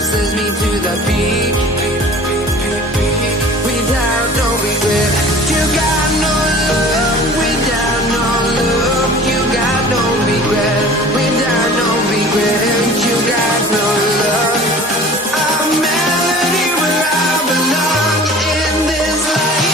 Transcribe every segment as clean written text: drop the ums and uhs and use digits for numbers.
races me to the peak. Without no regret, you got no love. Without no love, you got no regret. Without no regret, you got no love. A melody where I belong in this life.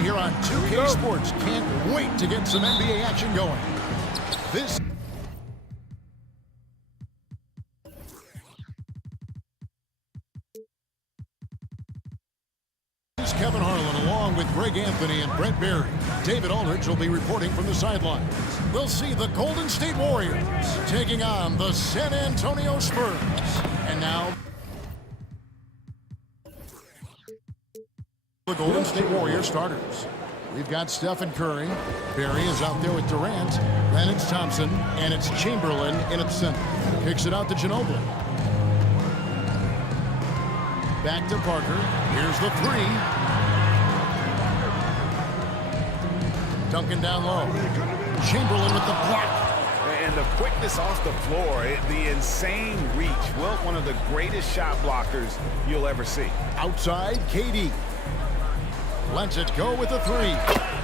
Here on 2K Sports, can't wait to get some NBA action going. This is Kevin Harlan along with Greg Anthony and Brent Barry. David Aldridge will be reporting from the sidelines. We'll see the Golden State Warriors taking on the San Antonio Spurs. And now the Golden State Warriors starters. We've got Stephen Curry. Barry is out there with Durant. Then it's Thompson, and it's Chamberlain in at the center. Kicks it out to Ginobili. Back to Parker. Here's the three. Duncan down low. Chamberlain with the block. And the quickness off the floor, the insane reach. Well, one of the greatest shot blockers you'll ever see. Outside, KD. Lets it go with a three.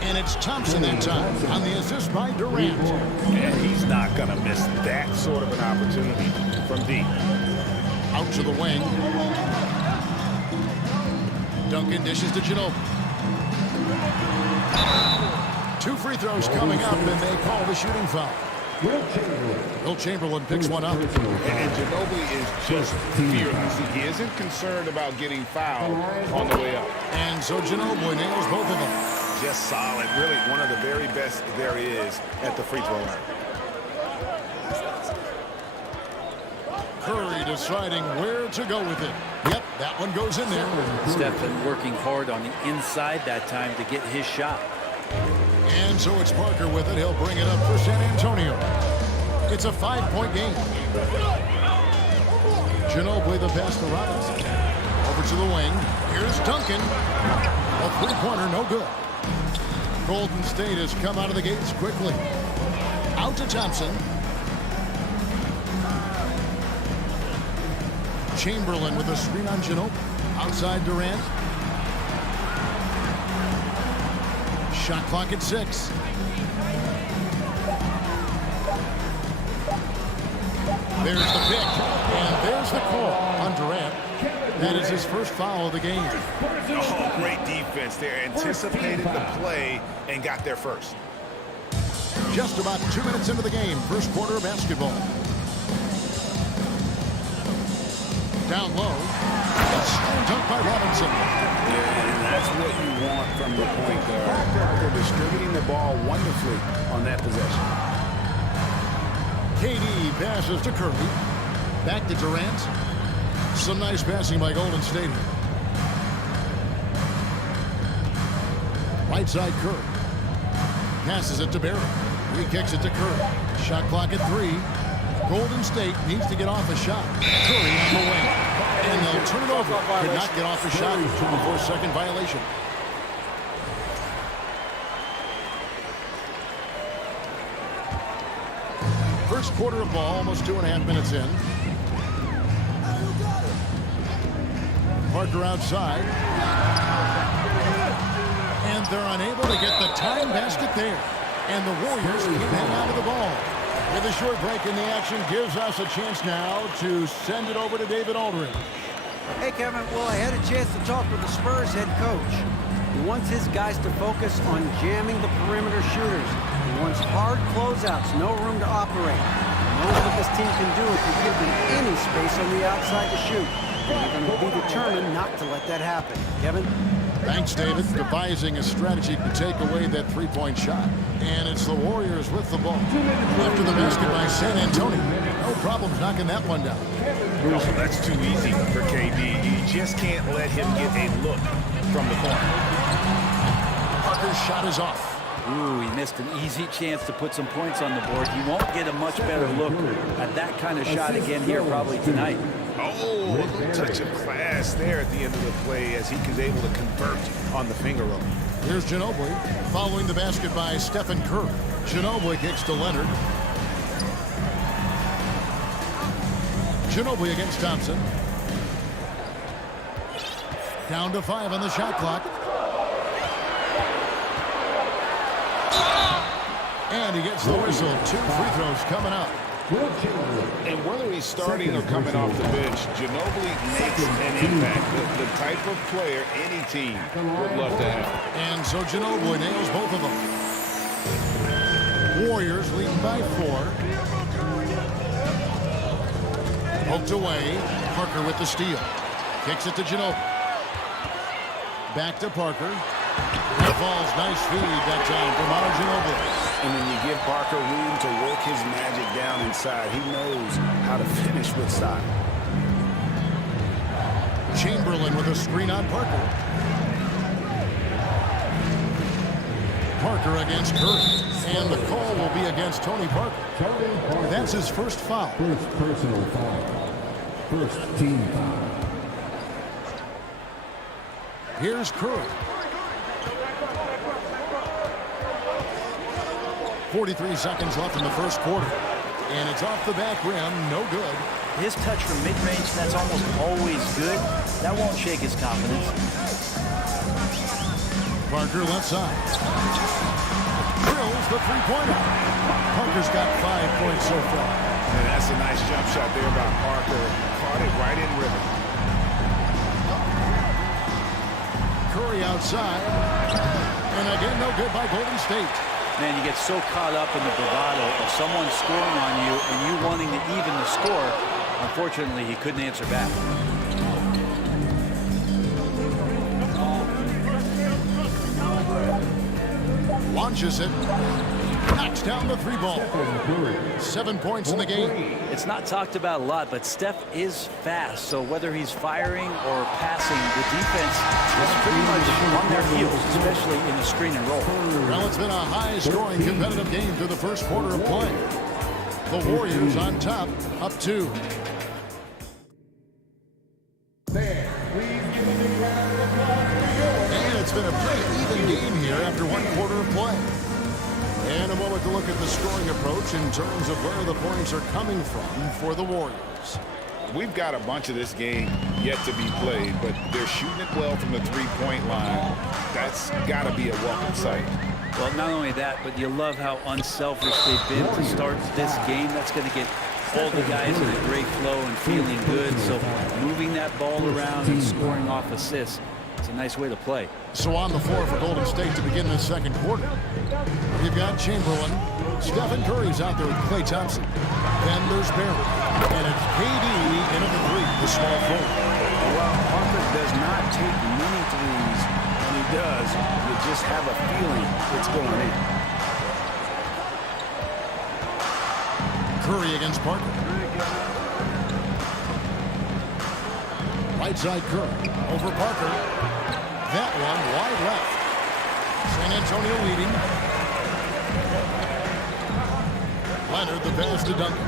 And it's Thompson in time on the assist by Durant. And he's not going to miss that sort of an opportunity from deep. Out to the wing. Duncan dishes to Ginobili. 2 free throws coming up, and they call the shooting foul. Will Chamberlain picks one up. And Ginobili is just fearless. He isn't concerned about getting fouled on the way up. And so Ginobili nails both of them. Just solid. Really one of the very best there is at the free throw line. Curry deciding where to go with it. Yep, that one goes in there. Stephen working hard on the inside that time to get his shot. And so it's Parker with it. He'll bring it up for San Antonio. It's a 5-point game. Ginobili the pass to Robinson. Over to the wing. Here's Duncan. A three-pointer, no good. Golden State has come out of the gates quickly. Out to Thompson. Chamberlain with a screen on Ginobili. Outside Durant. Shot clock at 6. There's the pick, and there's the call on Durant. That is his first foul of the game. Oh, great defense there. Anticipated the play and got there first. Just about 2 minutes into the game, first quarter of basketball. Down low. Dunk by Robinson. And that's what you want from the point guard. Parker distributing the ball wonderfully on that possession. KD passes to Curry. Back to Durant. Some nice passing by Golden State. Right side Curry. Passes it to Barry. He kicks it to Curry. Shot clock at 3. Golden State needs to get off a shot. Curry on the wing. And they'll turn it over. Could not get off a shot before a second violation. First quarter of ball, almost 2.5 minutes in. Parker outside. And they're unable to get the time basket there. And the Warriors can't hang on to the ball. With a short break in the action gives us a chance now to send it over to David Aldridge. Hey, Kevin. Well, I had a chance to talk with the Spurs head coach. He wants his guys to focus on jamming the perimeter shooters. He wants hard closeouts, no room to operate. He knows what this team can do if you give them any space on the outside to shoot. and they're going to be determined not to let that happen. Kevin? Thanks, David. Devising a strategy to take away that three-point shot. And it's the Warriors with the ball. After the basket by San Antonio. No problems knocking that one down. Oh, that's too easy for KD. You just can't let him get a look from the corner. Parker's shot is off. Ooh, he missed an easy chance to put some points on the board. He won't get a much better look at that kind of shot again here probably tonight. Oh, a little touch of class there at the end of the play as he was able to convert on the finger roll. Here's Ginobili following the basket by Stephen Curry. Ginobili kicks to Leonard. Ginobili against Thompson. Down to 5 on the shot clock. And he gets the whistle. 2 free throws coming up. And whether he's starting or coming off the bench, Ginobili makes an impact. The type of player any team would love to have. And so Ginobili nails both of them. Warriors leading by 4. Poked away. Parker with the steal. Kicks it to Ginobili. Back to Parker. That falls. Nice feed that time from Manu Ginobili. And when you give Parker room to work his magic down inside, he knows how to finish with style. Chamberlain with a screen on Parker. Parker against Curry. And the call will be against Tony Parker. That's his first foul. First personal foul. First team foul. Here's Curry. 43 seconds left in the first quarter. And it's off the back rim. No good. His touch from mid-range, that's almost always good. That won't shake his confidence. Parker left side. Drills the three-pointer. Parker's got 5 points so far. And that's a nice jump shot there by Parker. Caught it right in rhythm. Curry outside. And again, no good by Golden State. Man, you get so caught up in the bravado of someone scoring on you and you wanting to even the score. Unfortunately, he couldn't answer back. Launches it. Knocks down the 3 ball. 7 points in the game. It's not talked about a lot, but Steph is fast. So whether he's firing or passing, the defense is pretty much on their heels, especially in the screen and roll. Well, it's been a high-scoring competitive game through the first quarter of play. The Warriors on top, up 2. And it's been a pretty even game here after 1 quarter of play. And a moment to look at the scoring approach in terms of where the points are coming from for the Warriors. We've got a bunch of this game yet to be played, but they're shooting it well from the three-point line. That's got to be a welcome sight. Well, not only that, but you love how unselfish they've been to start this game. That's going to get all the guys in a great flow and feeling good. So moving that ball around and scoring off assists, it's a nice way to play. So on the floor for Golden State to begin the second quarter. You've got Chamberlain. Stephen Curry's out there with Klay Thompson. Then there's Barry. And it's KD in at the 3, the small forward. Well, Parker does not take many threes. When he does, you just have a feeling it's going in. Curry against Parker. Right side Curry. Over Parker. That one wide left. San Antonio leading. Leonard the pass to Duncan.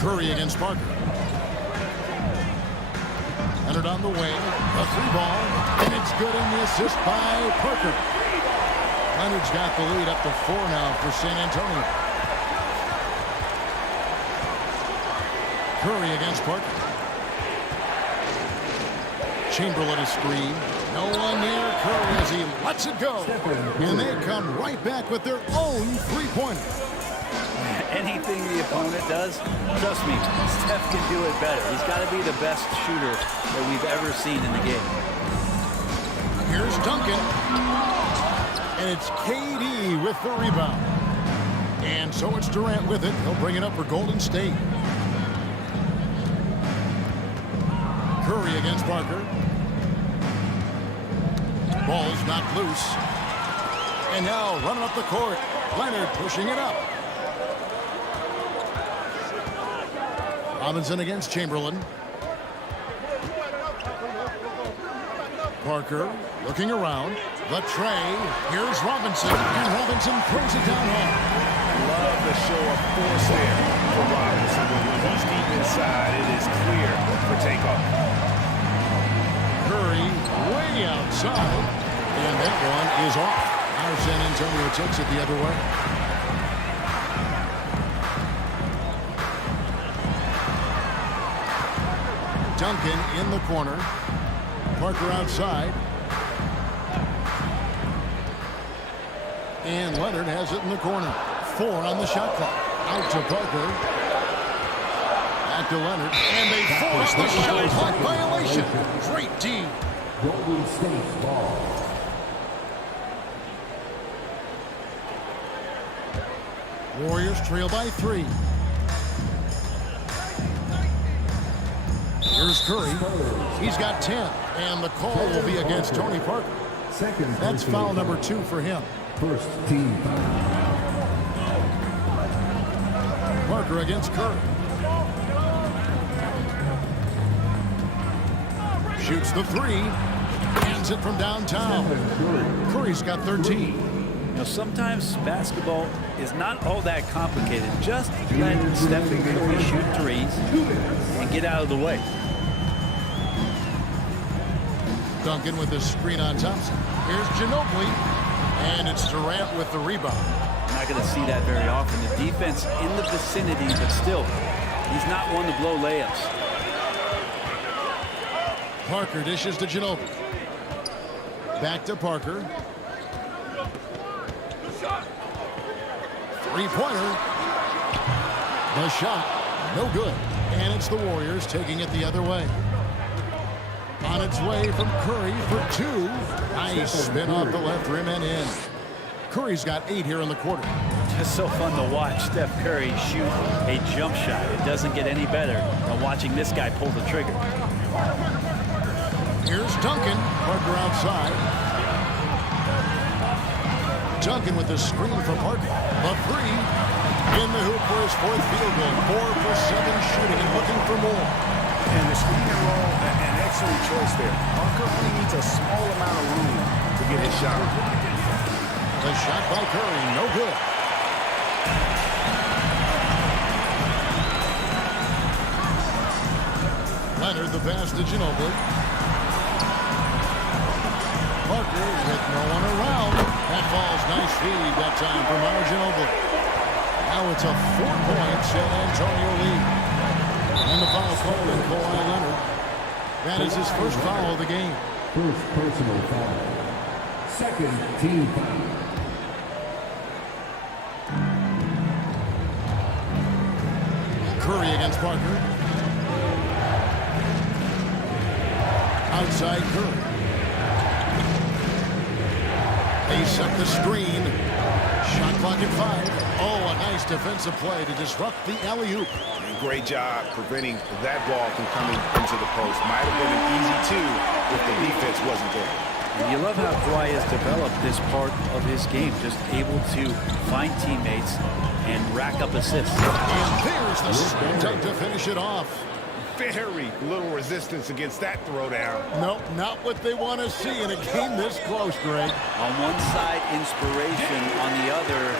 Curry against Parker. Leonard on the wing. A 3 ball. And it's good in the assist by Parker. Leonard's got the lead up to 4 now for San Antonio. Curry against Parker. Chamberlain a screen. No one near Curry as he lets it go. And they come right back with their own 3-pointer. Anything the opponent does, trust me, Steph can do it better. He's got to be the best shooter that we've ever seen in the game. Here's Duncan. And it's KD with the rebound. And so it's Durant with it. He'll bring it up for Golden State. Curry against Parker. Ball's knocked loose. And now running up the court. Leonard pushing it up. Robinson against Chamberlain. Parker looking around. The tray. Here's Robinson. And Robinson throws it down home. Love the show of force there for Robinson. When he's deep inside, it is clear for takeoff. Curry way outside. And that one is off. Our San Antonio takes it the other way. Duncan in the corner. Parker outside. And Leonard has it in the corner. 4 on the shot clock. Out to Parker. Back to Leonard. And they force the shot clock violation. Great D. Golden State ball. Warriors trail by 3. Here's Curry. He's got 10. And the call will be against Tony Parker. That's foul number 2 for him. First team foul. Parker against Curry. Shoots the 3. Hands it from downtown. Curry's got 13. You know, sometimes basketball is not all that complicated. Just let Stephen Curry shoot threes and get out of the way. Duncan with the screen on Thompson. Here's Ginobili. And it's Durant with the rebound. You're not going to see that very often. The defense in the vicinity, but still, he's not one to blow layups. Parker dishes to Ginobili. Back to Parker. Three-pointer. The shot, no good. And it's the Warriors taking it the other way. On its way from Curry for 2. Nice spin off the left rim and in. Curry's got 8 here in the quarter. Just so fun to watch Steph Curry shoot a jump shot. It doesn't get any better than watching this guy pull the trigger. Here's Duncan. Parker outside. Duncan with the screen for Parker. The 3. In the hoop for his 4th field goal. 4 for 7 shooting and looking for more. And the screen and roll, an excellent choice there. Parker only needs a small amount of room to get his shot. The shot by Curry, no good. Leonard, the pass to Ginobili. Parker with no one around. That falls, nice feed that time from Ginobili. Now it's a 4-point San Antonio lead. And the foul called in Kawhi Leonard. That is his first foul of the game. First personal foul. Second team foul. Curry against Parker. Outside Curry. They set the screen. Shot clock at 5. Oh, a nice defensive play to disrupt the alley-oop. Great job preventing that ball from coming into the post. Might have been an easy 2 if the defense wasn't there. And you love how Kawhi has developed this part of his game, just able to find teammates and rack up assists. And there's the spin dunk to finish it off. Very little resistance against that throwdown. Nope, not what they want to see in a game this close, Greg. On one side, inspiration. On the other,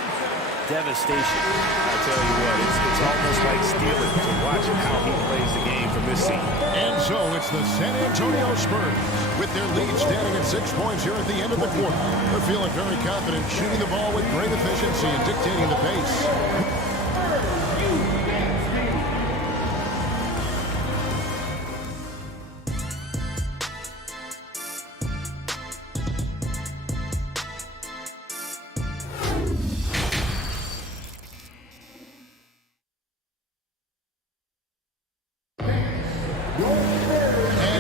devastation. I tell you what, it's almost like stealing to watch how he plays the game from this seat. And so it's the San Antonio Spurs with their lead standing at 6 points here at the end of the quarter. They're feeling very confident, shooting the ball with great efficiency and dictating the pace.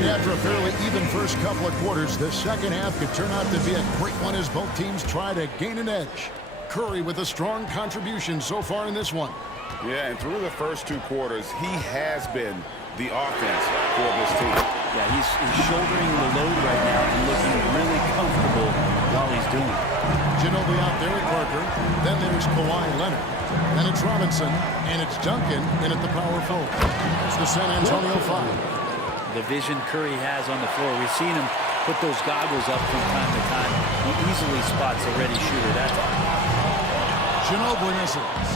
After a fairly even first couple of quarters, the second half could turn out to be a great one as both teams try to gain an edge. Curry with a strong contribution so far in this one. Yeah, and through the first 2 quarters, he has been the offense for this team. Yeah, he's shouldering the load right now and looking really comfortable while he's doing it. Ginobili out there at Parker. Then there's Kawhi Leonard. Then it's Robinson. And it's Duncan in at the power forward. It's the San Antonio 5. The vision Curry has on the floor. We've seen him put those goggles up from time to time. He easily spots a ready shooter. That's Ginobili misses.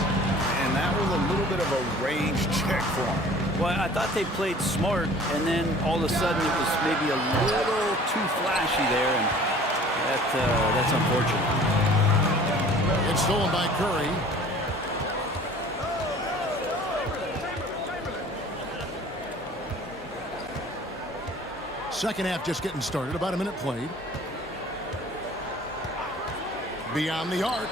And that was a little bit of a range check for him. well, I thought they played smart, and then all of a sudden it was maybe a little too flashy there, and that's unfortunate. It's stolen by Curry. Second half just getting started. About a minute played. Beyond the arc.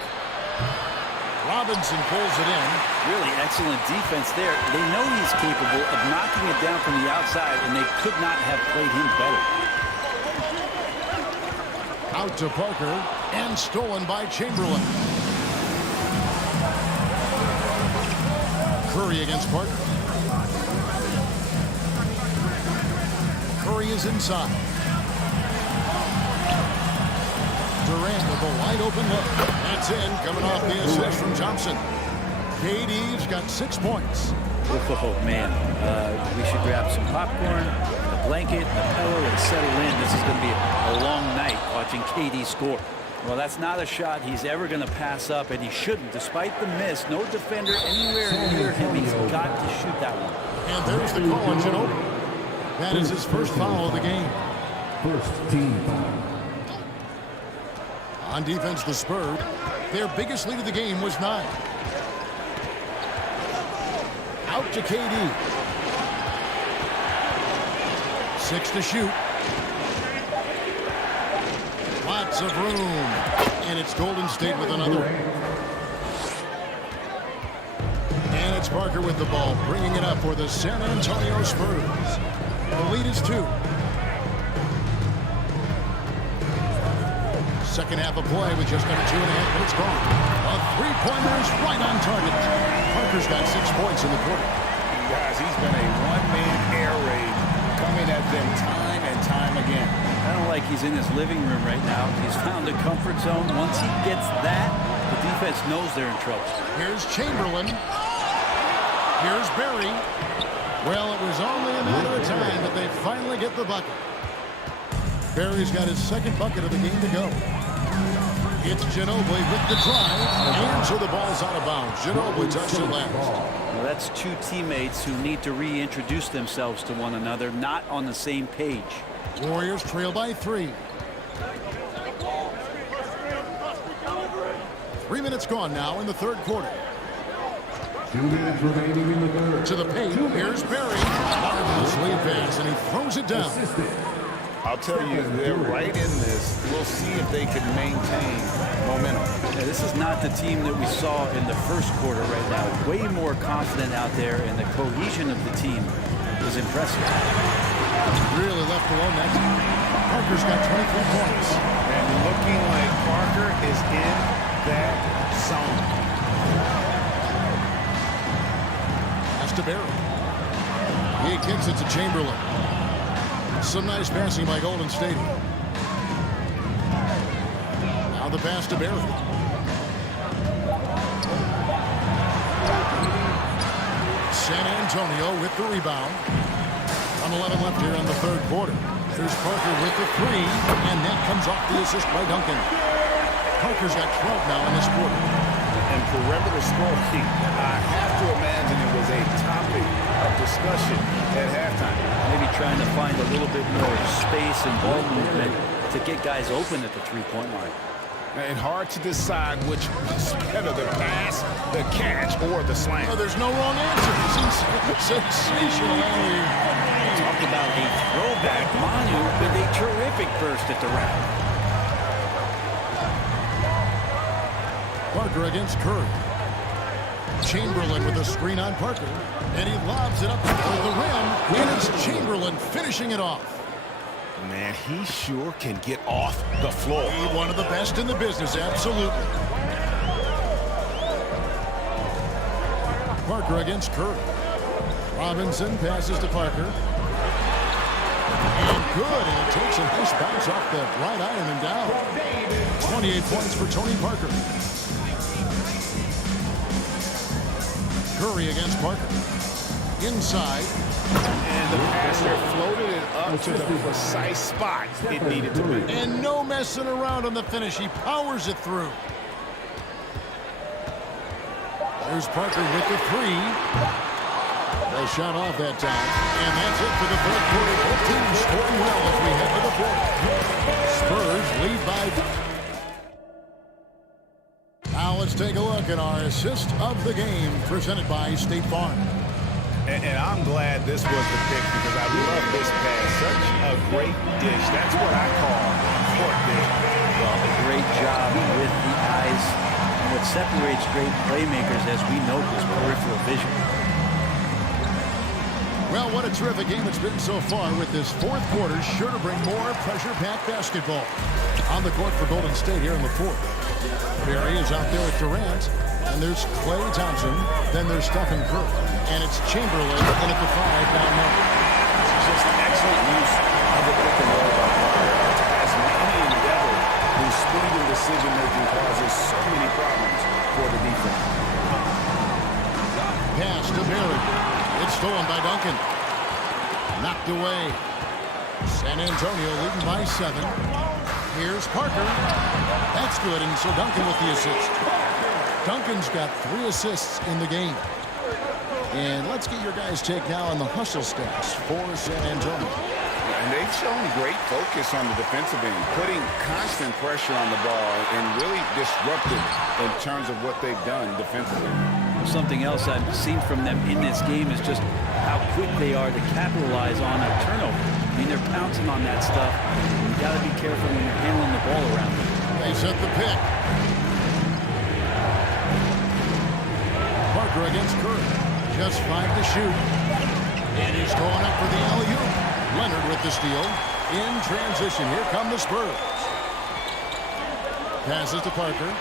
Robinson pulls it in. Really excellent defense there. They know he's capable of knocking it down from the outside, and they could not have played him better. Out to Parker, and stolen by Chamberlain. Curry against Parker. Curry is inside. Durant with a wide open look. That's in, coming off the assist from Thompson. KD's got 6 points. Oh, man. We should grab some popcorn, a blanket, a pillow, and settle in. This is going to be a long night watching KD score. Well, that's not a shot he's ever going to pass up, and he shouldn't. Despite the miss, no defender anywhere near him. He's got to shoot that one. And there's the call on Ginobili. That is his first foul of the game. First team foul. On defense, the Spurs. Their biggest lead of the game was 9. Out to KD. 6 to shoot. Lots of room. And it's Golden State with another. And it's Parker with the ball, bringing it up for the San Antonio Spurs. The lead is 2. Second half of play with just under 2.5 minutes gone. A three-pointer is right on target. Parker's got 6 points in the quarter. Guys, he's been a one-man air raid coming at them time and time again. I don't like he's in his living room right now. He's found a comfort zone. Once he gets that, the defense knows they're in trouble. Here's Chamberlain. Here's Barry. Well, it was only a matter of time, but they finally get the bucket. Barry's got his second bucket of the game to go. It's Ginobili with the drive, and so the ball's out of bounds. Ginobili touched it last. Well, that's two teammates who need to reintroduce themselves to one another, not on the same page. Warriors trail by 3. 3 minutes gone now in the third quarter. 2 minutes remaining in the third. To the paint, here's Barry. Marvelous lead pass, and he throws it down. I'll tell you, they're right in this. We'll see if they can maintain momentum. Yeah, this is not the team that we saw in the first quarter right now. Way more confident out there, and the cohesion of the team is impressive. Really left alone that time. Parker's got 23 points. And looking like Parker is in that zone. That's to Barry. He kicks it to Chamberlain. Some nice passing by Golden State. Now the pass to Barry. San Antonio with the rebound. 1:11 left here in the third quarter. There's Parker with the 3, and that comes off the assist by Duncan. Parker's got 12 now in this quarter. And perimeter scoring, I have to imagine it was a topic of discussion at halftime. Maybe trying to find a little bit more space and ball movement to get guys open at the three-point line. And hard to decide which was better, the pass, the catch, or the slam. Oh, there's no wrong answer. It's sensational. Talk about a throwback. Manu with a terrific burst at the rack. Parker against Curry. Chamberlain with a screen on Parker. And he lobs it up toward the rim. And it's Chamberlain finishing it off. Man, he sure can get off the floor. He's one of the best in the business, absolutely. Parker against Curry. Robinson passes to Parker. good, and it takes a nice bounce off the right iron and down. 28 points for Tony Parker. Curry against Parker. Inside. And the passer floated it up to the precise spot it needed to be. And no messing around on the finish. He powers it through. There's Parker with the three. They shot off that time. And that's it for the third quarter. Both teams scoring well as we head to the fourth. Spurs lead by... Now let's take a look at our assist of the game presented by State Farm. And I'm glad this was the pick because I love this pass. Such a great dish. That's what I call court vision. Well, a great job with the eyes. And what separates great playmakers, as we know, is peripheral vision. Well, what a terrific game it's been so far with this fourth quarter. Sure to bring more pressure-packed basketball. On the court for Golden State here in the fourth. Barry is out there with Durant. And there's Klay Thompson. Then there's Stephen Curry. And it's Chamberlain in at the 5 down low. This is just an excellent use of the pick and roll by Parker. As many endeavor, whose speed and decision-making causes so many problems for the defense. Pass to Barry. It's stolen by Duncan. Knocked away. San Antonio leading by 7. Here's Parker. That's good, and so Duncan with the assist. Duncan's got 3 assists in the game. And let's get your guys' take now on the hustle stats for San Antonio. And they've shown great focus on the defensive end, putting constant pressure on the ball and really disruptive in terms of what they've done defensively. Something else I've seen from them in this game is just how quick they are to capitalize on a turnover. I mean, they're pouncing on that stuff. You got to be careful when you're handling the ball around them. They set the pick. Parker against Curry. Just 5 to shoot. And he's going up for the alley-oop. Leonard with the steal. In transition. Here come the Spurs. Passes to Parker.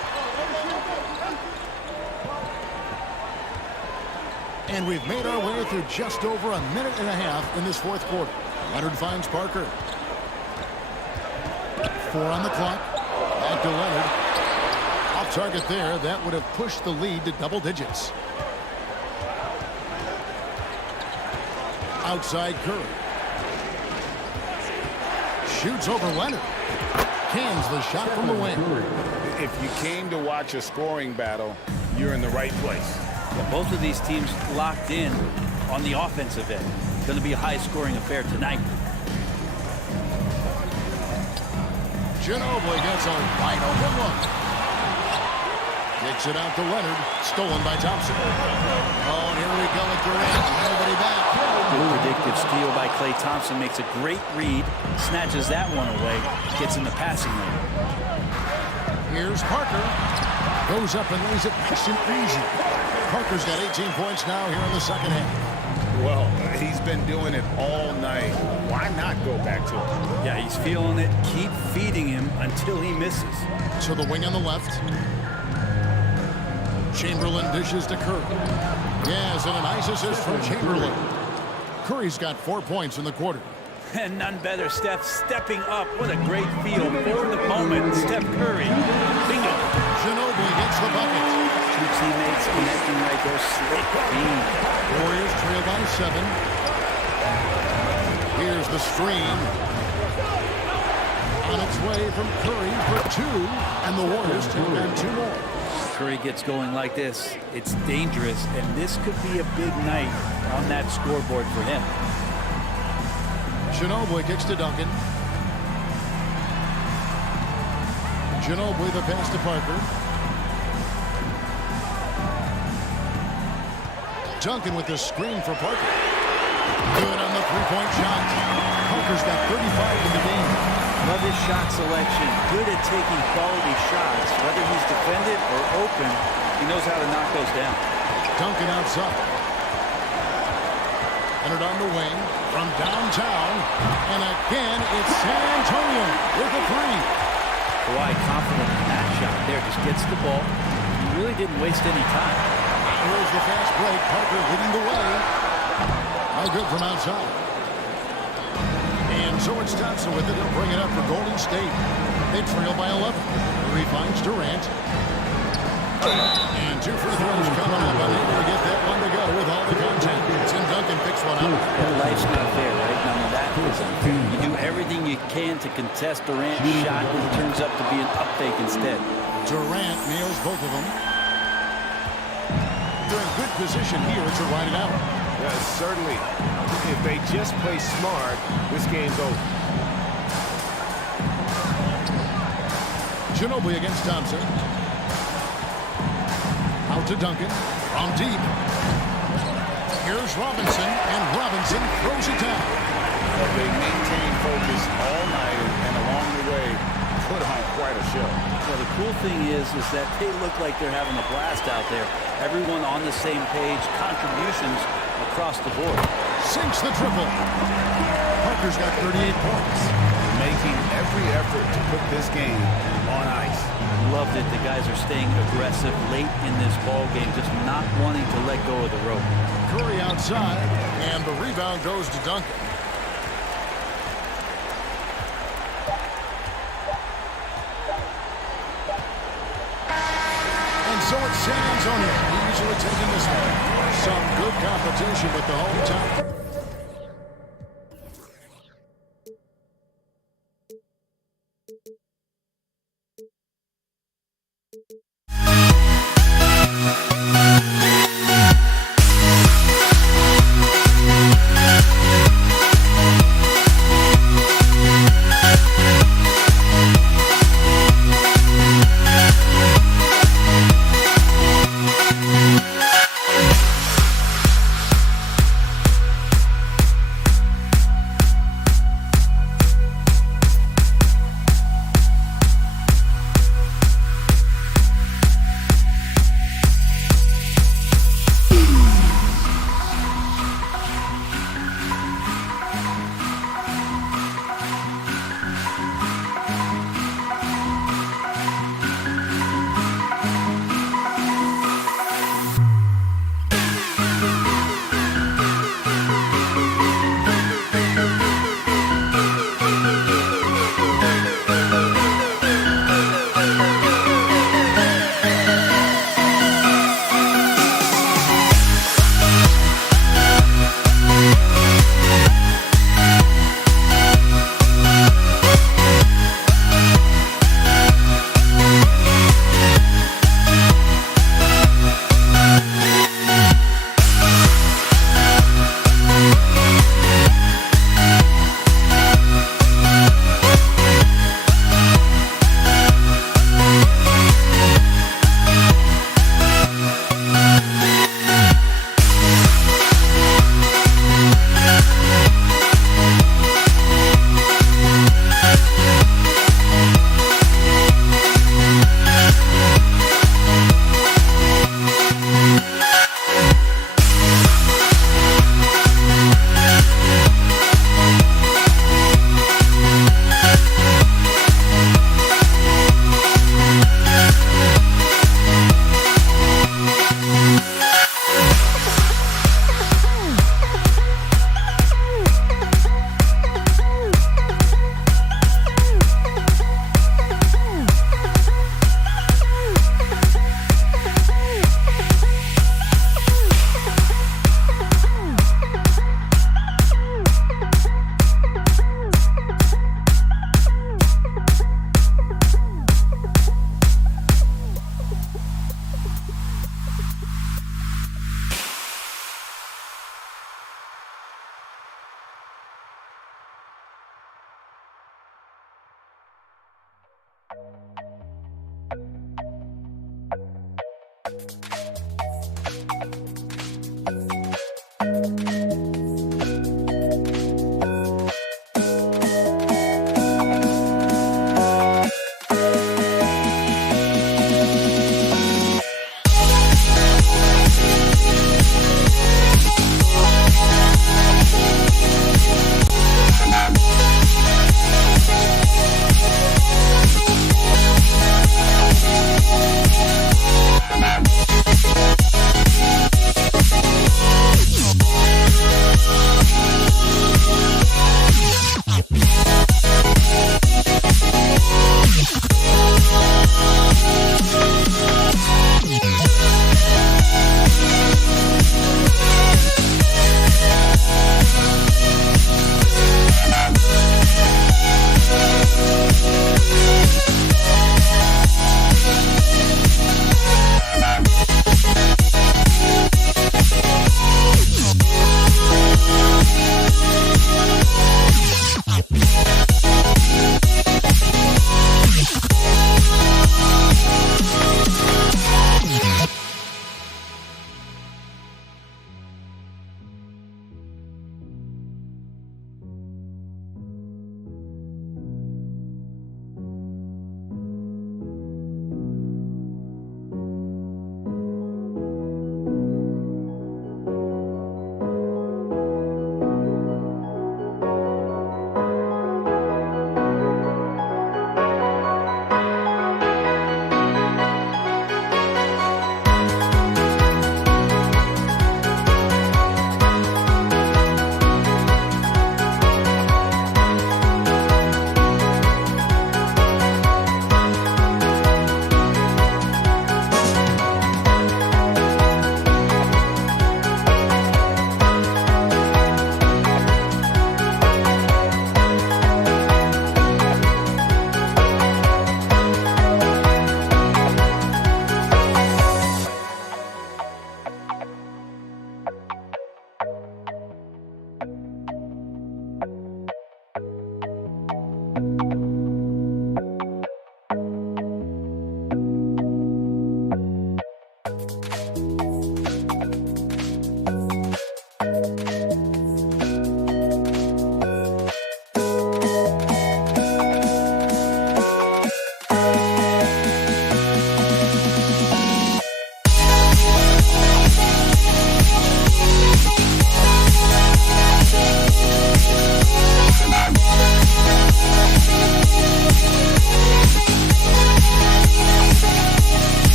And we've made our way through just over a minute and a half in this fourth quarter. Leonard finds Parker. 4 on the clock. Back to Leonard. Off target there. That would have pushed the lead to double digits. Outside Curry. Shoots over Leonard. Cans the shot from the wing. If you came to watch a scoring battle, you're in the right place. Well, both of these teams locked in on the offensive end. It's going to be a high-scoring affair tonight. Ginobili gets a wide open look. Kicks it out to Leonard. Stolen by Thompson. Oh, and here we go with Durant. Nobody back. Good predictive steal by Klay Thompson. Makes a great read. Snatches that one away. Gets in the passing lane. Here's Parker. Goes up and lays it nice and easy. Parker's got 18 points now here in the second half. Well, he's been doing it all night. Why not go back to it? Yeah, he's feeling it. Keep feeding him until he misses. To the wing on the left. Chamberlain dishes to Curry. Yes, and a nice assist from Chamberlain. Curry's got 4 points in the quarter. And none better, Steph stepping up. What a great feel for the moment. Steph Curry. Bingo. Ginobili hits the bucket. Two teammates connecting right there. Slick feed. Warriors trail by 7. Here's the screen. On its way from Curry for 2. And the Warriors take on 2 more. Curry gets going like this. It's dangerous, and this could be a big night on that scoreboard for him. Ginobili kicks to Duncan. Ginobili the pass to Parker. Duncan with the screen for Parker. Good on the three-point shot. Parker's got 35 in the game. Love his shot selection. Good at taking quality shots. Whether he's defended or open, he knows how to knock those down. Duncan outside. Leonard on the wing from downtown. And again, it's San Antonio with a 3. Kawhi confident in that shot there. Just gets the ball. He really didn't waste any time. Here's the fast break. Parker leading the way. No good from outside. And So it's Thompson with it. He'll bring it up for Golden State. They trail by 11. Curry finds Durant. And 2 free throws coming up. Unable to get that one to go with all the contact. Tim Duncan picks one up. Life's not fair, right? I mean, that is, you do everything you can to contest Durant's shot, and it turns up to be an up fake instead. Durant nails both of them. They're in good position here to ride it out. Certainly. If they just play smart, this game's over. Ginobili against Thompson. Out to Duncan. From deep. Here's Robinson, and Robinson throws it down. They maintain focus all night, and along the way, put on quite a show. Well, the cool thing is that they look like they're having a blast out there. Everyone on the same page, contributions across the board. Sinks the triple. Parker's got 38 points. Making every effort to put this game on ice. Loved it. The guys are staying aggressive late in this ball game, just not wanting to let go of the rope. Curry outside, and the rebound goes to Duncan. And so it's San Antonio easily taking this one. Some good competition with the home team.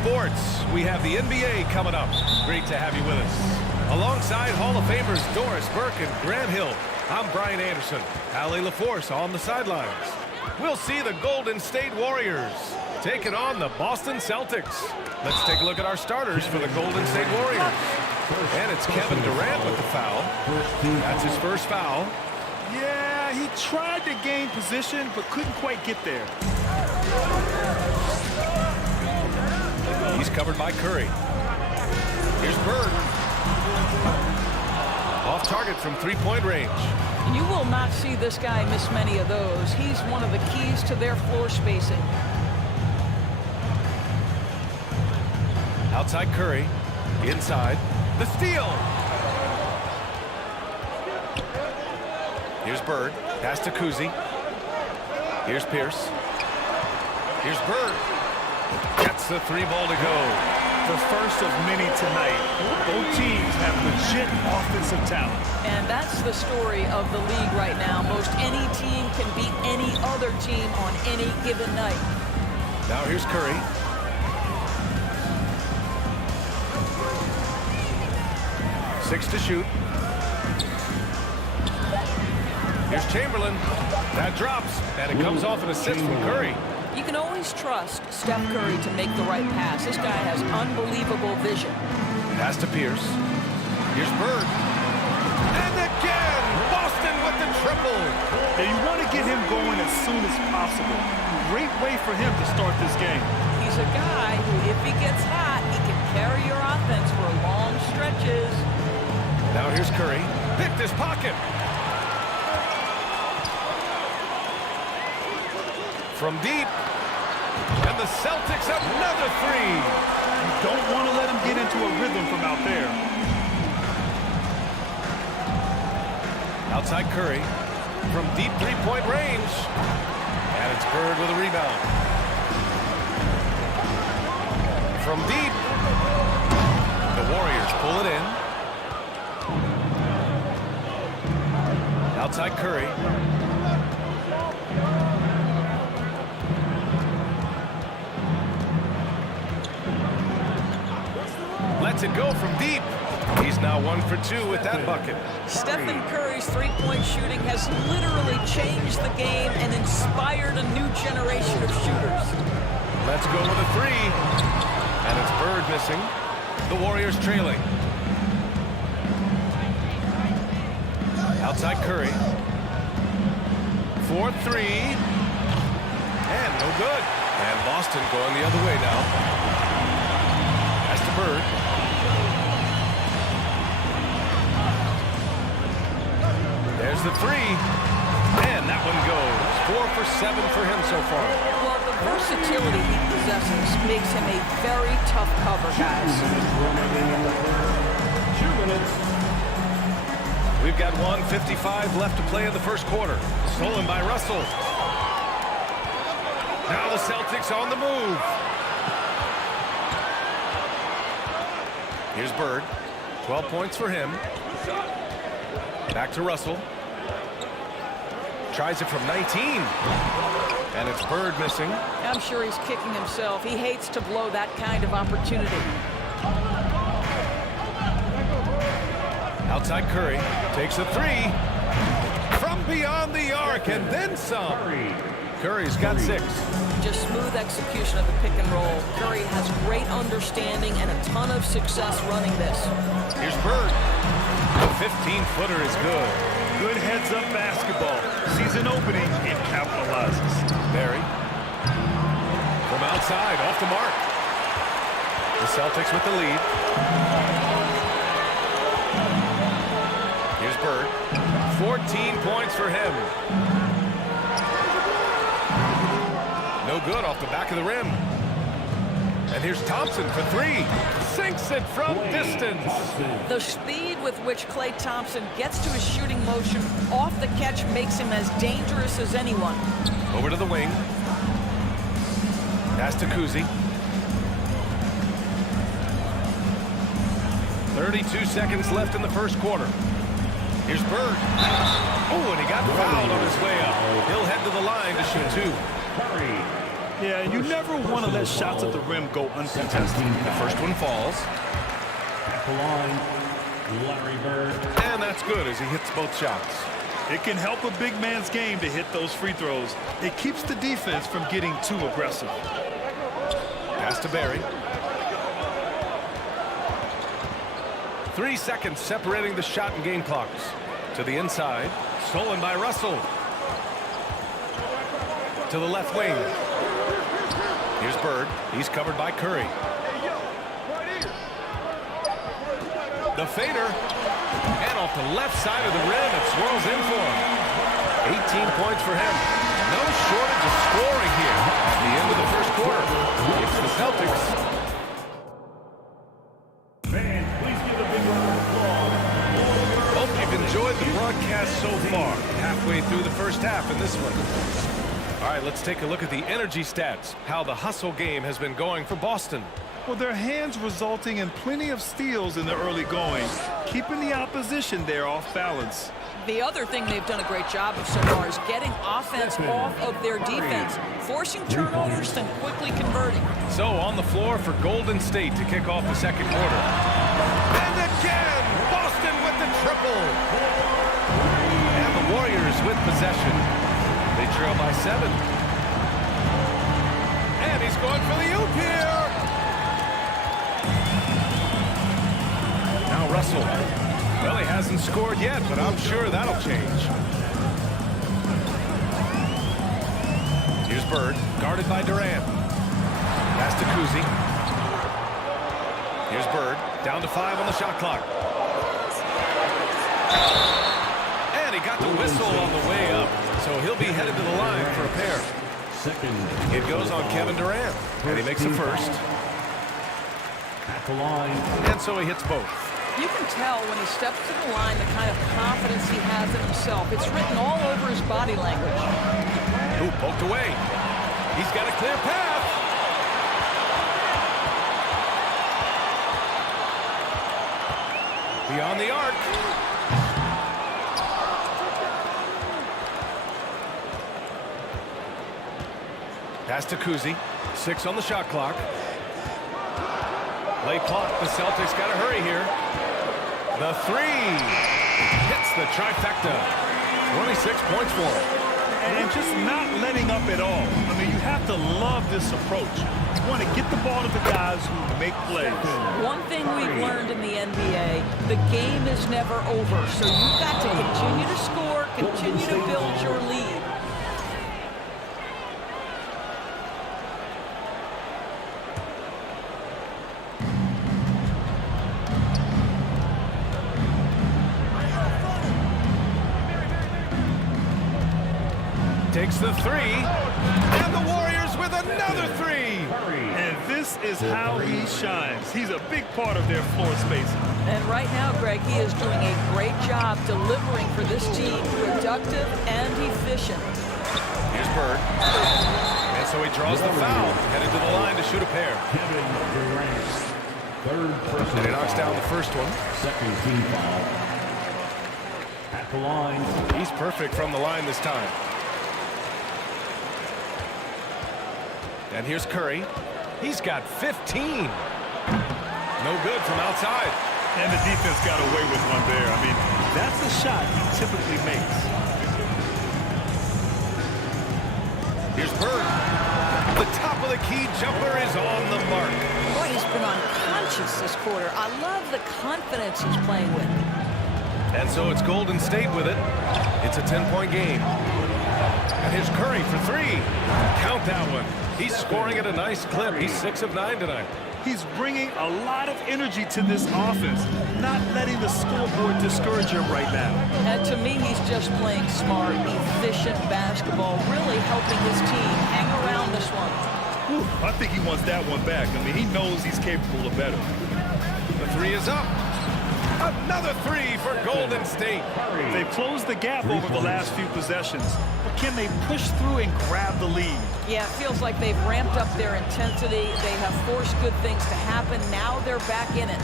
sports, we have the NBA coming up. Great to have you with us. Alongside Hall of Famers Doris Burke and Grant Hill, I'm Brian Anderson. Allie LaForce on the sidelines. We'll see the Golden State Warriors taking on the Boston Celtics. Let's take a look at our starters for the Golden State Warriors. And it's Kevin Durant with the foul. That's his first foul. Yeah, he tried to gain position, but couldn't quite get there. He's covered by Curry. Here's Bird. Off target from three-point range. And you will not see this guy miss many of those. He's one of the keys to their floor spacing. Outside Curry. Inside. The steal. Here's Bird. Pass to Kuzi. Here's Pierce. Here's Bird. Gets the three ball to go. The first of many tonight. Both teams have legit offensive talent. And that's the story of the league right now. Most any team can beat any other team on any given night. Now here's Curry. Six to shoot. Here's Chamberlain. That drops, and it comes off an assist from Curry. You can always trust Steph Curry to make the right pass. This guy has unbelievable vision. Pass to Pierce. Here's Bird. And again, Boston with the triple. And you want to get him going as soon as possible. Great way for him to start this game. He's a guy who, if he gets hot, he can carry your offense for long stretches. Now here's Curry. Picked his pocket. From deep. And the Celtics have another three. You don't want to let him get into a rhythm from out there. Outside Curry. From deep three-point range. And it's Bird with a rebound. From deep. The Warriors pull it in. Outside Curry. Lets it go from deep. He's now 1 for 2 with that bucket. Stephen Curry's three-point shooting has literally changed the game and inspired a new generation of shooters. Let's go with a three. And it's Bird missing. The Warriors trailing. Outside Curry. 4-3. And no good. And Boston going the other way now. That's to Bird. There's the three. And that one goes. 4 for 7 for him so far. Well, the versatility he possesses makes him a very tough cover, guys. 2 minutes. We've got 1:55 left to play in the first quarter. Stolen by Russell. Now the Celtics on the move. Here's Bird. 12 points for him. Back to Russell. Tries it from 19. And it's Bird missing. I'm sure he's kicking himself. He hates to blow that kind of opportunity. Outside Curry. Takes a three. From beyond the arc and then some. Curry's got 6. Just smooth execution of the pick and roll. Curry has great understanding and a ton of success running this. Here's Bird. The 15-footer is good. Good heads-up basketball. Sees an opening and capitalizes. Barry. From outside, off the mark. The Celtics with the lead. Here's Bird. 14 points for him. No good off the back of the rim. And here's Thompson for 3. Sinks it from distance. The speed with which Klay Thompson gets to his shooting motion off the catch makes him as dangerous as anyone. Over to the wing. Pass to Kuzi. 32 seconds left in the first quarter. Here's Bird. Oh, and he got fouled on his way up. He'll head to the line to shoot 2. Yeah, and you never want to let shots at the rim go uncontested. The first one falls. At the line, Larry Bird. And that's good as he hits both shots. It can help a big man's game to hit those free throws. It keeps the defense from getting too aggressive. Pass to Barry. 3 seconds separating the shot and game clocks. To the inside. Stolen by Russell. To the left wing. Here's Bird. He's covered by Curry. The fader. And off the left side of the rim, it swirls in for him. 18 points for him. No shortage of scoring here at the end of the first quarter. It's the Celtics. Fans, please give a big round of applause. Hope you've enjoyed the broadcast so far. Halfway through the first half in this one. All right, let's take a look at the energy stats. How the hustle game has been going for Boston. Well, their hands resulting in plenty of steals in the early going, keeping the opposition there off balance. The other thing they've done a great job of so far is getting offense off of their defense, forcing turnovers, then quickly converting. So on the floor for Golden State to kick off the second quarter. And again, Boston with the triple. And the Warriors with possession. They trail by 7. And he's going for the oop here. Now Russell. Well, he hasn't scored yet, but I'm sure that'll change. Here's Bird, guarded by Durant. Pass to Kuzi. Here's Bird, down to 5 on the shot clock. And he got the whistle on the way up, so he'll be headed to the line for a pair. It goes on Kevin Durant, and he makes the first. At the line. And so he hits both. You can tell when he steps to the line the kind of confidence he has in himself. It's written all over his body language. Ooh, poked away. He's got a clear path. Beyond the arc. Pass to Kuzi. 6 on the shot clock. Late clock. The Celtics got to hurry here. The 3 hits the trifecta. 26 points for him. And just not letting up at all. I mean, you have to love this approach. You want to get the ball to the guys who make plays. One thing we've learned in the NBA, the game is never over. So you've got to continue to score, continue to build your lead. Takes the 3, and the Warriors with another 3. And this is how he shines. He's a big part of their floor spacing. And right now, Greg, he is doing a great job delivering for this team, productive and efficient. Here's Bird. And so he draws the foul, headed to the line to shoot a pair. Kevin Durant. Third person. And he knocks down the first one. Second team foul. At the line. He's perfect from the line this time. And here's Curry. He's got 15. No good from outside. And the defense got away with one there. I mean, that's a shot he typically makes. Here's Bird. The top of the key jumper is on the mark. Boy, he's been unconscious this quarter. I love the confidence he's playing with. And so it's Golden State with it. It's a 10-point game. And here's Curry for 3. Count that one. He's scoring at a nice clip. He's 6 of 9 tonight. He's bringing a lot of energy to this offense, not letting the scoreboard discourage him right now. And to me, he's just playing smart, efficient basketball, really helping his team hang around this one. Whew, I think he wants that one back. I mean, he knows he's capable of better. The 3 is up. Another 3 for Golden State. They've closed the gap over the last few possessions, but can they push through and grab the lead? Yeah, it feels like they've ramped up their intensity. They have forced good things to happen. Now they're back in it.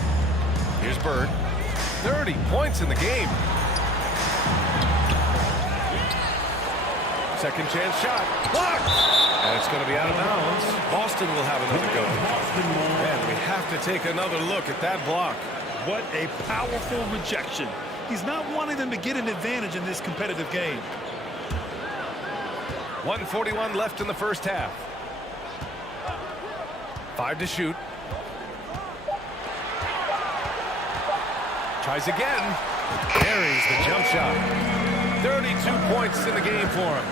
Here's Bird. 30 points in the game. Second chance shot. Blocked. And It's going to be out of bounds. Boston will have another go. And we have to take another look at that block. What a powerful rejection. He's not wanting them to get an advantage in this competitive game. 1:41 left in the first half. 5 to shoot. Tries again. Carries the jump shot. 32 points in the game for him.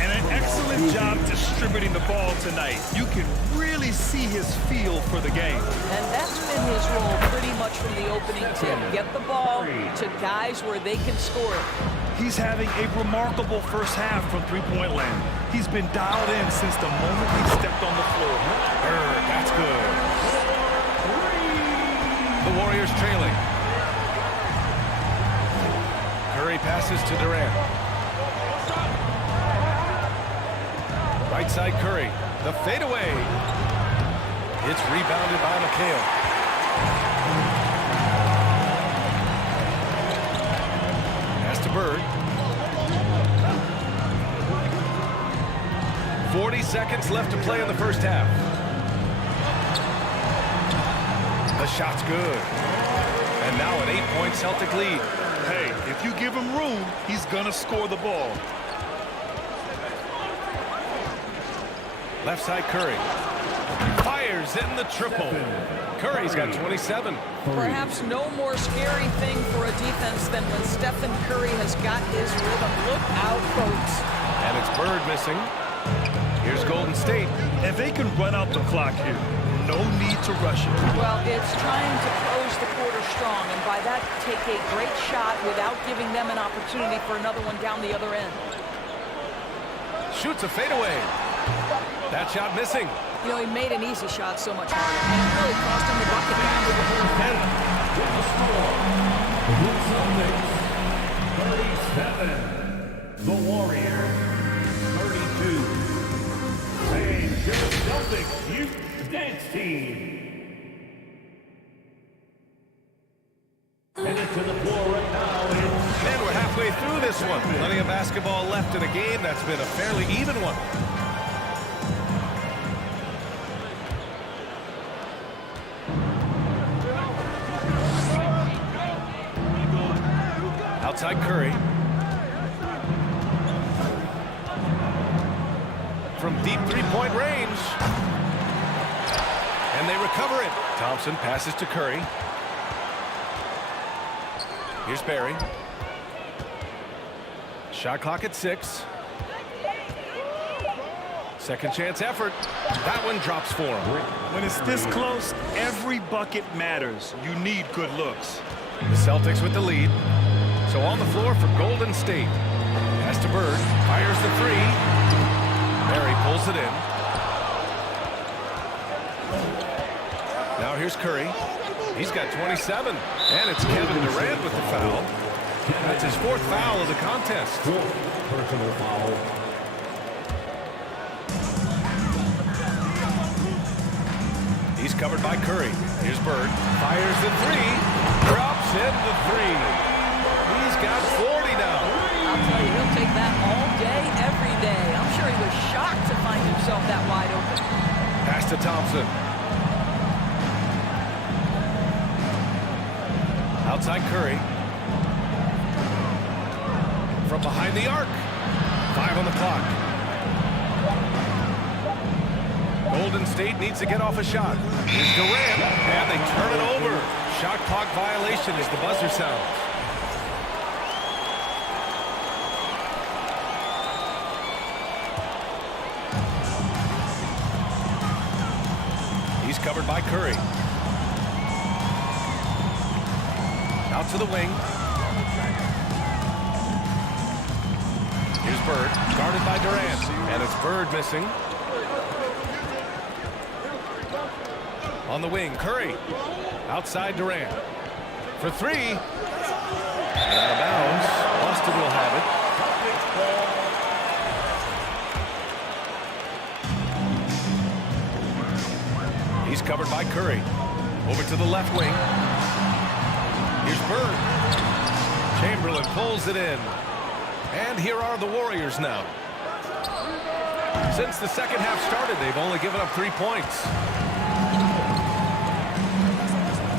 And an excellent job distributing the ball tonight. You can really see his feel for the game. And that's been his role pretty much from the opening tip. Get the ball to guys where they can score it. He's having a remarkable first half from three-point land. He's been dialed in since the moment he stepped on the floor. That's good. The Warriors trailing. Curry passes to Durant. Right side Curry. The fadeaway. It's rebounded by McHale. Pass to Bird. 40 seconds left to play in the first half. The shot's good. And now an 8-point Celtic lead. Hey, if you give him room, he's gonna score the ball. Left side Curry. Fires in the triple. Curry's got 27. Perhaps no more scary thing for a defense than when Stephen Curry has got his rhythm. Look out, folks. And it's Bird missing. Here's Golden State. And they can run out the clock here. No need to rush it. Well, it's trying to close the quarter strong, and by that, take a great shot without giving them an opportunity for another one down the other end. Shoots a fadeaway. That shot missing. You know, he made an easy shot so much harder, and it really cost him the bucket. With the score, the 37, the Warriors, 32. And your Celtics Youth Dance Team. Headed to the floor right now is... And we're halfway through this one. Plenty of basketball left in a game that's been a fairly even one. Outside Curry. From deep three-point range. And they recover it. Thompson passes to Curry. Here's Barry. Shot clock at 6. Second chance effort. That one drops for him. When it's this close, every bucket matters. You need good looks. The Celtics with the lead. So on the floor for Golden State. Pass to Bird. Fires the 3. Barry pulls it in. Now here's Curry. He's got 27. And it's Kevin Durant with the foul. That's his 4th foul of the contest. Personal foul. He's covered by Curry. Here's Bird. Fires the 3. Drops in the 3. He's got 40 now. I'll tell you, he'll take that all day, every day. I'm sure he was shocked to find himself that wide open. Pass to Thompson. Outside Curry. From behind the arc. 5 on the clock. Golden State needs to get off a shot. Here's Durant, and they turn it over. Shot clock violation as the buzzer sounds. He's covered by Curry. Out to the wing. Here's Bird, guarded by Durant, and it's Bird missing. On the wing, Curry. Outside Durant. For 3. And out of bounds. Boston will have it. He's covered by Curry. Over to the left wing. Here's Bird. Chamberlain pulls it in. And here are the Warriors now. Since the second half started, they've only given up 3 points.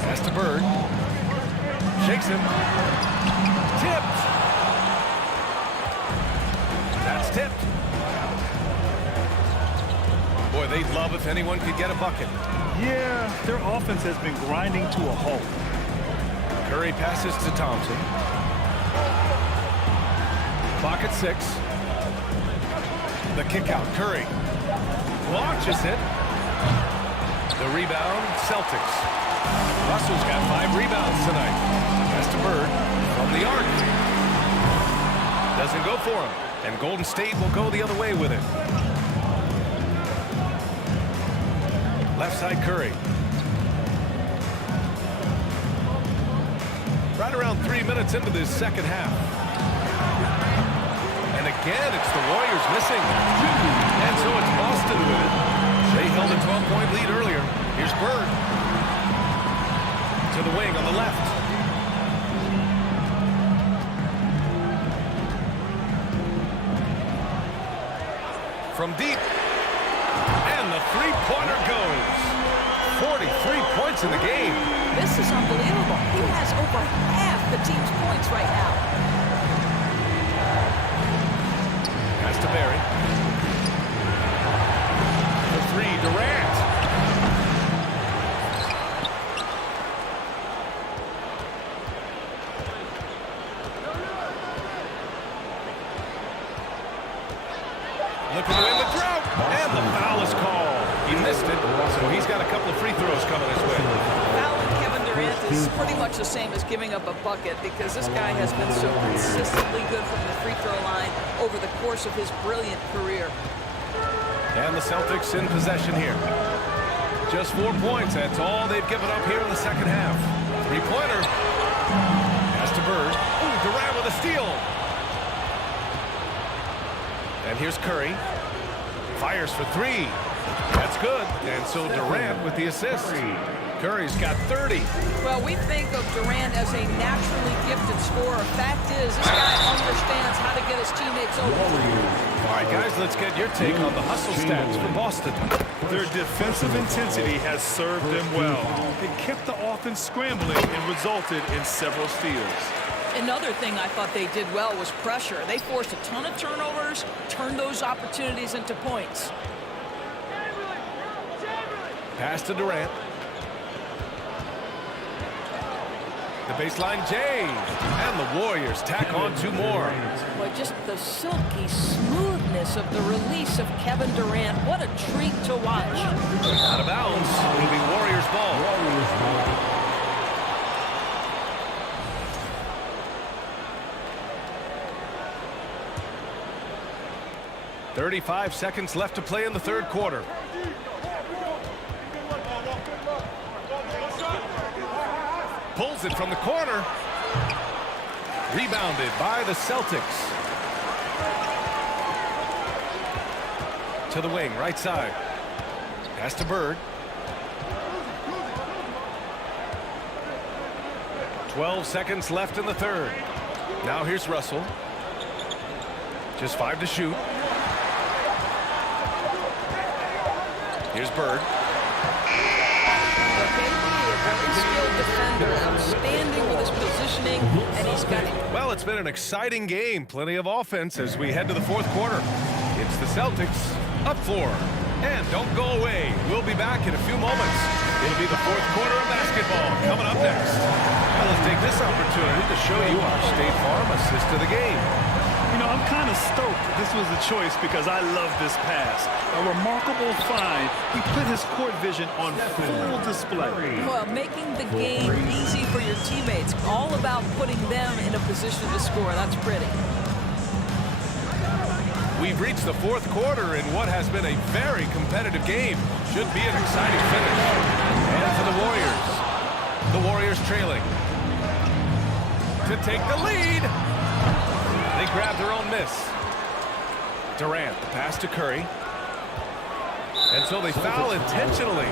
Pass to Bird. Shakes him. Tipped. That's tipped. Boy, they'd love if anyone could get a bucket. Yeah, their offense has been grinding to a halt. Curry passes to Thompson. Clock at 6. The kick out. Curry launches it. The rebound, Celtics. Russell's got 5 rebounds tonight. Pass to Bird from the arc. Doesn't go for him. And Golden State will go the other way with it. Left side Curry. Right around 3 minutes into this second half. And again, it's the Warriors missing. And so it's Boston with it. They held a 12-point lead earlier. Here's Bird. To the wing on the left. From deep. And the three-pointer goes. 43 points in the game. This is unbelievable. He has over half the team's points right now. Pass to Barry. The 3, Durant. Looking to win the drought. And the foul is called. He missed it, so he's got a couple of free throws coming his way. Fouling Kevin Durant is pretty much the same as giving up a bucket because this guy has been so consistently good from the free throw line over the course of his brilliant career. And the Celtics in possession here. Just 4 points. That's all they've given up here in the second half. Three-pointer. Pass to Bird. Ooh, Durant with a steal. And here's Curry. Fires for 3. That's good. And so Durant with the assist. Curry's got 30. Well, we think of Durant as a naturally gifted scorer. Fact is, this guy understands how to get his teammates open. All right, guys, let's get your take on the hustle stats for Boston. Their defensive intensity has served them well. It kept the offense scrambling and resulted in several steals. Another thing I thought they did well was pressure. They forced a ton of turnovers, turned those opportunities into points. Pass to Durant. The baseline, Jay. And the Warriors tack on 2 more. Boy, just the silky smoothness of the release of Kevin Durant. What a treat to watch. Out of bounds. It'll be Warriors ball. 35 seconds left to play in the third quarter. Pulls it from the corner. Rebounded by the Celtics. To the wing, right side. Pass to Bird. 12 seconds left in the third. Now here's Russell. Just 5 to shoot. Here's Bird. Very skilled defender, outstanding with his positioning, and he's got it. Well, it's been an exciting game. Plenty of offense as we head to the fourth quarter. It's the Celtics up 4. And don't go away. We'll be back in a few moments. It'll be the fourth quarter of basketball coming up next. Well, let's take this opportunity to show you our State Farm assist of the game. You know, I'm kind of stoked this was a choice because I love this pass. A remarkable find. He put his court vision on full display. Well, making the game easy for your teammates. All about putting them in a position to score. That's pretty. We've reached the fourth quarter in what has been a very competitive game. Should be an exciting finish. And for the Warriors trailing. To take the lead. They grab their own miss. Durant, the pass to Curry. And so they foul intentionally.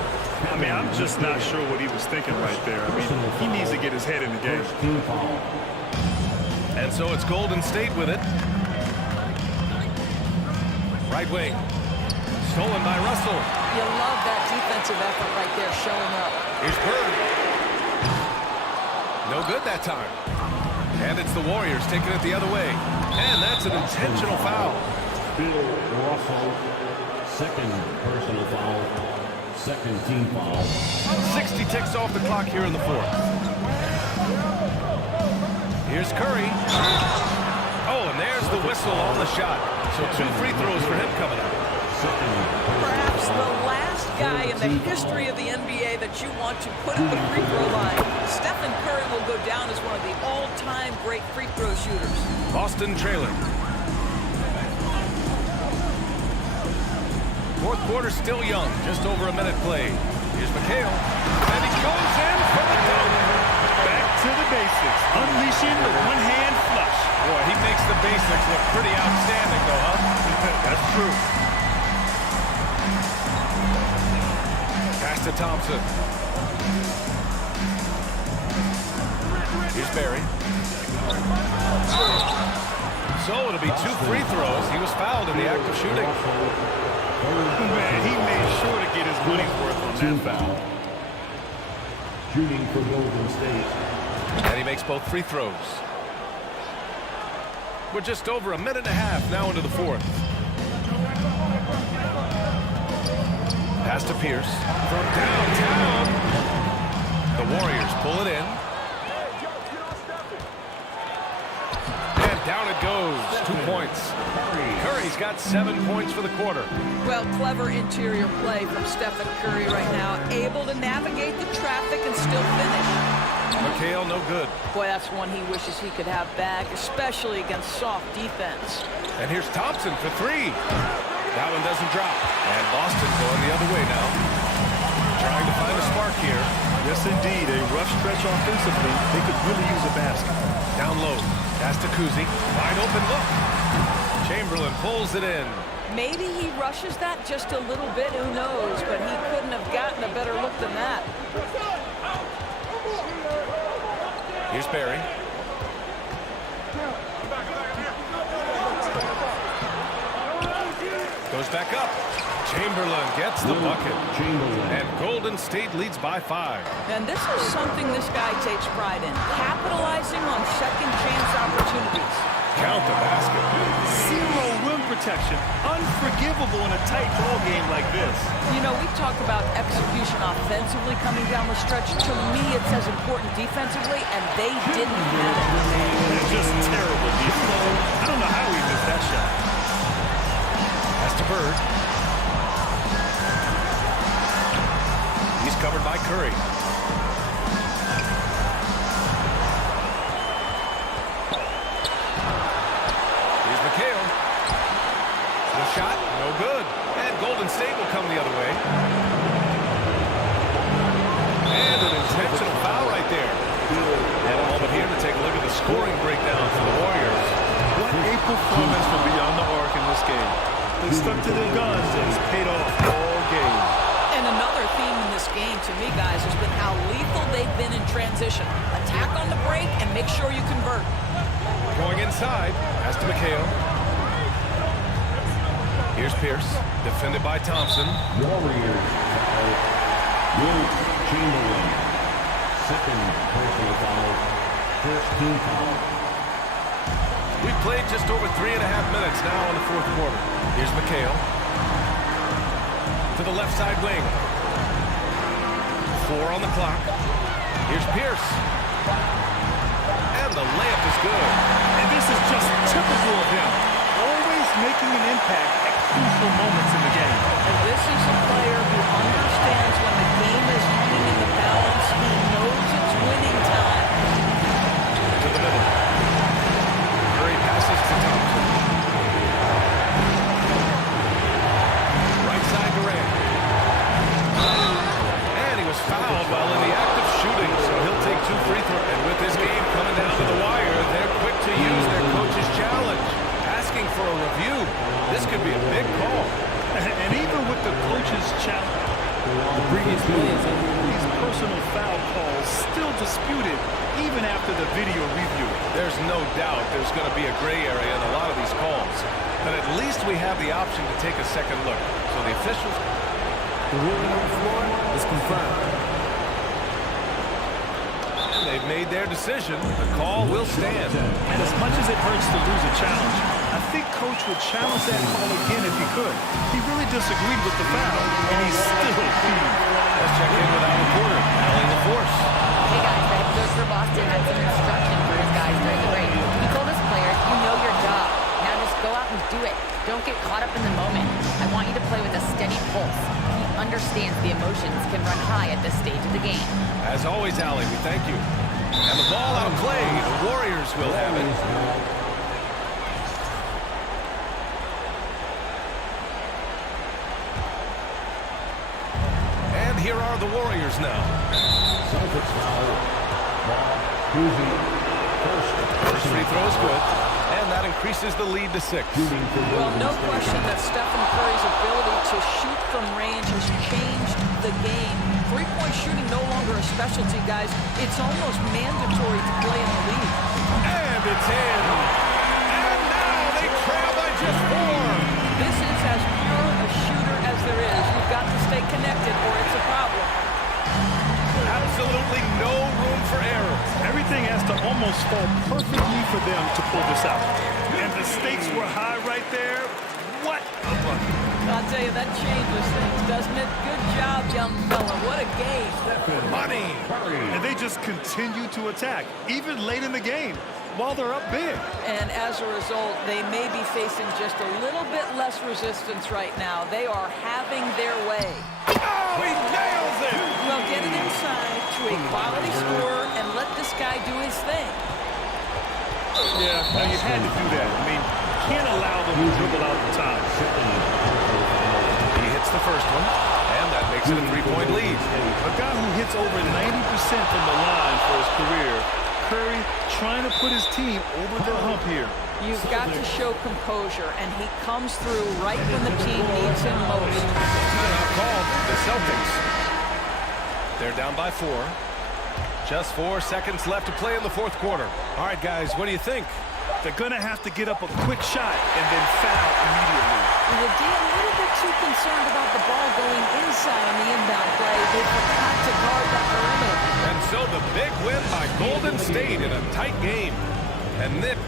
I mean, I'm just not sure what he was thinking right there. I mean, he needs to get his head in the game. And so it's Golden State with it. Right wing. whistle. You love that defensive effort right there showing up. Here's Bird. No good that time. And it's the Warriors taking it the other way. And that's an intentional foul. Bill Russell, second personal foul, second team foul. 60 ticks off the clock here in the fourth. Here's Curry. Oh, and there's the whistle on the shot. So 2 free throws for him coming up. Perhaps the last guy in the history of the NBA that you want to put at the free throw line. Stephen Curry will go down as one of the all-time great free throw shooters. Boston trailing. Fourth quarter still young, just over a minute played. Here's McHale, and he goes in for the dunk. Back to the basics, unleashing the one-hand flush. Boy, he makes the basics look pretty outstanding, though, huh? That's true. Pass to Thompson. Here's Barry. So it'll be 2 free throws. He was fouled in the act of shooting. Man, he made sure to get his money's worth on that foul. Shooting for Golden State. And he makes both free throws. We're just over a minute and a half now into the fourth. Pass to Pierce. From downtown. The Warriors pull it in. And down it goes. 2 points. Curry's got 7 points for the quarter. Well, clever interior play from Stephen Curry right now. Able to navigate the traffic and still finish. McHale, no good. Boy, that's one he wishes he could have back, especially against soft defense. And here's Thompson for 3. That one doesn't drop. And Boston going the other way now. Trying to find a spark here. Yes, indeed. A rough stretch offensively. They could really use a basket. Down low. Pass to Kuzi. Wide open look. Chamberlain pulls it in. Maybe he rushes that just a little bit, who knows, but he couldn't have gotten a better look than that. Here's Barry. Goes back up. Chamberlain gets the bucket. And Golden State leads by 5. And this is something this guy takes pride in, capitalizing on second chance opportunities. Count the basket. Zero rim protection. Unforgivable in a tight ball game like this. You know, we talk about execution offensively coming down the stretch. To me, it's as important defensively, and they didn't have it. It's just terrible defense. I don't know how he missed that shot. Pass to Bird. He's covered by Curry. Here's McHale. The shot, no good. And Golden State will come the other way. And an intentional foul right there. And a moment here to take a look at the scoring breakdown for the Warriors. What a performance from beyond the arc in this game. They stuck to their guns and it's paid off all game. And another theme in this game, to me, guys, has been how lethal they've been in transition. Attack on the break and make sure you convert. Going inside, pass to McHale. Here's Pierce, defended by Thompson. Warriors foul. Will Chamberlain, second personal foul, first team foul. We've played just over 3.5 minutes now in the fourth quarter. Here's McHale. To the left side wing. 4 on the clock. Here's Pierce. And the layup is good. And this is just typical of him. Always making an impact at crucial moments in the game. And this is a player who understands when the game is hanging in the balance. He knows it's winning time. To the middle. Curry passes to Thompson. Right side Durant. And he was fouled while in the act of shooting, so he'll take 2 free throws. And with this game coming down to the wire, they're quick to use their coach's challenge. Asking for a review. This could be a big call. And even with the coach's challenge, the previous plays, these personal foul calls still disputed even after the video review. There's no doubt there's going to be a gray area in a lot of these calls. But at least we have the option to take a second look. So the officials The ruling on the floor is confirmed. And they've made their decision. The call will stand. And as much as it hurts to lose a challenge, I think Coach would challenge that call again if he could. He really disagreed with the foul, and he's still feeding. Let's check in with our reporter, Allie LaForce. Hey guys, the head coach for Boston had some instruction for his guys during the break. He told his players, you know your job. Now just go out and do it. Don't get caught up in the moment. I want you to play with a steady pulse. He understands the emotions can run high at this stage of the game. As always, Allie, we thank you. And the ball out of play. The Warriors will have it. And here are the Warriors now. Celtics foul. Ball. First free throw is good. And that increases the lead to 6. Well, no question that Stephen Curry's ability to shoot from range has changed the game. Three-point shooting no longer a specialty, guys. It's almost mandatory to play in the league. And it's in. And now they trail by just 4. This is as pure a shooter as there is. You've got to stay connected or it's a problem. Absolutely no room for error. Everything has to almost fall perfectly for them to pull this out. And the stakes were high right there. What a bucket. I'll tell you, that changes things, doesn't it? Good job, young fella. What a game. Money. And they just continue to attack, even late in the game, while they're up big. And as a result, they may be facing just a little bit less resistance right now. They are having their way. Oh, he nails it. Well, get it inside to a quality score and let this guy do his thing. Yeah, now you had to do that. I mean, can't allow them to dribble out the top. He hits the first one, and that makes it a 3-point lead. A guy who hits over 90% from the line for his career, Curry trying to put his team over the hump here. You've got to show composure, and he comes through right when the team needs him most. Timeout called. The Celtics. They're down by 4. Just 4 seconds left to play in the fourth quarter. All right, guys, what do you think? They're going to have to get up a quick shot and then foul immediately. The D a little bit too concerned about the ball going inside on the inbound play. They forgot to guard that perimeter. And so the big win by Golden State in a tight game. And Nick.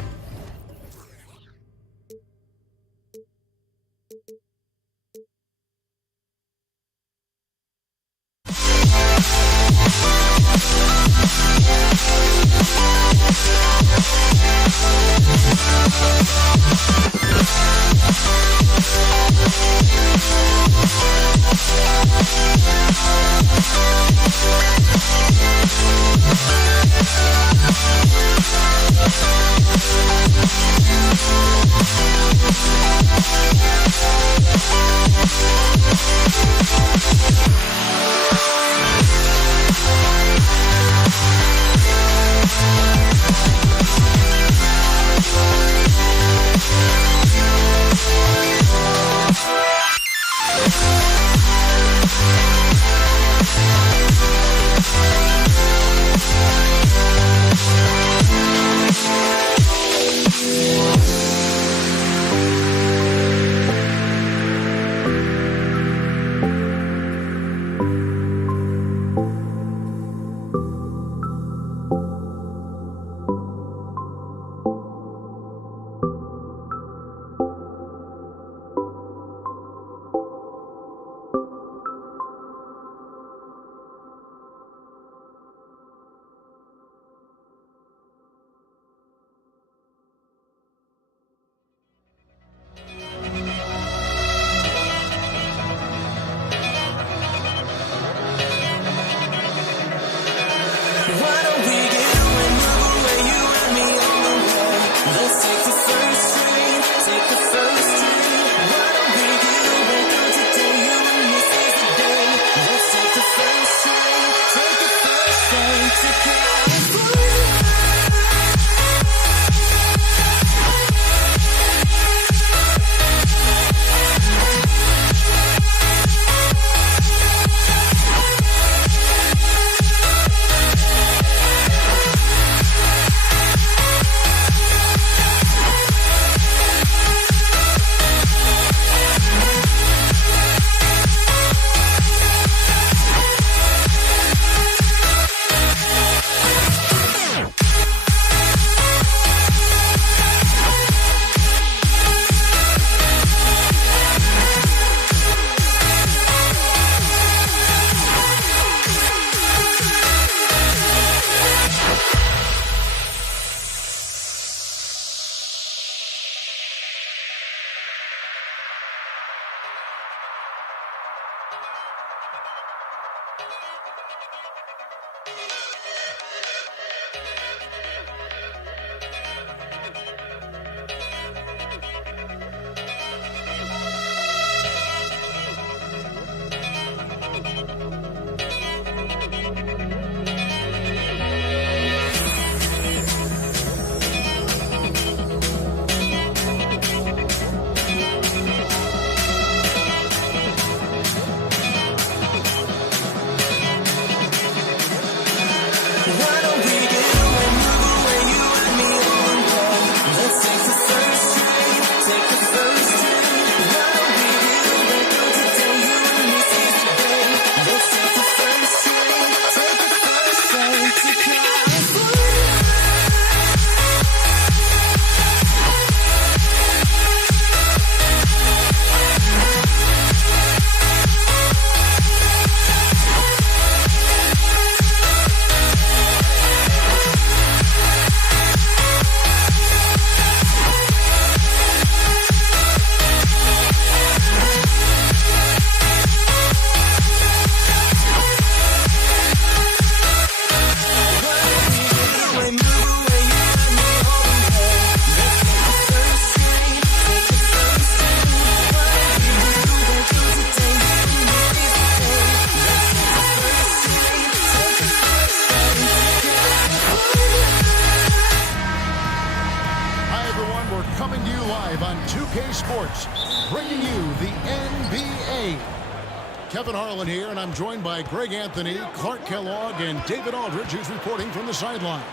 Kevin Harlan here, and I'm joined by Greg Anthony, Clark Kellogg, and David Aldridge, who's reporting from the sidelines.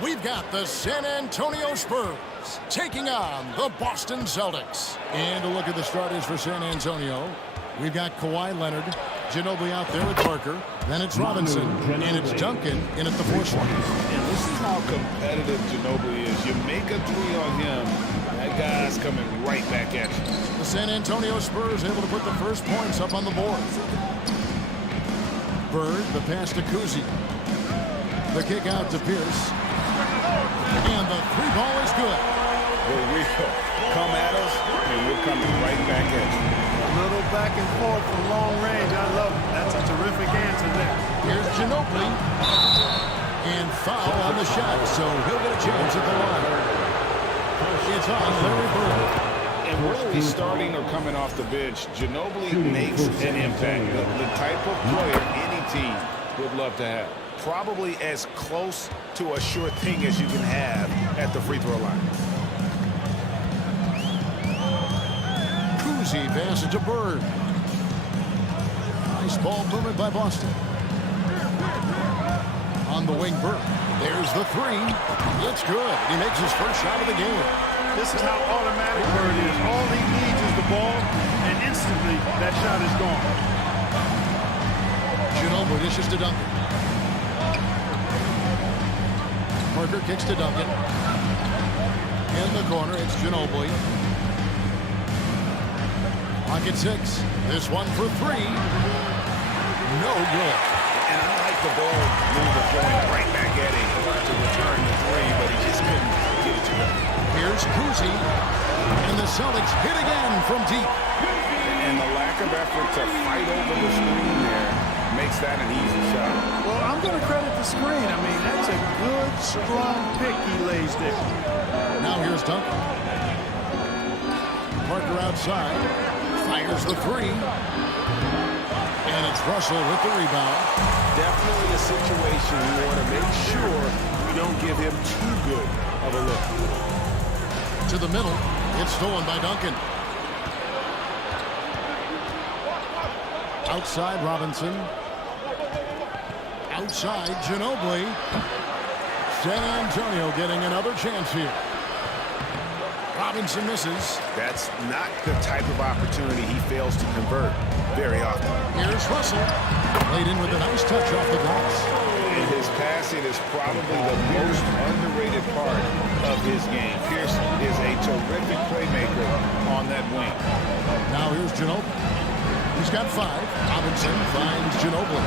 We've got the San Antonio Spurs taking on the Boston Celtics. And a look at the starters for San Antonio. We've got Kawhi Leonard, Ginobili out there with Parker. Then it's Robinson, and it's Duncan in at the fourth slot. And this is how competitive Ginobili is. You make a three on him, that guy's coming right back at you. The San Antonio Spurs able to put the first points up on the board. Bird, the pass to Kuzi. The kick out to Pierce. And the three ball is good. Well, we come at us, and we're coming right back at you. A little back and forth from long range. I love it. That's a terrific answer there. Here's Ginobili. And foul on the shot, so he'll get a chance at the line. It's on Larry Bird. And whether he's starting or coming off the bench, Ginobili makes an impact. The type of player any team would love to have. Probably as close to a sure thing as you can have at the free throw line. Kuzi passes to Bird. Nice ball movement by Boston. On the wing, Bird. There's the three. It's good. He makes his first shot of the game. This is how automatic Bird is. All he needs is the ball, and instantly that shot is gone. Ginobili dishes to Duncan. Parker kicks to Duncan. In the corner, it's Ginobili. Pocket six. This one for three. No good. And I like the ball moving going right back at him to return the three, but he just couldn't get it to him. Here's Kuzi. And the Celtics hit again from deep. And the lack of effort to fight over the screen there makes that an easy shot. Well, I'm going to credit the screen. I mean, that's a good, strong pick he lays there. Now here's Duncan. Parker outside. Fires the three. And it's Russell with the rebound. Definitely a situation you want to make sure you don't give him too good of a look. To the middle. It's stolen by Duncan. Outside Robinson. Outside Ginobili. San Antonio getting another chance here. Robinson misses. That's not the type of opportunity he fails to convert very often. Here's Russell. Played in with a nice touch off the glass. And his passing is probably the most underrated part of his game. Pierce is a terrific playmaker on that wing. Now here's Ginobili. He's got five. Robinson finds Ginobili.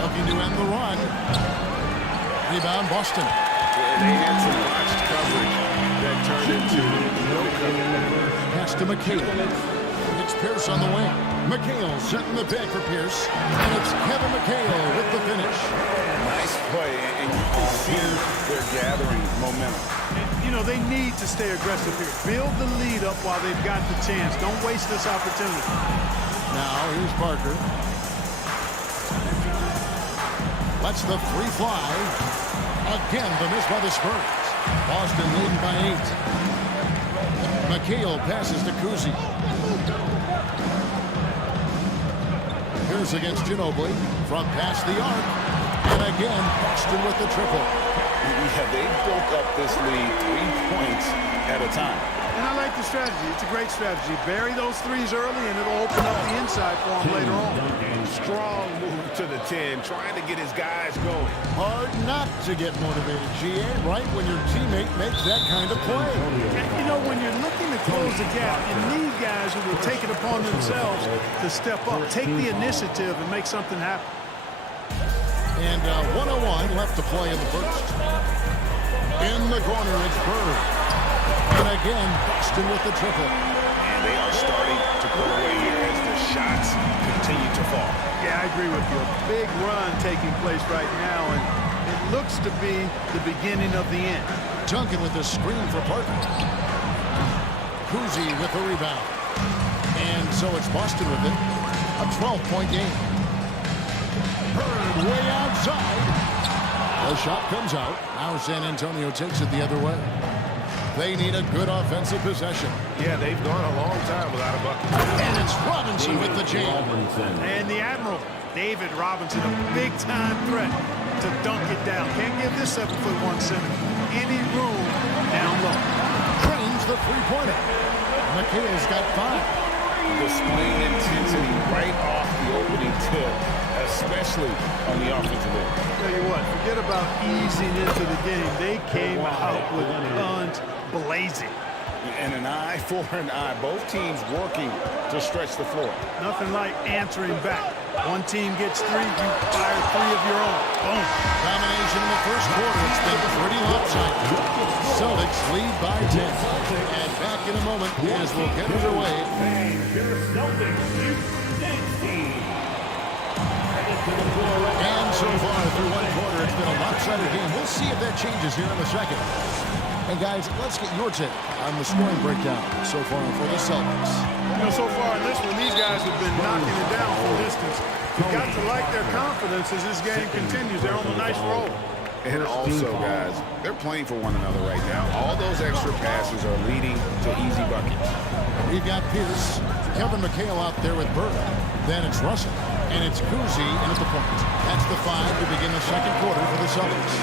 Looking to end the run. Rebound Boston. And they had some botched coverage that turned into no coverage. Pass Pass to McHale. It's Pierce on the wing. McHale setting the pick for Pierce. And it's Kevin McHale with the finish. Nice play, and you can see they're gathering momentum. You know, they need to stay aggressive here. Build the lead up while they've got the chance. Don't waste this opportunity. Now here's Parker. Lets the three fly. Again, the miss by the Spurs. Boston leading by 8. McHale passes to Kuzi. Here's against Ginobili from past the arc. And again, Boston with the triple. Yeah, they built up this lead 3 points at a time. And I like the strategy. It's a great strategy. Bury those threes early, and it'll open up the inside for them later on. Strong move to the 10, trying to get his guys going. Hard not to get motivated, GA, right when your teammate makes that kind of play. And, you know, when you're looking to close the gap, you need guys who will take it upon themselves to step up, take the initiative, and make something happen. And 101 left to play in the first. In the corner, it's Bird. And again, Boston with the triple. And they are starting to pull away here as the shots continue to fall. Yeah, I agree with you. A big run taking place right now, and it looks to be the beginning of the end. Duncan with the screen for Parker. Kuzi with the rebound. And so it's Boston with it. A 12-point game. Bird way outside. The shot comes out. Now San Antonio takes it the other way. They need a good offensive possession. Yeah, they've gone a long time without a bucket. And it's Robinson with the jam. And the Admiral, David Robinson, a big-time threat to dunk it down. Can't give this 7'1" center any room down low. Drains the three-pointer. McHale's got 5. Displaying intensity right off the opening tip, especially on the offensive end. Tell you what, forget about easing into the game. They came out with guns blazing. And an eye for an eye. Both teams working to stretch the floor. Nothing like answering back. One team gets 3, you fire 3 of your own. Boom. Domination in the first quarter. It's been pretty lopsided. Celtics lead by 10. And back in a moment as we'll get underway. And so far through one quarter, it's been a lopsided game. We'll see if that changes here in a second. And guys, let's get your take on the scoring breakdown so far for the Celtics. You know, so far in this one, these guys have been knocking it down from distance. You've got to like their confidence as this game continues. They're on a nice roll. And also, guys, they're playing for one another right now. All those extra passes are leading to easy buckets. We've got Pierce, Kevin McHale out there with Bird. Then it's Russell, and it's Kuzi in at the point. That's the 5 to begin the second quarter for the Celtics.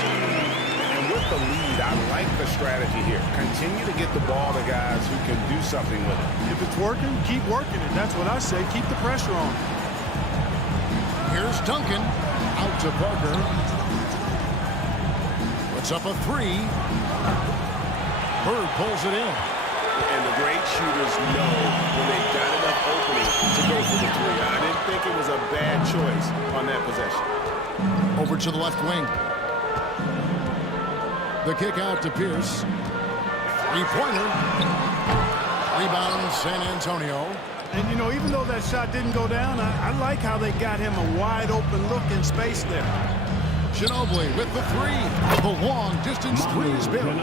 And with the lead, I like the strategy here. Continue to get the ball to guys who can do something with it. If it's working, keep working it. That's what I say. Keep the pressure on. Here's Duncan. Out to Parker. Puts up a 3. Bird pulls it in. And the great shooters know when they've got enough opening to go for the 3. I didn't think it was a bad choice on that possession. Over to the left wing. The kick out to Pierce. 3-pointer. Rebound San Antonio. And, you know, even though that shot didn't go down, I like how they got him a wide-open look in space there. Ginobili with the 3. The long-distance 3 is buried.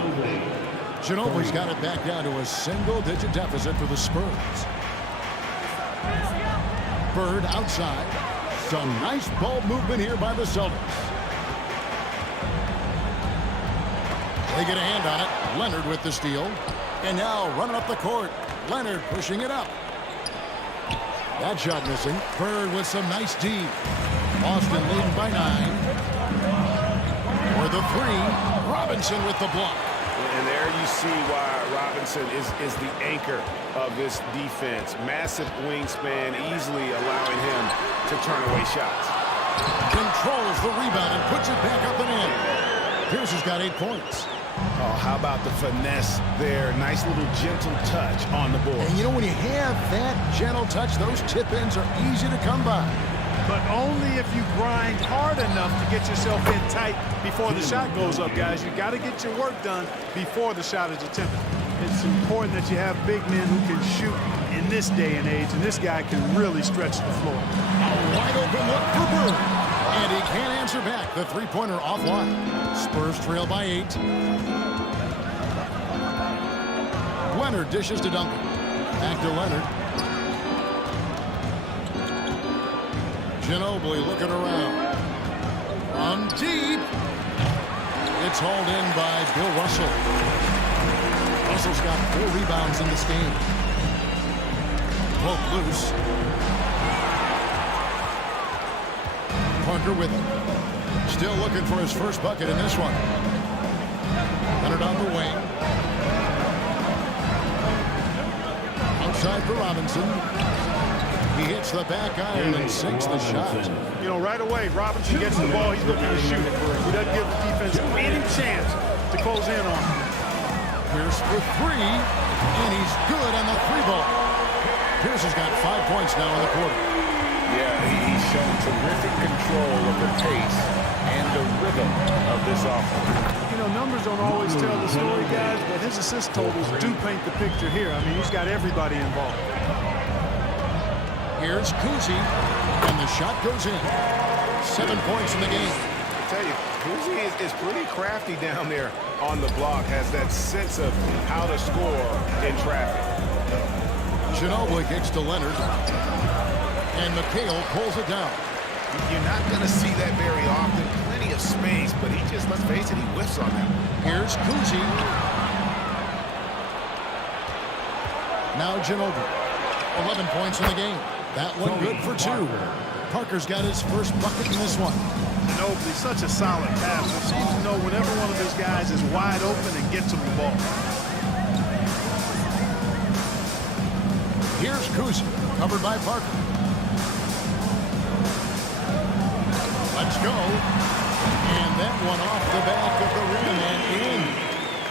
Ginobili's got it back down to a single-digit deficit for the Spurs. Bird outside. Some nice ball movement here by the Celtics. They get a hand on it. Leonard with the steal. And now running up the court. Leonard pushing it up. That shot missing. Bird with some nice D. Boston leading by 9. For the 3. Robinson with the block. And there you see why Robinson is the anchor of this defense. Massive wingspan, easily allowing him to turn away shots. Controls the rebound and puts it back up and in. Pierce has got 8 points. Oh, how about the finesse there? Nice little gentle touch on the board. And you know, when you have that gentle touch, those tip-ins are easy to come by. But only if you grind hard enough to get yourself in tight before the shot goes up, guys. You got to get your work done before the shot is attempted. It's important that you have big men who can shoot in this day and age, and this guy can really stretch the floor. A wide open look for Bird. And he can't answer back. The three-pointer offline. Spurs trail by 8. Leonard dishes to Duncan. Back to Leonard. Ginobili looking around. On deep. It's hauled in by Bill Russell. Russell's got 4 rebounds in this game. Broke loose. Parker with him. Still looking for his first bucket in this one. Leonard on the wing. Outside for Robinson. He hits the back iron and sinks the shot. You know, right away, Robinson gets the ball. He's looking to shoot it. He doesn't give the defense any chance to close in on him. Pierce for 3, and he's good on the 3-ball. Pierce has got 5 points now in the quarter. Yeah, he's shown terrific control of the pace and the rhythm of this offense. You know, numbers don't always tell the story, guys, but his assist totals do paint the picture here. I mean, he's got everybody involved. Here's Cousy, and the shot goes in. 7 points in the game. I tell you, Cousy is pretty crafty down there on the block, has that sense of how to score in traffic. Ginobili kicks to Leonard, and McHale pulls it down. You're not going to see that very often. Plenty of space, but he just, let's face it, he whiffs on that. Here's Cousy. Now Ginobili. 11 points in the game. That one good for 2. Parker's got his first bucket in this one. Ginobili, such a solid passer. Seems to know whenever one of his guys is wide open and gets him the ball. Here's Cousy, covered by Parker. Let's go. And that one off the back of the rim and in.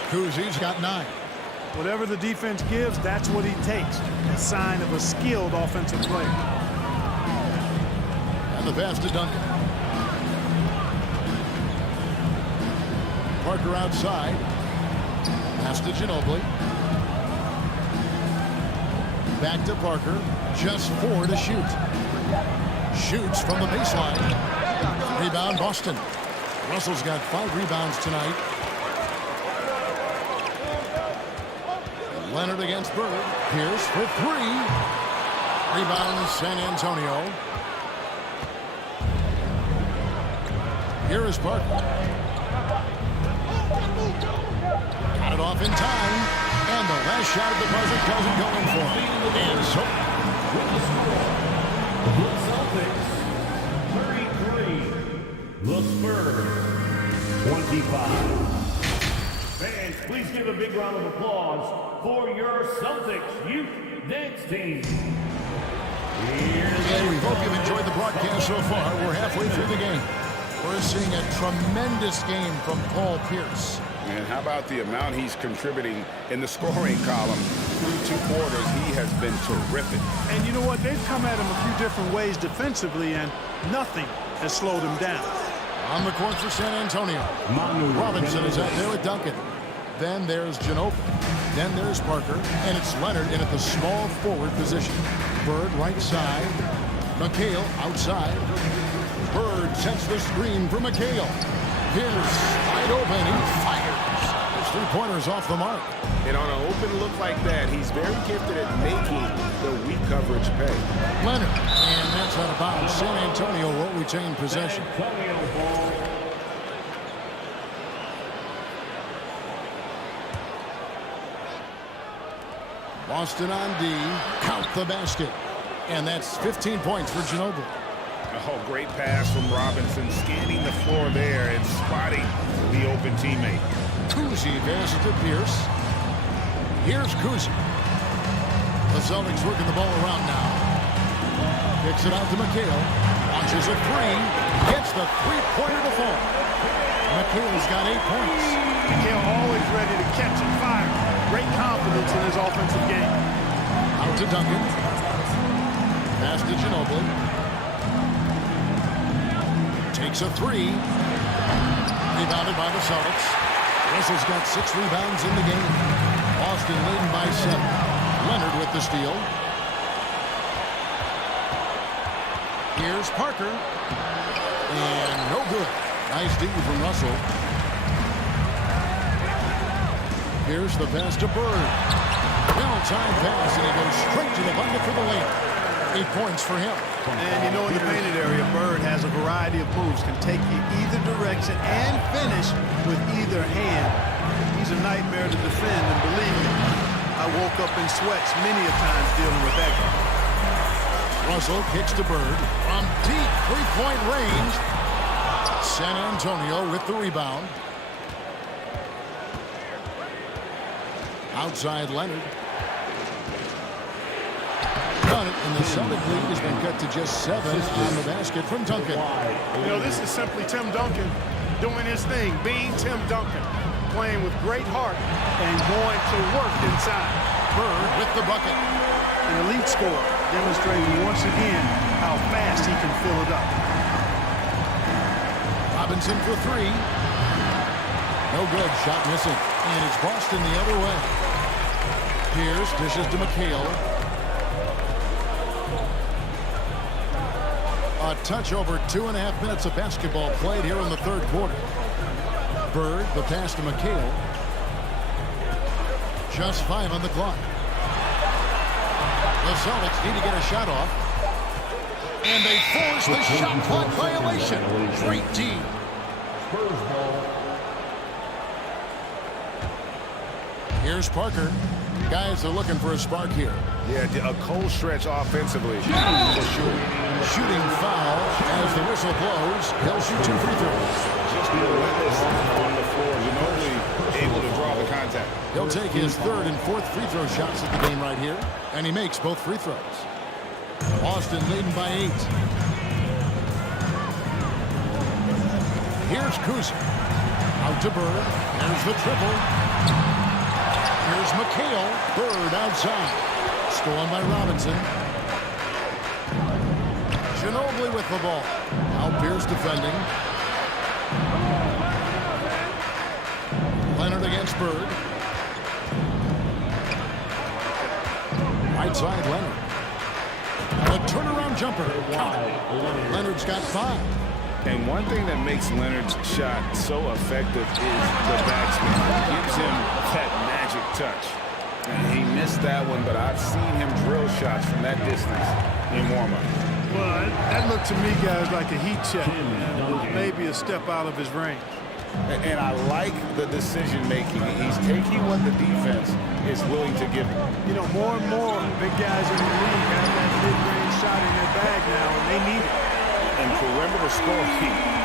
Cousy's got 9. Whatever the defense gives, that's what he takes. A sign of a skilled offensive player. And the pass to Duncan. Parker outside. Pass to Ginobili. Back to Parker. Just 4 to shoot. Shoots from the baseline. Rebound Boston. Russell's got 5 rebounds tonight. Leonard against Bird. Pierce for 3. Rebound San Antonio. Here is Parker. Got it off in time. And the last shot of the buzzer doesn't go in for him. And so the Spurs 25. Fans, please give a big round of applause for your Celtics youth dance team. And we hope you've enjoyed the broadcast so far. We're halfway through the game. We're seeing a tremendous game from Paul Pierce. And how about the amount he's contributing in the scoring column? Through 2 quarters, he has been terrific. And you know what? They've come at him a few different ways defensively, and nothing has slowed him down. On the court for San Antonio. Robinson is out there with Duncan. Then there's Ginobili. Then there's Parker. And it's Leonard in at the small forward position. Bird right side. McHale outside. Bird sets the screen for McHale. Here's wide open. He fires. His 3-pointer's off the mark. And on an open look like that, he's very gifted at making the weak coverage pay. Leonard. And that's out of bounds. San Antonio will retain possession. Boston on D. Count the basket. And that's 15 points for Ginobili. Oh, great pass from Robinson, scanning the floor there and spotting the open teammate. Cousy passes to Pierce. Here's Cousy. The Celtics working the ball around now. Kicks it out to McHale. Launches a 3. Gets the 3-pointer to fall. McHale's got 8 points. McHale always ready to catch and fire. Great confidence in his offensive game. Out to Duncan. Pass to Ginobili. Takes a 3. Rebounded by the Celtics. Russell's got 6 rebounds in the game. Boston Boston leading by 7. Leonard with the steal. Here's Parker. And no good. Nice D from Russell. Here's the pass to Bird. Well-timed pass, and he goes straight to the bucket for the layup. 8 points for him. And you know, in the painted area, Bird has a variety of moves. Can take you either direction and finish with either hand. He's a nightmare to defend, and believe me, I woke up in sweats many a times dealing with that guy. Russell kicks to Bird from deep three-point range. San Antonio with the rebound. Outside Leonard. Got it, and the Celtic lead has been cut to just 7 on the basket from Duncan. You know, this is simply Tim Duncan doing his thing, being Tim Duncan, playing with great heart and going to work inside. Bird with the bucket. An elite scorer, demonstrating once again how fast he can fill it up. Robinson for 3. No good, shot missing. And it's Boston the other way. Pierce dishes to McHale. A touch over 2.5 minutes of basketball played here in the third quarter. Bird, the pass to McHale. Just 5 on the clock. The Celtics need to get a shot off. And they force the shot clock violation. Great D. Here's Parker. Guys are looking for a spark here. Yeah, a cold stretch offensively. Shooting foul as the whistle blows. He'll shoot 2 free throws. Just relentless on the floor. Ginobili able to draw the contact. He'll take his 3rd and 4th free throw shots at the game right here. And he makes both free throws. Boston leading by 8. Here's Kuzma. Out to Bird. There's the triple. Here's McHale. Bird outside. Stolen by Robinson. Ginobili with the ball. Now Pierce defending. Leonard against Bird. Right side Leonard. A turnaround jumper. Leonard's got 5. And one thing that makes Leonard's shot so effective is the backspin. It gives him that magic touch. And he missed that one, but I've seen him drill shots from that distance in warm-up. Well, that looked to me, guys, like a heat check. Maybe a step out of his range. And I like the decision-making. He's taking what the defense is willing to give him. You know, more and more big guys in the league have that mid-range shot in their bag now, and they need it. And perimeter scoring,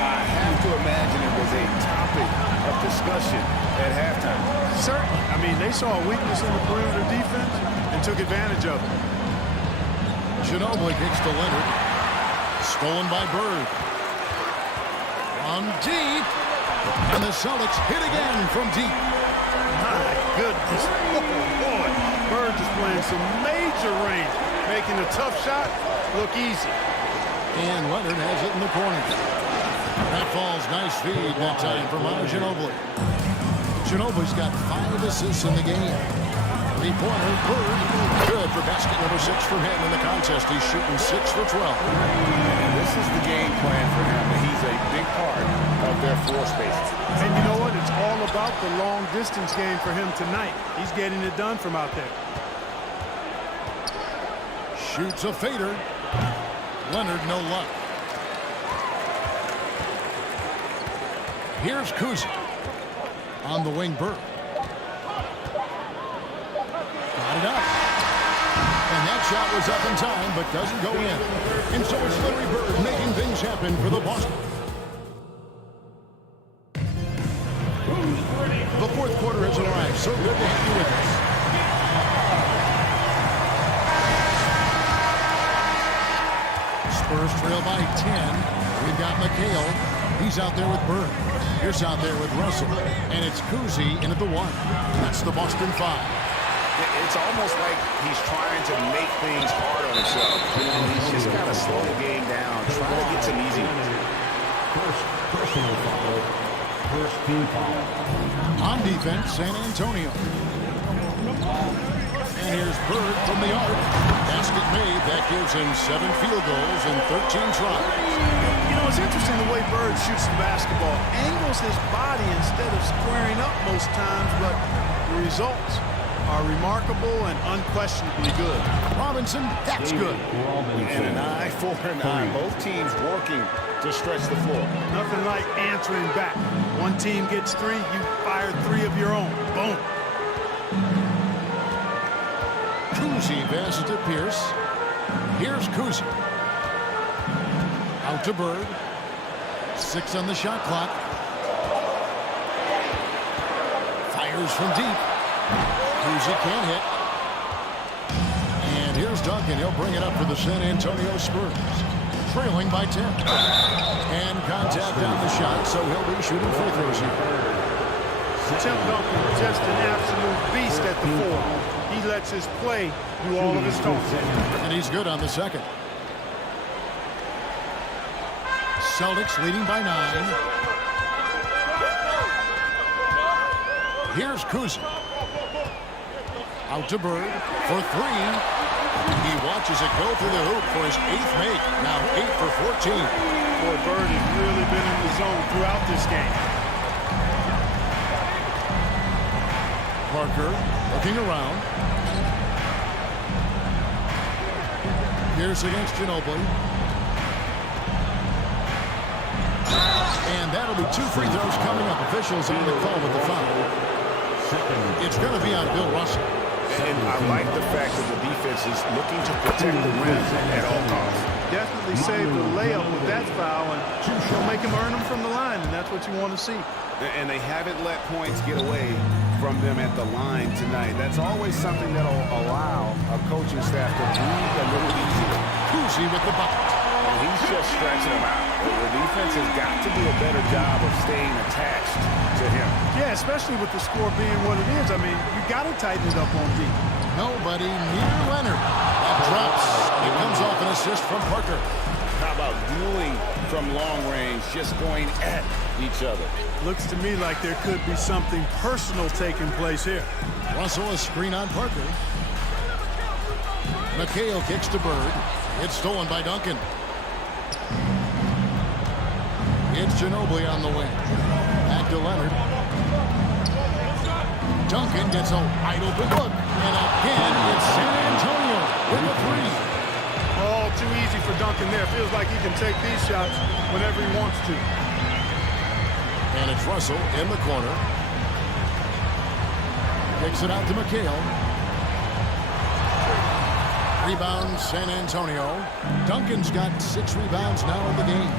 I have to imagine it was a topic of discussion at halftime. Certainly. I mean, they saw a weakness in the perimeter defense and took advantage of it. Ginobili kicks to Leonard. Stolen by Bird. On deep. And the Celtics hit again from deep. My goodness. Oh, boy. Bird displaying some major range, making a tough shot look easy. And Leonard has it in the corner. That falls. Nice feed that time from Ginobili. Ginobili's got 5 assists in the game. 3-pointer, Bird. Good for basket number 6 for him in the contest. He's shooting 6 for 12. And this is the game plan for him. He's a big part of their floor spaces. And you know what? It's all about the long-distance game for him tonight. He's getting it done from out there. Shoots a fader. Leonard, no luck. Here's Kuzma. On the wing, Bird. Got it up. And that shot was up in time, but doesn't go in. And so it's Larry Bird making things happen for the Boston. The fourth quarter has arrived. So good to have you with us. Spurs trail by 10. We've got McHale. He's out there with Bird. Here's out there with Russell. And it's Kuzi in at the 1. That's the Boston 5. It's almost like he's trying to make things hard on himself. He's just got to slow the game down, try to get some easy ones. First personal foul. First team foul. On defense, San Antonio. And here's Bird from the arc. Basket made. That gives him 7 field goals and 13 tries. You know, it's interesting the way Bird shoots the basketball. Angles his body instead of squaring up most times, but the results are remarkable and unquestionably good. Robinson, that's good. And an eye for an eye. Both teams working to stretch the floor. Nothing like answering back. One team gets 3, you fire 3 of your own. Boom. Cousy passes to Pierce. Here's Cousy. Out to Bird. 6 on the shot clock. Fires from deep. Cousy can't hit. And here's Duncan. He'll bring it up for the San Antonio Spurs. Trailing by 10. And contact on the shot, so he'll be shooting free throws here. Tim Duncan, just an absolute beast at the 4. He lets his play do all of his talking. And he's good on the second. Celtics leading by 9. Here's Cousy. Out to Bird for 3. He watches it go through the hoop for his 8th make. Now 8 for 14. Boy, Bird has really been in the zone throughout this game. Parker looking around. Pierce against Ginobili. And that'll be 2 free throws coming up. Officials on the call with the foul. It's going to be on Bill Russell. And I like the fact that the defense is looking to protect the rim at all costs. Definitely saved the layup with that foul, and she'll make him earn them from the line, and that's what you want to see. And they haven't let points get away from them at the line tonight. That's always something that'll allow a coaching staff to breathe a little easier. Cousy with the bucket. And he's just stretching them out. The defense has got to do a better job of staying attached to him. Yeah, especially with the score being what it is. I mean, you got to tighten it up on D. Nobody near Leonard. That drops. It comes off an assist from Parker. How about dueling from long range, just going at each other? Looks to me like there could be something personal taking place here. Russell a screen on Parker. McHale kicks to Bird. It's stolen by Duncan. It's Ginobili on the wing. Back to Leonard. Duncan gets a wide open look. And again, it's San Antonio with a 3. Oh, too easy for Duncan there. Feels like he can take these shots whenever he wants to. And it's Russell in the corner. Kicks it out to McHale. Rebound San Antonio. Duncan's got 6 rebounds now in the game.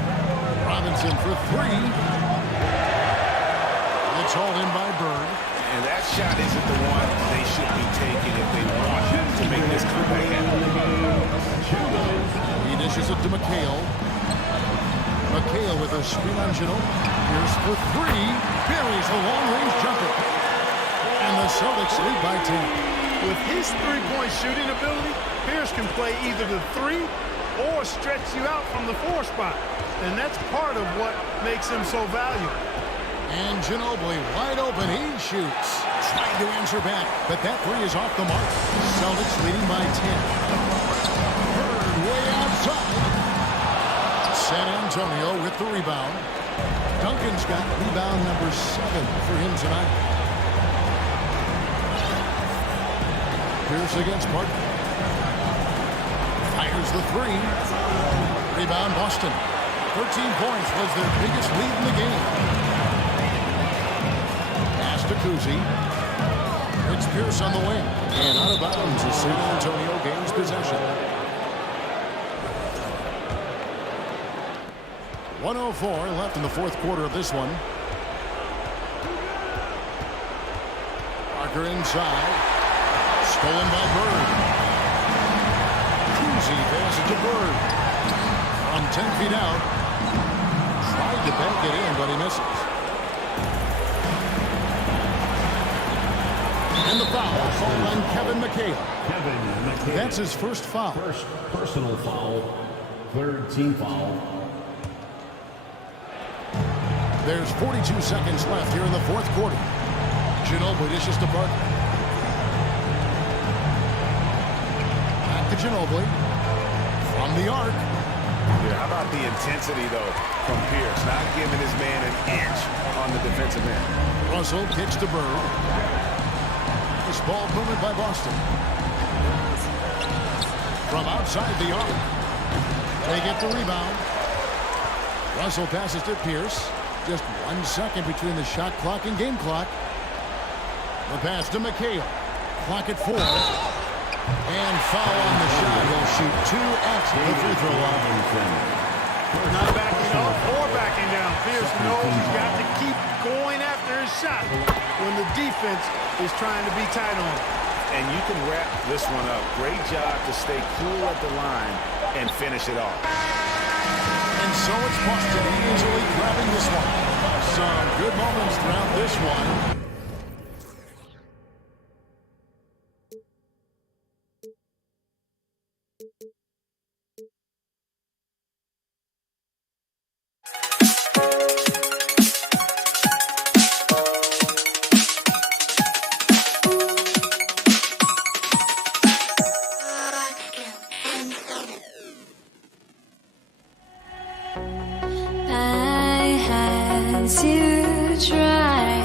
Robinson for 3. It's hauled in by Bird. And that shot isn't the one they should be taking if they want to make this comeback happen. He dishes it to McHale. McHale with a screen on Ginobili. Here's for 3. Buries the long-range jumper. And the Celtics lead by 10. With his three-point shooting ability, Pierce can play either the 3 or stretch you out from the 4 spot. And that's part of what makes him so valuable. And Ginobili wide open. He shoots. Trying to answer back, but that 3 is off the mark. Celtics leading by 10. Bird way outside. San Antonio with the rebound. Duncan's got rebound number 7 for him tonight. Pierce against Parker. Fires the 3. Rebound Boston. 13 points was their biggest lead in the game. Pass to Cousy. It's Pierce on the wing. And out of bounds as San Antonio gains possession. 1:04 left in the 4th quarter of this one. Parker inside. Stolen by Bird. Cousy passes to Bird. From 10 feet out. Tried to bank it in, but he misses. And the foul called on Kevin McHale. That's his first foul. First personal foul. 3rd team foul. There's 42 seconds left here in the 4th quarter. Ginobili dishes to Parker. Ginobili from the arc. Yeah, how about the intensity, though, from Pierce? Not giving his man an inch on the defensive end. Russell kicks to Bird. This ball moved by Boston. From outside the arc. They get the rebound. Russell passes to Pierce. Just 1 second between the shot clock and game clock. The pass to McHale. Clock at 4. And foul on the shot. He'll shoot 2 at the free throw line. Not backing up or backing down. Pierce knows he's got to keep going after his shot when the defense is trying to be tight on him. And you can wrap this one up. Great job to stay cool at the line and finish it off. And so it's Boston easily grabbing this one. Some good moments throughout this one. To try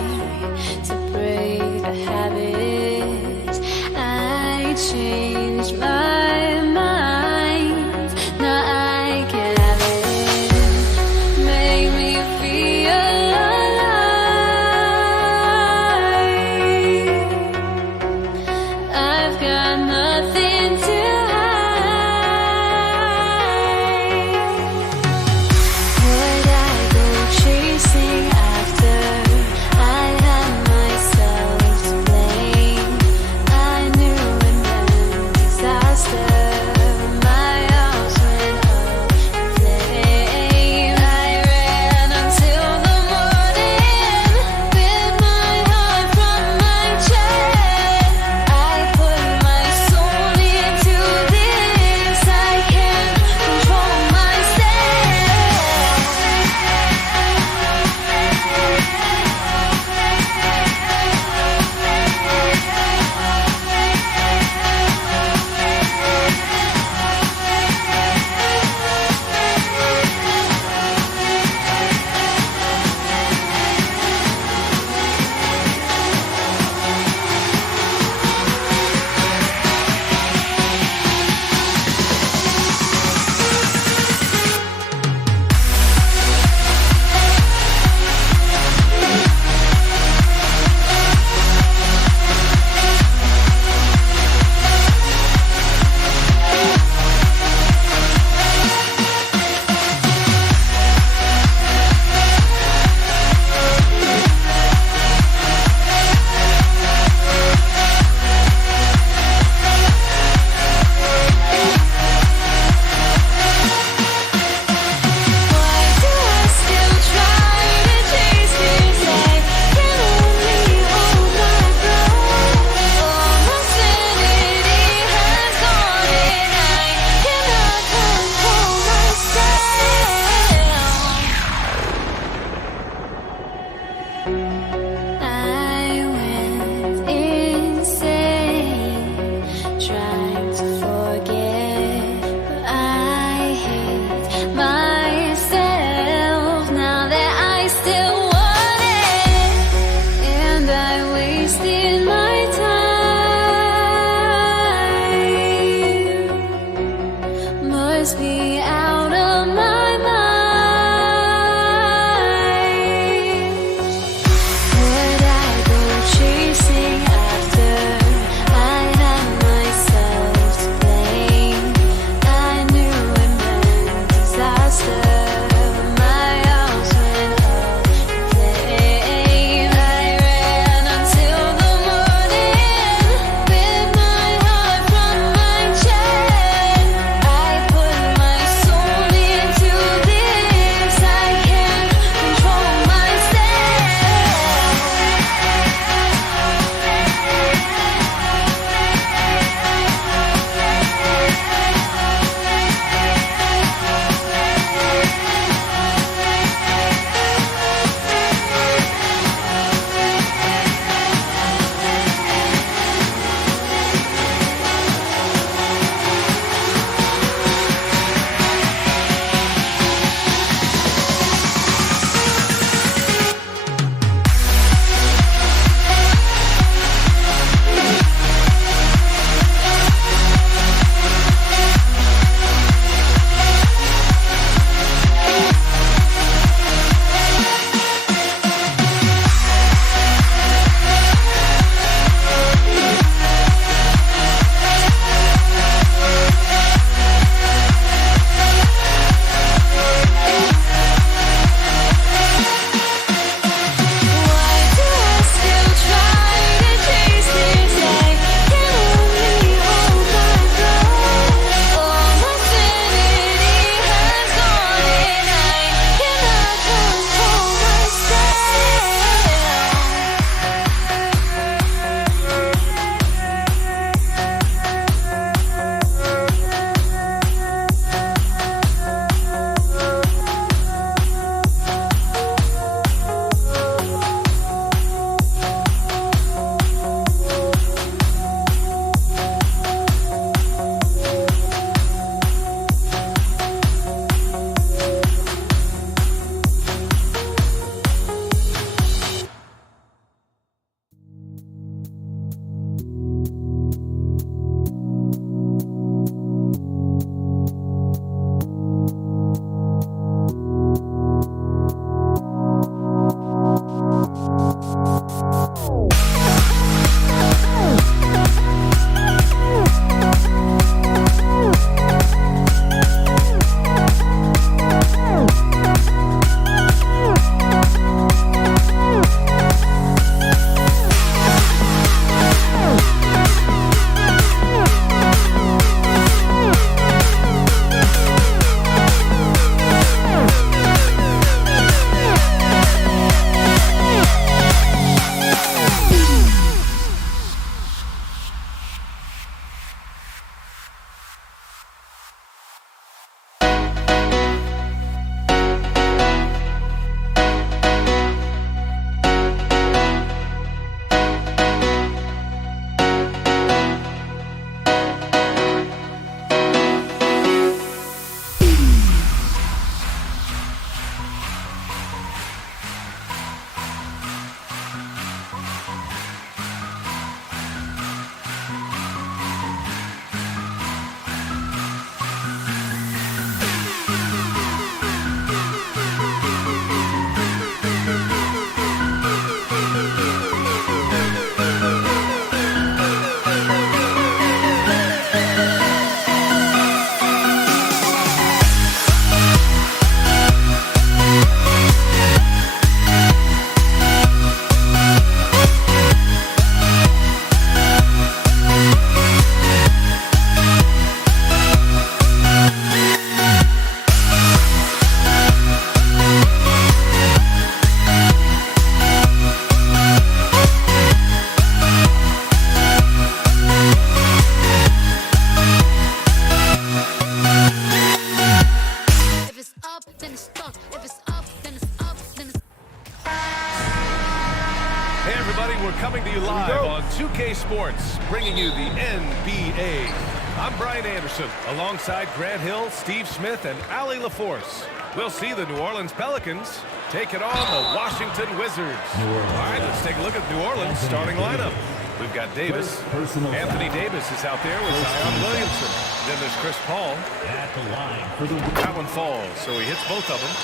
EA Sports, bringing you the NBA. I'm Brian Anderson, alongside Grant Hill, Steve Smith, and Allie LaForce. We'll see the New Orleans Pelicans take it on the Washington Wizards. All right, let's take a look at New Orleans' starting lineup. We've got Davis. Anthony Davis is out there with Zion Williamson. Then there's Chris Paul. At the line for the That one falls, so he hits both of them.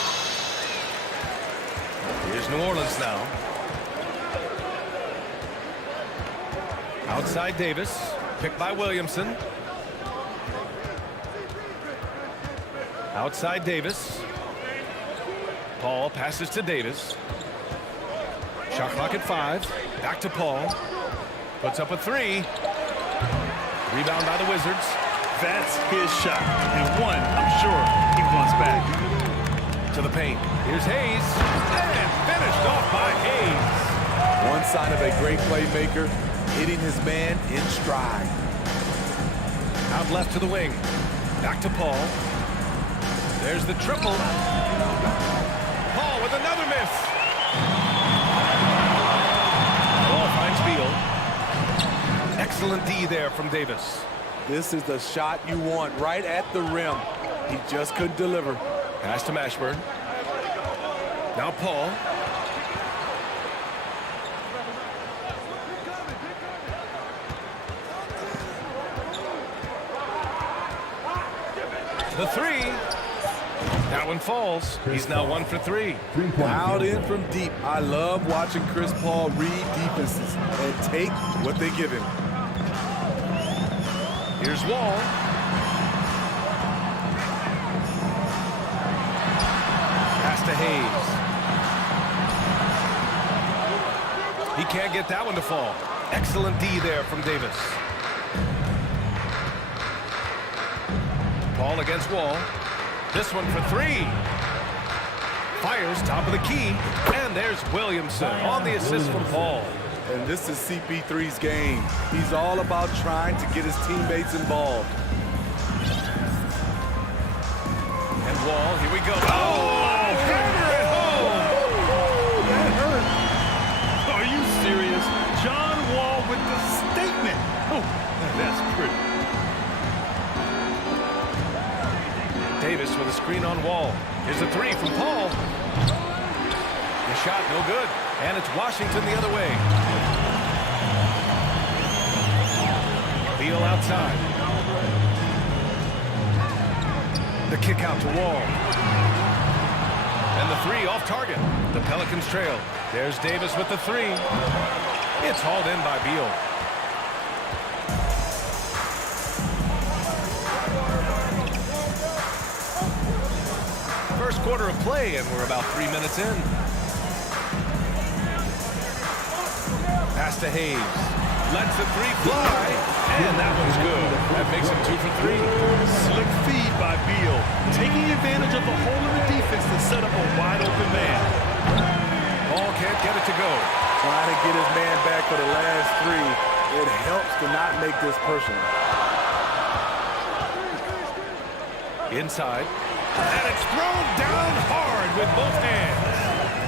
Here's New Orleans now. Outside Davis, picked by Williamson. Outside Davis. Paul passes to Davis. Shot clock at 5. Back to Paul. Puts up a 3. Rebound by the Wizards. That's his shot. And one, I'm sure, he wants back. To the paint. Here's Hayes. And finished off by Hayes. One sign of a great playmaker, hitting his man in stride. Out left to the wing. Back to Paul. There's the triple. Paul with another miss. Paul finds Beal. Excellent D there from Davis. This is the shot you want right at the rim. He just couldn't deliver. Pass to Mashburn. Now Paul. The 3. That one falls. He's now 1 for 3. Out in from deep. I love watching Chris Paul read defenses and take what they give him. Here's Wall. Pass to Hayes. He can't get that one to fall. Excellent D there from Davis. Paul against Wall. This one for 3. Fires top of the key. And there's Williamson on the assist from Paul. And this is CP3's game. He's all about trying to get his teammates involved. And Wall, here we go. Oh, hammer it home. That hurt. Are you serious? John Wall with the statement. Oh, that's pretty. Davis with a screen on Wall. Here's a 3 from Paul. The shot no good. And it's Washington the other way. Beal outside. The kick out to Wall. And the 3 off target. The Pelicans trail. There's Davis with the 3. It's hauled in by Beal. First quarter of play, and we're about 3 minutes in. Pass to Hayes. Lets the 3 fly, and that one's good. That makes him 2 for 3. Slick feed by Beal, taking advantage of the hole in the defense to set up a wide-open man. Paul can't get it to go. Trying to get his man back for the last 3. It helps to not make this personal. Inside. And it's thrown down hard with both hands.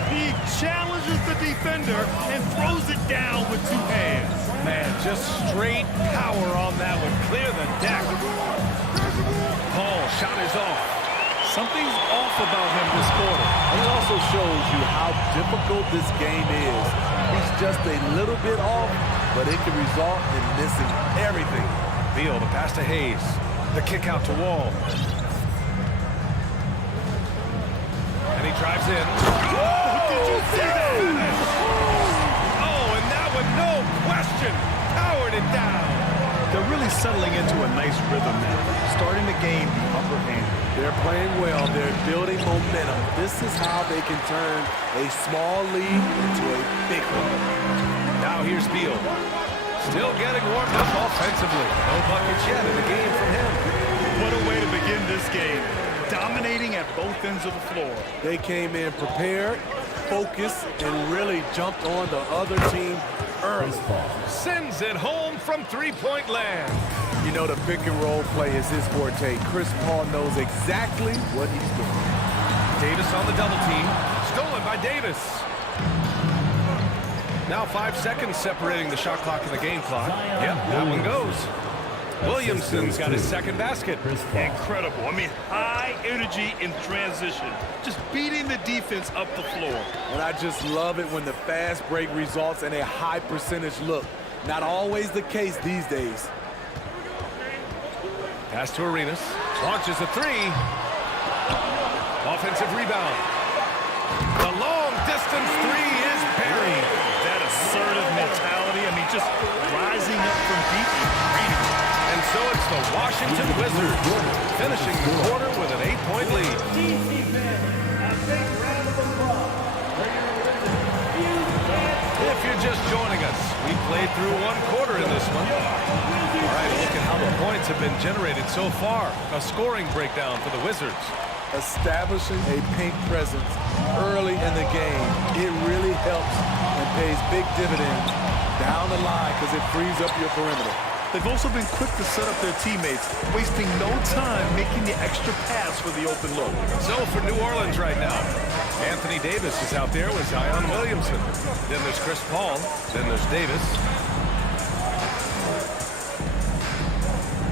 He challenges the defender and throws it down with 2 hands. Man, just straight power on that one. Clear the deck. Paul, shot is off. Something's off about him this quarter. And it also shows you how difficult this game is. He's just a little bit off, but it can result in missing everything. Beal, the pass to Hayes. The kick out to Wall. And he drives in. Oh, did you see that? Oh, and that one, no question, powered it down. They're really settling into a nice rhythm now, starting to gain the upper hand. They're playing well. They're building momentum. This is how they can turn a small lead into a big one. Now here's Beal. Still getting warmed up offensively. No buckets yet in the game from him. What a way to begin this game. Dominating at both ends of the floor. They came in prepared, focused, and really jumped on the other team early. Sends it home from 3-point land. You know, the pick and roll play is his forte. Chris Paul knows exactly what he's doing. Davis on the double team. Stolen by Davis. Now 5 seconds separating the shot clock and the game clock. Yep, that one goes. Williamson's got his second basket. Incredible. I mean, high energy in transition. Just beating the defense up the floor. And I just love it when the fast break results in a high percentage look. Not always the case these days. Pass to Arenas. Launches a three. Offensive rebound. The long distance three is buried. That assertive mentality. I mean, just rising up from deep and reading. And so it's the Washington Wizards finishing the quarter with an 8-point lead. If you're just joining us, we played through one quarter in this one. All right, look at how the points have been generated so far. A scoring breakdown for the Wizards. Establishing a paint presence early in the game, it really helps and pays big dividends down the line because it frees up your perimeter. They've also been quick to set up their teammates, wasting no time making the extra pass for the open look. So for New Orleans right now, Anthony Davis is out there with Zion Williamson. Then there's Chris Paul. Then there's Davis.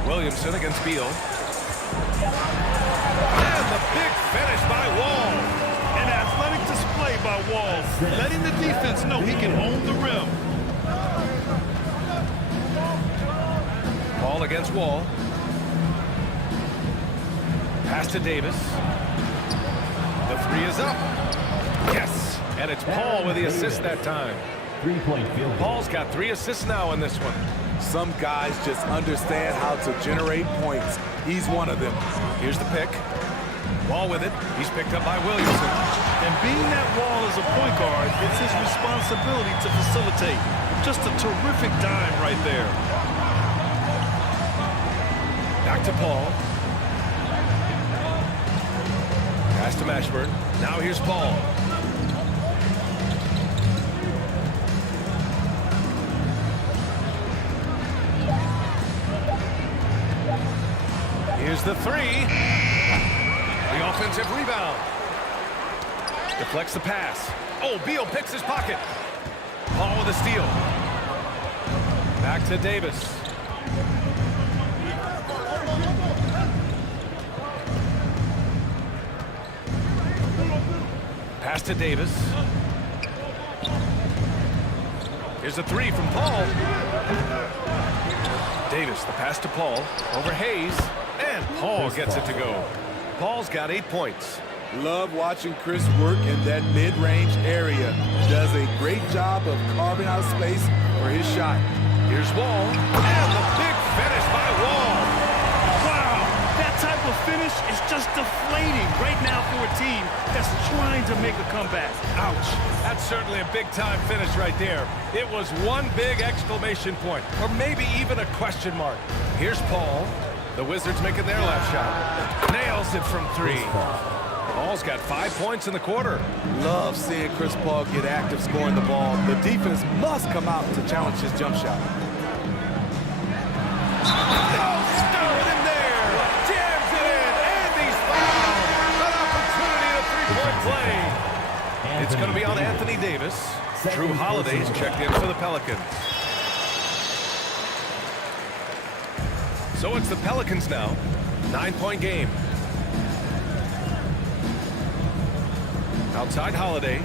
Williamson against Beal. And the big finish by Wall. An athletic display by Wall, letting the defense know he can own the rim. Paul against Wall. Pass to Davis. The three is up. Yes. And it's Paul with the assist that time. 3-point field. Paul's got 3 assists now in this one. Some guys just understand how to generate points. He's one of them. Here's the pick. Wall with it. He's picked up by Williamson. And being that Wall as a point guard, it's his responsibility to facilitate. Just a terrific dime right there. Back to Paul. Pass to Mashburn. Now here's Paul. Here's the three. The offensive rebound. Deflects the pass. Oh, Beal picks his pocket. Paul with a steal. Back to Davis. Pass to Davis. Here's a three from Paul. Davis, the pass to Paul. Over Hayes. And Paul gets it to go. Paul's got 8 points. Love watching Chris work in that mid-range area. Does a great job of carving out space for his shot. Here's Wall. And the big finish by Wall. Wow, that type of finish is just deflating right now for a team that's trying to make a comeback. Ouch. That's certainly a big-time finish right there. It was one big exclamation point, or maybe even a question mark. Here's Paul. The Wizards making their last shot. Nails it from 3. Paul's got 5 points in the quarter. Love seeing Chris Paul get active scoring the ball. The defense must come out to challenge his jump shot. Stow it in there. Jams it in. And he's fouled. An opportunity at a three-point play. It's going to be on Anthony Davis. Drew Holiday's checked in for the Pelicans. So it's the Pelicans now. 9-point game. Outside Holiday.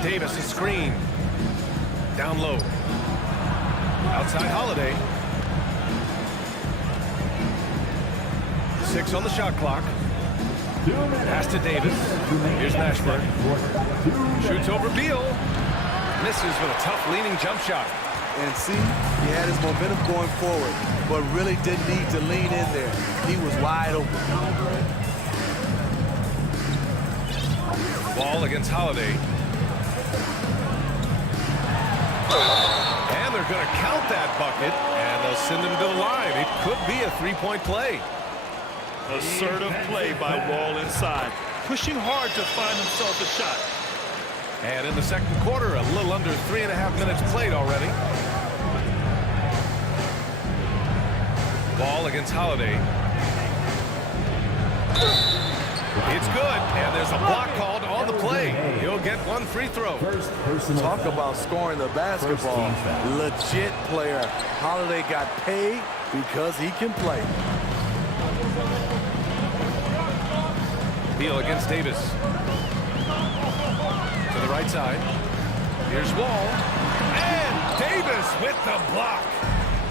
Davis a screen. Down low. Outside Holiday. 6 on the shot clock. Pass to Davis. Here's Mashburn. Shoots over Beal. Misses with a tough leaning jump shot. And see, he had his momentum going forward, but really didn't need to lean in there. He was wide open. Ball against Holiday. And they're going to count that bucket, and they'll send him to the line. It could be a three-point play. Assertive play by Wall inside, pushing hard to find himself a shot. And in the second quarter, a little under 3.5 minutes played already. Ball against Holiday. It's good, and there's a block called on the play. He'll He'll get one free throw. Talk about scoring the basketball. Legit player. Holiday got paid because he can play. Beal against Davis. To the right side. Here's Wall. And Davis with the block.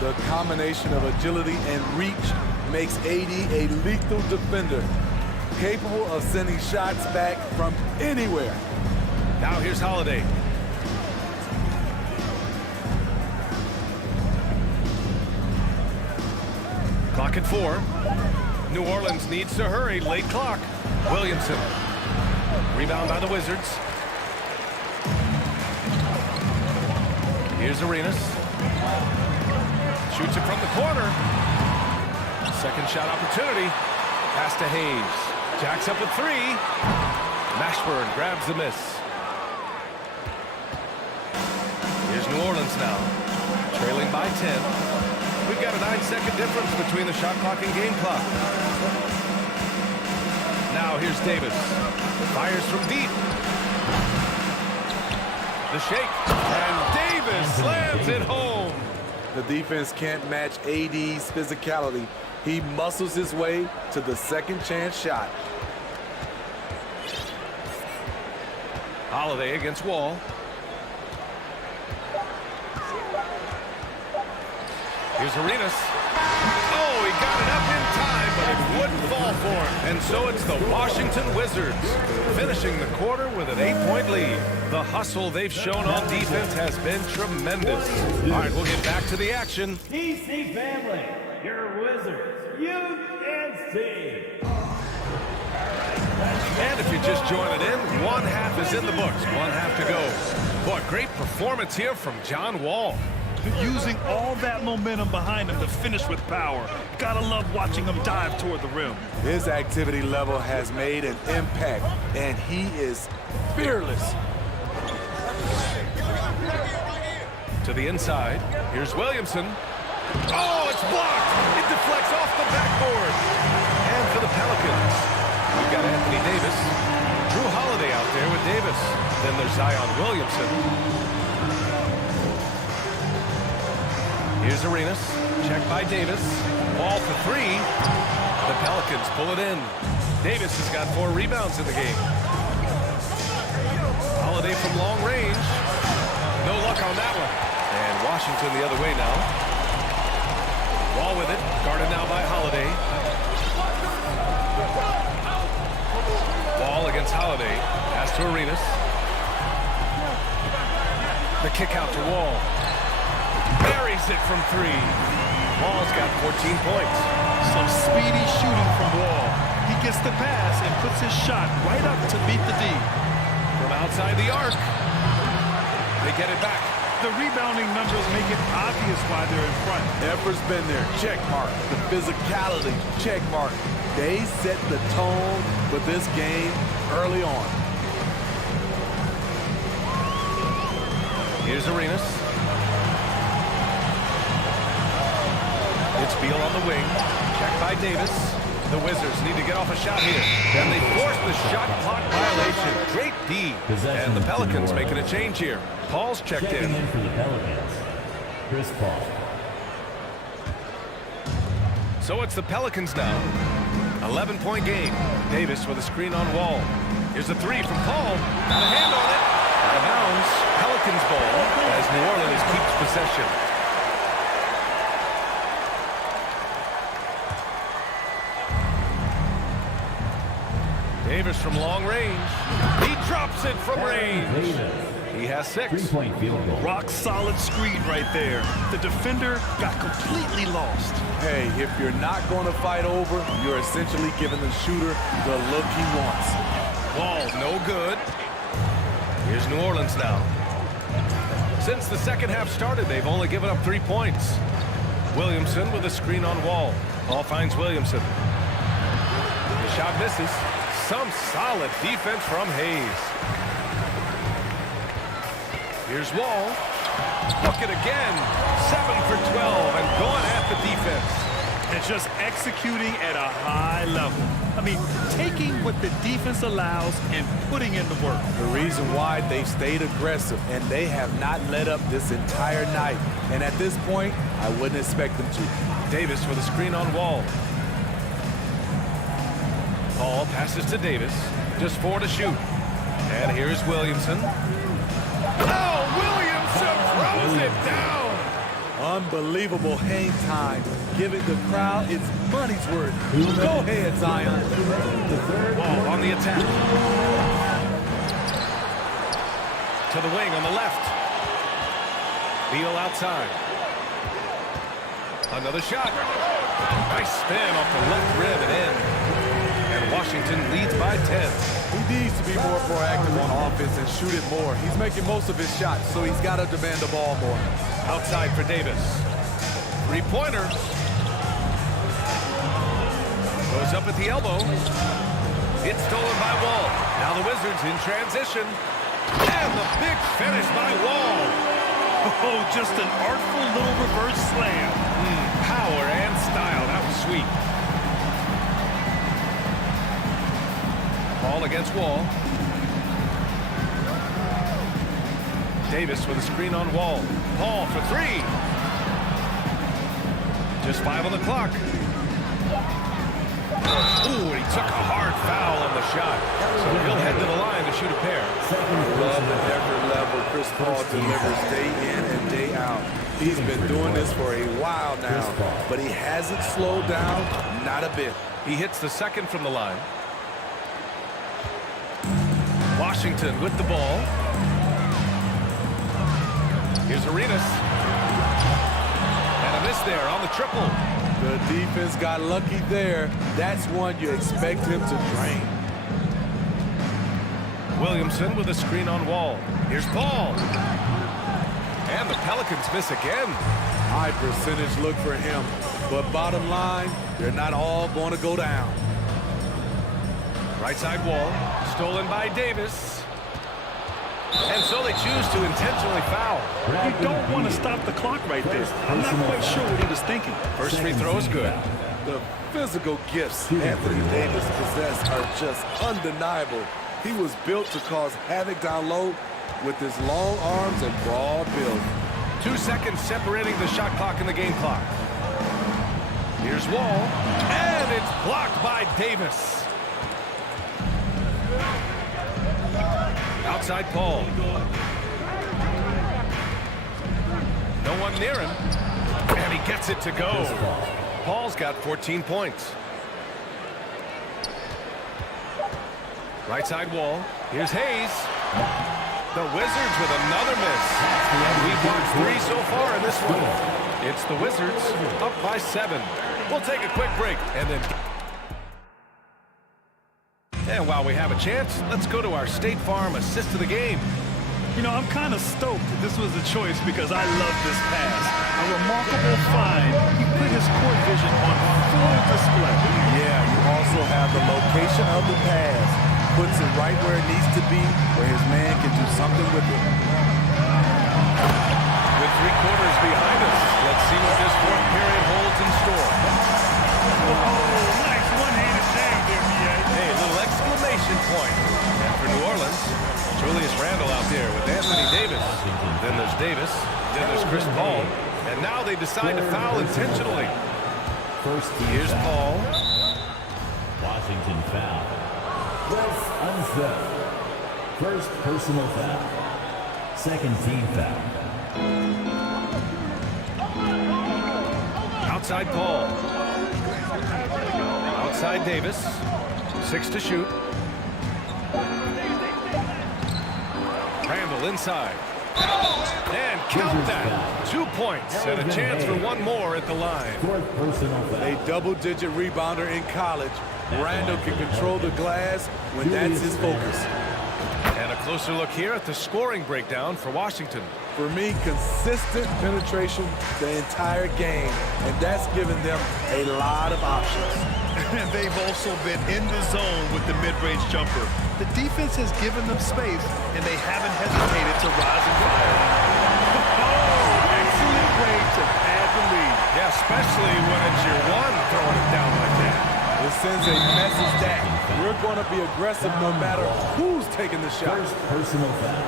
The combination of agility and reach makes AD a lethal defender, capable of sending shots back from anywhere. Now here's Holiday. Clock at 4. New Orleans needs to hurry. Late clock. Williamson. Rebound by the Wizards. Here's Arenas. Shoots it from the corner. Second shot opportunity. Pass to Hayes. Jacks up with 3. Mashburn grabs the miss. Here's New Orleans now. Trailing by 10. We've got a 9-second difference between the shot clock and game clock. Now here's Davis. Fires from deep. The shake. And Davis slams it home. The defense can't match AD's physicality. He muscles his way to the second chance shot. Holiday against Wall. Here's Arenas. Oh, he got it up in time, but it wouldn't fall for him. And so it's the Washington Wizards finishing the quarter with an 8-point lead. The hustle they've shown on defense has been tremendous. All right, we'll get back to the action. DC family, your Wizards, UNC. And if you're just joining in, one half is in the books. One half to go. Boy, great performance here from John Wall. Using all that momentum behind him to finish with power. Gotta love watching him dive toward the rim. His activity level has made an impact, and he is fearless. To the inside. Here's Williamson. Oh, it's blocked. It deflects off the backboard. And for the Pelicans, we've got Anthony Davis. Drew Holiday out there with Davis. Then there's Zion Williamson. Here's Arenas. Check by Davis. Ball for 3. The Pelicans pull it in. Davis has got 4 rebounds in the game. Holiday from long range. No luck on that one. And Washington the other way now. Wall with it. Guarded now by Holiday. Wall against Holiday. Pass to Arenas. The kick out to Wall. Buries it from 3. Wall's got 14 points. Some speedy shooting from Wall. He gets the pass and puts his shot right up to beat the D. From outside the arc. They get it back. The rebounding numbers make it obvious why they're in front. Effort's been there. Check mark. The physicality. Check mark. They set the tone for this game early on. Here's Arenas. It's Beal on the wing. Check by Davis. The Wizards need to get off a shot here. And they force the shot clock violation. Great D. And the Pelicans making a change here. Paul's checked in. For the Pelicans, Chris Paul. So it's the Pelicans now. 11-point game. Davis with a screen on Wall. Here's a 3 from Paul. Got a hand on it. Out of bounds. Pelicans ball as New Orleans keeps possession. Davis from long range. He drops it from range. He has 6. 3-point field goal. Rock solid screen right there. The defender got completely lost. Hey, if you're not going to fight over, you're essentially giving the shooter the look he wants. Ball no good. Here's New Orleans now. Since the second half started, they've only given up 3 points. Williamson with a screen on Wall. Ball finds Williamson. The shot misses. Some solid defense from Hayes. Here's Wall. Bucket again. 7 for 12 and going at the defense. and just executing at a high level. I mean, taking what the defense allows and putting in the work. The reason why they stayed aggressive, and they have not let up this entire night. And at this point, I wouldn't expect them to. Davis for the screen on Wall. Paul passes to Davis. Just 4 to shoot. And here's Williamson. Oh, Williamson throws it down. Unbelievable hang time, giving the crowd its money's worth. Go ahead, Zion. Ball on the attack. To the wing on the left. Beal outside. Another shot. Nice spin off the left rim and in. And Washington leads by 10. He needs to be more proactive on offense and shoot it more. He's making most of his shots, so he's got to demand the ball more. Outside for Davis. Three-pointer. Goes up at the elbow. It's stolen by Wall. Now the Wizards in transition. And the big finish by Wall. Oh, just an artful little reverse slam. Power and style. That was sweet. Ball against Wall. Davis with a screen on Wall. Paul for 3. Just 5 on the clock. Ooh, he took a hard foul on the shot. So he'll head to the line to shoot a pair. Love the effort level Chris Paul delivers day in and day out. He's been doing this for a while now, but he hasn't slowed down, not a bit. He hits the second from the line. Washington with the ball. Here's Arenas. And a miss there on the triple. The defense got lucky there. That's one you expect him to drain. Williamson with a screen on Wall. Here's Paul. And the Pelicans miss again. High percentage look for him. But bottom line, they're not all going to go down. Right side Wall. Stolen by Davis. And so they choose to intentionally foul. You don't want to stop the clock right there. I'm not quite sure what he was thinking. First free throw is good. The physical gifts Anthony Davis possesses are just undeniable. He was built to cause havoc down low with his long arms and broad build. 2 seconds separating the shot clock and the game clock. Here's Wall. And it's blocked by Davis. Outside Paul. No one near him. And he gets it to go. Paul's got 14 points. Right side Wall. Here's Hayes. The Wizards with another miss. And we've blocked 3 so far in this one. It's the Wizards up by 7. We'll take a quick break and then... And while we have a chance, let's go to our State Farm assist of the game. You know, I'm kind of stoked that this was a choice because I love this pass. A remarkable find. He put his court vision on full display. Yeah, you also have the location of the pass. Puts it right where it needs to be, where his man can do something with it. With 3 quarters behind us, let's see what this fourth period holds in store. Oh, nice one-handed jam there, B.A. Hey, a little exclamation point. And for New Orleans, Julius Randle out there with Anthony Davis. Then there's Davis. Then there's Chris Paul. And now they decide to foul intentionally. Here's Paul. Washington foul. Wes Unseld. First personal foul. Second team foul. Outside Paul. Outside Davis. 6 to shoot. Randle inside. And count that. 2 points and a chance for one more at the line. A double-digit rebounder in college. Randle can control the glass when that's his focus. And a closer look here at the scoring breakdown for Washington. For me, consistent penetration the entire game, and that's given them a lot of options. And they've also been in the zone with the mid-range jumper. The defense has given them space, and they haven't hesitated to rise and fire. Oh, excellent way to add the lead. Yeah, Yeah, especially when it's your one throwing it down like that. It sends a message that we're going to be aggressive no matter who's taking the shot. First personal foul.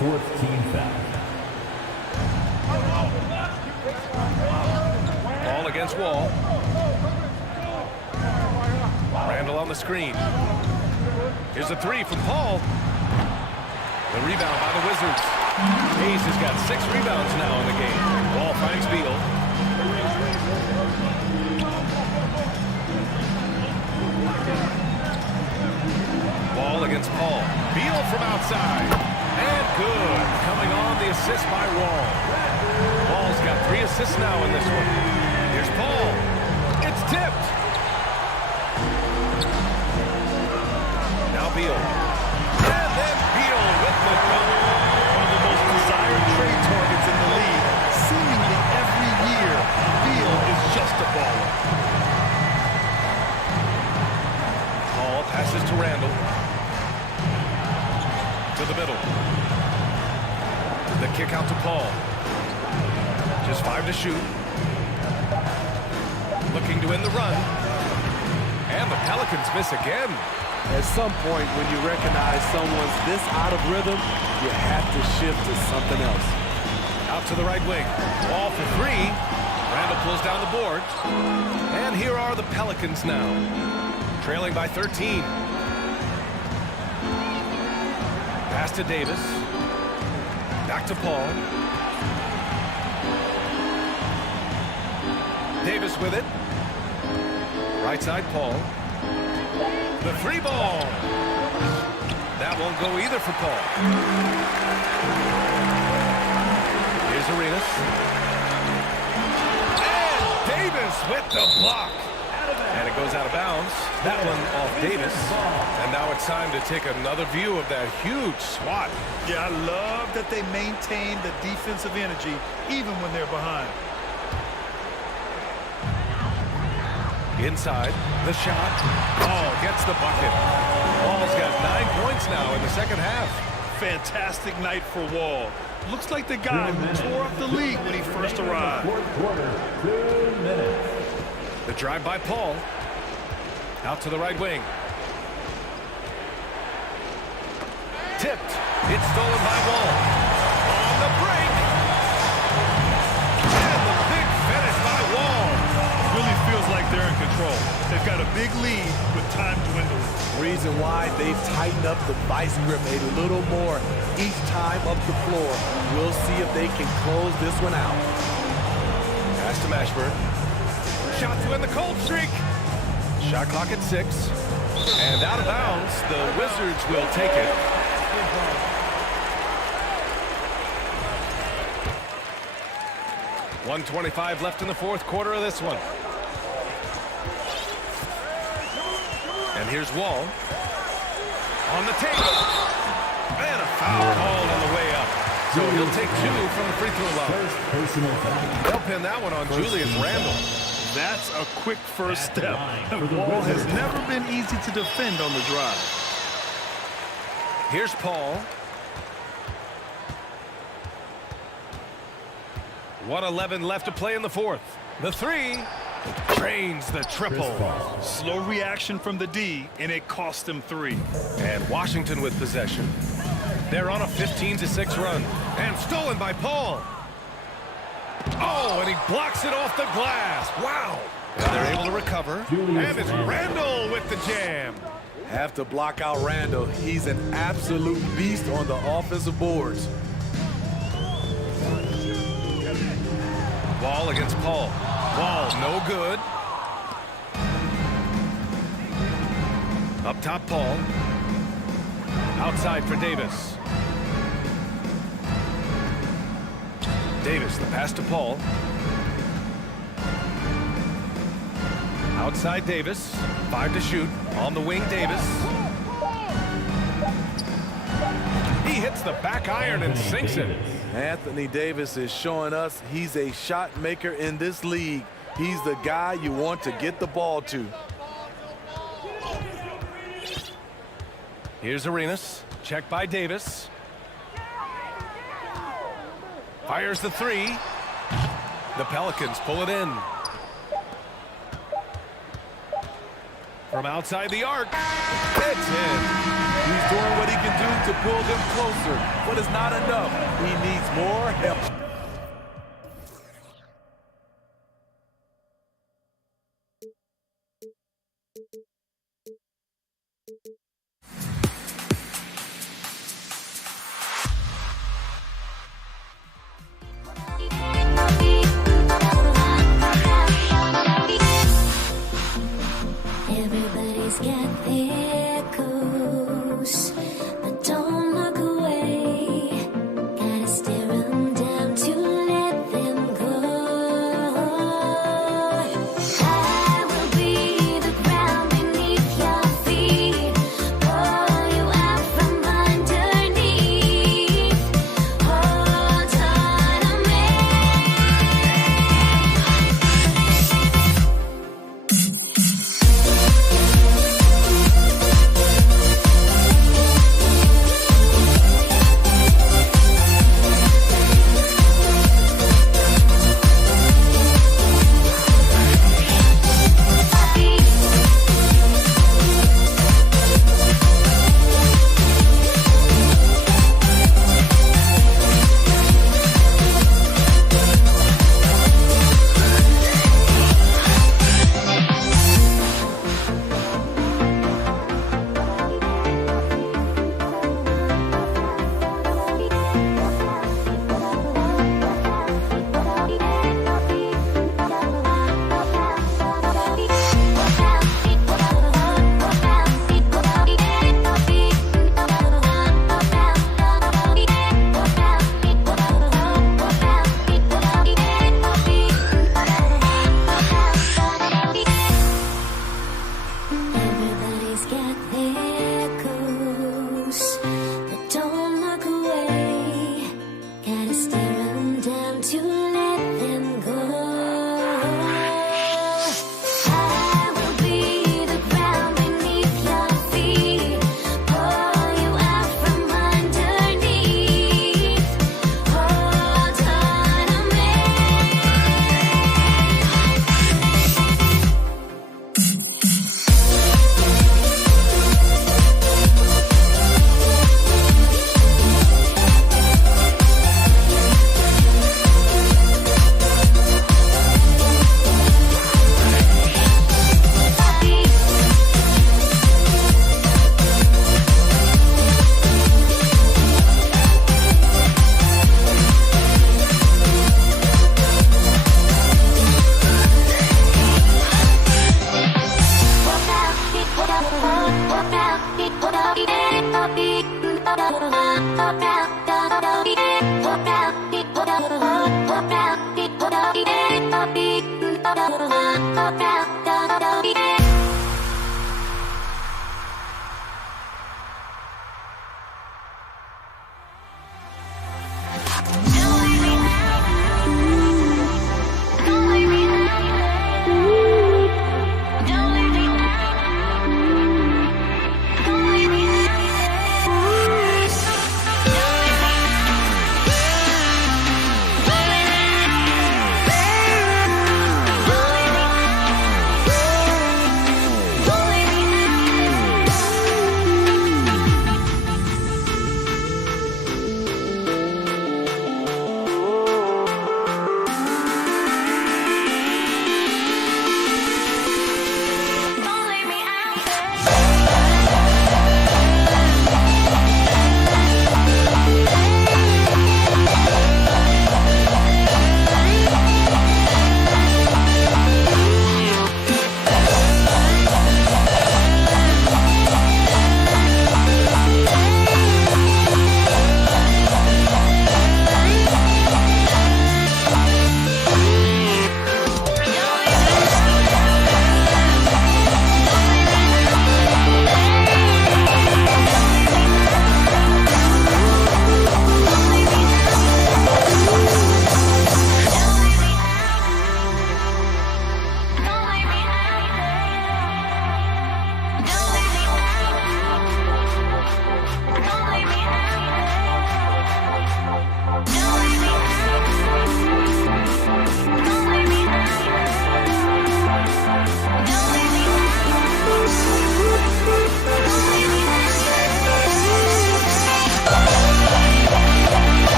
Fourth team foul. Ball against Wall. Randall on the screen. Here's a three from Paul. The rebound by the Wizards. Hayes has got 6 rebounds now in the game. Wall finds Beal. Ball against Paul. Beal from outside. And good. Coming on the assist by Wall. Wall's got 3 assists now in this one. Here's Paul. It's tipped. Now Beal. And then Beal with the dunk. One of the most desired trade targets in the league. Seemingly every year, Beal is just a baller. Paul passes to Randall. To the middle. The kick out to Paul. Just 5 to shoot. Looking to end the run. And the Pelicans miss again. At some point, when you recognize someone's this out of rhythm, you have to shift to something else. Out to the right wing. Wall for 3. Randall pulls down the board. And here are the Pelicans now. Trailing by 13. Pass to Davis. Back to Paul. Davis with it. Right side, Paul. The 3 ball. That won't go either for Paul. Here's Arenas. And Davis with the block. And it goes out of bounds. That one off Davis. And now it's time to take another view of that huge swat. Yeah, I love that they maintain the defensive energy even when they're behind. Inside, the shot. Oh, gets the bucket. Wall's got 9 points now in the second half. Fantastic night for Wall. Looks like the guy who tore up the league when he first arrived. Fourth quarter, 2 minutes. The drive by Paul. Out to the right wing. Tipped. It's stolen by Wall. On the break. And the big finish by Wall. Really feels like they're in control. They've got a big lead with time dwindling. Reason why they've tightened up the vice grip a little more each time up the floor. We'll see if they can close this one out. Pass to Mashburn. Shot to end the cold streak. Shot clock at 6. And out of bounds, the Wizards will take it. .125 left in the fourth quarter of this one. And here's Wall. On the table. And a foul called on the way up. So he'll take 2 from the free throw line. They'll pin that one on Julius Randle. That's a quick first step. Wall has never been easy to defend on the drive. Here's Paul. 1:11 left to play in the fourth. The 3 drains the triple. Slow reaction from the D, and it cost them 3. And Washington with possession. They're on a 15-6 run. And stolen by Paul. Oh, and he blocks it off the glass. Wow. And they're able to recover. And it's Randall with the jam. Have to block out Randall. He's an absolute beast on the offensive boards. Ball against Paul. Ball no good. Up top, Paul. Outside for Davis. Davis, the pass to Paul. Outside Davis. 5 to shoot. On the wing, Davis. He hits the back iron and sinks it. Anthony Davis is showing us he's a shot maker in this league. He's the guy you want to get the ball to. Here's Arenas. Check by Davis. Fires the 3. The Pelicans pull it in. From outside the arc, it's in. He's doing what he can do to pull them closer, but it's not enough. He needs more help. Everybody's got their goals, but don't look away. Gotta stare 'em down to let them go. I will be the ground beneath your feet, pull you out from underneath. Hold on to me. Everybody's got their goals, but don't look away. Gotta stare 'em down to let them go. I will be the ground beneath your feet, pull you out from underneath. Hold on to me.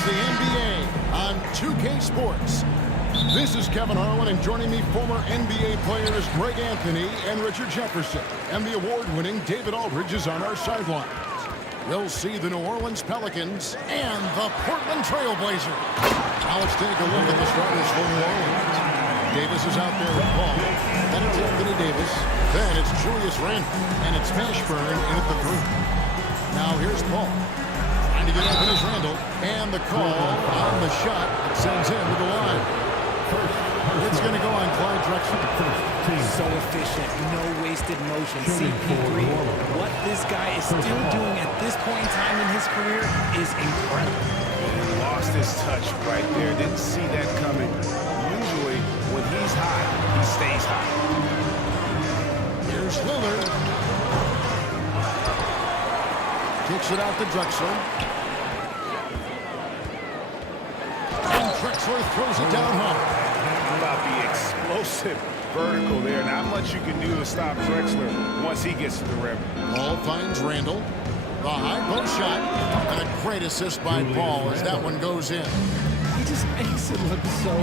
It's the NBA on 2K Sports. This is Kevin Harlan, and joining me, former NBA players Greg Anthony and Richard Jefferson. And the award-winning David Aldridge is on our sideline. We'll see the New Orleans Pelicans and the Portland Trail Blazers. Now let's take a look at the starters for New Orleans. Davis is out there with Paul. Then it's Anthony Davis. Then it's Julius Randle. And it's Mashburn in at the 3. Now here's Paul. Trying to get open is Randle. And the call on the shot that sends him to the line. It's going to go on Clyde Drexler. So efficient, no wasted motion. CP3, what this guy is still doing at this point in time in his career is incredible. He lost his touch right there. Didn't see that coming. Usually, when he's high, he stays high. Here's Lillard. Kicks it out to Drexler. And Drexler throws it down high. How about the explosive vertical there? Not much you can do to stop Drexler once he gets to the rim. Paul finds Randle. The high post shot. And a great assist by Paul as that one goes in. He just makes it look so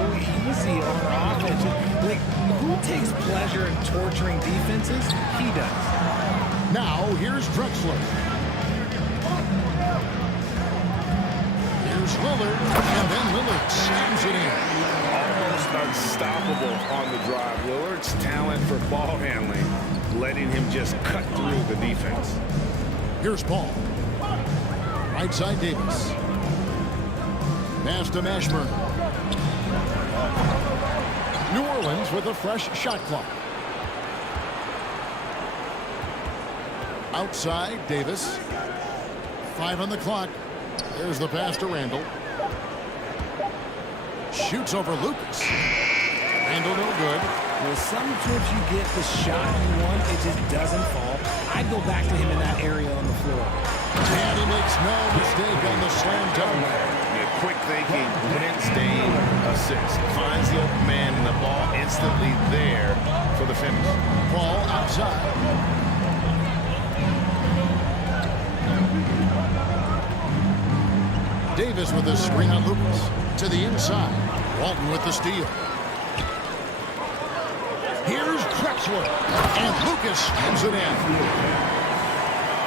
easy on offense. Like, who takes pleasure in torturing defenses? He does. Now, here's Drexler. Here's Lillard. And then Lillard slams it in. Almost unstoppable on the drive. Lillard's talent for ball handling, letting him just cut through the defense. Here's Paul. Right side Davis. Pass to Mashburn. New Orleans with a fresh shot clock. Outside Davis. 5 on the clock. There's the pass to Randle. Shoots over Lucas. Randle no good. Well, some trips you get the shot you want, it just doesn't fall. I'd go back to him in that area on the floor. And he makes no mistake on the slam dunk. Yeah, quick thinking, Wednesday assist. Finds the open man and the ball instantly there for the finish. Ball outside. Davis with a screen on Lucas. To the inside. Walton with the steal. Here's Drexler. And Lucas slams it in.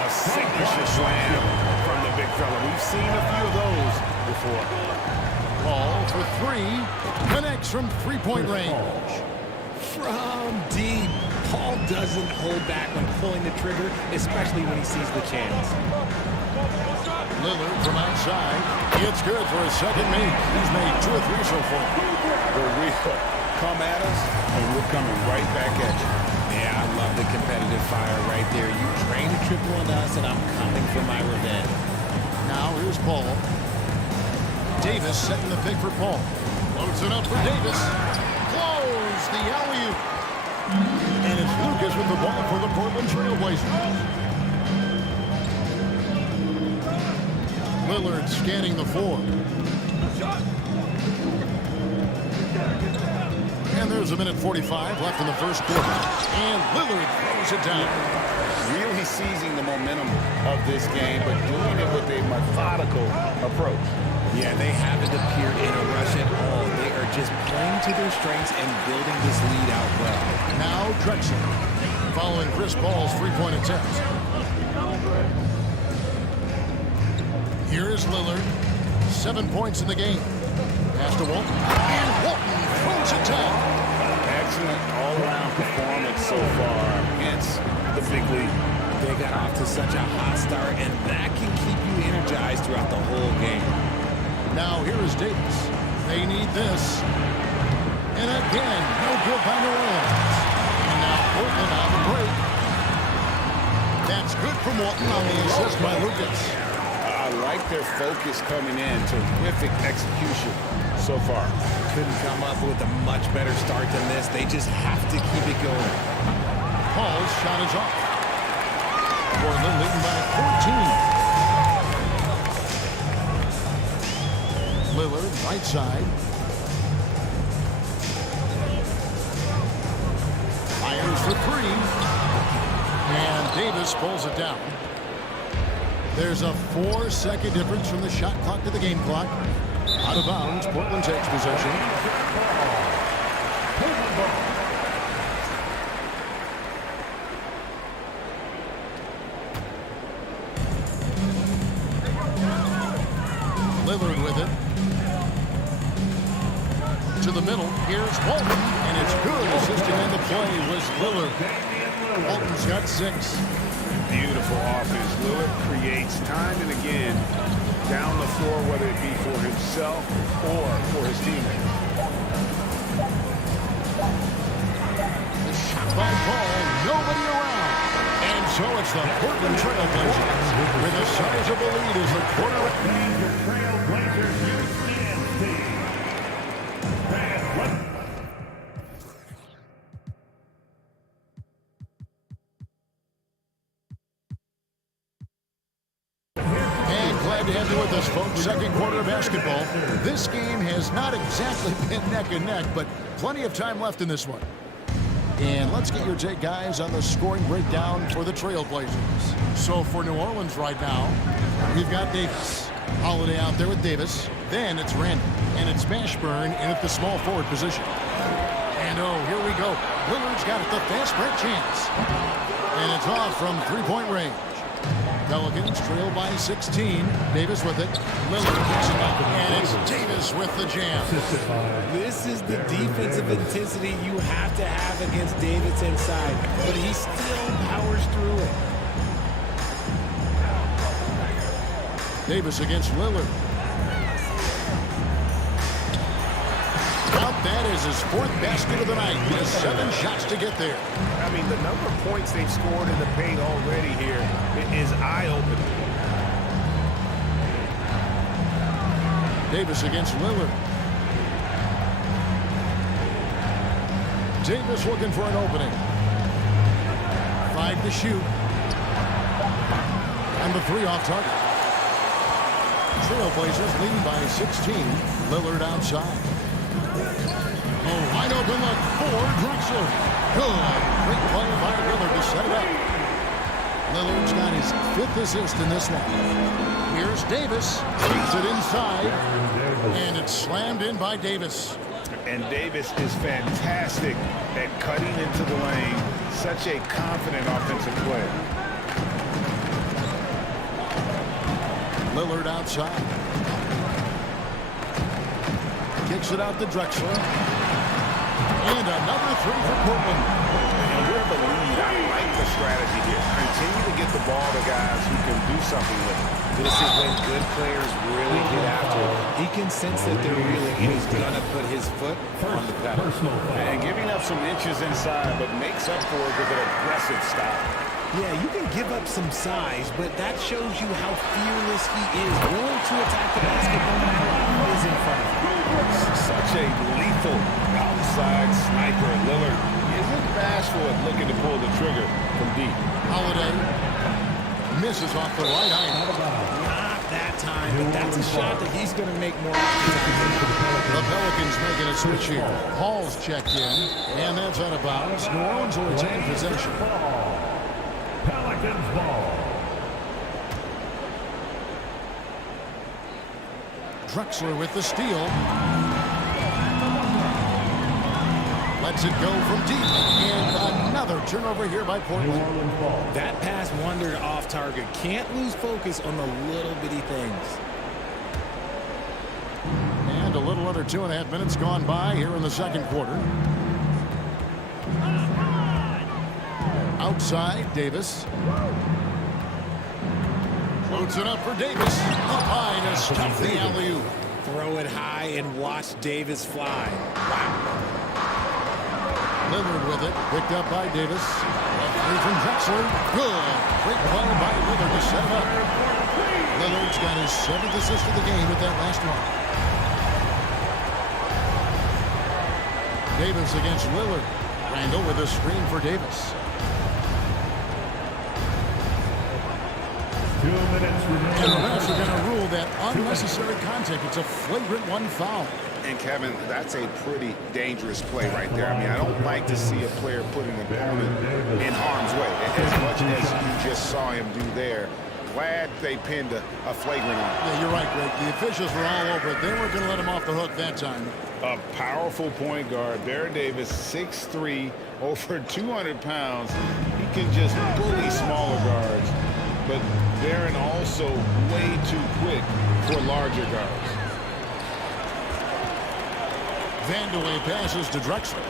A signature slam from the big fella. We've seen a few of those before. Paul for 3. Connects from three-point range. From deep. Paul doesn't hold back when pulling the trigger, especially when he sees the chance. Lillard from outside. It's good for a second make. He's made 2 or 3 so far. The real come at us, and we're coming right back at you. Yeah, I love the competitive fire right there. You drain a triple on us, and I'm coming for my revenge. Now here's Paul. Davis setting the pick for Paul. Loads it up for Davis. Close the alley-oop. And it's Lucas with the ball for the Portland Trail Blazers. Lillard scanning the floor. And there's 1:45 left in the first quarter. And Lillard throws it down. Really seizing the momentum of this game, but doing it with a methodical approach. Yeah, they haven't appeared in a rush at all. They are just playing to their strengths and building this lead out well. Now Drexler following Chris Paul's three-point attempt. Here is Lillard. 7 points in the game. Pass to Walton. And Walton throws it down. Excellent all-around performance so far against the big league. They got off to such a hot start, and that can keep you energized throughout the whole game. Now here is Davis. They need this. And again, no good by New Orleans. And now Portland on the break. That's good from Walton on the assist by Lucas. I like their focus coming in. Terrific execution so far. Couldn't come up with a much better start than this. They just have to keep it going. Paul's shot is off. Portland leading by 14. Lillard, right side. Fires for 3. And Davis pulls it down. There's a 4-second difference from the shot clock to the game clock. Out of bounds, Portland takes possession. Lillard with it. To the middle, here's Walton, and it's good. Assisting on the play was Lillard. Walton's got 6. Beautiful offense. Lillard creates time and again down the floor, whether it be for himself or for his teammates. The shot by Paul, nobody around. And so it's the Portland Trail Blazers with a sizable lead as the quarter. Trailblazers youth men's team. Glad to have you with us, folks. Second quarter of basketball. This game has not exactly been neck and neck, but plenty of time left in this one. And let's get your take, guys, on the scoring breakdown for the Trailblazers. So for New Orleans right now, we've got Davis. Holiday out there with Davis. Then it's Randall. And it's Mashburn in at the small forward position. And oh, here we go. Lillard's got it, the fast break chance. And it's off from three-point range. Pelicans trail by 16. Davis with it. Lillard picks it up, and it's Davis with the jam. This is the defensive intensity you have to have against Davis inside, but he still powers through it. Davis against Lillard. Now that is his 4th basket of the night. He has 7 shots to get there. I mean, the number of points they've scored in the paint already here is eye-opening. Davis against Lillard. Davis looking for an opening. 5 to shoot. And the 3 off target. Trailblazers leading by 16. Lillard outside. Oh, wide open look for Drexler. Good. Great play by Lillard to set it up. Lillard's got his 5th assist in this one. Here's Davis. Keeps it inside. And it's slammed in by Davis. And Davis is fantastic at cutting into the lane. Such a confident offensive player. Lillard outside. Kicks it out to Drexler. And another 3 for Portland. And we're the lead. I like the strategy here. Continue to get the ball to guys who can do something with it. This is when good players really get after it. He can sense that they're reeling, and he's going to put his foot on the pedal. And giving up some inches inside, but makes up for it with an aggressive style. Yeah, you can give up some size, but that shows you how fearless he is, willing to attack the basketball no matter who is in front of him. Such a lethal outside sniper. Lillard isn't bashful at looking to pull the trigger from deep. Holiday misses off the right eye. Not that time, but that's a shot that he's going to make more often. The Pelicans making a switch here. Hall's checked in, and that's out of bounds. New Orleans will retain possession. Pelicans ball. Drexler with the steal. Lets it go from deep. And another turnover here by Portland. That pass wandered off target. Can't lose focus on the little bitty things. And a little under 2.5 minutes gone by here in the second quarter. Outside, Davis. Floats it up for Davis. Up high to stop the alley-oop. Throw it high and watch Davis fly. Wow. Lillard with it. Picked up by Davis. Three from Drexler. Good. Great play by Lillard to set it up. Lillard's got his 7th assist of the game with that last one. Davis against Lillard. Randall with a screen for Davis. 2 minutes remaining. And the refs are going to rule that unnecessary contact. It's a flagrant 1 foul. And Kevin, that's a pretty dangerous play right there. I mean, I don't like to see a player put an opponent in harm's way. As much as you just saw him do there, glad they pinned a flagrant on him. Yeah, you're right, Greg. The officials were all over it. They weren't going to let him off the hook that time. A powerful point guard. Baron Davis, 6'3", over 200 pounds. He can just bully smaller guards. But Baron also way too quick for larger guards. Vandeweghe passes to Drexler.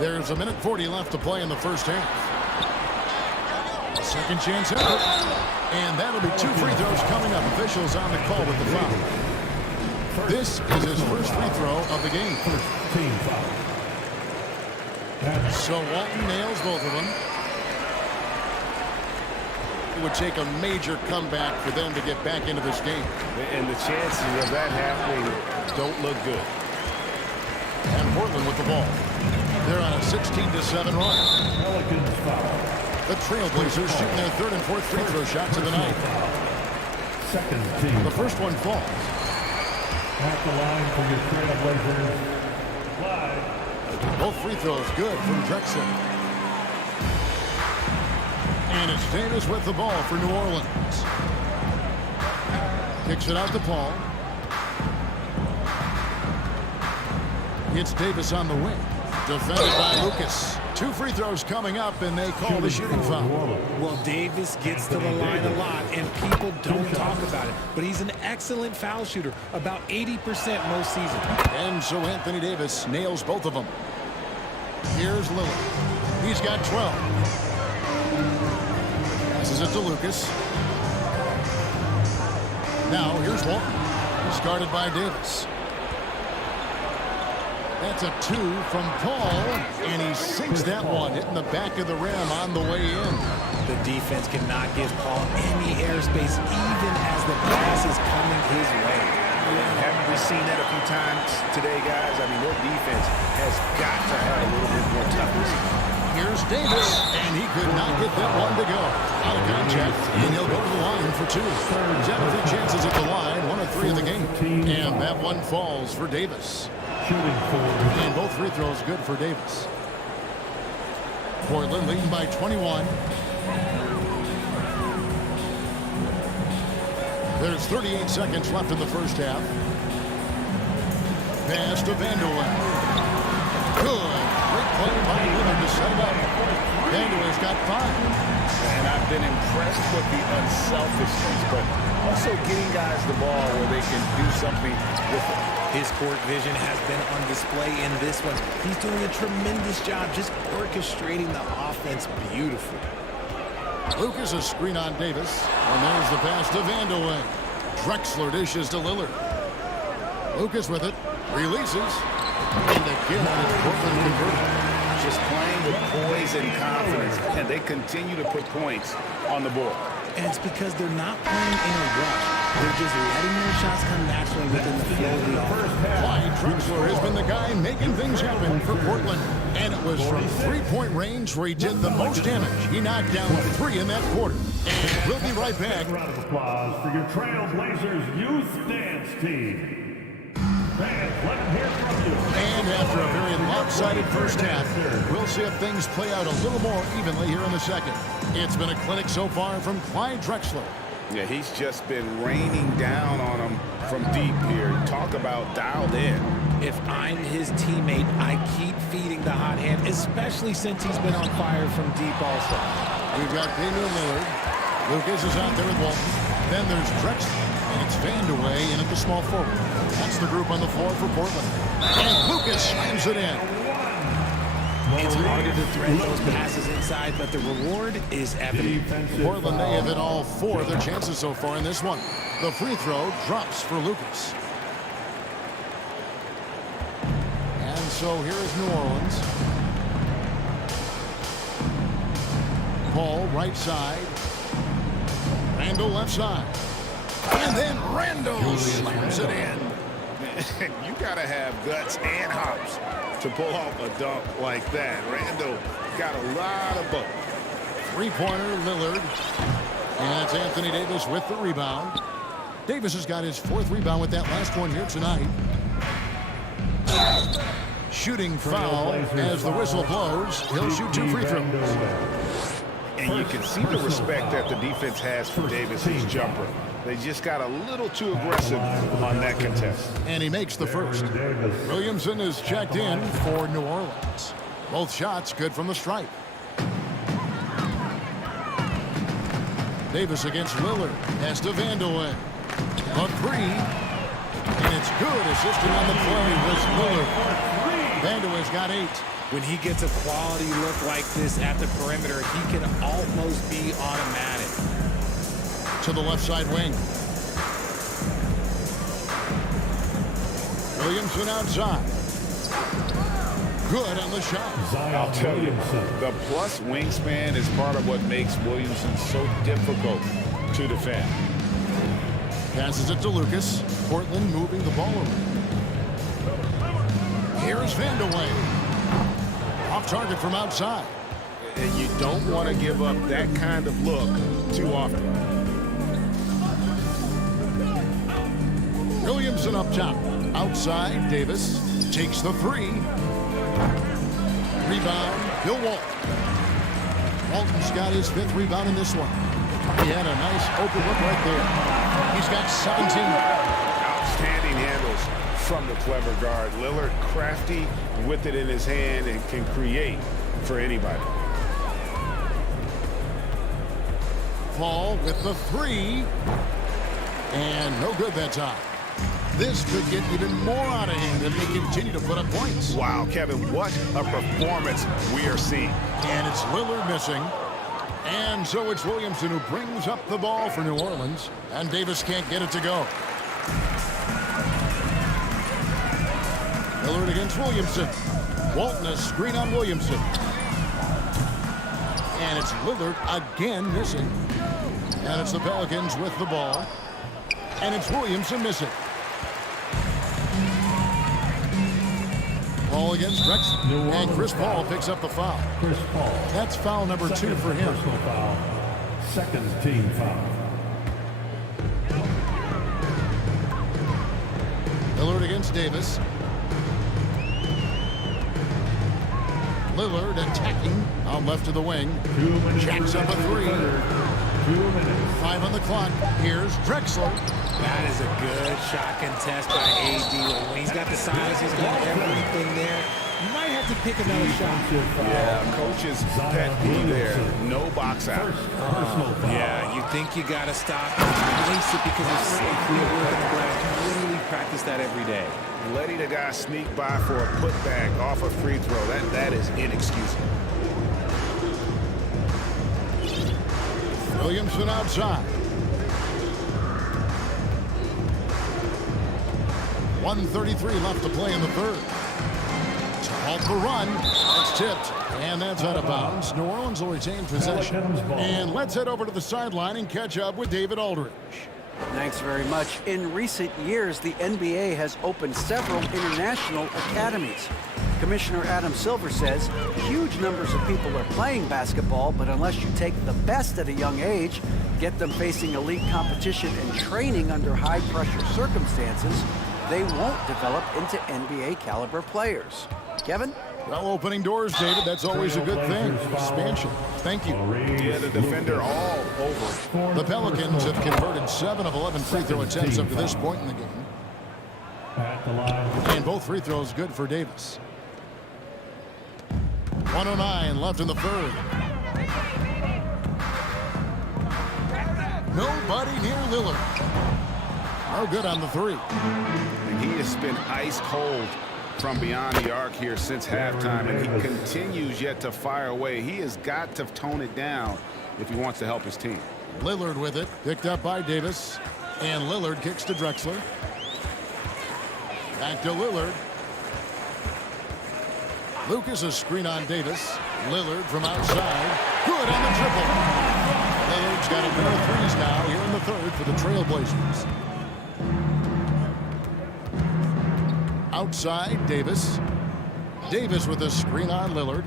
There's 1:40 left to play in the first half. Second chance effort. And that'll be 2 free throws coming up. Officials on the call with the foul. This is his first free throw of the game. Team foul. So Walton nails both of them. It would take a major comeback for them to get back into this game. And the chances of that happening don't look good. And Portland with the ball. They're on a 16-7 run. Pelicans foul. The Trailblazers shooting their 3rd and 4th free throw shots of the night. Second team. The first one falls. At the line for your Trailblazers. Live. Both free throws good from Drexler. And it's Davis with the ball for New Orleans. Kicks it out to Paul. It's Davis on the wing. Defended by Lucas. 2 free throws coming up, and they call the shooting foul. Well, Davis gets to the line a lot, and people don't talk about it. But he's an excellent foul shooter, about 80% most seasons. And so Anthony Davis nails both of them. Here's Lillard. He's got 12. Passes it to Lucas. Now here's Walton. He's guarded by Davis. That's a 2 from Paul, and he sinks that one, hitting the back of the rim on the way in. The defense cannot give Paul any airspace, even as the pass is coming his way. Haven't we seen that a few times today, guys? I mean, their defense has got to have a little bit more toughness. Here's Davis, and he could not get that one to go. Out of contact, and he'll go to the line for 2. He's had a few chances at the line, 1 of 3 in the game. And that one falls for Davis. And both free throws good for Davis. Portland leading by 21. There's 38 seconds left in the first half. Pass to Vandeweghe. Good. Great play by Lillard to set it up. Vandeweghe's got 5. And I've been impressed with the unselfishness, but also getting guys the ball where they can do something with it. His court vision has been on display in this one. He's doing a tremendous job just orchestrating the offense beautifully. Lucas a screen on Davis. And there's the pass to Vandeweghe. Drexler dishes to Lillard. Lucas with it. Releases. And again, Portland converted. Just playing with poise and confidence, and they continue to put points on the board. And it's because they're not playing in a rush. They're just letting their shots come naturally within the flow of the offense. Clyde Drexler has been the guy making things happen for Portland. And it was from 3-point range where he did the most damage. He knocked down 3 in that quarter. And we'll be right back. A round of applause for your Trailblazers youth dance team. Fans, let them hear from you. And after a very lopsided first half, we'll see if things play out a little more evenly here in the second. It's been a clinic so far from Clyde Drexler. Yeah, he's just been raining down on him from deep here. Talk about dialed in. If I'm his teammate, I keep feeding the hot hand, especially since he's been on fire from deep also. We've got Damian Lillard. Lucas is out there with Walton. Then there's Drexler, and it's Vandeweghe in at the small forward. That's the group on the floor for Portland. And Lucas slams it in. It's harder to thread those passes inside, but the reward is evident. Portland, they have hit all 4 of their chances so far in this one. The free throw drops for Lucas. And so here is New Orleans. Paul right side. Randall left side. And then Randall slams it in. You got to have guts and hops to pull off a dunk like that. Randall got a lot of both. 3-pointer, Lillard. And it's Anthony Davis with the rebound. Davis has got his 4th rebound with that last one here tonight. shooting foul as the whistle blows. He'll shoot 2 free throws. And you can see the respect that the defense has for Davis's jumper. They just got a little too aggressive on that contest. And he makes the first. Williamson is checked in for New Orleans. Both shots good from the stripe. Davis against Lillard. Has to Vandeweghe. A 3. And it's good. Assisting on the play was Lillard. Vandeweghe's got 8. When he gets a quality look like this at the perimeter, he can almost be automatic. To the left side wing. Williamson outside. Good on the shot. I'll tell you, the plus wingspan is part of what makes Williamson so difficult to defend. Passes it to Lucas. Portland moving the ball over. Here's Vandeweghe. Off target from outside. And you don't want to give up that kind of look too often. Williamson up top. Outside, Davis takes the 3. Rebound, Bill Walton. Walton's got his 5th rebound in this one. He had a nice open look right there. He's got 17. Outstanding handles from the clever guard. Lillard crafty with it in his hand and can create for anybody. Paul with the 3. And no good that time. This could get even more out of hand if they continue to put up points. Wow, Kevin, what a performance we are seeing. And it's Lillard missing. And so it's Williamson who brings up the ball for New Orleans. And Davis can't get it to go. Lillard against Williamson. Walton a screen on Williamson. And it's Lillard again missing. And it's the Pelicans with the ball. And it's Williamson missing. Paul against Drexler. And Chris Paul picks up the foul. Chris Paul. That's foul number 2 for him. Personal foul. Second team foul. Lillard against Davis. Lillard attacking out left of the wing. Jacks up a 3. 2 minutes. 5 on the clock. Here's Drexler. That is a good shot contest by AD. When he's got the size, he's got everything there. You might have to pick another shot. Yeah, coach's pet peeve there. No box out. Yeah, you think you got to stop and release it because it's safely away from the glass. You literally practice that every day. Letting a guy sneak by for a putback off a free throw, that is inexcusable. Williamson outside. 1:33 left to play in the third. To halt the run. That's tipped. And that's out of bounds. New Orleans will retain possession. And let's head over to the sideline and catch up with David Aldridge. Thanks very much. In recent years, the NBA has opened several international academies. Commissioner Adam Silver says huge numbers of people are playing basketball, but unless you take the best at a young age, get them facing elite competition and training under high-pressure circumstances, they won't develop into NBA-caliber players. Kevin? Well, opening doors, David, that's always a good thing. Expansion. Thank you. Yeah, the defender all over. The Pelicans have converted 7 of 11 free throw attempts up to this point in the game. And both free throws good for Davis. 1:09 left in the third. Nobody near Lillard. No good on the 3. And he has been ice cold from beyond the arc here since halftime, and he continues yet to fire away. He has got to tone it down if he wants to help his team. Lillard with it, picked up by Davis, and Lillard kicks to Drexler. Back to Lillard. Lucas a screen on Davis. Lillard from outside. Good on the triple. Lillard's got a pair of threes now here in the third for the Trailblazers. Outside, Davis. Davis with a screen on Lillard.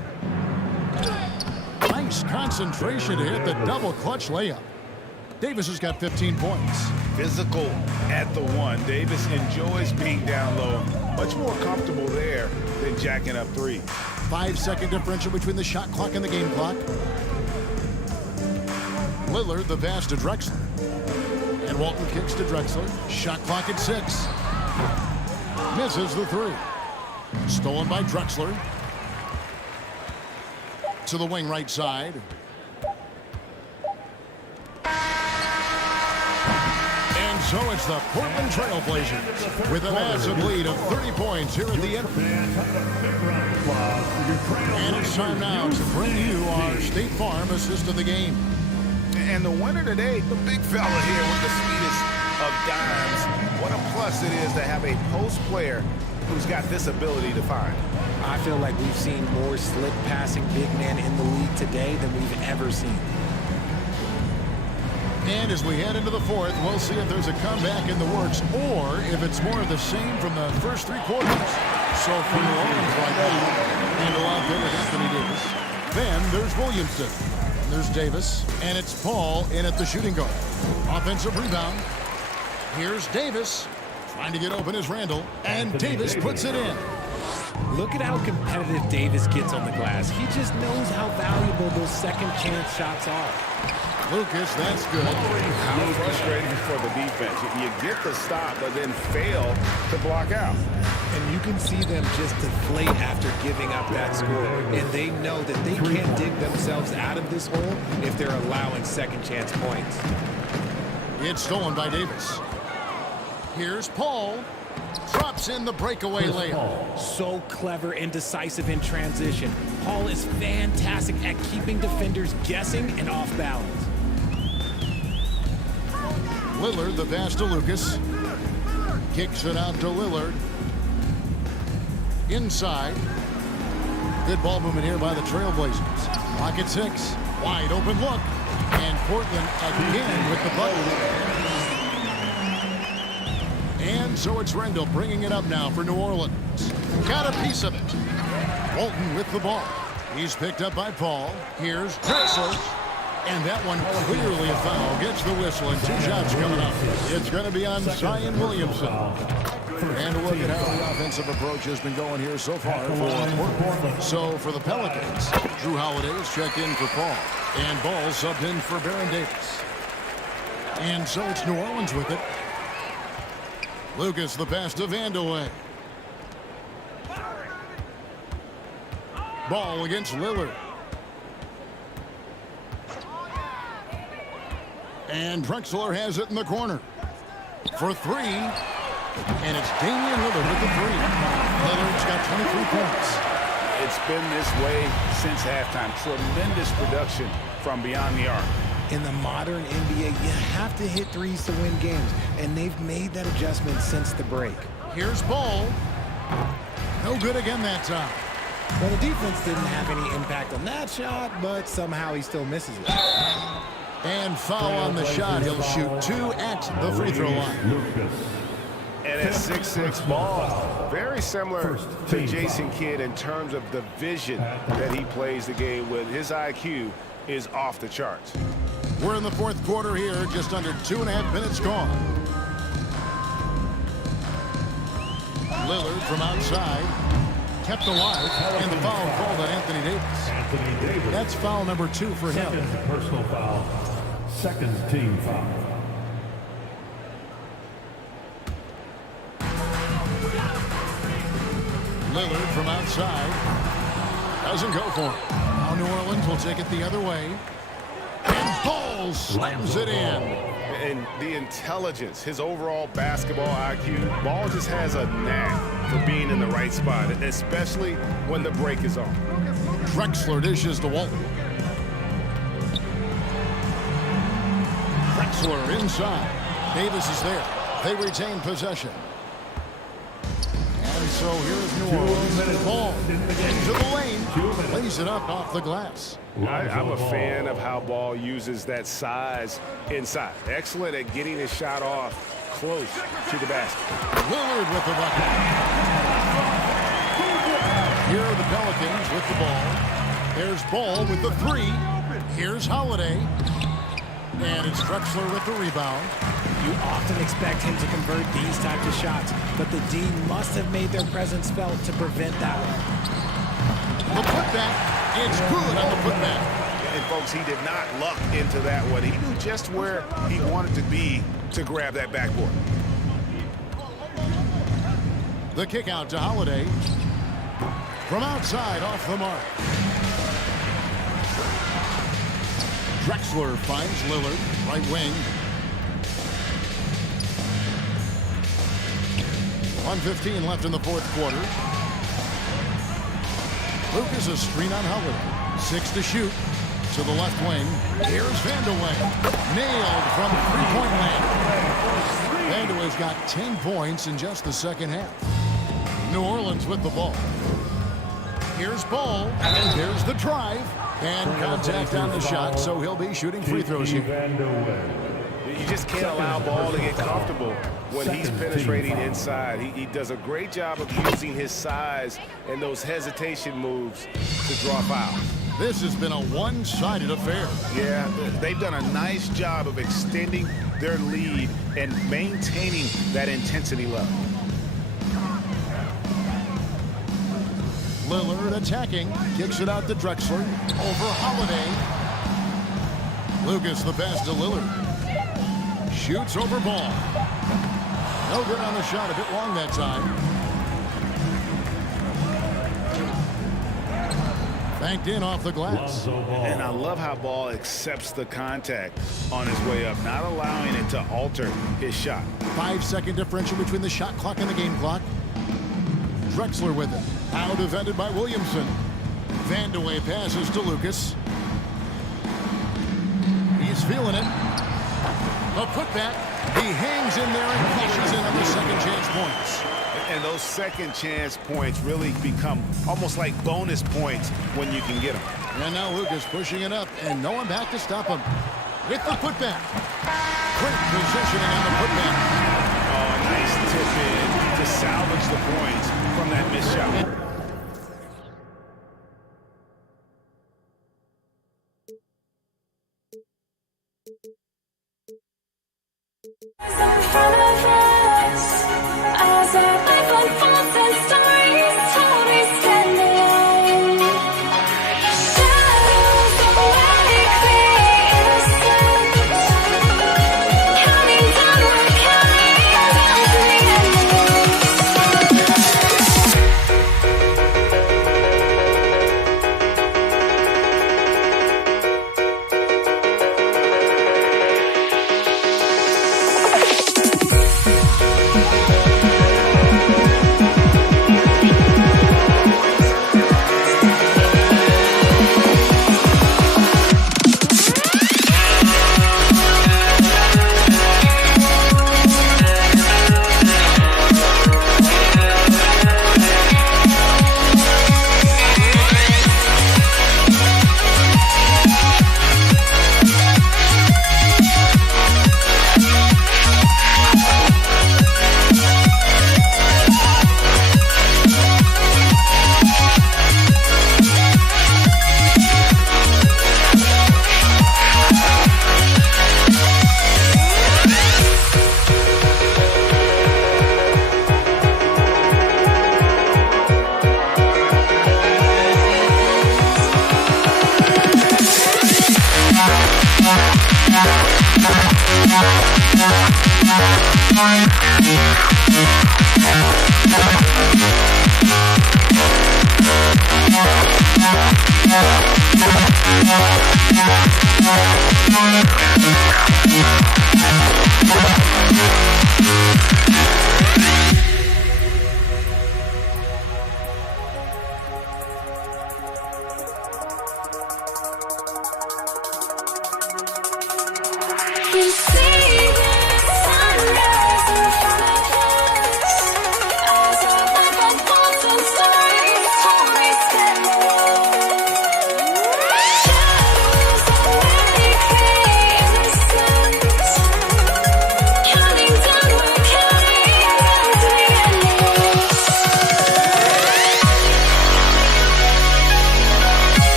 Nice concentration to hit the double clutch layup. Davis has got 15 points. Physical at the one. Davis enjoys being down low. Much more comfortable there than jacking up three. 5-second differential between the shot clock and the game clock. Lillard, the pass to Drexler. And Walton kicks to Drexler. Shot clock at 6. Misses the 3. Stolen by Drexler. To the wing right side. And so it's the Portland Trailblazers with a massive lead of 30 points here at the end. And it's time now to bring you our State Farm assist of the game. And the winner today, the big fella here with the sweetest of dimes. What a plus it is to have a post player who's got this ability to find. I feel like we've seen more slick passing big men in the league today than we've ever seen. And as we head into the fourth, we'll see if there's a comeback in the works or if it's more of the same from the first 3 quarters. So for New Orleans right now, handle out there with Anthony Davis. Then there's Williamson. And there's Davis. And it's Paul in at the shooting guard. Offensive rebound. Here's Davis. Trying to get open is Randall. And Davis puts it in. Look at how competitive Davis gets on the glass. He just knows how valuable those second chance shots are. Lucas, that's good. How frustrating for the defense. You get the stop, but then fail to block out. And you can see them just deflate after giving up that score. And they know that they can't dig themselves out of this hole if they're allowing second chance points. It's stolen by Davis. Here's Paul. Drops in the breakaway layup. So clever and decisive in transition. Paul is fantastic at keeping defenders guessing and off balance. Lillard, the pass to Lucas. Kicks it out to Lillard. Inside. Good ball movement here by the Trailblazers. Clock at 6. Wide open look. And Portland again with the bucket. And so it's Randall bringing it up now for New Orleans. Got a piece of it. Walton with the ball. He's picked up by Paul. Here's Drexler. And that one clearly a foul. Gets the whistle and 2 shots coming up. It's going to be on Zion Williamson. And look at how the offensive approach has been going here so far for Portland. So for the Pelicans, Drew Holiday is checked in for Paul. And Ball subbed in for Baron Davis. And so it's New Orleans with it. Lucas, the pass to Vandeweghe. Ball against Lillard. And Drexler has it in the corner. For 3. And it's Damian Lillard with the 3. Lillard's got 23 points. It's been this way since halftime. Tremendous production from beyond the arc. In the modern NBA, you have to hit threes to win games, and they've made that adjustment since the break. Here's Ball. No good again that time. Well, the defense didn't have any impact on that shot, but somehow he still misses it. And foul on the shot. He'll shoot 2 at the free throw line. And at 6'6", Ball, very similar to Jason Kidd in terms of the vision that he plays the game with. His IQ is off the charts. We're in the fourth quarter here, just under 2.5 minutes gone. Lillard from outside, kept alive, and the foul called on Anthony Davis. That's foul number 2 for him. Second personal foul. Second team foul. Lillard from outside, doesn't go for it. Now New Orleans will take it the other way. And Ball slams it in. And the intelligence, his overall basketball IQ, Ball just has a knack for being in the right spot, especially when the break is on. Drexler dishes to Walton. Drexler inside. Davis is there. They retain possession. And so here's New Orleans. Ball into the lane. Lays it up off the glass. I'm a fan of how Ball uses that size inside. Excellent at getting his shot off close to the basket. Lillard with the bucket. Here are the Pelicans with the ball. There's Ball with the 3. Here's Holiday. And it's Drexler with the rebound. You often expect him to convert these types of shots, but the D must have made their presence felt to prevent that one. The putback, it's good on the putback. And folks, he did not luck into that one. He knew just where he wanted to be to grab that backboard. The kick out to Holiday. From outside, off the mark. Drexler finds Lillard, right wing. 1:15 left in the fourth quarter. Lucas a screen on Holiday. 6 to shoot. To the left wing. Here's Vandeweghe. Nailed from three-point land. Vandeweghe's got 10 points in just the second half. New Orleans with the ball. Here's Ball. And there's the drive. And contact on the shot, so he'll be shooting free throws here. You just can't allow Ball to get comfortable when he's penetrating inside. He does a great job of using his size and those hesitation moves to draw fouls. This has been a one-sided affair. Yeah, they've done a nice job of extending their lead and maintaining that intensity level. Lillard attacking, kicks it out to Drexler, over Holiday. Lucas the pass to Lillard. Shoots over Ball. No good on the shot, a bit long that time. Banked in off the glass. And I love how Ball accepts the contact on his way up, not allowing it to alter his shot. 5-second differential between the shot clock and the game clock. Drexler with it. Now defended by Williamson. Vandeweghe passes to Lucas. He's feeling it. A putback. He hangs in there and cashes in on the second chance points. And those second chance points really become almost like bonus points when you can get them. And now Lucas pushing it up and no one back to stop him. With the putback. Great positioning on the putback. Oh, a nice tip in to salvage the points from that missed shot.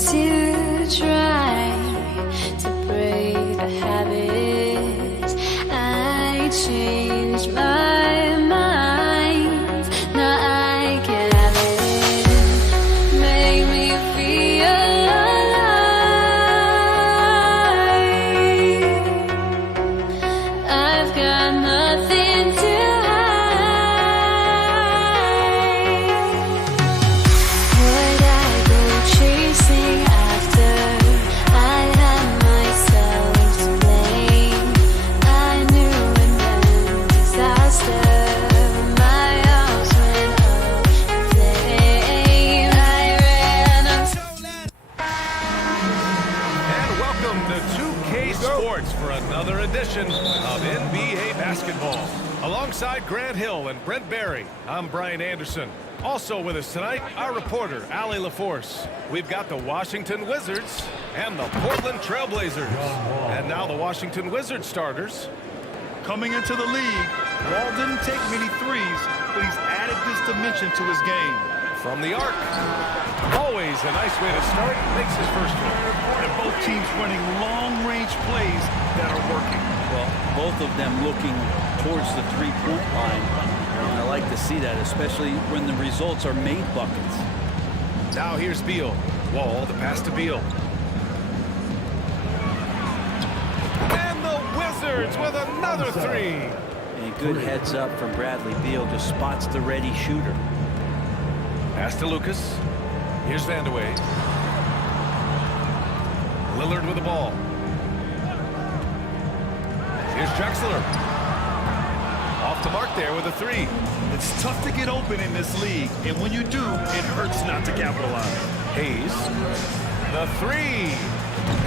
to try to break the habits. I changed my mind. Now I can have it. Make me feel alive. I've got nothing to chasing after. I had myself to blame. I knew it meant disaster. My house went up in flames. I ran And welcome to 2K Sports for another edition of NBA basketball. Alongside Grant Hill and Brent Barry, I'm Brian Anderson. Also with us tonight, our reporter, Allie LaForce. We've got the Washington Wizards and the Portland Trailblazers. And now the Washington Wizards starters. Coming into the league, Wall didn't take many threes, but he's added this dimension to his game. From the arc, always a nice way to start, makes his first one. And both teams running long-range plays that are working. Well, both of them looking towards the three-point line. And I like to see that, especially when the results are made buckets. Now here's Beal. Wall, the pass to Beal. And the Wizards with another three. And good heads up from Bradley Beal, just spots the ready shooter. Pass to Lucas. Here's Vandeweghe. Lillard with the ball. Here's Drexler. Off the mark there with a three. It's tough to get open in this league, and when you do, it hurts not to capitalize. Hayes. The three.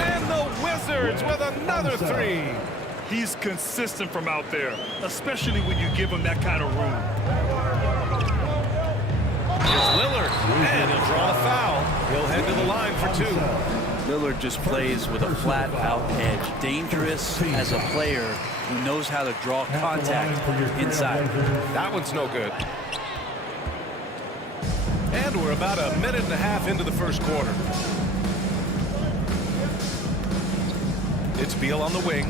And the Wizards with another three. He's consistent from out there, especially when you give him that kind of room. Here's Lillard, and he'll draw a foul. He'll head to the line for two. Lillard just plays with a flat-out edge. Dangerous as a player who knows how to draw contact inside. That one's no good. And we're about a minute and a half into the first quarter. It's Beal on the wing.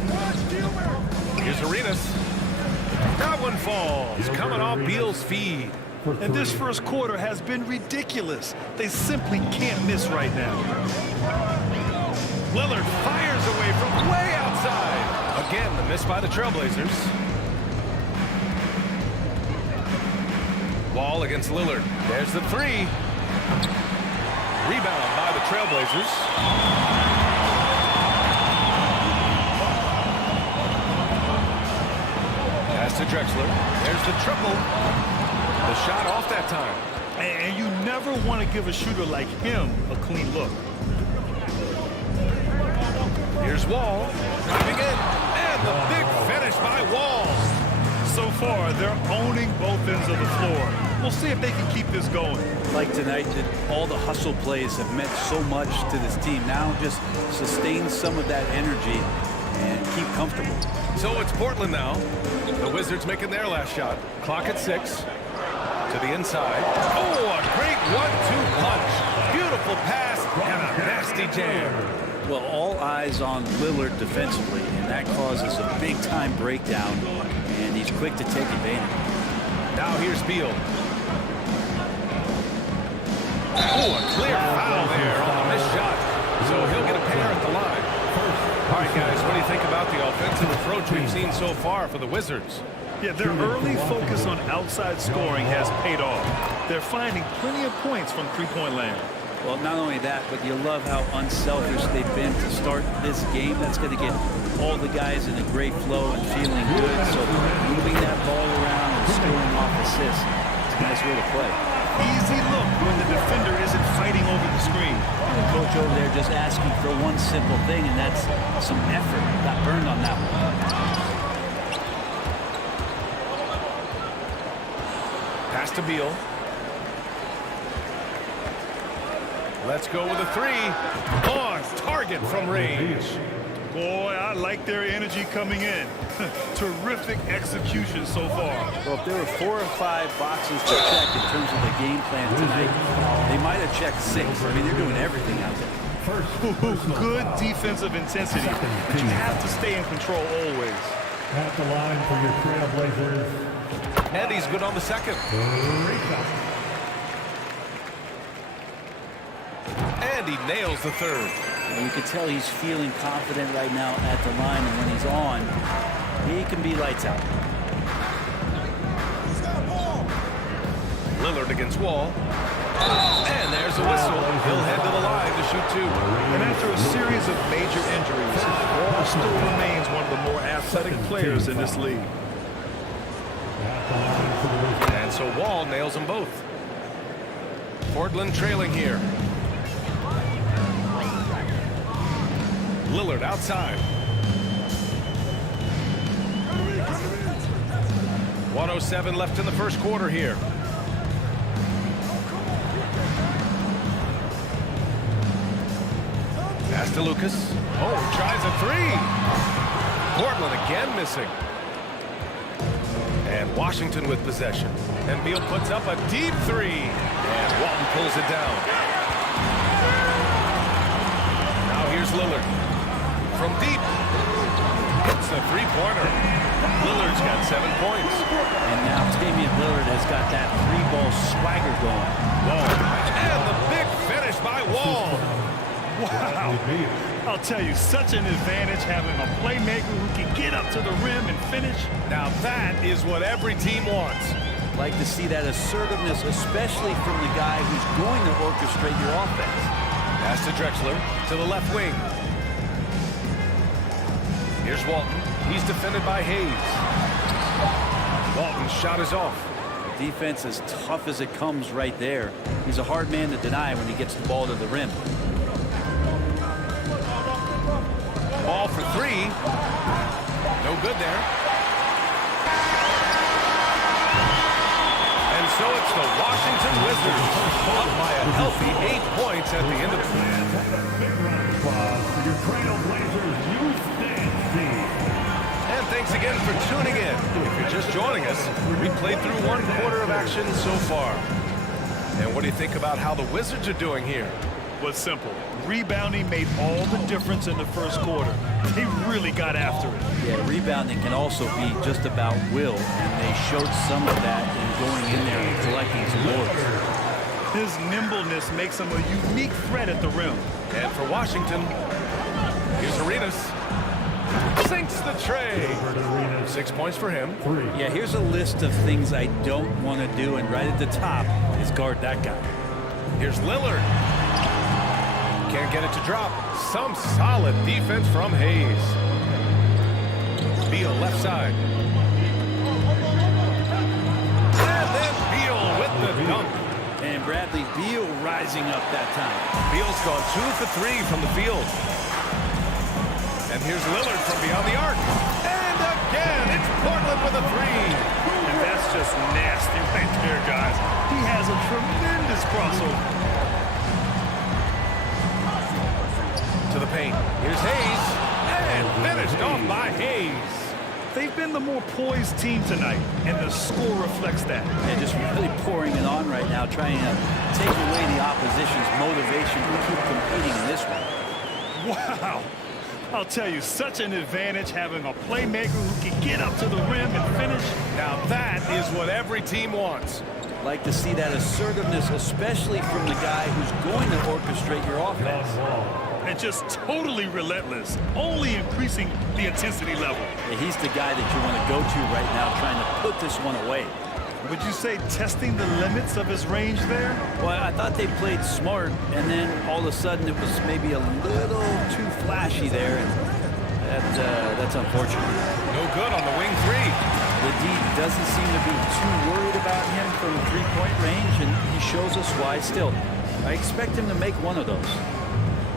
Here's Arenas. That one falls, coming off Beal's feed. And this first quarter has been ridiculous. They simply can't miss right now. Lillard fires away from way outside. Again, the miss by the Trailblazers. Wall against Lillard. There's the three. Rebound by the Trailblazers. Pass to Drexler. There's the triple. The shot off that time. And you never want to give a shooter like him a clean look. Here's Wall, driving in, and the big finish by Wall. So far, they're owning both ends of the floor. We'll see if they can keep this going. Like tonight, all the hustle plays have meant so much to this team. Now just sustain some of that energy and keep comfortable. So it's Portland now. The Wizards making their last shot. Clock at 6. To the inside. Oh, a great 1-2 punch. Beautiful pass and a nasty jam. Well, all eyes on Lillard defensively, and that causes a big-time breakdown, and he's quick to take advantage. Now here's Beal. Oh, a clear foul there on the missed shot. So he'll get a pair at the line. All right, guys, what do you think about the offensive approach we've seen so far for the Wizards? Yeah, their early focus on outside scoring has paid off. They're finding plenty of points from three-point land. Well, not only that, but you love how unselfish they've been to start this game. That's going to get all the guys in a great flow and feeling good. So moving that ball around and scoring off assists, it's a nice way to play. Easy look when the defender isn't fighting over the screen. The coach over there just asking for one simple thing, and that's some effort. Got burned on that one. Pass to Beal. Let's go with a three. On target from range. Boy, I like their energy coming in. Terrific execution so far. Well, if there were 4 or 5 boxes to check in terms of the game plan tonight, they might have checked 6. I mean, they're doing everything out there. Good defensive intensity, but you have to stay in control always. At the line for your Trailblazers. And he's good on the second. And he nails the third. You can tell he's feeling confident right now at the line, and when he's on, he can be lights out. Lillard against Wall. And there's a whistle. He'll head to the line to shoot two. And after a series of major injuries, Wall still remains one of the more athletic players in this league. And so Wall nails them both. Portland trailing here. Lillard outside. 1:07 left in the first quarter here. Pass to Lucas. Oh, tries a three. Portland again missing. And Washington with possession. And Beal puts up a deep three. And Walton pulls it down. Now here's Lillard. From deep. Hits a three-pointer. Lillard's got 7 points. And now Damian Lillard has got that three-ball swagger going. Wall. And the big finish by Wall. Wow. I'll tell you, such an advantage having a playmaker who can get up to the rim and finish. Now that is what every team wants. Like to see that assertiveness, especially from the guy who's going to orchestrate your offense. Pass to Drexler to the left wing. Here's Walton. He's defended by Hayes. Walton's shot is off. Defense as tough as it comes right there. He's a hard man to deny when he gets the ball to the rim. Ball for three. No good there. And so it's the Washington Wizards up by a healthy 8 points at the end of the game. Big round of applause for your Trailblazers youth dance team. And thanks again for tuning in. If you're just joining us, we played through 1 quarter of action so far. And what do you think about how the Wizards are doing here? Was simple. Rebounding made all the difference in the first quarter. They really got after it. Yeah, rebounding can also be just about will, and they showed some of that in going in there and collecting some boards. His nimbleness makes him a unique threat at the rim. And for Washington, here's Arenas. Sinks the tray. 6 points for him. Yeah, here's a list of things I don't want to do, and right at the top is guard that guy. Here's Lillard. Can't get it to drop. Some solid defense from Hayes. Beal left side. And then Beal with the dunk. And Bradley Beal rising up that time. Beal's gone 2 for 3 from the field. And here's Lillard from beyond the arc. And again, it's Portland with a three. And that's just nasty right there, guys. He has a tremendous crossover. To the paint. Here's Hayes. And finished off by Hayes. They've been the more poised team tonight, and the score reflects that. They're just really pouring it on right now, trying to take away the opposition's motivation to keep competing in this one. Wow. I'll tell you, such an advantage having a playmaker who can get up to the rim and finish. Now that is what every team wants. Like to see that assertiveness, especially from the guy who's going to orchestrate your offense. And just totally relentless, only increasing the intensity level. Yeah, he's the guy that you want to go to right now, trying to put this one away. Would you say testing the limits of his range there? Well, I thought they played smart, and then all of a sudden it was maybe a little too flashy there, and that's unfortunate. No good on the wing three. The D doesn't seem to be too worried about him from three-point range, and he shows us why still. I expect him to make one of those.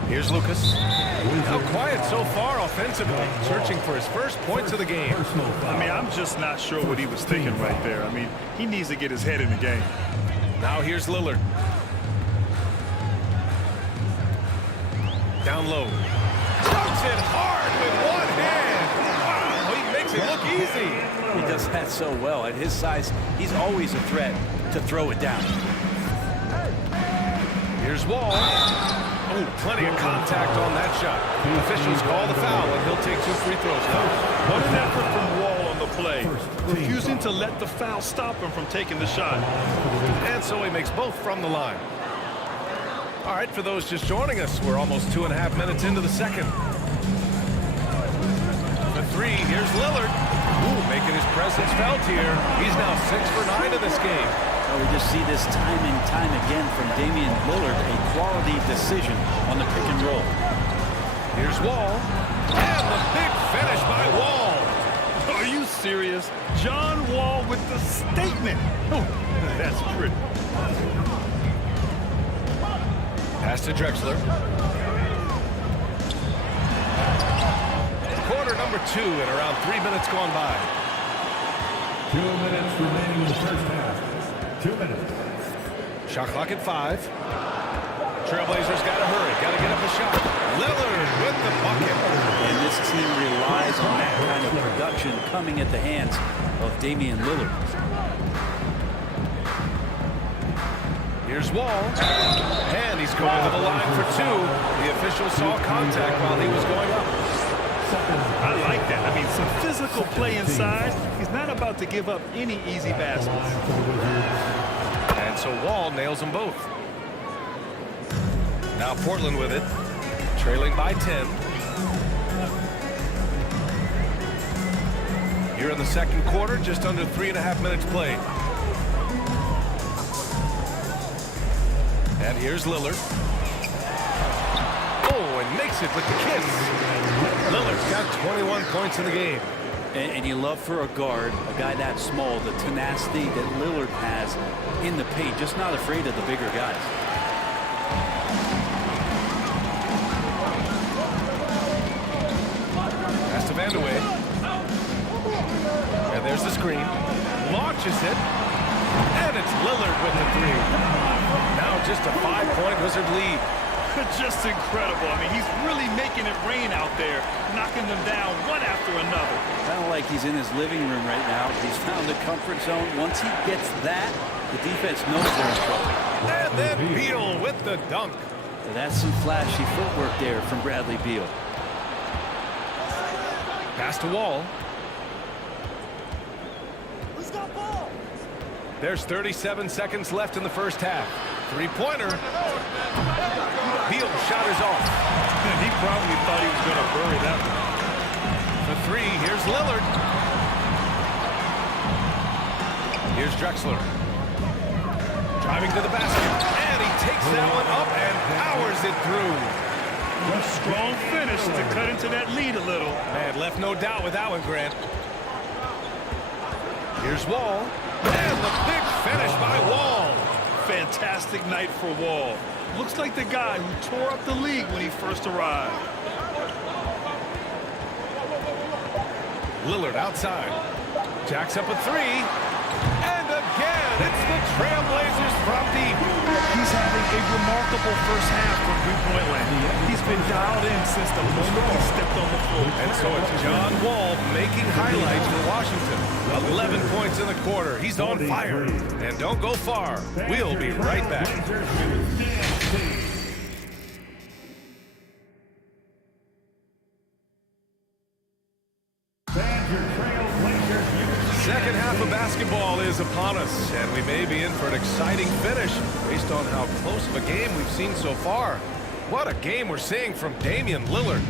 Here's Lucas. Now quiet so far offensively, searching for his first points of the game. I mean, I'm just not sure what he was thinking right there. I mean, he needs to get his head in the game. Now here's Lillard. Down low. Dunks it hard with one hand. Wow, he makes it look easy. He does that so well. At his size, he's always a threat to throw it down. Here's Wall. Ooh, plenty of contact on that shot. Officials call the foul, and he'll take 2 free throws now. What an effort from Wall on the play. Refusing to let the foul stop him from taking the shot. And so he makes both from the line. All right, for those just joining us, we're almost 2.5 minutes into the second. For 3, here's Lillard. Ooh, making his presence felt here. He's now 6 for 9 in this game. Well, we just see this time and time again from Damian Lillard, a quality decision on the pick and roll. Here's Wall. And the big finish by Wall. Are you serious? John Wall with the statement. Oh, that's pretty. Pass to Drexler. Quarter number 2 and around 3 minutes gone by. 2 minutes remaining in the first half. 2 minutes. Shot clock at 5. Trailblazers got to hurry. Got to get up a shot. Lillard with the bucket. And this team relies on that kind of production coming at the hands of Damian Lillard. Here's Wall. And he's going to the line for 2. The official saw contact while he was going up. I like that. I mean, some physical play inside. He's not about to give up any easy baskets. And so Wall nails them both. Now Portland with it, trailing by 10. Here in the second quarter, just under 3.5 minutes played. And here's Lillard. Oh, and makes it with the kiss. Lillard's got 21 points in the game. And you love for a guard, a guy that small, the tenacity that Lillard has in the paint, just not afraid of the bigger guys. Pass to Vandeweghe. And there's the screen. Launches it. And it's Lillard with the 3. Now just a 5-point Wizard lead. Just incredible. I mean, he's really making it rain out there, knocking them down one after another. Kind of like he's in his living room right now. He's found the comfort zone. Once he gets that, the defense knows they're in trouble. And then Beal with the dunk. So that's some flashy footwork there from Bradley Beal. Pass to Wall. Who's got ball? There's 37 seconds left in the first half. 3-pointer. Beal shot is off. He probably thought he was going to bury that one. For 3, here's Lillard. Here's Drexler. Driving to the basket. And he takes that one up and powers it through. A strong finish to cut into that lead a little. Man, left no doubt with that one, Grant. Here's Wall. And the big finish by Wall. Fantastic night for Wall. Looks like the guy who tore up the league when he first arrived. Lillard outside. Jacks up a 3. And again, it's the Trailblazers from deep. He's having a remarkable first half from three-point land. He's been dialed in since the moment he stepped on the floor. And so it's John Wall making highlights for Washington. 11 points in the quarter. He's on fire. And don't go far. We'll be right back. Second half of basketball is upon us, and we may be in for an exciting finish based on how close of a game we've seen so far. What a game we're seeing from Damian Lillard.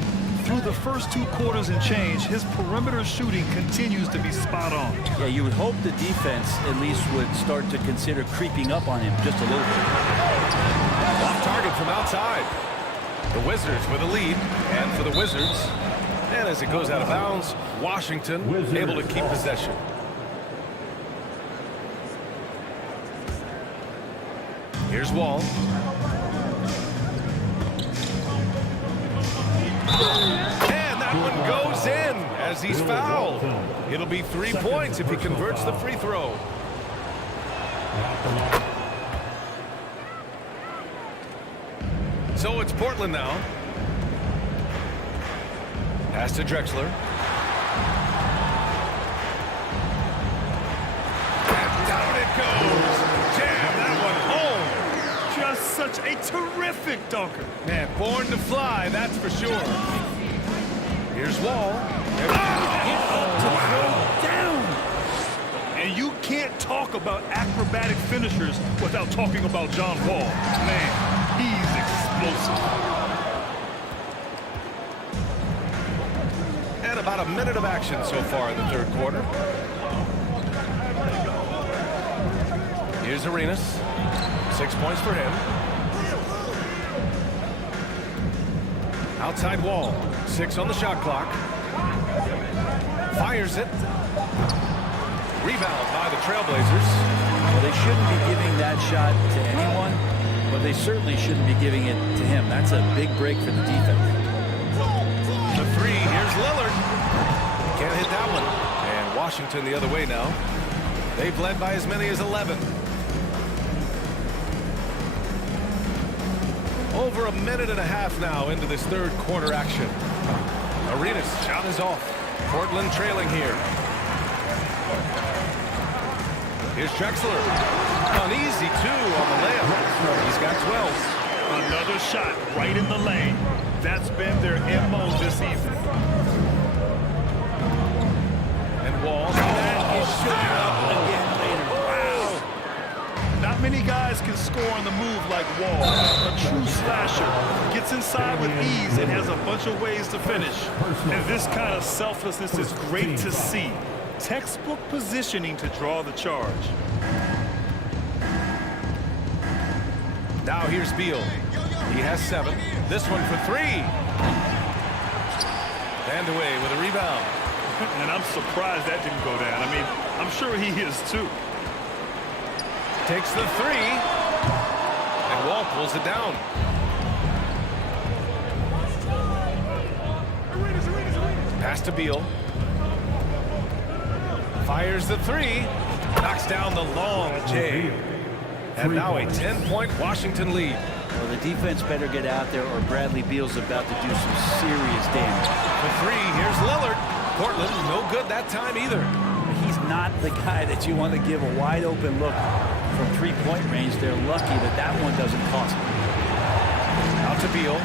Through the first 2 quarters and change, his perimeter shooting continues to be spot on. Yeah, you would hope the defense at least would start to consider creeping up on him just a little bit. Off target from outside. The Wizards with a lead, and for the Wizards, and as it goes out of bounds, Washington able to keep possession. Here's Wall. And that one goes in as he's fouled. It'll be 3 points if he converts the free throw. So it's Portland now. Pass to Drexler. And down it goes. Jam that one home. Just such a terrific dunker. Man, born to fly, that's for sure. Here's Wall. Down. And you can't talk about acrobatic finishers without talking about John Wall. Man, he's explosive. And about a minute of action so far in the third quarter. Here's Arenas. 6 points for him. Outside Wall. 6 on the shot clock. Fires it. Rebound by the Trailblazers. Well, they shouldn't be giving that shot to anyone, but they certainly shouldn't be giving it to him. That's a big break for the defense. The three. Here's Lillard. Can't hit that one. And Washington the other way now. They've led by as many as 11. Over a minute and a half now into this third quarter action. Arenas shot is off. Portland trailing here. Here's Drexler. An easy 2 on the layup. He's got 12. Another shot right in the lane. That's been their MO this evening. And Wall. That is shooting up again later. Wow. Not many guys can score on the move like Wall. A true slasher. Gets inside with ease and has a bunch of ways to finish. And this kind of selflessness is great to see. Textbook positioning to draw the charge. Now here's Beal. He has 7. This one for 3. And away with a rebound. And I'm surprised that didn't go down. I mean, I'm sure he is too. Takes the 3. And Wall pulls it down. Pass to Beal. Fires the 3. Knocks down the long J. And now a 10-point Washington lead. Well, the defense better get out there or Bradley Beal's about to do some serious damage. The 3. Here's Lillard. Portland no good that time either. He's not the guy that you want to give a wide open look from three-point range. They're lucky that that one doesn't cost them. Out to Beal.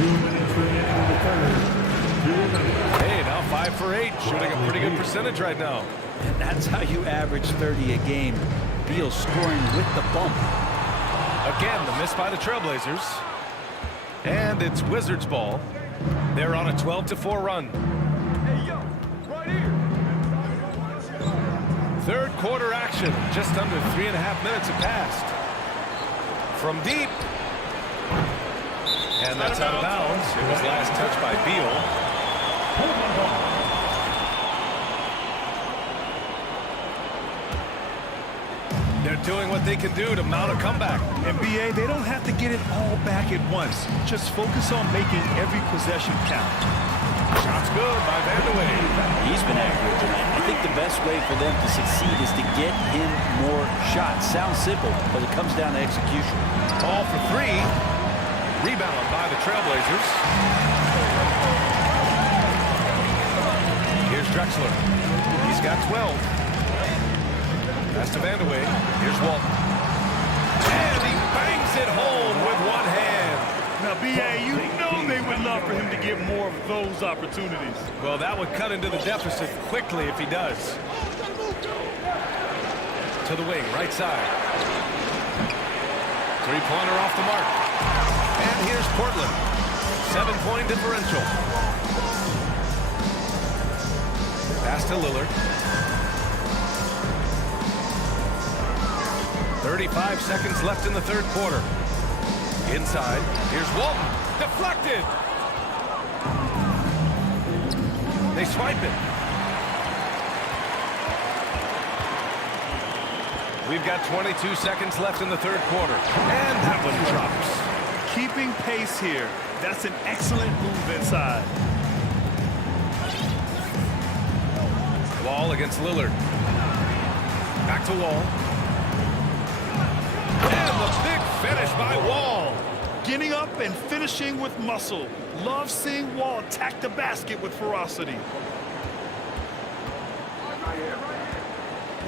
2 minutes remaining in the third. Hey, now 5 for 8. Shooting a pretty good percentage right now. And that's how you average 30 a game. Beal scoring with the bump. Again, the miss by the Trailblazers. And it's Wizards ball. They're on a 12-4 run. Hey, yo, right here. Third quarter action. Just under 3.5 minutes have passed. From deep. And that's out of bounds. It was last touched by Beal. They're doing what they can do to mount a comeback. And BA, they don't have to get it all back at once. Just focus on making every possession count. Shots good by Vandeweghe. He's been accurate tonight. I think the best way for them to succeed is to get him more shots. Sounds simple, but it comes down to execution. Ball for 3. Rebound by the Trailblazers. Here's Drexler. He's got 12. Pass to Vandeweghe. Here's Walton. And he bangs it home with one hand. Now, BA, you know they would love for him to get more of those opportunities. Well, that would cut into the deficit quickly if he does. To the wing, right side. Three-pointer off the mark. And here's Portland. 7-point differential. Pass to Lillard. 35 seconds left in the third quarter. Inside, here's Walton. Deflected. They swipe it. We've got 22 seconds left in the third quarter. And that one drops. Keeping pace here. That's an excellent move inside. Wall against Lillard. Back to Wall. And the big finish by Wall. Getting up and finishing with muscle. Love seeing Wall attack the basket with ferocity.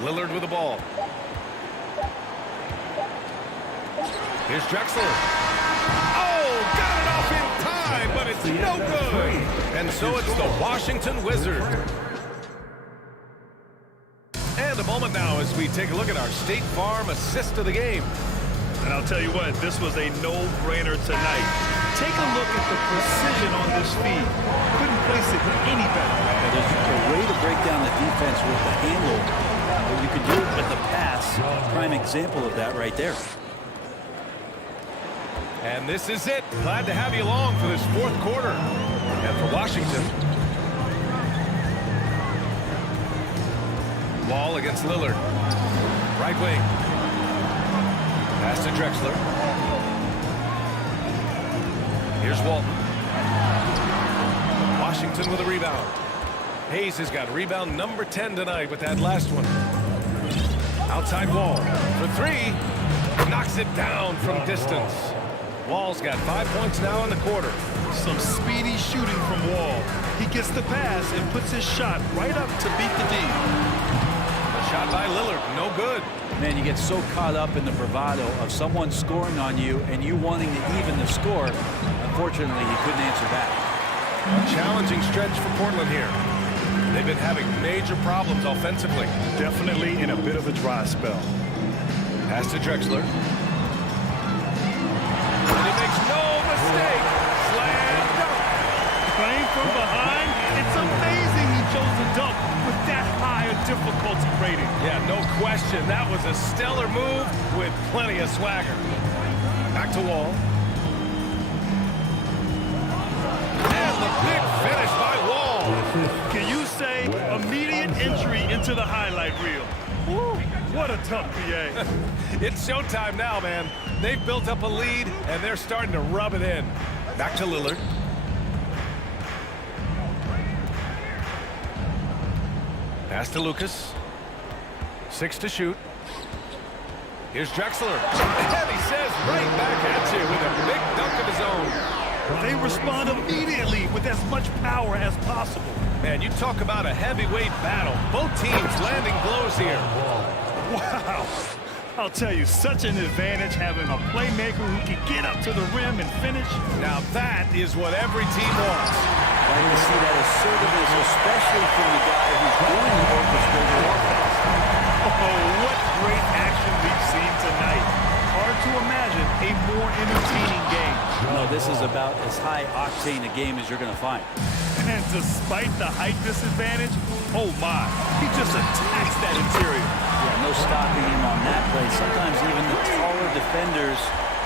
Lillard with the ball. Here's Drexler. Oh, got it off in time, but it's no good. And so it's the Washington Wizards. And a moment now as we take a look at our State Farm assist of the game. And I'll tell you what, this was a no-brainer tonight. Take a look at the precision on this feed. Couldn't place it any better. Yeah, there's a way to break down the defense with the handle. But you can do it with the pass. Prime example of that right there. And this is it. Glad to have you along for this fourth quarter. And for Washington, Wall against Lillard. Right wing. Pass to Drexler. Here's Walton. Washington with a rebound. Hayes has got rebound number 10 tonight with that last one. Outside Wall for three. Knocks it down from distance. Wall's got 5 points now in the quarter. Some speedy shooting from Wall. He gets the pass and puts his shot right up to beat the D. A shot by Lillard, no good. Man, you get so caught up in the bravado of someone scoring on you and you wanting to even the score. Unfortunately, he couldn't answer back. A challenging stretch for Portland here. They've been having major problems offensively. Definitely in a bit of a dry spell. Pass to Drexler. And he makes no mistake. Slam dunk. Playing from behind, it's amazing he chose to dunk with that high a difficulty rating. Yeah, no question. That was a stellar move with plenty of swagger. Back to Wall. And the big finish by Wall. Can you say immediate entry into the highlight reel? Woo, what a tough PA. It's showtime now, man. They've built up a lead, and they're starting to rub it in. Back to Lillard. Pass to Lucas. 6 to shoot. Here's Drexler. And he says right back at you with a big dunk of his own. They respond immediately with as much power as possible. Man, you talk about a heavyweight battle. Both teams landing blows here. Wow. I'll tell you, such an advantage having a playmaker who can get up to the rim and finish. Now that is what every team wants. I like to see that assertiveness, especially from the guy who's going to orchestrate the offense. Oh, what great action we've seen tonight. Hard to imagine a more entertaining game. No, this is about as high-octane a game as you're going to find. And despite the height disadvantage, oh my, he just attacks that interior. Yeah, no stopping him on that play. Sometimes even the taller defenders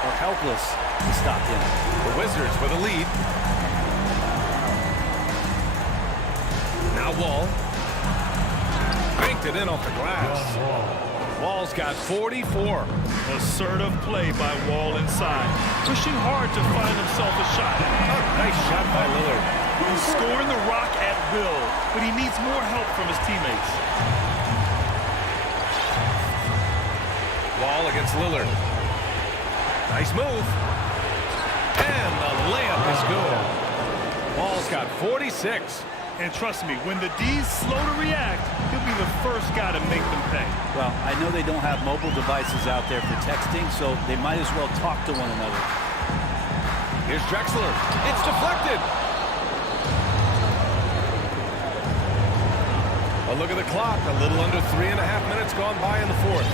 are helpless to stop him. The Wizards with a lead. Now Wall. Banked it in off the glass. Wall's got 44. Assertive play by Wall inside. Pushing hard to find himself a shot. Oh, nice shot by Lillard. He's scoring the rock at will, but he needs more help from his teammates. Wall against Lillard. Nice move. And the layup is good. Wall's got 46. And trust me, when the D's slow to react, he'll be the first guy to make them pay. Well, I know they don't have mobile devices out there for texting, so they might as well talk to one another. Here's Drexler. It's deflected. A look at the clock. A little under 3.5 minutes gone by in the fourth.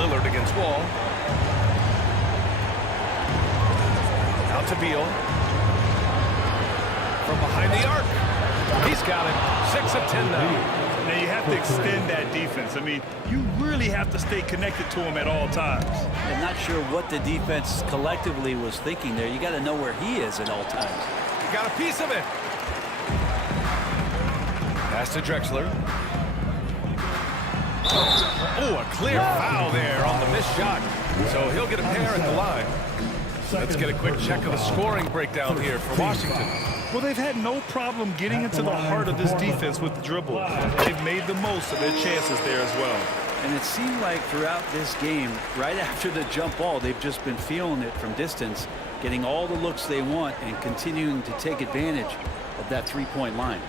Lillard against Wall. Out to Beal. From behind the arc. He's got it. 6 of 10 now. Now you have to extend that defense. I mean, you really have to stay connected to him at all times. I'm not sure what the defense collectively was thinking there. You got to know where he is at all times. He got a piece of it. Pass to Drexler. Oh, a clear foul there on the missed shot. So he'll get a pair at the line. Let's get a quick check of the scoring breakdown here for Washington. Well, they've had no problem getting into the heart of this defense with the dribble. They've made the most of their chances there as well. And it seemed like throughout this game, right after the jump ball, they've just been feeling it from distance, getting all the looks they want and continuing to take advantage of that three-point line.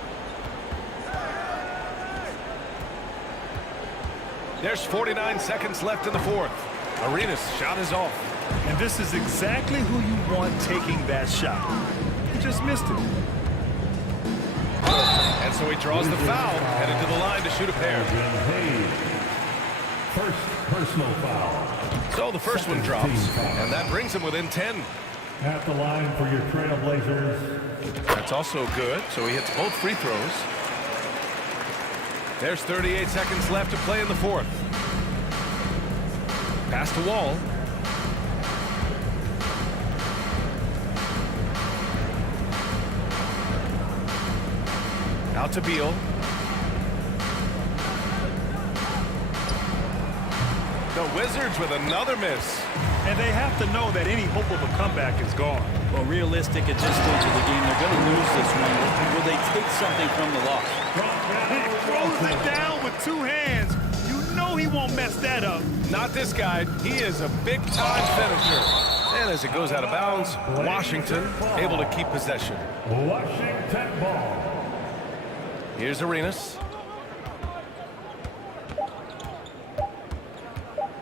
There's 49 seconds left in the fourth. Arenas' shot is off. And this is exactly who you want taking that shot. He just missed it. And so he draws the foul, headed to the line to shoot a pair. First personal foul. So the first one drops, and that brings him within 10. At the line for your Trailblazers. That's also good, so he hits both free throws. There's 38 seconds left to play in the fourth. Pass to Wall. Out to Beal. The Wizards with another miss. And they have to know that any hope of a comeback is gone. Well, realistic at this stage of the game, they're going to lose this one. Will they take something from the loss? He throws it down with two hands. You know he won't mess that up. Not this guy. He is a big-time finisher. And as it goes out of bounds, Washington able to keep possession. Washington ball. Here's Arenas.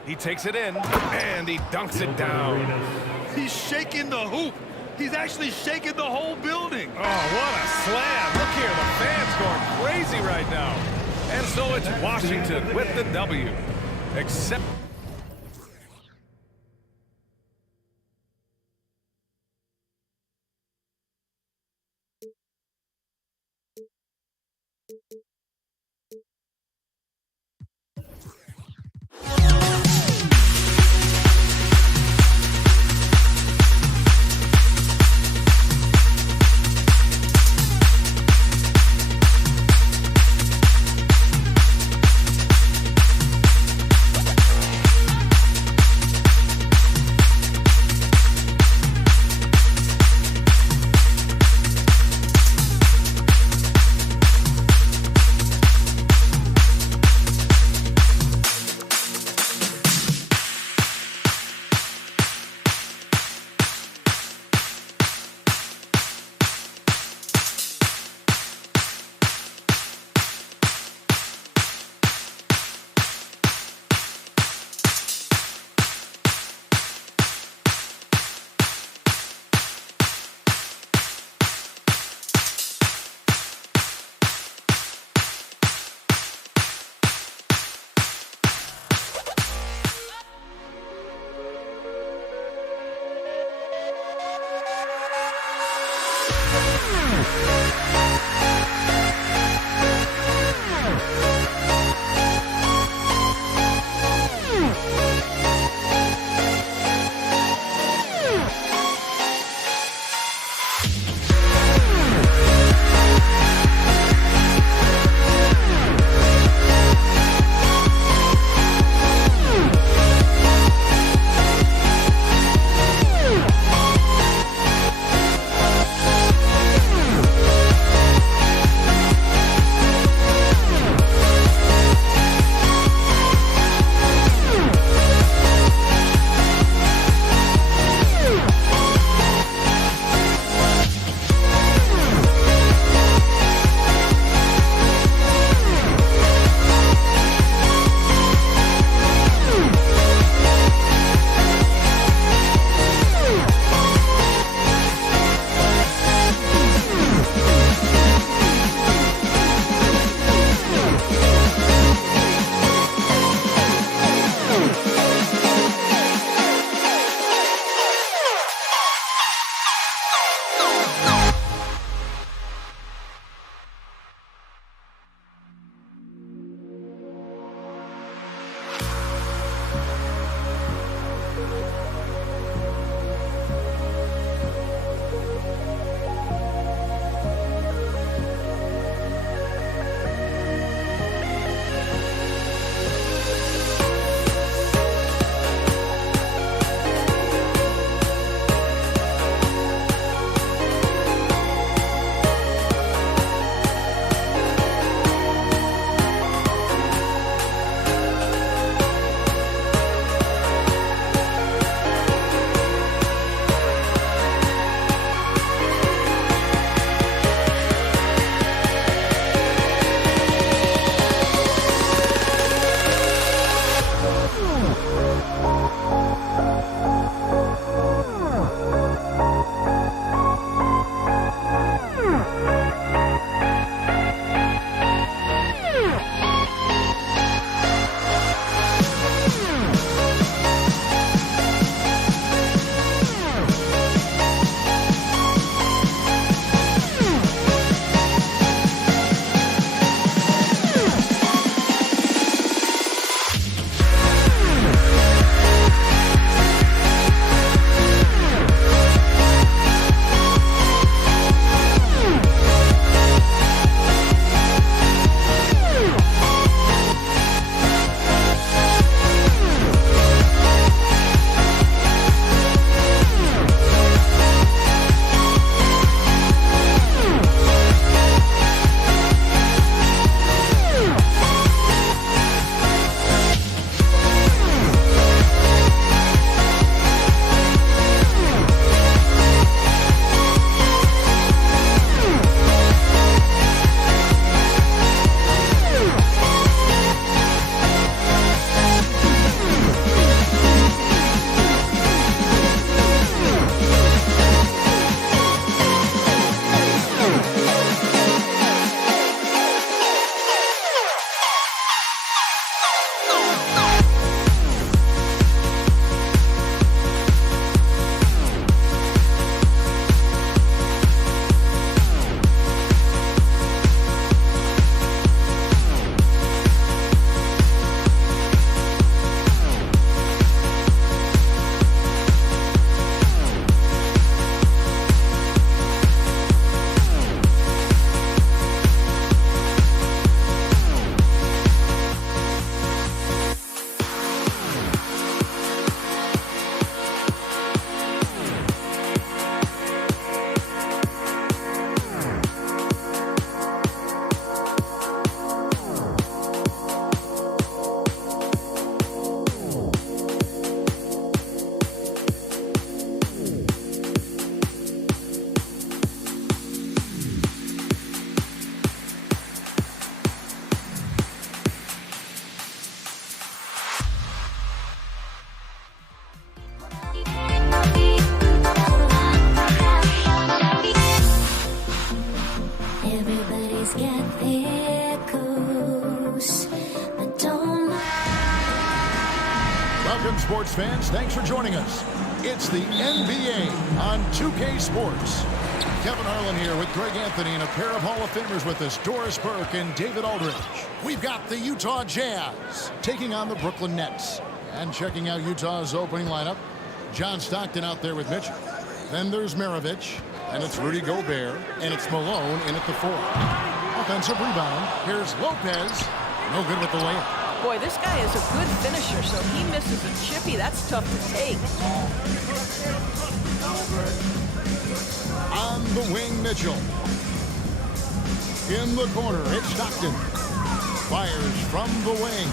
He takes it in, and he dunks it down. He's shaking the hoop. He's actually shaking the whole building. Oh, what a slam. Look here, the fans going crazy right now. And so it's Washington with the W. Except... Welcome, sports fans. Thanks for joining us. It's the NBA on 2K Sports. Kevin Harlan here with Greg Anthony and a pair of Hall of Famers with us, Doris Burke and David Aldridge. We've got the Utah Jazz taking on the Brooklyn Nets. And checking out Utah's opening lineup, John Stockton out there with Mitchell. Then there's Maravich, and it's Rudy Gobert, and it's Malone in at the 4. Offensive rebound. Here's Lopez. No good with the layup. Boy, this guy is a good finisher, so he misses a chippy. That's tough to take. On the wing, Mitchell. In the corner, it's Stockton. Fires from the wing.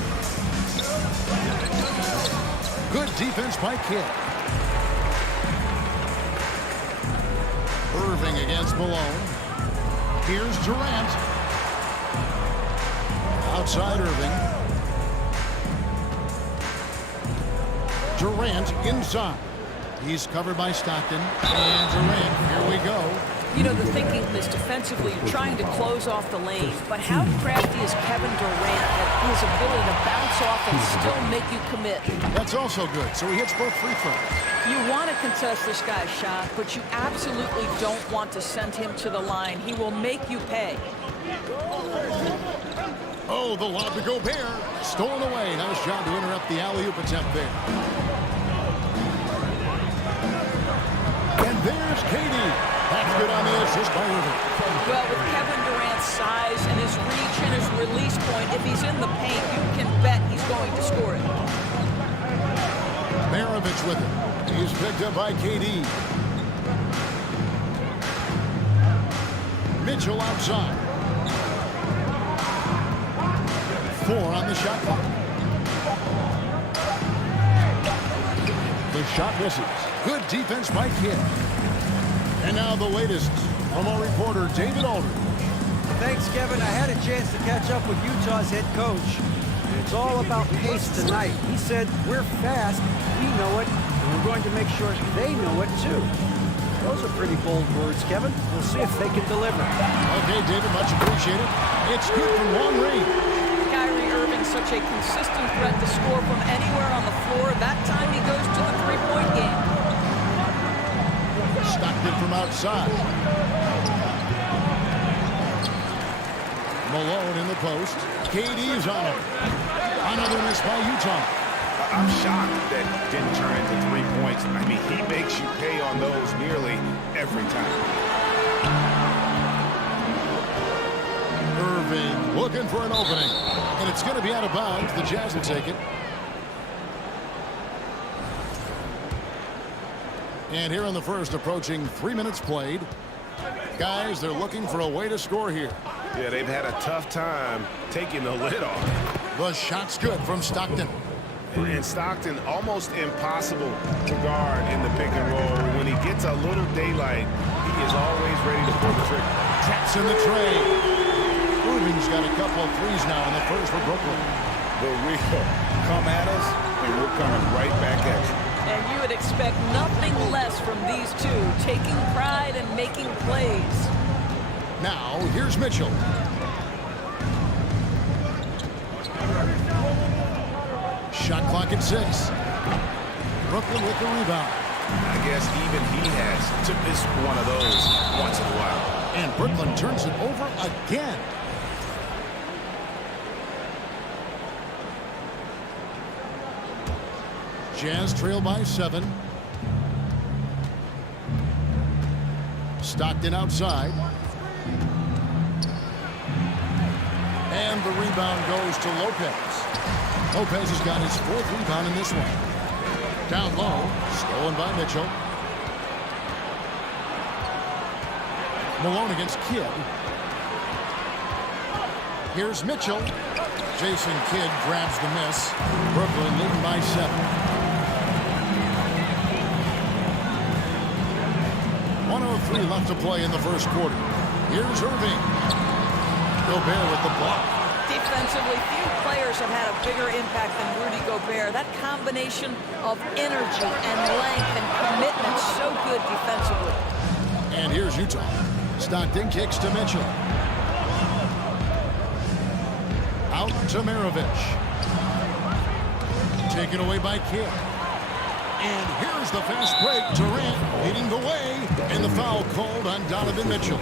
Good defense by Kidd. Irving against Malone. Here's Durant. Outside Irving. Durant inside. He's covered by Stockton. And Durant, here we go. You know, the thinking is defensively, you're trying to close off the lane. But how crafty is Kevin Durant at his ability to bounce off and still make you commit? That's also good. So he hits both free throws. You want to contest this guy's shot, but you absolutely don't want to send him to the line. He will make you pay. Oh, the lob to Gobert. Stolen away. Nice job to interrupt the alley-oop attempt there. And there's Katie. That's good on the assist by Irving. Well, with Kevin Durant's size and his reach and his release point, if he's in the paint, you can bet he's going to score it. Maravich with it. He's picked up by KD. Mitchell outside. 4 on the shot clock. The shot misses. Good defense by Kidd. And now the latest from our reporter, David Aldridge. Thanks, Kevin. I had a chance to catch up with Utah's head coach. It's all about pace tonight. He said, we're fast, we know it, and we're going to make sure they know it too. Those are pretty bold words, Kevin. We'll see if they can deliver. Okay, David, much appreciated. It's good from long range. Kyrie Irving, such a consistent threat to score from anywhere on the floor. That time he goes to the three-point game. Stockton from outside. Malone in the post. KD's on him. Another miss by Utah. I'm shocked that didn't turn into 3 points. I mean, he makes you pay on those nearly every time. Irving looking for an opening. And it's going to be out of bounds. The Jazz will take it. And here in the first, approaching 3 minutes played. Guys, they're looking for a way to score here. Yeah, they've had a tough time taking the lid off. The shot's good from Stockton. And Stockton, almost impossible to guard in the pick and roll. When he gets a little daylight, he is always ready to pull the trigger. Traps in the tray. Irving's got a couple of threes now in the first for Brooklyn. The real come at us, and we're coming right back at you. And you would expect nothing less from these two, taking pride and making plays. Now, here's Mitchell. Shot clock at 6. Brooklyn with the rebound. I guess even he has to miss one of those once in a while. And Brooklyn turns it over again. Jazz trail by 7. Stockton outside. And the rebound goes to Lopez. Lopez has got his 4th rebound in this one. Down low, stolen by Mitchell. Malone against Kidd. Here's Mitchell. Jason Kidd grabs the miss. Brooklyn leading by 7. 1:03 left to play in the first quarter. Here's Irving. Gobert with the block. Defensively, few players have had a bigger impact than Rudy Gobert. That combination of energy and length and commitment, so good defensively. And here's Utah. Stockton kicks to Mitchell. Out to Maravich. taken away by Kidd. And here's the fast break. Durant leading the way. And the foul called on Donovan Mitchell.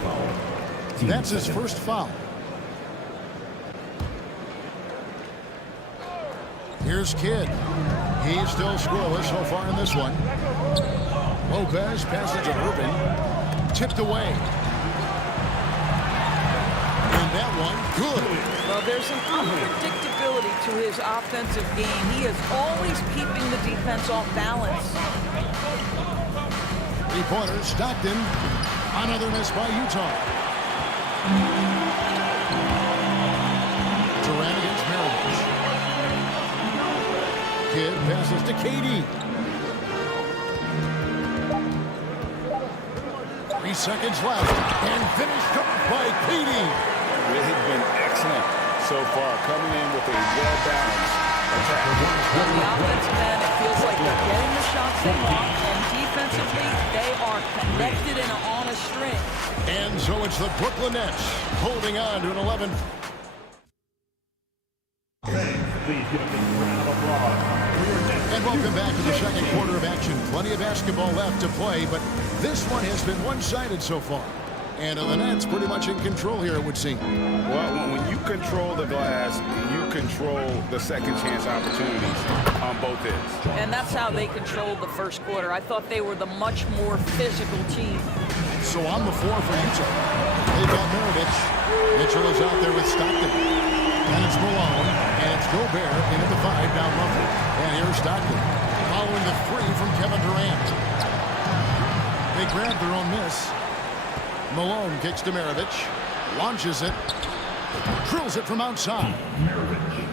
That's his first foul. Here's Kidd. He's still scoreless so far in this one. Lopez passes to Irving. Tipped away. And that one, good. Well, there's some unpredictability to his offensive game. He is always keeping the defense off balance. Three-pointer, Stockton. Another miss by Utah. Durant against Maravich. Kidd passes to KD. 3 seconds left. And finished up by KD. They've been excellent so far, coming in with a well-balanced attack. On the offensive end, it feels like they're getting the shots they want, and defensively, they are connected and on a string. And so it's the Brooklyn Nets holding on to an 11. Please give a big round of applause. And welcome back to the second quarter of action. Plenty of basketball left to play, but this one has been one-sided so far. And the Nets pretty much in control here, it would seem. Well, when you control the glass, you control the second chance opportunities on both ends. And that's how they controlled the first quarter. I thought they were the much more physical team. So on the floor for Utah, they've got Maravich. Mitchell is out there with Stockton. And it's Malone, and it's Gobert in at the 5 down low. And here's Stockton following the 3 from Kevin Durant. They grabbed their own miss. Malone kicks to Maravich, launches it, drills it from outside.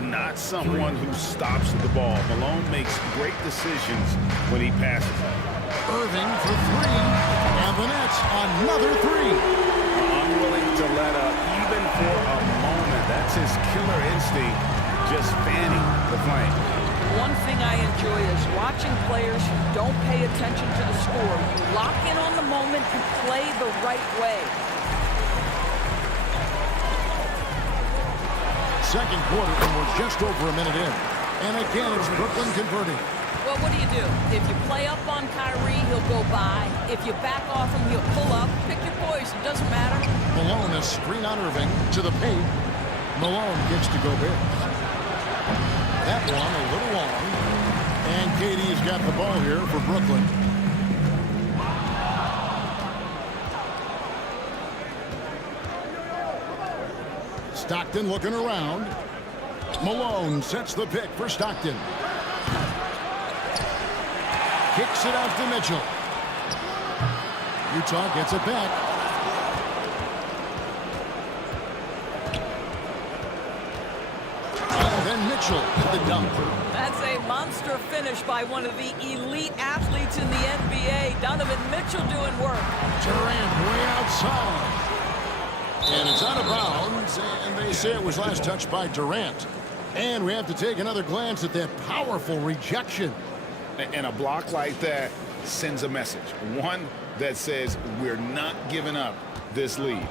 Not someone who stops the ball. Malone makes great decisions when he passes it. Irving for 3, and the Nets another 3. Unwilling to let up even for a moment. That's his killer instinct, just fanning the flame. One thing I enjoy is watching players who don't pay attention to the score. You lock in on the moment and play the right way. Second quarter, and we're just over a minute in. And again, it's Brooklyn converting. Well, what do? If you play up on Kyrie, he'll go by. If you back off him, he'll pull up. Pick your poison. Doesn't matter. Malone, a screen on Irving to the paint. Malone gets to Gobert. That one a little long. And KD's got the ball here for Brooklyn. Stockton looking around. Malone sets the pick for Stockton. Kicks it out to Mitchell. Utah gets it back. Mitchell with the dunk. That's a monster finish by one of the elite athletes in the NBA. Donovan Mitchell doing work. Durant way outside. And it's out of bounds, and they say it was last touched by Durant. And we have to take another glance at that powerful rejection. And a block like that sends a message. One that says we're not giving up this lead.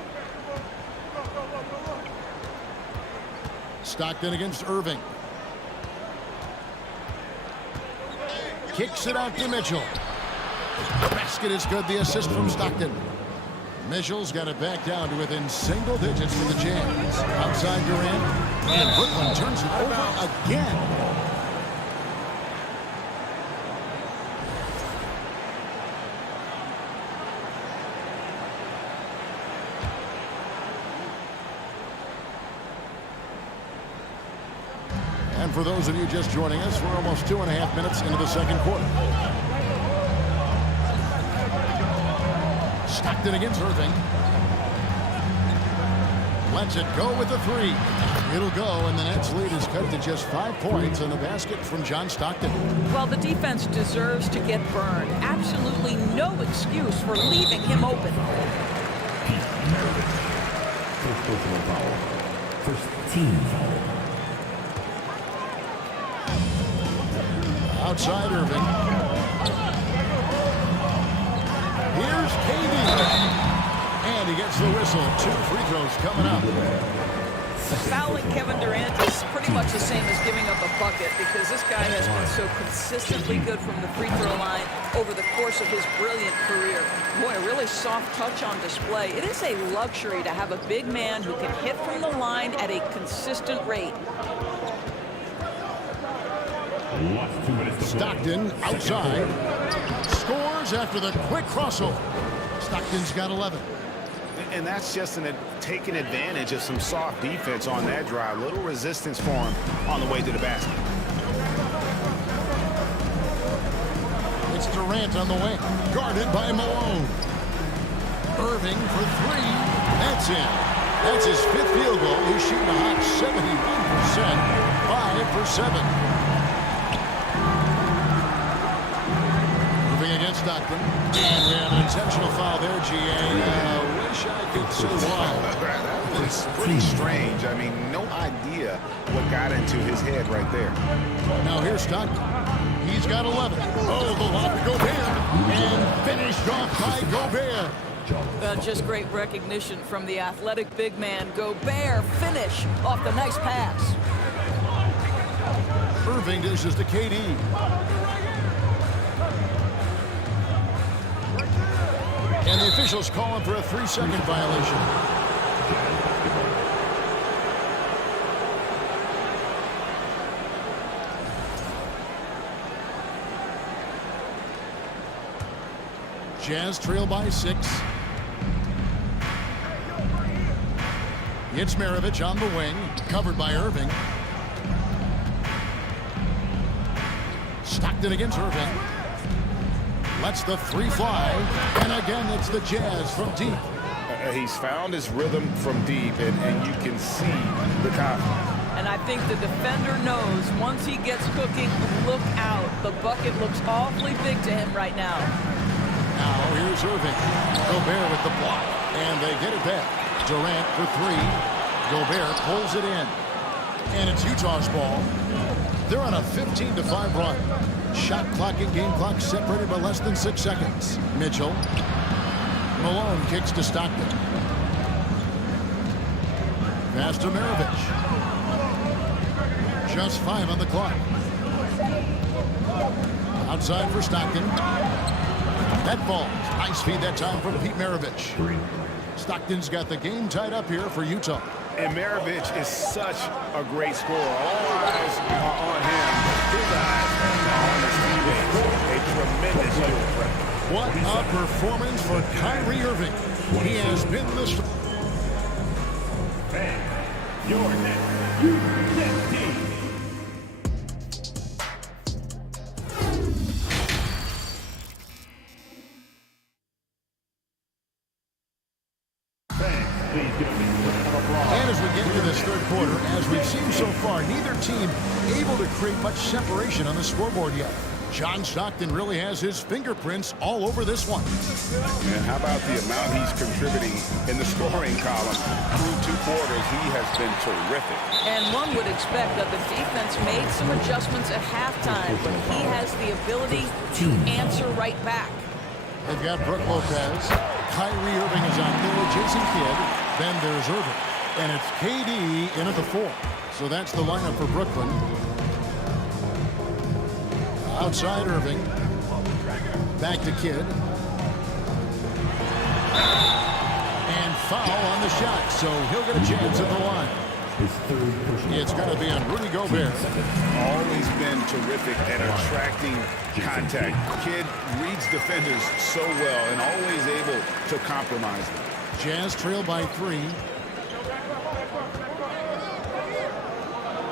Stockton against Irving. Kicks it out to Mitchell. Basket is good. The assist from Stockton. Mitchell's got it back down to within single digits for the Jazz. Outside Durant. And Brooklyn turns it over again. And for those of you just joining us, we're almost 2.5 minutes into the second quarter. Stockton against Irving. Lets it go with the 3. It'll go, and the Nets lead is cut to just 5 points on the basket from John Stockton. Well, the defense deserves to get burned. Absolutely no excuse for leaving him open. First personal foul. First team foul. Outside Irving. Here's KD. And he gets the whistle. 2 free throws coming up. fouling Kevin Durant is pretty much the same as giving up a bucket because this guy has been so consistently good from the free throw line over the course of his brilliant career. Boy, a really soft touch on display. It is a luxury to have a big man who can hit from the line at a consistent rate. Stockton outside. Scores after the quick crossover. Stockton's got 11. And that's just taking advantage of some soft defense on that drive. Little resistance for him on the way to the basket. It's Durant on the wing, guarded by Malone. Irving for three. That's in. That's his 5th field goal. He's shooting a hot 71%. 5 for 7. Moving against Stockton. And we have an intentional foul there, GA. Wish I could say why. That was pretty strange. I mean, no idea what got into his head right there. Now here's Stockton. He's got 11. Oh, the lob to Gobert. And finished off by Gobert. Just great recognition from the athletic big man. Gobert finish off the nice pass. Irving dishes to KD. And the officials call him for a 3-second violation. Jazz trail by 6. It's Maravich on the wing, covered by Irving. Stockton against Irving. Lets the 3 fly. And again, it's the Jazz from deep. He's found his rhythm from deep, and you can see the confidence. And I think the defender knows once he gets cooking, look out. The bucket looks awfully big to him right now. Now here's Irving. Gobert with the block. And they get it back. Durant for 3. Gobert pulls it in. And it's Utah's ball. They're on a 15-5 run. Shot clock and game clock separated by less than 6 seconds. Mitchell. Malone kicks to Stockton. Pass to Maravich. Just 5 on the clock. Outside for Stockton. That ball. Nice feed that time from Pete Maravich. Stockton's got the game tied up here for Utah. And Maravich is such a great scorer. All eyes are on him. His eyes are on his teammates. A tremendous dude. What a performance for Kyrie Irving. He has been the star. Your next team. And as we get into this 3rd quarter, as we've seen so far, neither team able to create much separation on the scoreboard yet. John Stockton really has his fingerprints all over this one. And how about the amount he's contributing in the scoring column? Through 2 quarters, he has been terrific. And one would expect that the defense made some adjustments at halftime, but he has the ability to answer right back. They've got Brook Lopez. Kyrie Irving is out there. Jason Kidd. Then there's Irving. And it's KD in at the 4. So that's the lineup for Brooklyn. Outside Irving. Back to Kidd. And foul on the shot. So he'll get a chance at the line. It's going to be on Rudy Gobert. Always been terrific at attracting contact. Kidd reads defenders so well and always able to compromise them. Jazz trail by 3.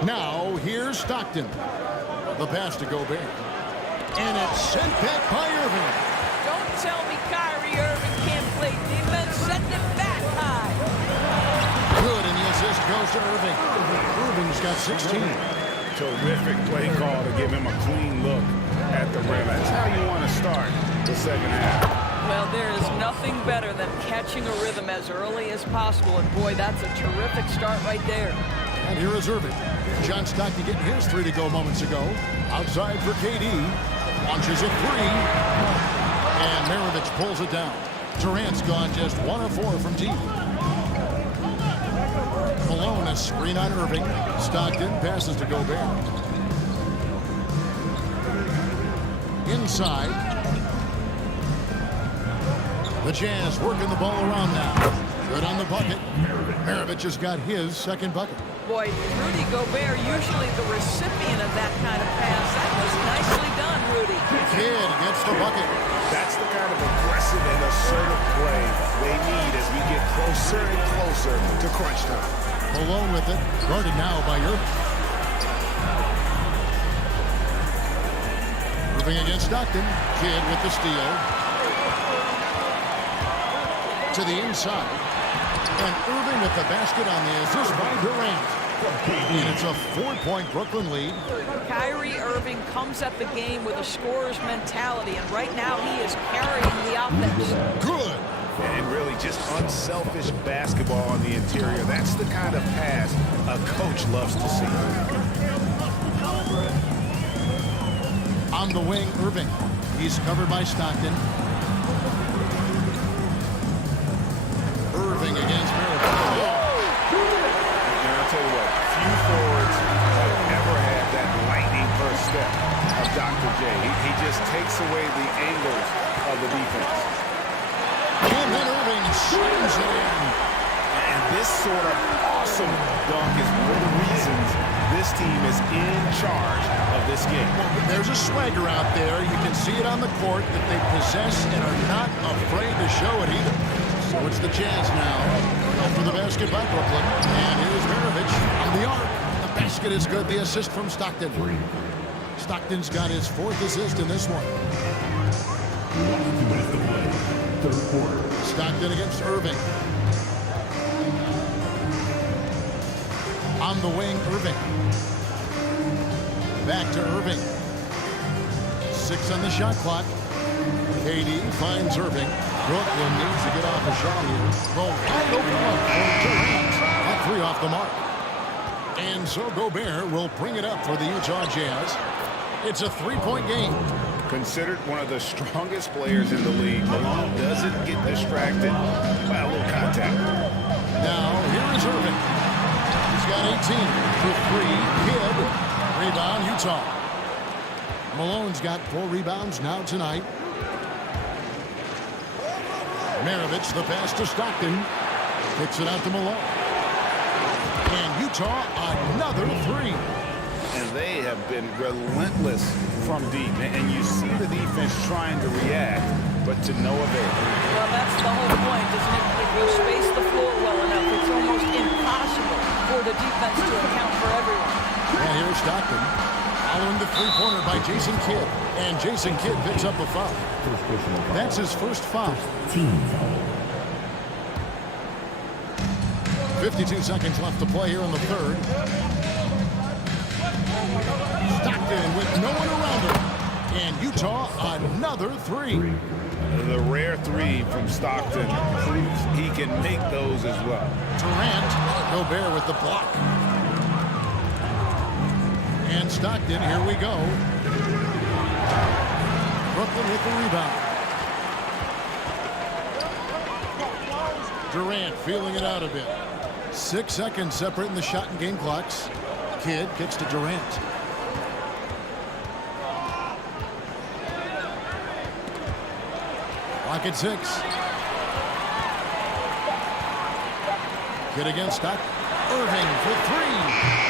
Now here's Stockton. The pass to Gobert. And it's sent back by Irving. Don't tell me Kyrie Irving can't play defense. Send it back high. Good, and the assist goes to Irving. Irving's got 16. Terrific play call to give him a clean look at the rim. That's how you want to start the 2nd half. Well, there is nothing better than catching a rhythm as early as possible. And boy, that's a terrific start right there. And here is Irving. John Stockton getting his 3 to go moments ago. Outside for KD. Launches a 3. And Maravich pulls it down. Durant's gone just 1 of 4 from deep. Malone, a screen on Irving. Stockton passes to Gobert. Inside. The Jazz working the ball around now. Good on the bucket. Maravich has got his second bucket. Boy, Rudy Gobert, usually the recipient of that kind of pass. That was nicely done, Rudy. Kidd gets the bucket. That's the kind of aggressive and assertive play they need as we get closer and closer to crunch time. Malone with it. Guarded now by Irving. Irving against Stockton. Kidd with the steal. To the inside. And Irving with the basket on the assist by Durant. And it's a 4-point Brooklyn lead. Kyrie Irving comes at the game with a scorer's mentality, and right now he is carrying the offense. Good. And really just unselfish basketball on the interior. That's the kind of pass a coach loves to see. On the wing, Irving. He's covered by Stockton. Irving against Maravich. I'll tell you what, few forwards have ever had that lightning first step of Dr. J. He just takes away the angles of the defense. And then Irving slams it in. And this sort of awesome dunk is one of the reasons this team is in charge of this game. Well, there's a swagger out there. You can see it on the court that they possess and are not afraid to show it either. So it's the Jazz now. After the basket by Brooklyn. And here's Maravich on the arc. The basket is good. The assist from Stockton. Stockton's got his 4th assist in this one. Third quarter. Stockton against Irving. On the wing, Irving. Back to Irving. 6 on the shot clock. KD finds Irving. Brooklyn needs to get off a shot here. Well, wide open look for Durant. That 3 off the mark. And so Gobert will bring it up for the Utah Jazz. It's a 3-point game. Considered one of the strongest players in the league, Malone doesn't get distracted by a little contact. Now, here is Irving. He's got 18 for 3. Kidd. Rebound, Utah. Malone's got 4 rebounds now tonight. Maravich, the pass to Stockton. Kicks it out to Malone. And Utah, another 3. And they have been relentless from deep. And you see the defense trying to react, but to no avail. Well, that's the whole point, isn't it? If you space the floor well enough, it's almost impossible for the defense to account for everyone. And here's Stockton. Following the 3-pointer by Jason Kidd. And Jason Kidd picks up a foul. That's his first foul. 52 seconds left to play here in the third. Stockton with no one around him. And Utah, another 3. The rare 3 from Stockton proves he can make those as well. Durant, Gobert with the block. And Stockton, here we go. Brooklyn with the rebound. Durant feeling it out a bit. 6 seconds separating the shot and game clocks. Kidd kicks to Durant. Clock at 6. Kidd against Stockton. Irving for 3.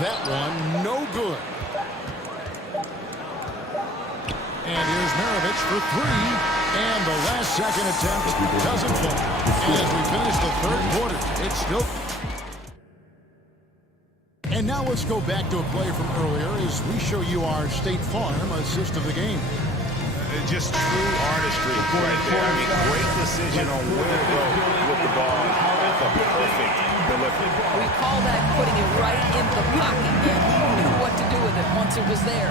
That one no good. And here's Maravich for 3. And the last second attempt doesn't fall. And as we finish the third quarter, it's still... And now let's go back to a play from earlier as we show you our State Farm assist of the game. Just true artistry right there. I mean, great decision on where to go with the ball. The perfect delivery. We call that putting it right in the pocket, and he knew what to do with it once it was there.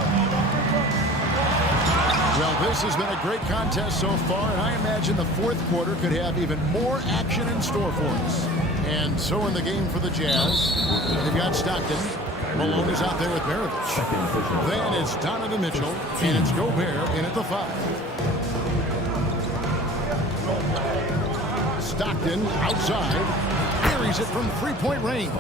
Well, this has been a great contest so far, and I imagine the fourth quarter could have even more action in store for us. And so in the game for the Jazz, they've got Stockton. Malone is out there with Maravich. Then it's Donovan Mitchell, and it's Gobert in at the 5. Stockton outside. buries it from three-point range.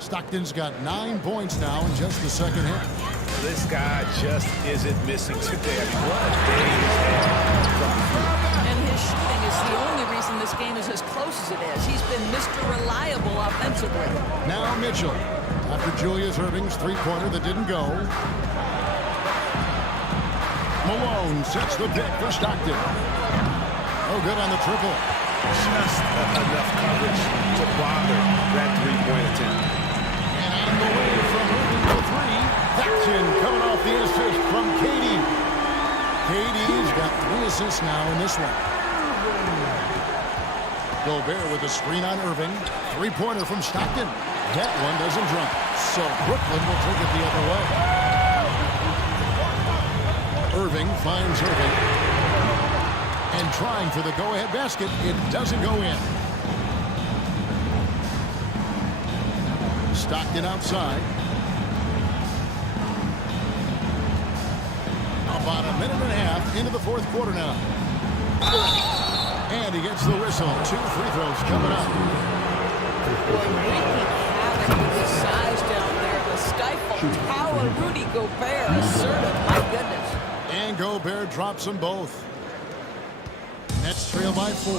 Stockton's got 9 points now in just the second half. This guy just isn't missing today. I mean, what a day he's had from the field. And his shooting is the only reason this game is as close as it is. He's been Mr. Reliable offensively. Now Mitchell, after Julius Erving's three-pointer that didn't go. Malone sets the pick for Stockton. Oh, good on the triple. Just enough coverage to bother that three-point attempt. And on the way from Irving to three, that's in, coming off the assist from KD. KD's got 3 assists now in this one. Gobert with a screen on Irving. Three-pointer from Stockton. That one doesn't drop. So Brooklyn will take it the other way. Irving finds Irving. And trying for the go-ahead basket. It doesn't go in. Stockton outside. About a minute and a half into the fourth quarter now. And he gets the whistle. 2 free throws coming up. Wreaking havoc with his size down there. The stifle power. Rudy Gobert assertive. My goodness. And Gobert drops them both. Nets trail by 4.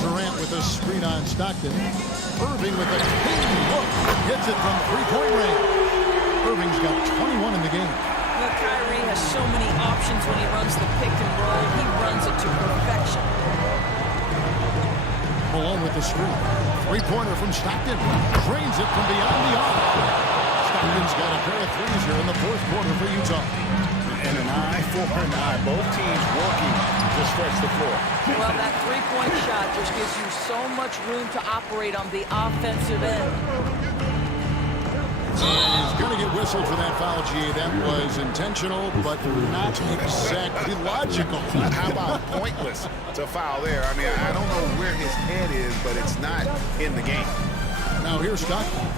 Durant with a screen on Stockton. Irving with a clean look. Gets it from three-point range. Irving's got 21 in the game. Well, Kyrie has so many options when he runs the pick and roll. He runs it to perfection. Malone with the screen. Three-pointer from Stockton. Drains it from beyond the arc. Stockton's got a pair of threes here in the fourth quarter for Utah. And an eye for an eye. Both teams working to stretch the floor. Well, that three-point shot just gives you so much room to operate on the offensive end. And he's going to get whistled for that foul, G. That was intentional, but not exactly logical. How about pointless to foul there? I mean, I don't know where his head is, but it's not in the game. Now here's Stockton.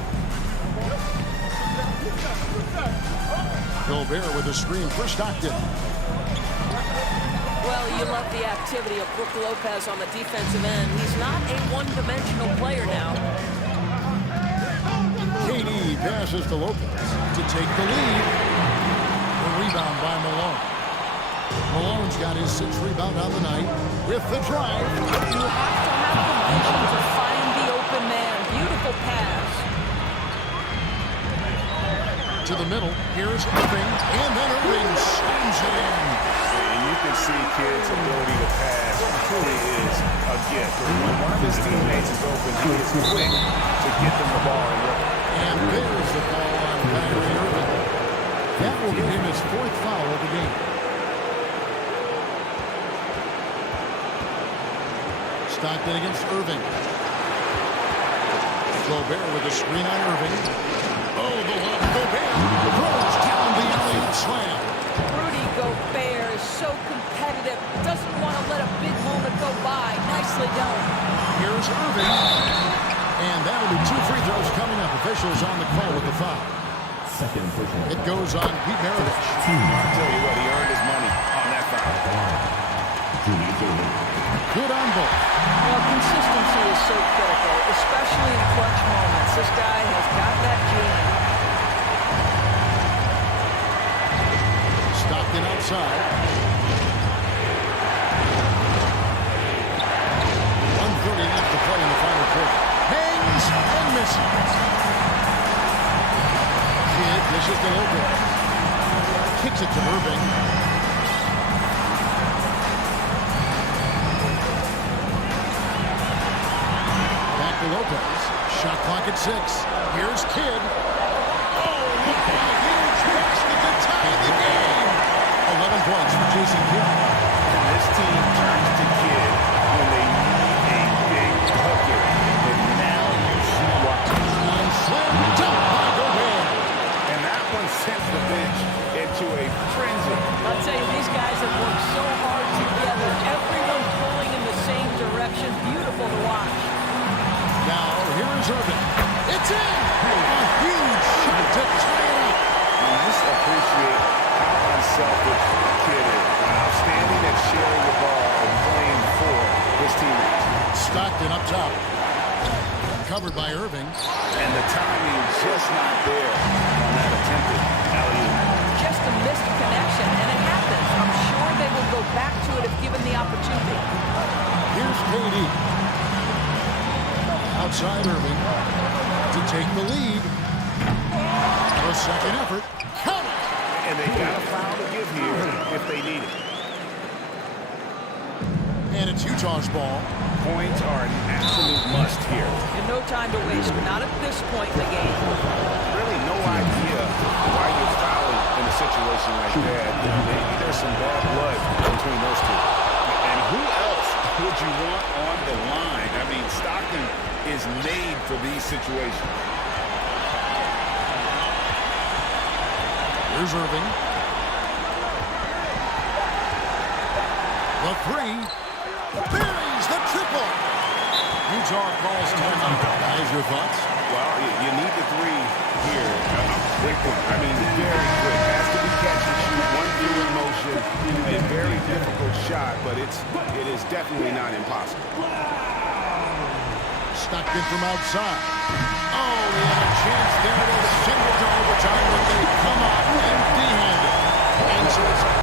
Gobert with a screen for Stockton. Well, you love the activity of Brook Lopez on the defensive end. He's not a one-dimensional player now. KD passes to Lopez to take the lead. The rebound by Malone. Malone's got his 6th rebound on the night with the drive. You have to have the vision to find the open man. Beautiful pass. To the middle. Here's Irving. And then Irving slams it in. And you can see kids' ability to pass truly is a gift. When one of his teammates is open, he is quick to get them the ball and look. And there's the call on Kyrie Irving. That will give him his 4th foul of the game. Stockton against Irving. Gobert with a screen on Irving. Oh, the lob. Gobert throws down the alley slam. Rudy Gobert is so competitive. Doesn't want to let a big moment go by. Nicely done. Here's Irving. And that'll be 2 free throws coming up. Officials on the call with the foul. Second official. It goes on Pete Maravich. I'll tell you what, he earned his money on that foul. Good on both. Well, consistency is so critical, especially in clutch moments. This guy has got that gene. Stockton outside. 1:30 left to play in the final quarter. Hangs and misses. Kidd dishes to Lopez. Kicks it to Irving. Back to Lopez. Shot clock at 6. Here's Kidd. Oh, look at a huge basket to tie the game. 11 points for Jason Kidd. And this team turns to Kidd when they need a big bucket. And now you see why. And slam dunk by Gobert. And that one sent the bench into a frenzy. I'll tell you, these guys have worked so hard together. Everyone pulling in the same direction. Beautiful to watch. Now, here is Irving. It's in! A huge shot to tie it up. And just appreciate how unselfish Kidd is. An outstanding It's Utah's ball. Points are an absolute must here. And no time to waste. Not at this point in the game. Really no idea why you're fouling in a situation like that. Maybe there's some bad blood between those two. And who else would you want on the line? I mean, Stockton is made for these situations. Here's Irving. The three. Buries the triple. Utah calls timeout. Guys, your thoughts? Well, you need the three here. Quick one. I mean, very quick. Has to be catch and shoot. One through in motion. A very difficult shot, but it is definitely not impossible. Stockton from outside. Oh, he had a chance there to send it to overtime, but they come out empty-handed. And so it's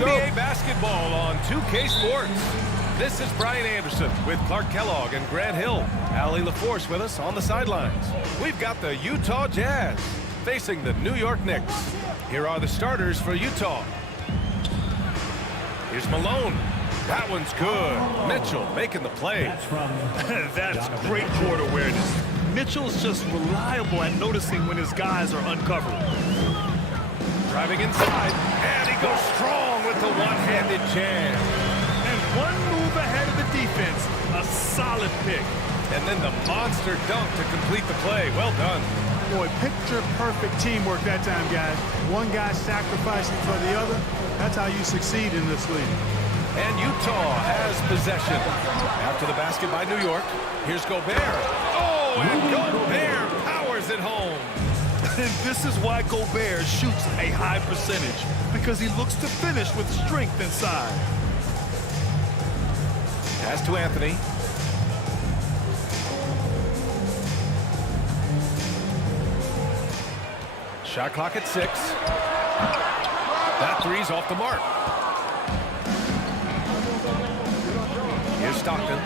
NBA basketball on 2K Sports. This is Brian Anderson with Clark Kellogg and Grant Hill. Allie LaForce with us on the sidelines. We've got the Utah Jazz facing the New York Knicks. Here are the starters for Utah. Here's Malone. That one's good. Mitchell making the play. That's great court awareness. Mitchell's just reliable at noticing when his guys are uncovered. Driving inside, and he goes strong with the one-handed jam. And one move ahead of the defense, a solid pick. And then the monster dunk to complete the play. Well done. Boy, picture-perfect teamwork that time, guys. One guy sacrificing for the other. That's how you succeed in this league. And Utah has possession. After the basket by New York, here's Gobert. Oh, and Gobert powers it home. And this is why Gobert shoots a high percentage, because he looks to finish with strength inside. Pass to Anthony. Shot clock at 6. That three's off the mark. Here's Stockton.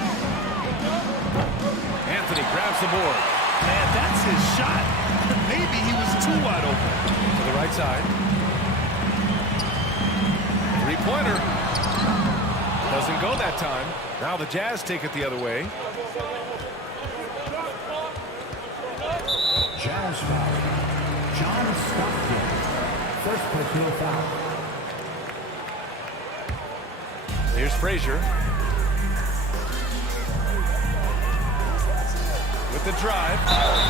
Anthony grabs the board. Man, that's his shot. Maybe he was too wide open. To the right side. Three-pointer. Doesn't go that time. Now the Jazz take it the other way. Jazz foul. John Stockton. First personal foul. Here's Frazier. With the drive.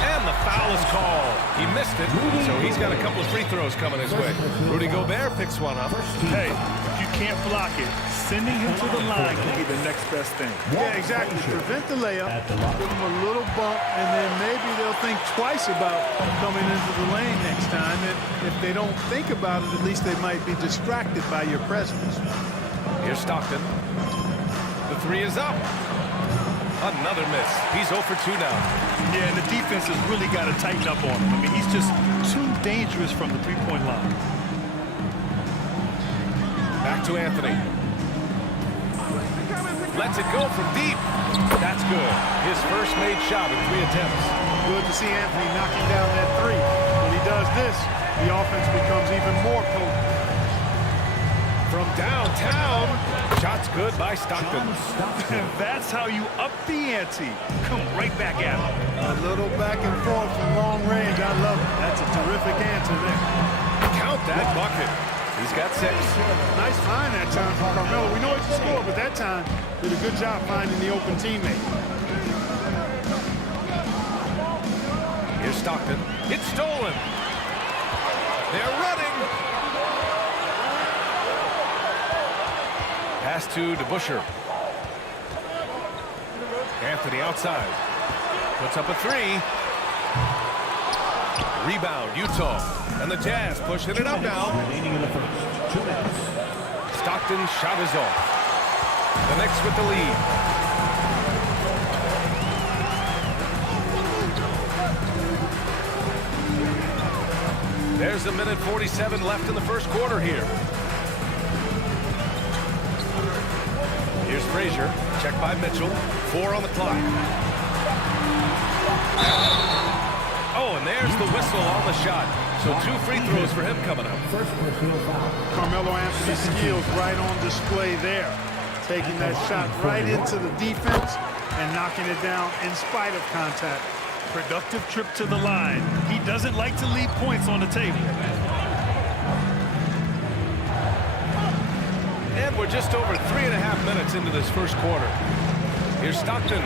And the foul is called. He missed it, so he's got a couple of free throws coming his way. Rudy Gobert picks one up. Hey, if you can't block it, sending him to the line can be the next best thing. Yeah, exactly. Prevent the layup, give them a little bump, and then maybe they'll think twice about coming into the lane next time. And if they don't think about it, at least they might be distracted by your presence. Here's Stockton. The three is up. Another miss. He's 0 for 2 now. Yeah, and the defense has really got to tighten up on him. I mean, he's just too dangerous from the three-point line. Back to Anthony. Lets it go from deep. That's good. His first made shot in 3 attempts. Good to see Anthony knocking down that three. When he does this, the offense becomes even more potent. From downtown, shots good by Stockton. And that's how you up the ante. Come right back at him. A little back and forth from long range. I love it. That's a terrific answer there. Count that bucket. He's got 6. Nice find that time from Carmelo. We know he can score, but that time did a good job finding the open teammate. Here's Stockton. It's stolen. They're running. Pass to DeBusschere. Anthony outside. Puts up a 3. Rebound, Utah. And the Jazz pushing it up now. Remaining in the first. 2 minutes. Stockton's shot is off. The Knicks with the lead. There's a minute 47 left in the first quarter here. Here's Frazier. Checked by Mitchell. 4 on the clock. Oh, and there's the whistle on the shot. So 2 free throws for him coming up. First personal foul. Carmelo Anthony's skills right on display there. Taking that shot right into the defense and knocking it down in spite of contact. Productive trip to the line. He doesn't like to leave points on the table. And we're just over 3.5 minutes into this first quarter. Here's Stockton.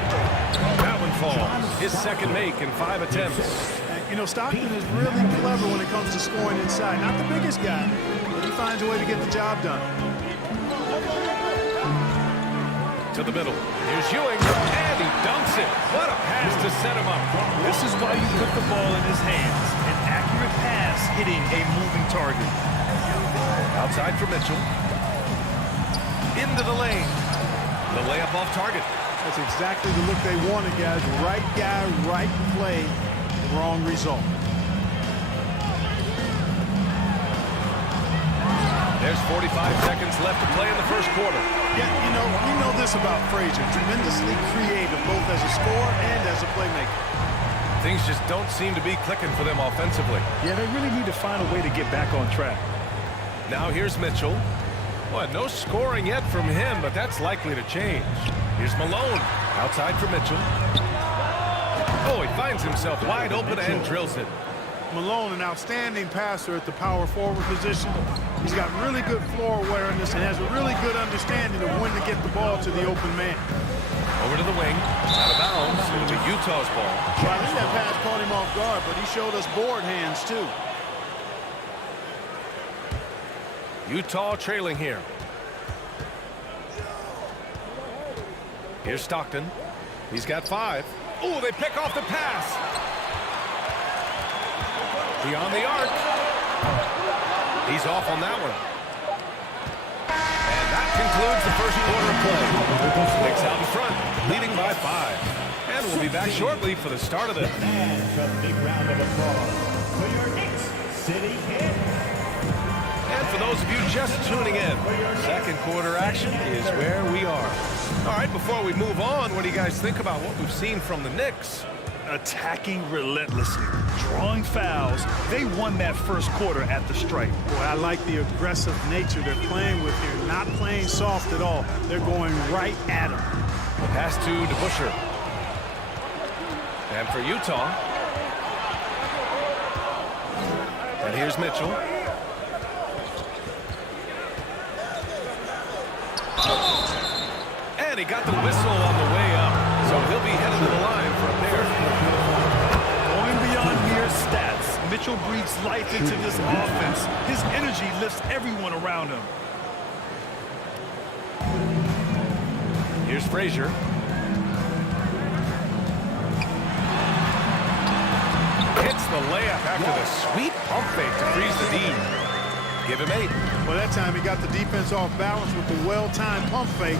That one falls. His second make in 5 attempts. You know, Stockton is really clever when it comes to scoring inside. Not the biggest guy, but he finds a way to get the job done. To the middle. Here's Ewing, and he dunks it. What a pass to set him up. This is why you put the ball in his hands. An accurate pass hitting a moving target. Outside for Mitchell. Into the lane. The layup off target. That's exactly the look they wanted, guys. Right guy, right play, wrong result. There's 45 seconds left to play in the first quarter. Yeah, you know this about Frazier. Tremendously creative, both as a scorer and as a playmaker. Things just don't seem to be clicking for them offensively. Yeah, they really need to find a way to get back on track. Now here's Mitchell. Well, no scoring yet from him, but that's likely to change. Here's Malone. Outside for Mitchell. Oh, he finds himself wide open and drills it. Malone, an outstanding passer at the power forward position. He's got really good floor awareness and has a really good understanding of when to get the ball to the open man. Over to the wing. Out of bounds. It'll be Utah's ball. Well, I think that pass caught him off guard, but he showed us board hands, too. Utah trailing here. Here's Stockton. He's got 5. Oh, they pick off the pass. Beyond the arc. He's off on that one. And that concludes the first quarter of play. Knicks out in front, leading by 5. And we'll be back shortly for the start of the... And a big round of applause for your Knicks City Kid. And for those of you just tuning in, second quarter action is where we are. All right, before we move on, what do you guys think about what we've seen from the Knicks? Attacking relentlessly, drawing fouls. They won that first quarter at the stripe. Boy, I like the aggressive nature they're playing with here. Not playing soft at all. They're going right at him. Pass to DeBusschere. And for Utah. And here's Mitchell. And he got the whistle on the way up. So he'll be headed to the line for a pair. Going beyond mere stats, Mitchell breathes life into this offense. His energy lifts everyone around him. Here's Frazier. Hits the layup after the sweet pump fake to freeze the D. Give him 8. Well, that time he got the defense off balance with the well-timed pump fake.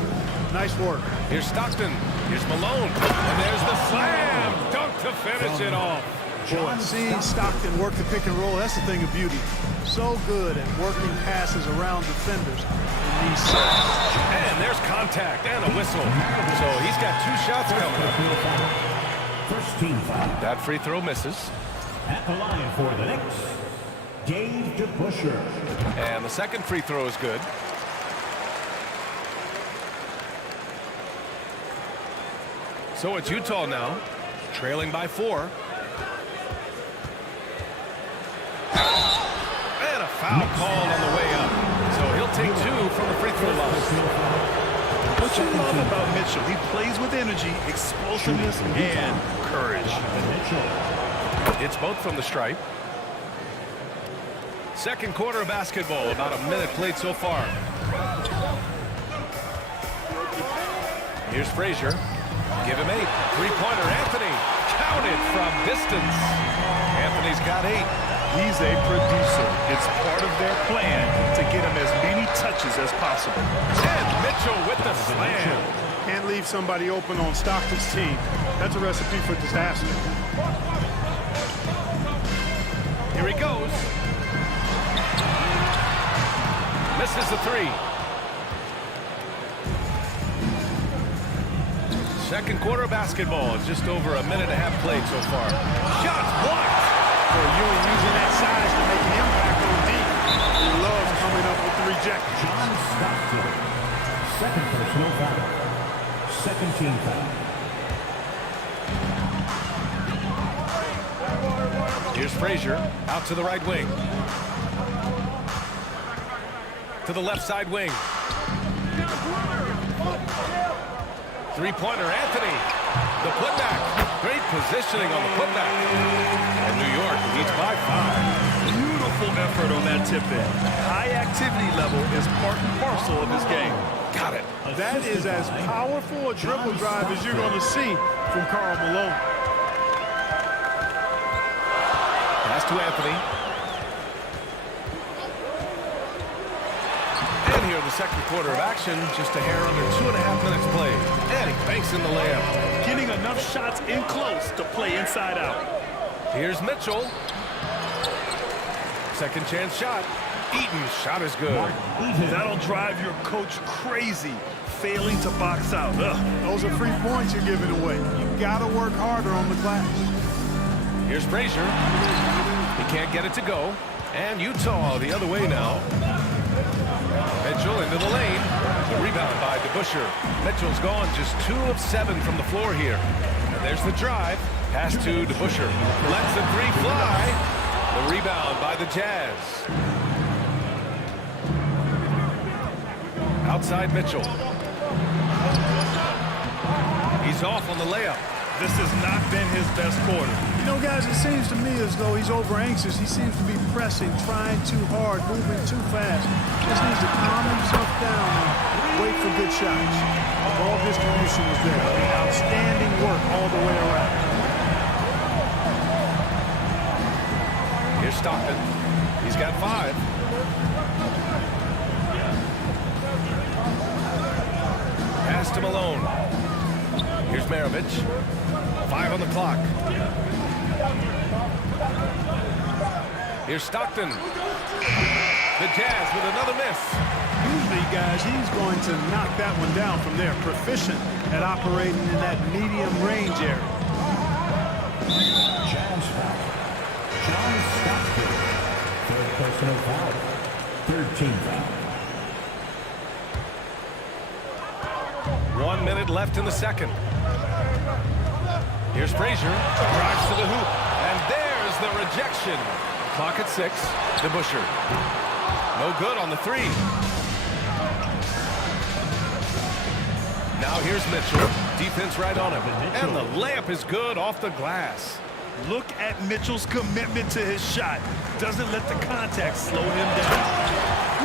Nice work. Here's Stockton. Here's Malone. And there's the slam. Dunk to finish it off. Boy, seeing Stockton work the pick and roll, that's the thing of beauty. So good at working passes around defenders in these sets. And there's contact and a whistle. So he's got 2 shots coming up. First team foul. That free throw misses. At the line for the Knicks, Dave DeBusschere. And the second free throw is good. So it's Utah now, trailing by 4. And a foul call on the way up. So he'll take 2 from the free throw line. What you love about Mitchell, he plays with energy, explosiveness, and courage. It's both from the stripe. Second quarter of basketball, about a minute played so far. Here's Frazier. Give him 8. Three-pointer, Anthony. Counted from distance. Anthony's got 8. He's a producer. It's part of their plan to get him as many touches as possible. And Mitchell with the slam. Can't leave somebody open on Stockton's team. That's a recipe for disaster. Here he goes. Misses the 3. Second quarter of basketball. Just over a minute and a half played so far. Shots blocked. For Ewing using that size to make an impact on D. He loves coming up with the reject. John Stockton. Second personal foul. Second team foul. Here's Frazier out to the right wing. To the left side wing. Three-pointer, Anthony. The putback. Great positioning on the putback. And New York leads by 5. Beautiful effort on that tip-in. High activity level is part and parcel of his game. Got it. That is as powerful a dribble drive as you're going to see from Karl Malone. Pass to Anthony. And here the second quarter of action, just a hair under 2.5 minutes played. And he banks in the layup. Getting enough shots in close to play inside out. Here's Mitchell. Second chance shot. Eaton, shot is good. That'll drive your coach crazy, failing to box out. Those are free points you're giving away. You got to work harder on the glass. Here's Frazier. He can't get it to go. And Utah the other way now. Mitchell into the lane. The rebound by DeBusschere. Mitchell's gone just 2 of 7 from the floor here. And there's the drive. Pass to DeBusschere. Lets the 3 fly. The rebound by the Jazz. Outside Mitchell. He's off on the layup. This has not been his best quarter. You know, guys, it seems to me as though he's over anxious. He seems to be pressing, trying too hard, moving too fast. Just needs to calm himself down and wait for good shots. Ball distribution was there. I mean, outstanding work all the way around. Here's Stockton. He's got 5. Pass to Malone. Here's Maravich. 5 on the clock. Here's Stockton. The Jazz with another miss. Usually, guys, he's going to knock that one down from there. Proficient at operating in that medium range area. Jazz foul. John Stockton. Third personal foul. 13 foul. 1 minute left in the second. Here's Frazier. Drives to the hoop. And there's the rejection. Clock at 6. DeBusschere. No good on the 3. Now here's Mitchell. Defense right on him. And the layup is good off the glass. Look at Mitchell's commitment to his shot. Doesn't let the contact slow him down.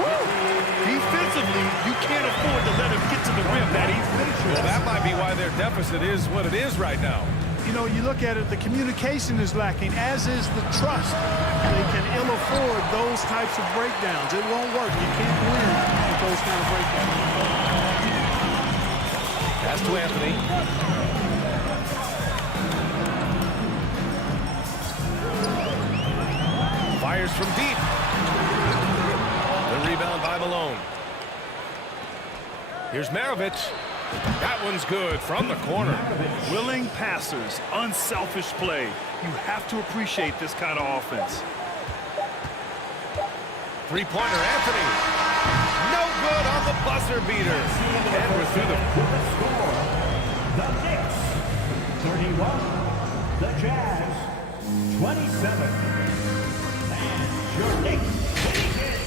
Defensively, you can't afford to let him get to the rim that easily. Well, that might be why their deficit is what it is right now. You know, you look at it, the communication is lacking, as is the trust. They can ill afford those types of breakdowns. It won't work. You can't win with those kind of breakdowns. Pass to Anthony. Fires from deep. The rebound by Malone. Here's Maravich. That one's good from the corner. Willing passers, unselfish play. You have to appreciate this kind of offense. Three-pointer, Anthony. No good on the buzzer beater. And we're through the score. The Knicks, 31. The Jazz, 27. And your Knicks winning it.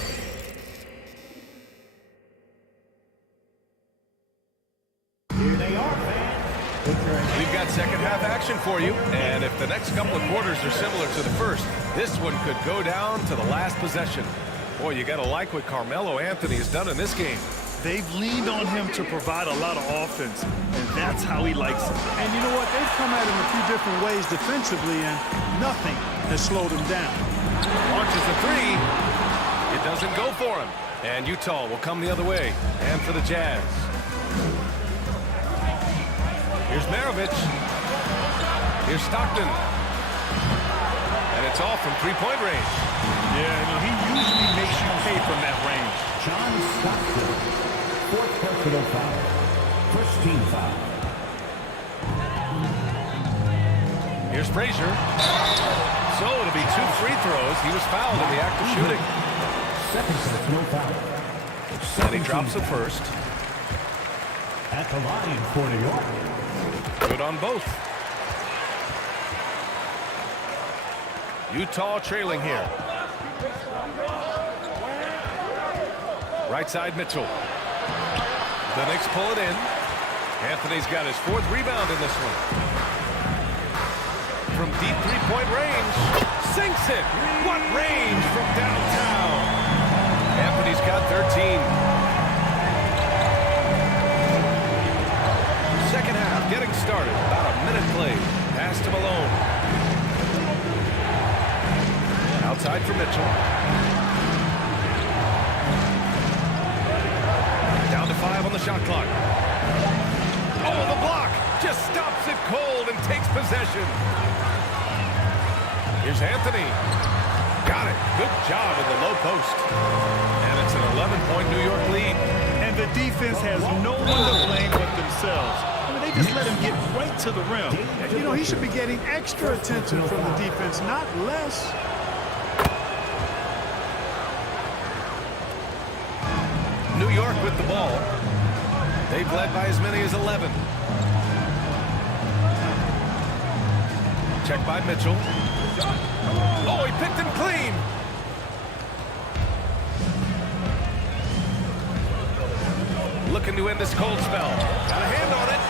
Here they are, fans. We've got second half action for you. And if the next couple of quarters are similar to the first, this one could go down to the last possession. Boy, you got to like what Carmelo Anthony has done in this game. They've leaned on him to provide a lot of offense, and that's how he likes it. And you know what? They've come at him a few different ways defensively, and nothing has slowed him down. Launches a 3. It doesn't go for him. And Utah will come the other way. And for the Jazz. Here's Maravich. Here's Stockton. And it's all from three-point range. Yeah, he usually makes you pay from that range. John Stockton. Fourth personal foul. First team foul. Here's Frazier. So it'll be 2 free throws. He was fouled in the act of shooting. Second personal foul. And he drops the first. At the line for New York. Good on both. Utah trailing here. Right side Mitchell. The Knicks pull it in. Anthony's got his 4th rebound in this one. From deep three-point range. Sinks it. What range from downtown. Anthony's got 13. Second half getting started. About a minute played. Pass to Malone. Outside for Mitchell. Down to 5 on the shot clock. Oh, the block just stops it cold and takes possession. Here's Anthony. Got it. Good job in the low post. And it's an 11-point New York lead. And the defense has no one to blame but themselves. I mean, they just let him get right to the rim. You know, he should be getting extra attention from the defense, not less. New York with the ball. They've led by as many as 11. Check by Mitchell. Oh, he picked him clean. Looking to end this cold spell. Got a hand on it.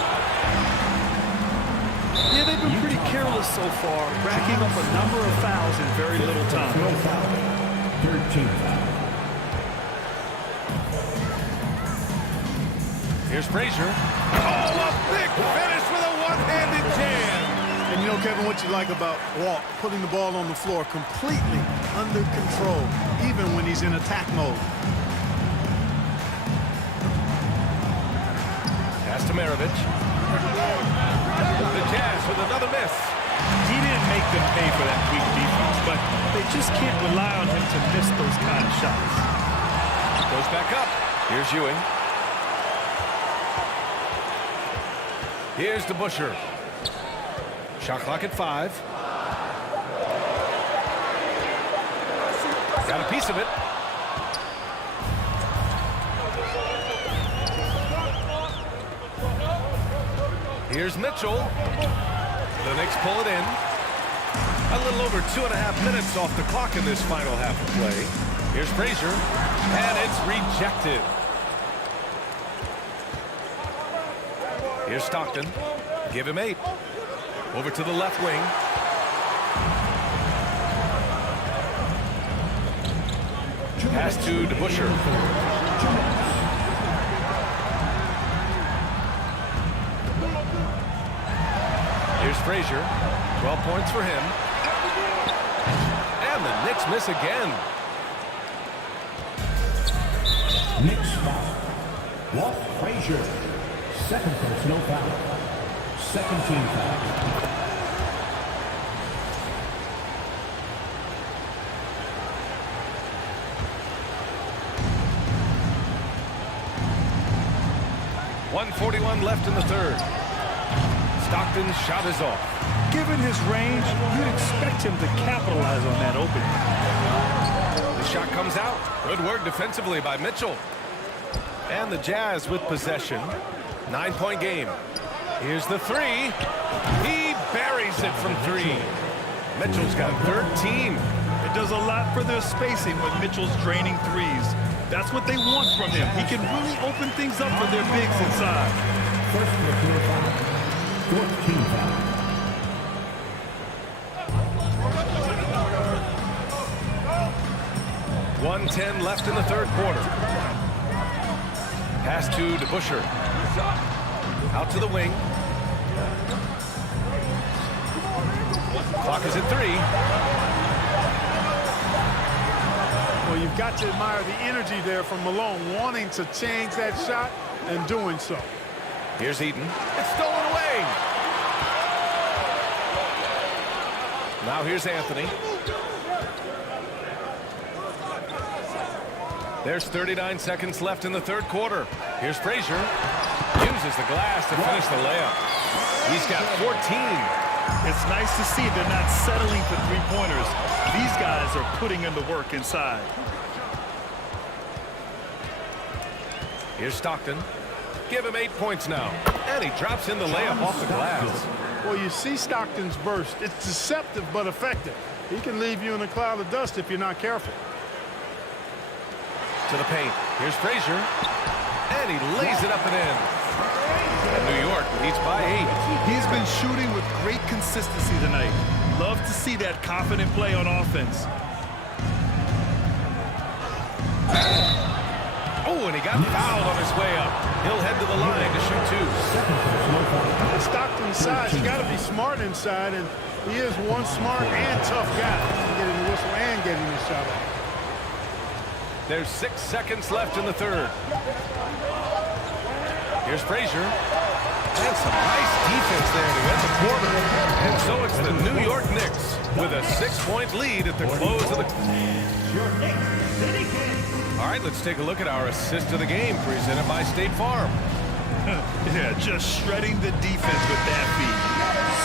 Yeah, they've been pretty careless so far, racking up a number of fouls in very little time. 13 fouls. Here's Frazier. Oh, a big finish with a one-handed jam. And you know, Kevin, what you like about Walt, putting the ball on the floor completely under control, even when he's in attack mode. Pass to Maravich. The Jazz with another miss. He didn't make them pay for that weak defense, but they just can't rely on him to miss those kind of shots. Goes back up. Here's Ewing. Here's DeBusschere. Shot clock at 5. Got a piece of it. Here's Mitchell. The Knicks pull it in. A little over 2.5 minutes off the clock in this final half of play. Here's Frazier. And it's rejected. Here's Stockton. Give him 8. Over to the left wing. Pass to DeBusschere. Here's Frazier. 12 points for him. And the Knicks miss again. Knicks foul. Walt Frazier. Second personal foul. Second team foul. .141 left in the third. Stockton's shot is off. Given his range, you'd expect him to capitalize on that opening. The shot comes out. Good work defensively by Mitchell. And the Jazz with possession. 9-point game. Here's the 3. He buries it from 3. Mitchell's got 13. It does a lot for their spacing when Mitchell's draining threes. That's what they want from him. He can really open things up for their bigs inside. First personal foul. 14 foul. .110 left in the third quarter. Pass to DeBusschere. Out to the wing. Clock is at 3. Well, you've got to admire the energy there from Malone, wanting to change that shot and doing so. Here's Eaton. It's stolen away. Now here's Anthony. There's 39 seconds left in the third quarter. Here's Frazier. Uses the glass to finish the layup. He's got 14. It's nice to see they're not settling for three-pointers. These guys are putting in the work inside. Here's Stockton. Give him 8 points now. And he drops in the layup off the glass. Well, you see Stockton's burst. It's deceptive but effective. He can leave you in a cloud of dust if you're not careful. To the paint. Here's Frazier. And he lays it up and in. And New York leads by 8. He's been shooting with great consistency tonight. Love to see that confident play on offense. Oh, and he got fouled on his way up. He'll head to the line to shoot 2. At Stockton's size, you got to be smart inside, and he is one smart and tough guy. Getting the whistle and getting the shot off. There's 6 seconds left in the third. Here's Frazier. And some nice defense there to end the quarter. And so it's the New York Knicks with a 6-point lead at the close of the... All right, let's take a look at our assist of the game presented by State Farm. Yeah, just shredding the defense with that feed.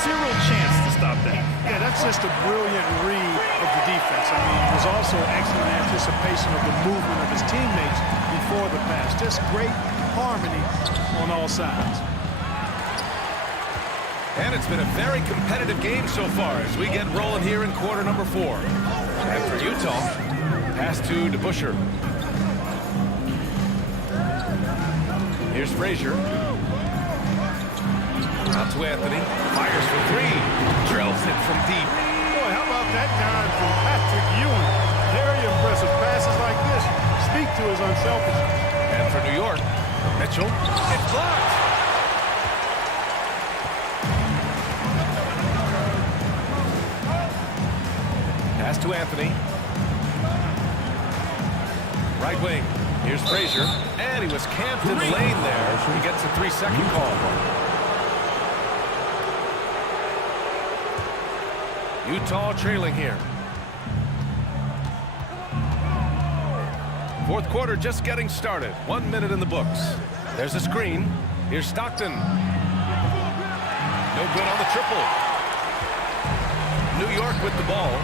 Zero chance to stop that. Yeah, that's just a brilliant read of the defense. I mean, it was also excellent anticipation of the movement of his teammates before the pass. Just great harmony on all sides. And it's been a very competitive game so far as we get rolling here in quarter number 4. And for Utah, pass to DeBusschere. Here's Frazier. Out to Anthony. Fires for 3. Drills it from deep. Boy, how about that dime from Patrick Ewing? Very impressive passes like this speak to his unselfishness. And for New York, Mitchell. It's blocked. Pass to Anthony. Right wing. Here's Frazier. And he was camped in the lane there. He gets a 3-second call. Utah trailing here. Fourth quarter just getting started. 1 minute in the books. There's a screen. Here's Stockton. No good on the triple. New York with the ball.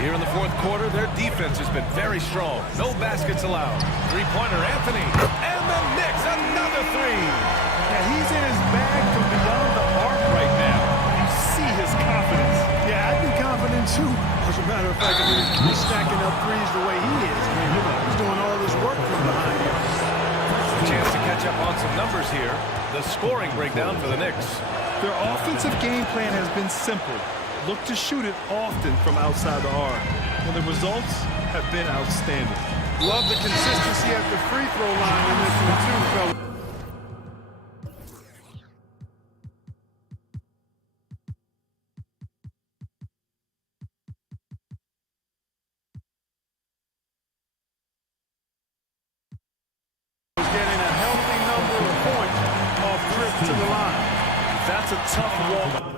Here in the fourth quarter, their defense has been very strong. No baskets allowed. Three-pointer, Anthony. And the Knicks, another 3. Yeah, he's in his bag from beyond the arc right now. You see his confidence. Yeah, I'd be confident too. As a matter of fact, I mean, he's stacking up threes the way he is. I mean, he's doing all this work from behind him. A chance to catch up on some numbers here. The scoring breakdown for the Knicks. Their offensive game plan has been simple. Look to shoot it often from outside the arc. And the results have been outstanding. Love the consistency at the free throw line in this one too, fellas. Getting a healthy number of points off trips to the line. That's a tough walk.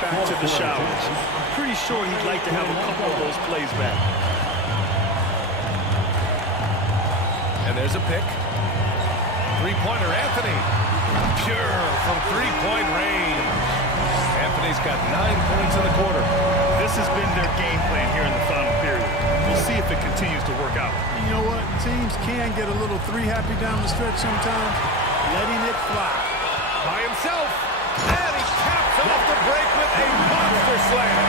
Back to the showers. I'm pretty sure he'd like to have a couple of those plays back. And there's a pick. Three-pointer, Anthony. Pure from three-point range. Anthony's got 9 points in the quarter. This has been their game plan here in the final period. We'll see if it continues to work out. You know what? Teams can get a little three-happy down the stretch sometimes. Letting it fly. By himself. And he caps off the break with a monster slam.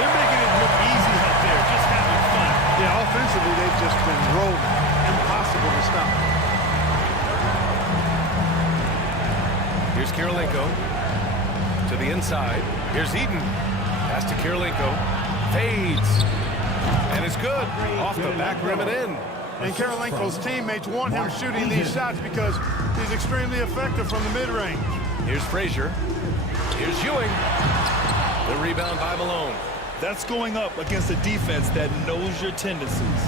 They're making it look easy out there, just having fun. Yeah, offensively, they've just been rolling. Impossible to stop. Here's Kirilenko to the inside. Here's Eden. Pass to Kirilenko. Fades. And it's good. Off the back rim and in. And Kirilenko's teammates want him shooting these shots because he's extremely effective from the mid-range. Here's Frazier. Here's Ewing. The rebound by Malone. That's going up against a defense that knows your tendencies.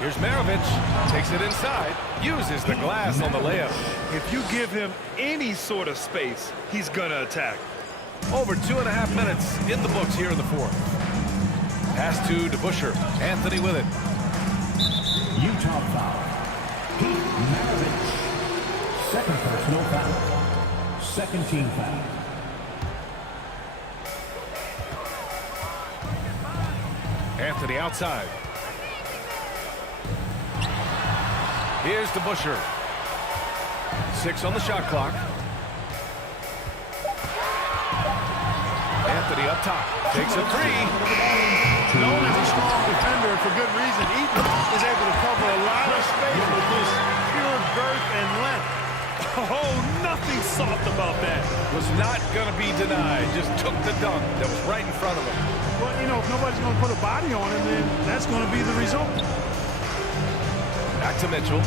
Here's Maravich. Takes it inside. Uses the glass on the layup. If you give him any sort of space, he's going to attack. Over 2.5 minutes in the books here in the fourth. Pass to DeBusschere. Anthony with it. Utah foul. Pete Maravich. Second personal foul. Second team foul. Anthony outside. Here's DeBusschere. 6 on the shot clock. Anthony up top. Takes a 3. Known as a strong defender for good reason, Eaton is able to cover a lot of space with this pure girth and length. Oh, nothing soft about that. Was not going to be denied. Just took the dunk that was right in front of him. Well, you know, if nobody's going to put a body on him, then that's going to be the result. Back to Mitchell.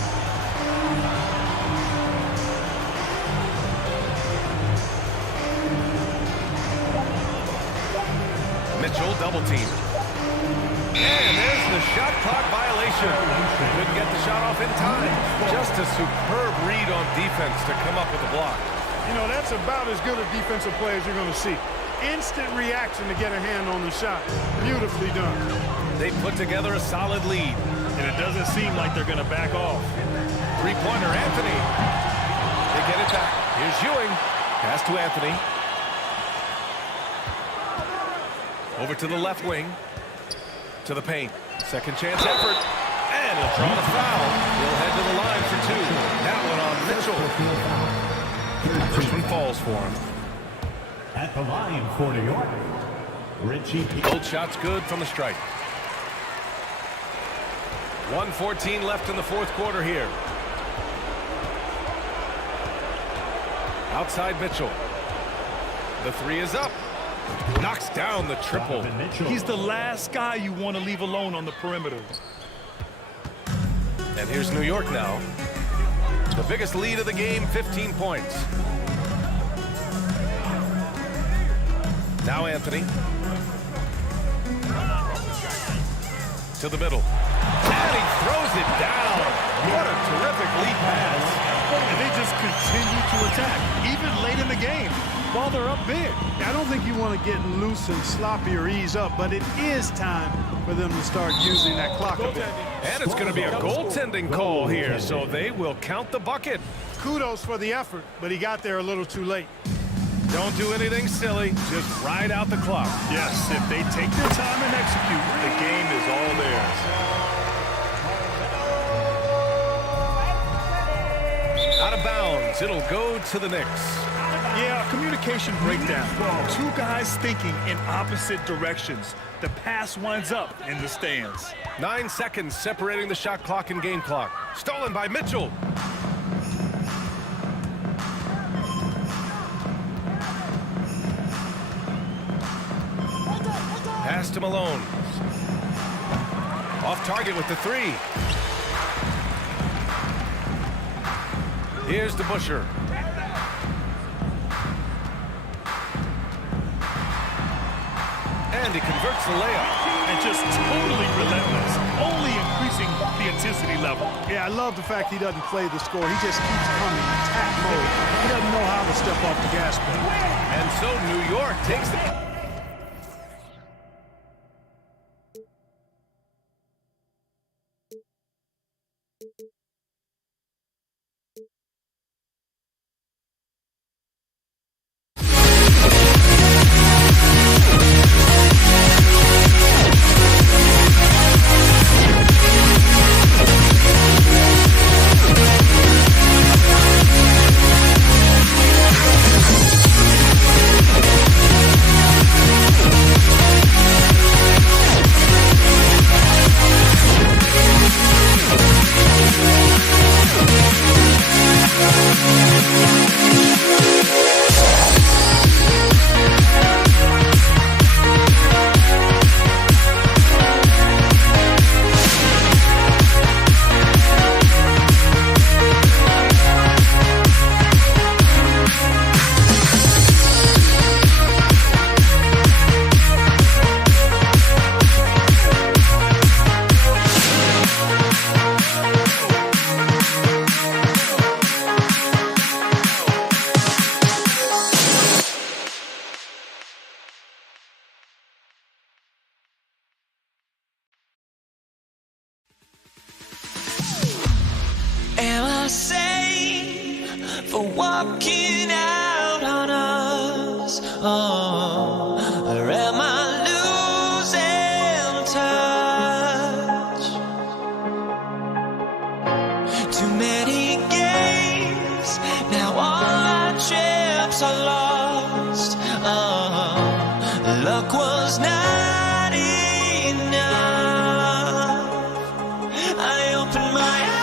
Mitchell double team. And there's the shot clock violation. Couldn't get the shot off in time. Just a superb read on defense to come up with a block. You know, that's about as good a defensive play as you're going to see. Instant reaction to get a hand on the shot. Beautifully done. They put together a solid lead. And it doesn't seem like they're going to back off. Three-pointer, Anthony. They get it back. Here's Ewing. Pass to Anthony. Over to the left wing. To the paint. Second chance effort. And he'll draw the foul. He'll head to the line for two. That one on Mitchell. First one falls for him. At the line for New York, Richie. Both shots good from the stripe. 1:14 left in the fourth quarter here. Outside Mitchell. The three is up. Knocks down the triple. He's the last guy you want to leave alone on the perimeter. And here's New York now. The biggest lead of the game, 15 points. Now Anthony. To the middle. And he throws it down. What a terrific lead pass. And they just continue to attack, even late in the game, while they're up big. I don't think you want to get loose and sloppy or ease up, but it is time for them to start using that clock a bit. And it's going to be a goaltending call here, so they will count the bucket. Kudos for the effort, but he got there a little too late. Don't do anything silly. Just ride out the clock. Yes, if they take their time and execute, the game is all theirs. Out of bounds. It'll go to the Knicks. Yeah, communication breakdown. Two guys thinking in opposite directions. The pass winds up in the stands. 9 seconds separating the shot clock and game clock. Stolen by Mitchell. Pass to Malone. Off target with the three. Here's to Busher. And he converts the layup. And just totally relentless, only increasing the intensity level. Yeah, I love the fact he doesn't play the score. He just keeps coming, attack mode. He doesn't know how to step off the gas pedal. And so New York takes the... Am I sane for walking out on us? Oh, or am I losing touch? Too many games, now all our chips are lost. Oh, luck was not enough. I opened my eyes.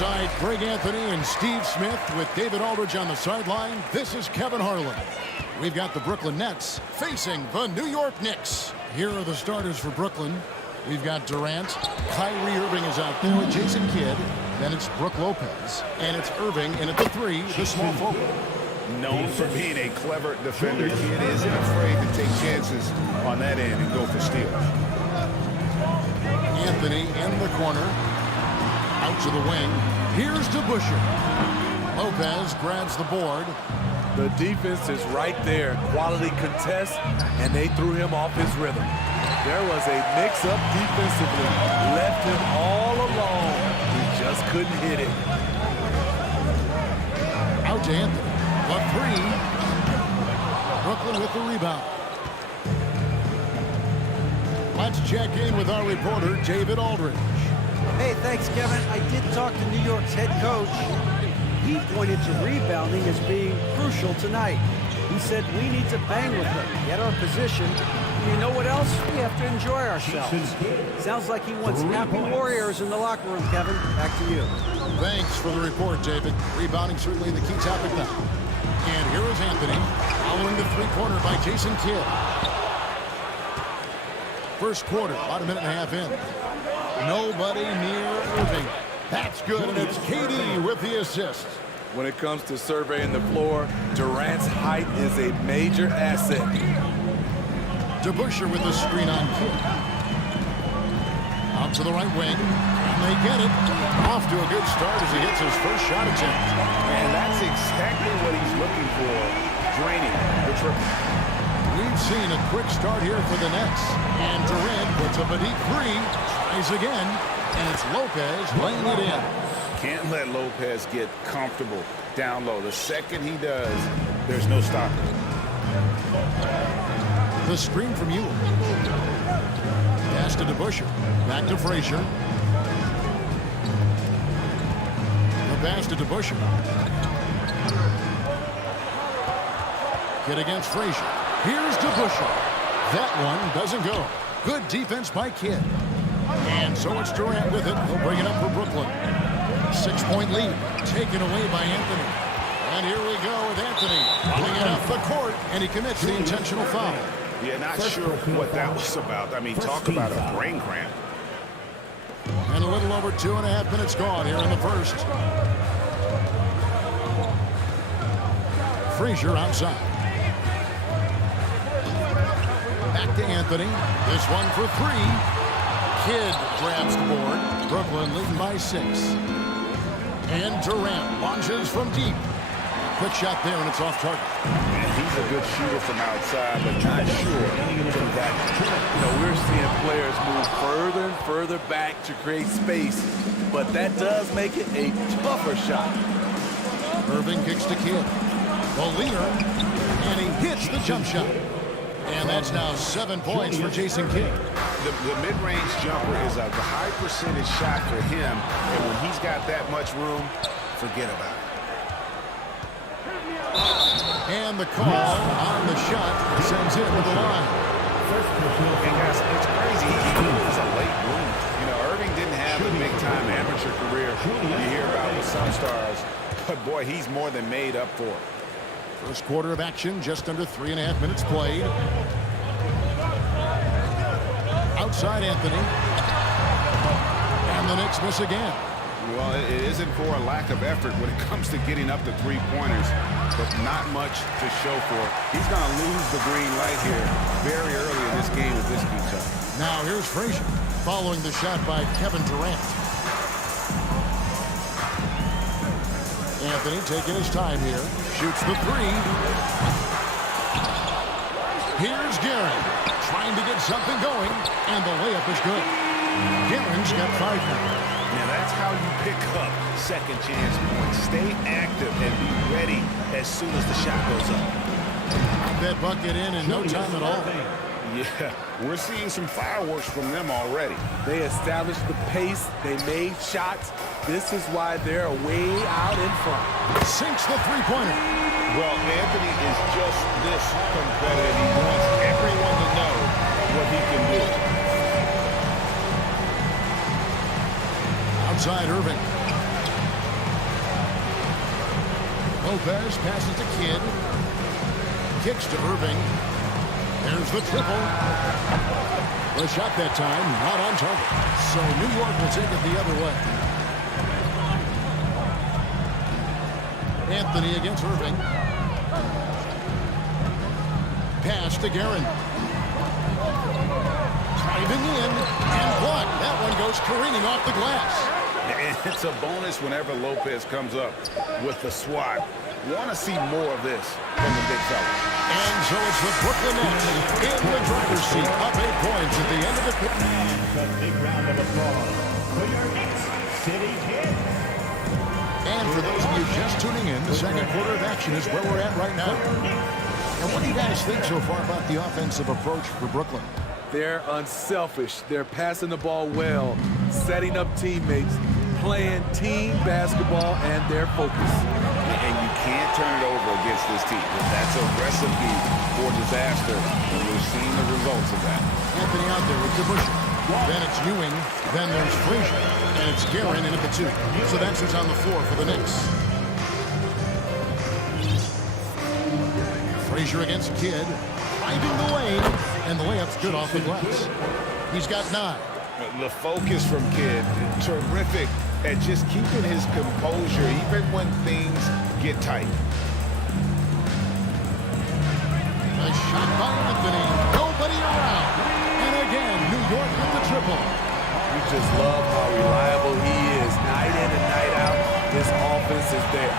Alongside Greg Anthony and Steve Smith with David Aldridge on the sideline, this is Kevin Harlan. We've got the Brooklyn Nets facing the New York Knicks. Here are the starters for Brooklyn. We've got Durant. Kyrie Irving is out there with Jason Kidd. Then it's Brook Lopez. And it's Irving in at the 3, the small forward. Known for being a clever defender, Kidd isn't afraid to take chances on that end and go for steals. Anthony in the corner. Out to the wing. Here's DeBusschere. Lopez grabs the board. The defense is right there. Quality contest, and they threw him off his rhythm. There was a mix-up defensively. Left him all alone. He just couldn't hit it. Out to Anthony. The 3. Brooklyn with the rebound. Let's check in with our reporter, David Aldridge. Hey, thanks, Kevin. I did talk to New York's head coach. He pointed to rebounding as being crucial tonight. He said we need to bang with them, get our position. And you know what else? We have to enjoy ourselves. Sounds like he wants happy warriors in the locker room, Kevin. Back to you. Thanks for the report, David. Rebounding certainly the key topic now. And here is Anthony, following the three-pointer by Jason Kidd. First quarter, about a minute and a half in. Nobody near Irving. That's good, and it's KD with the assist. When it comes to surveying the floor, Durant's height is a major asset. DeBusschere with the screen on Kidd. Out to the right wing, and they get it. Off to a good start as he hits his first shot attempt. And that's exactly what he's looking for, draining the triple. We've seen a quick start here for the Nets. And Durant puts up a deep 3, tries again, and it's Lopez laying it in. Can't let Lopez get comfortable down low. The second he does, there's no stopping. The screen from Ewell. Pass to DeBusschere. Back to Frazier. The pass to DeBusschere. Kidd against Frazier. Here's DeBusschere. That one doesn't go. Good defense by Kidd. And so it's Durant with it. He'll bring it up for Brooklyn. 6-point lead taken away by Anthony. And here we go with Anthony running it off the court, and he commits the intentional foul. Yeah, not sure what that was about. I mean, talk about a brain cramp. And a little over 2.5 minutes gone here in the first. Frazier outside. Back to Anthony. This one for 3. Kidd grabs the board. Brooklyn leading by 6. And Durant launches from deep. Quick shot there, and it's off target. And he's a good shooter from outside, but not sure from that. You know, we're seeing players move further and further back to create space, but that does make it a tougher shot. Irving kicks to Kidd. The leader, and he hits the jump shot. And that's now 7 points for Jason Kidd. The mid-range jumper is a high percentage shot for him, and when he's got that much room, forget about it. And the call on the shot sends it to the line. And guys, it's crazy. He was a late bloomer. You know, Irving didn't have a big-time amateur career you hear about with some stars, but boy, he's more than made up for it. First quarter of action, just under 3.5 minutes played. Outside Anthony. And the Knicks miss again. Well, it isn't for a lack of effort when it comes to getting up the three-pointers, but not much to show for it. He's going to lose the green light here very early in this game if this keeps up. Now here's Frazier following the shot by Kevin Durant. Anthony taking his time here. Shoots the 3. Here's Guerin trying to get something going, and the layup is good. Guerin's got 5 now. Now that's how you pick up second chance points. Stay active and be ready as soon as the shot goes up. That bucket in no time at all. Yeah, we're seeing some fireworks from them already. They established the pace. They made shots. This is why they're way out in front. Sinks the three-pointer. Well, Anthony is just this competitive. He wants everyone to know what he can do. Outside Irving. Lopez passes to Kidd. Kicks to Irving. There's the triple. The shot that time, not on target. So New York will take it the other way. Anthony against Irving. Pass to Guerin. Driving in and blocked. That one goes careening off the glass. And it's a bonus whenever Lopez comes up with the swat. Want to see more of this from the big fella. And so it's the Brooklyn Nets in the driver's seat, up 8 points at the end of the quarter. A big round of applause for your Knicks City Kid. And for those of you just tuning in, the second quarter of action is where we're at right now. And what do you guys think so far about the offensive approach for Brooklyn? They're unselfish. They're passing the ball well, setting up teammates, playing team basketball, and they're focused. And you can't turn it over against this team. That's a recipe for disaster, and we're seeing the results of that. Anthony out there with DeBusschere. Then it's Ewing. Then there's Frazier. And it's Guerin in at the 2. So that's who's on the floor for the Knicks. Frazier against Kidd. Driving the lane. And the layup's good off the glass. He's got 9. The focus from Kidd, terrific at just keeping his composure even when things get tight. A shot by Anthony. Nobody around. And again, New York with the triple. You just love how reliable he is. Night in and night out, his offense is there.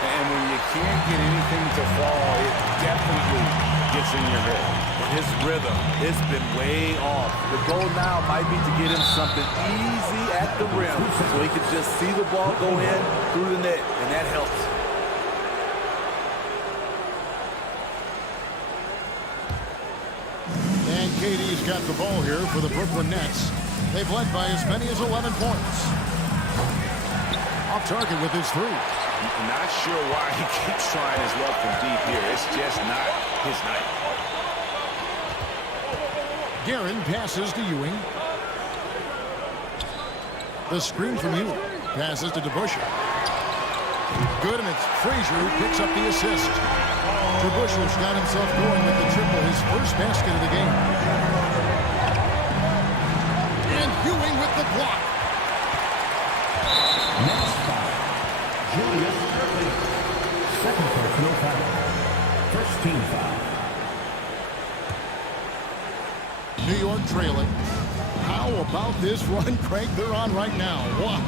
And when you can't get anything to fall, it definitely gets in your head. But his rhythm, it's been way off. The goal now might be to get him something easy at the rim so he can just see the ball go in through the net, and that helps. And KD's got the ball here for the Brooklyn Nets. They've led by as many as 11 points. Off target with his 3. Not sure why he keeps trying his luck from deep here. It's just not his night. Guerin passes to Ewing. The screen from Ewing. Passes to DeBusschere. Good, and it's Frazier who picks up the assist. DeBusschere's got himself going with the triple, his first basket of the game. And Ewing with the block. Next foul, Julius Erving. Second personal foul. First team foul. New York trailing. How about this run, Craig, they're on right now? Wow.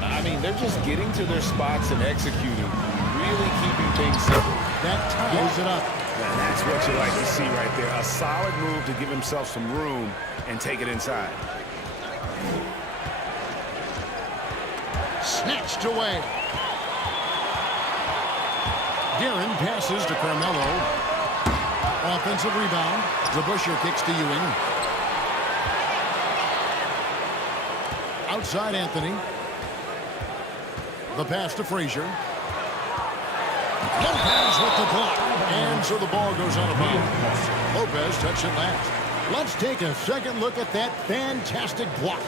I mean, they're just getting to their spots and executing, really keeping things simple. That ties it up. And that's what you like to see right there. A solid move to give himself some room and take it inside. Snatched away. Guerin passes to Carmelo. Offensive rebound. DeBusschere kicks to Ewing. Outside Anthony. The pass to Frazier. Lopez with the block. And so the ball goes out of bounds. Lopez touched it last. Let's take a second look at that fantastic block.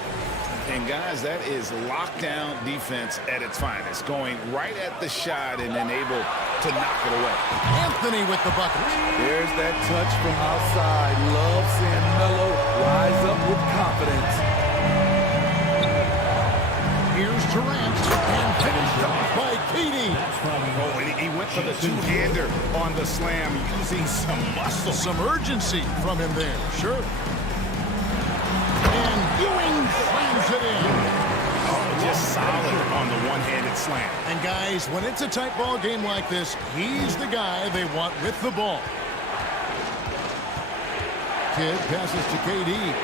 And guys, that is lockdown defense at its finest. Going right at the shot and then able to knock it away. Anthony with the bucket. There's that touch from outside. Love seeing Melo rise up with confidence. Here's Durant. And finished off by KD. Oh, and he went for the two-hander on the slam using some muscle. Some urgency from him there. Sure. And Ewing slams it in. Oh, just solid on the one-handed slam. And guys, when it's a tight ball game like this, he's the guy they want with the ball. Kidd passes to KD.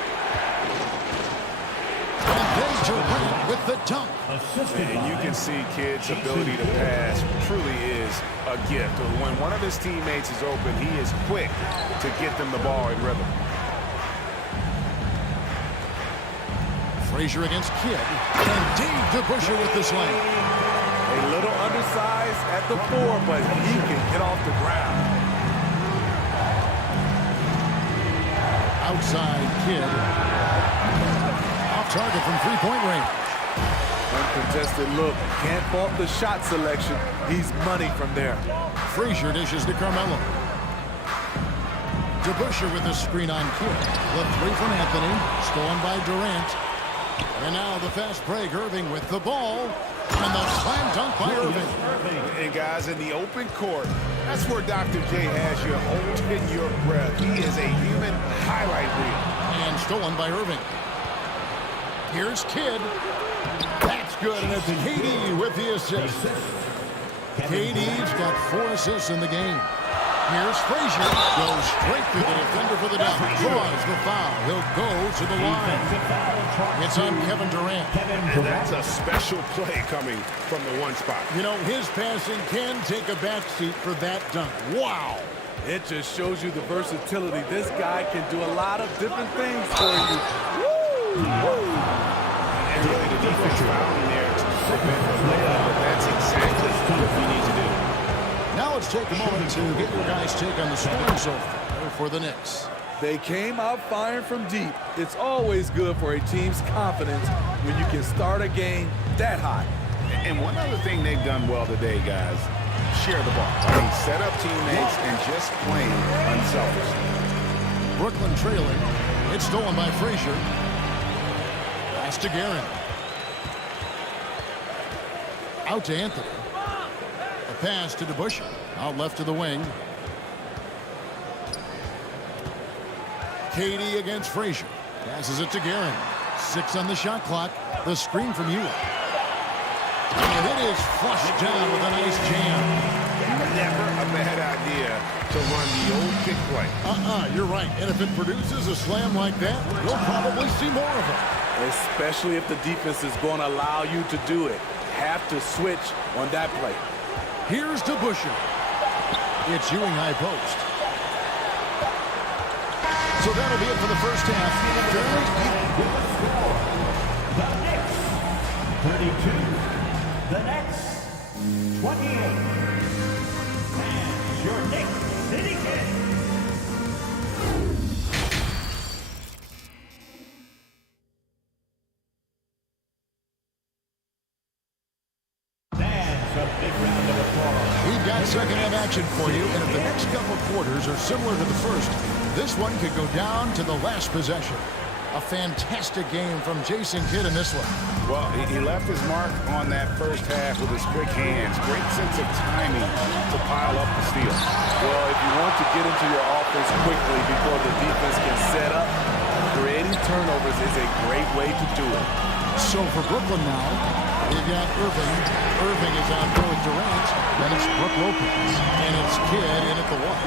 And then Durant with the dunk. And you can see Kidd's ability to pass truly is a gift. When one of his teammates is open, he is quick to get them the ball in rhythm. Frazier against Kidd. And Dave DeBusschere with the slam. A little undersized at the 4, but he can get off the ground. Outside Kidd. Off target from three-point range. Uncontested look. Can't fault the shot selection. He's money from there. Frazier dishes to Carmelo. DeBusschere with the screen on Kidd. The three from Anthony. Stolen by Durant. And now the fast break. Irving with the ball. And the slam dunk by Irving. And guys, in the open court, that's where Dr. J has you holding your breath. He is a human highlight reel. And stolen by Irving. Here's Kidd. That's good, and it's KD with the assist. KD's got 4 assists in the game. Here's Frazier. Goes straight through the defender for the dunk. Draws the foul. He'll go to the line. It's on Kevin Durant. And that's a special play coming from the one spot. You know, his passing can take a backseat for that dunk. Wow. It just shows you the versatility. This guy can do a lot of different things for you. Woo! And really the defense fouling there to prevent the layup, but that's exactly what you need to do. Now let's take a moment to get your guys' take on the scoring so far for the Knicks. They came out firing from deep. It's always good for a team's confidence when you can start a game that hot. And one other thing they've done well today, guys, share the ball. I mean, set up teammates and just plain unselfish. Brooklyn trailing. It's stolen by Frazier. Pass to Guerin. Out to Anthony. A pass to DeBusschere. Out left to the wing. KD against Frazier. Passes it to Guerin. 6 on the shot clock. The screen from Ewing. And it is flushed down with a nice jam. Never a bad idea to run the old kick play. You're right. And if it produces a slam like that, we'll probably see more of it. Especially if the defense is going to allow you to do it. Have to switch on that play. Here's DeBusschere. It's Ewing high post. So that'll be it for the first half. The Knicks 32. The Nets 28. And your Knicks City Kid. We've got second half action for you, and if the next couple quarters are similar to the first, this one could go down to the last possession. A fantastic game from Jason Kidd in this one. Well, he left his mark on that first half with his quick hands. Great sense of timing to pile up the steal. Well, if you want to get into your offense quickly before the defense can set up, creating turnovers is a great way to do it. So for Brooklyn now, they've got Irving. Irving is out there with Durant. Then it's Brook Lopez. And it's Kidd in at the one.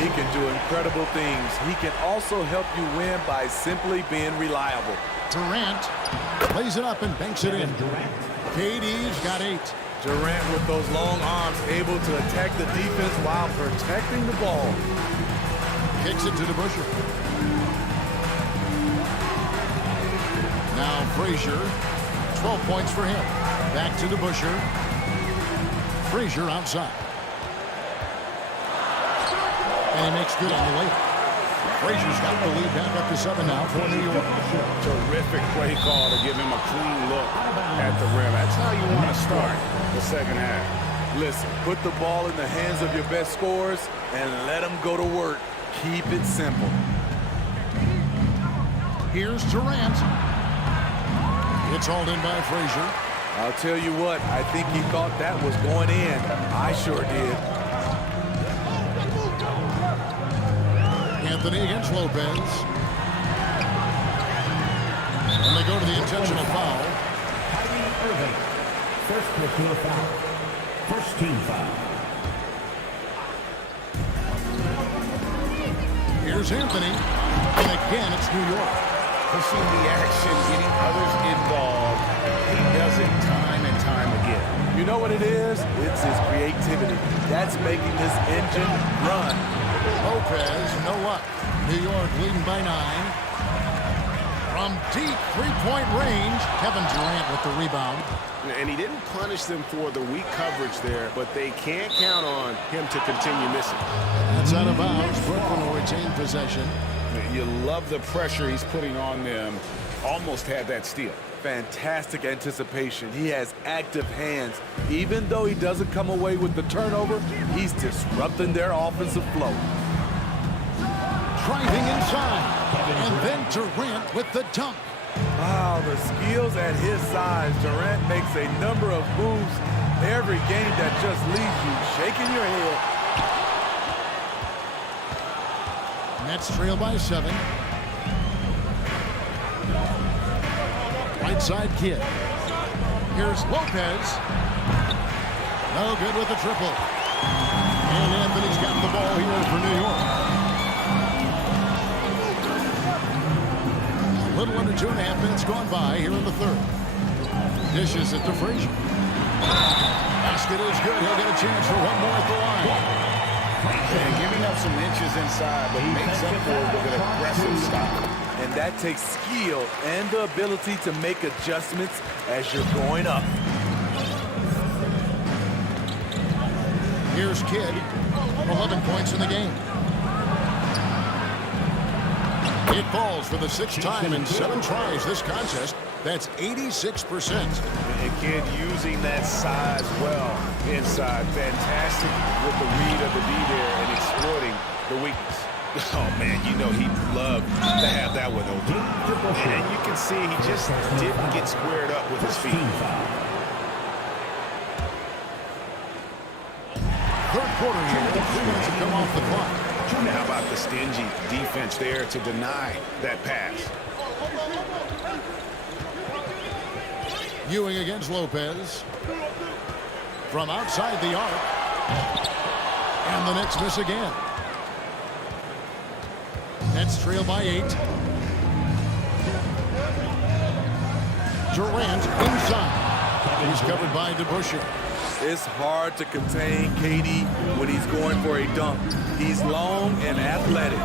He can do incredible things. He can also help you win by simply being reliable. Durant plays it up and banks it in. KD's got 8. Durant with those long arms able to attack the defense while protecting the ball. Kicks it to DeBusschere. Now Frazier, 12 points for him. Back to DeBusschere. Frazier outside. And he makes good on the layup. Frazier's got the lead back up to 7 now for New York. Terrific play call to give him a clean look at the rim. That's how you want to start the second half. Listen, put the ball in the hands of your best scorers and let them go to work. Keep it simple. Here's Durant. It's hauled in by Frazier. I'll tell you what, I think he thought that was going in. I sure did. Anthony against Lopez. And they go to the intentional foul. Kyrie Irving. First personal foul. First team foul. Here's Anthony. And again, it's New York. Pushing the action, getting others involved. He does it time and time again. You know what it is? It's his creativity. That's making this engine run. Lopez, no luck. New York leading by 9. From deep three-point range, Kevin Durant with the rebound. And he didn't punish them for the weak coverage there, but they can't count on him to continue missing. That's out of bounds. Brooklyn will retain possession. You love the pressure he's putting on them almost had that steal. Fantastic anticipation. He has active hands. Even though he doesn't come away with the turnover, he's disrupting their offensive flow. Driving inside, and then Durant with the dunk. Wow, the skills at his size. Durant makes a number of moves every game that just leaves you shaking your head. Nets trail by 7. Right side Kidd. Here's Lopez. No good with the triple. And Anthony's got the ball here for New York. A little under 2.5 minutes gone by here in the third. Dishes it to Frazier. Basket is good. He'll get a chance for one more at the line. And giving up some inches inside, but makes up for it with an aggressive stop. And that takes skill and the ability to make adjustments as you're going up. Here's Kidd, 11 points in the game. It falls for the 6th time in 7 tries this contest. That's 86%. And Kidd using that size well inside. Fantastic with the read of the D there and exploiting the weakness. Oh, man, you know he'd love to have that one open. And you can see he just didn't get squared up with his feet. Third quarter here, 3 minutes have come off the clock. How about the stingy defense there to deny that pass? Ewing against Lopez. From outside the arc. And the Knicks miss again. Nets trail by 8. Durant inside. He's covered by DeBusschere. It's hard to contain KD when he's going for a dunk. He's long and athletic.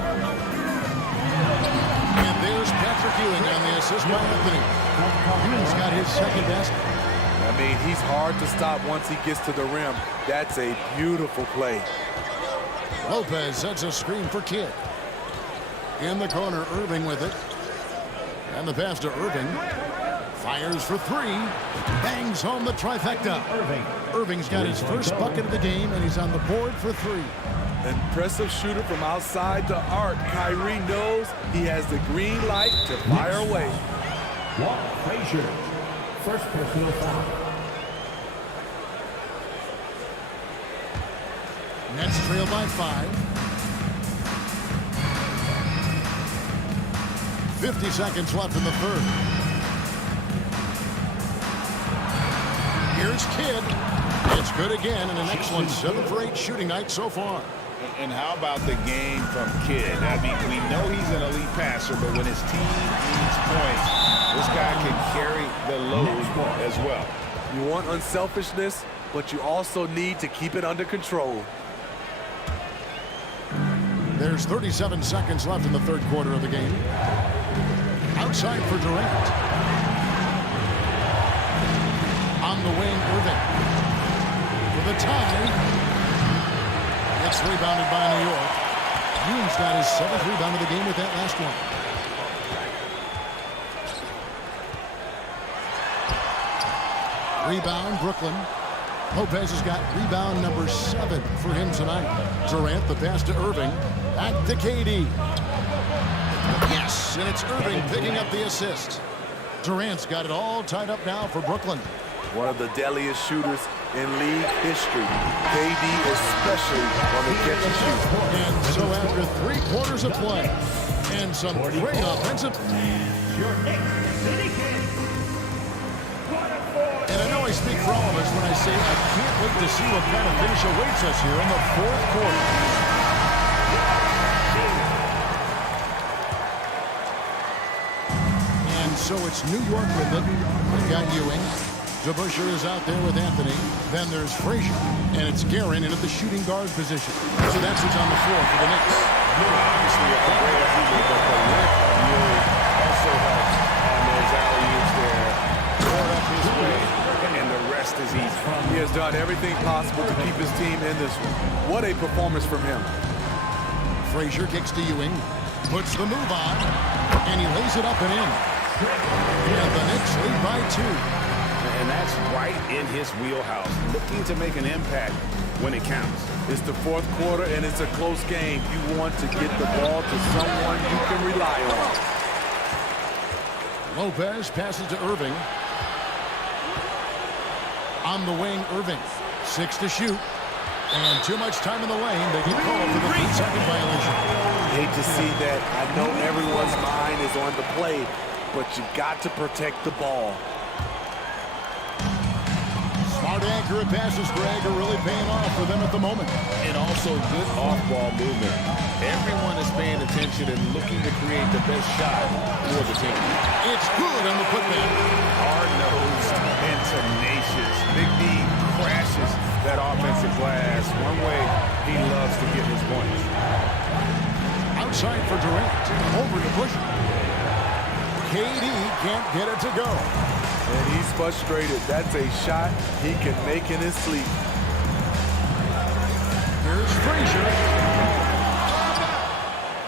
And there's Patrick Ewing on the assist by Anthony. Ewing's got his second basket. I mean, he's hard to stop once he gets to the rim. That's a beautiful play. Lopez sets a screen for Kidd. In the corner, Irving with it. And the pass to Irving. Fires for 3. Bangs home the trifecta. Irving's got his first bucket of the game, and he's on the board for 3. Impressive shooter from outside the arc. Kyrie knows he has the green light to fire away. Walt Frazier, first personal foul. Nets trail by 5. 50 seconds left in the third. Here's Kidd. It's good again, and an excellent 7 for 8 shooting night so far. And how about the game from Kidd? I mean, we know he's an elite passer, but when his team needs points, this guy can carry the load as well. You want unselfishness, but you also need to keep it under control. There's 37 seconds left in the third quarter of the game. Outside for Durant. On the wing, Irving. For the tie. It's rebounded by New York. Ewing's got his 7th rebound of the game with that last one. Rebound, Brooklyn. Lopez has got rebound number 7 for him tonight. Durant, the pass to Irving. Back to KD. Yes, and it's Irving picking up the assist. Durant's got it all tied up now for Brooklyn. One of the deadliest shooters in league history. KD especially on the catch and shoot. And so after 3 quarters of play and some great offensive. And I know I speak for all of us when I say I can't wait to see what kind of finish awaits us here in the fourth quarter. So it's New York with it. We've got Ewing. DeBusschere is out there with Anthony. Then there's Frazier. And it's Guerin in at the shooting guard position. So that's what's on the floor for the Knicks. Obviously a great athlete, but the length of Ewing also helps on those alley-oops there. Tore up his way, and the rest is easy. He has done everything possible to keep his team in this one. What a performance from him. Frazier kicks to Ewing. Puts the move on. And he lays it up and in. And the Knicks lead by 2. And that's right in his wheelhouse, looking to make an impact when it counts. It's the fourth quarter, and it's a close game. You want to get the ball to someone you can rely on. Lopez passes to Irving. On the wing, Irving. 6 to shoot. And too much time in the lane. They get called for the 3-second violation. Hate to see that. I know everyone's mind is on the play, but you got to protect the ball. Smart, accurate passes, Greg, are really paying off for them at the moment. And also good off-ball movement. Everyone is paying attention and looking to create the best shot for the team. It's good on the putback. Hard-nosed and tenacious. Big D crashes that offensive glass. One way he loves to get his points. Outside for Durant. Over to Busher. KD can't get it to go. And he's frustrated. That's a shot he can make in his sleep. Here's Frazier.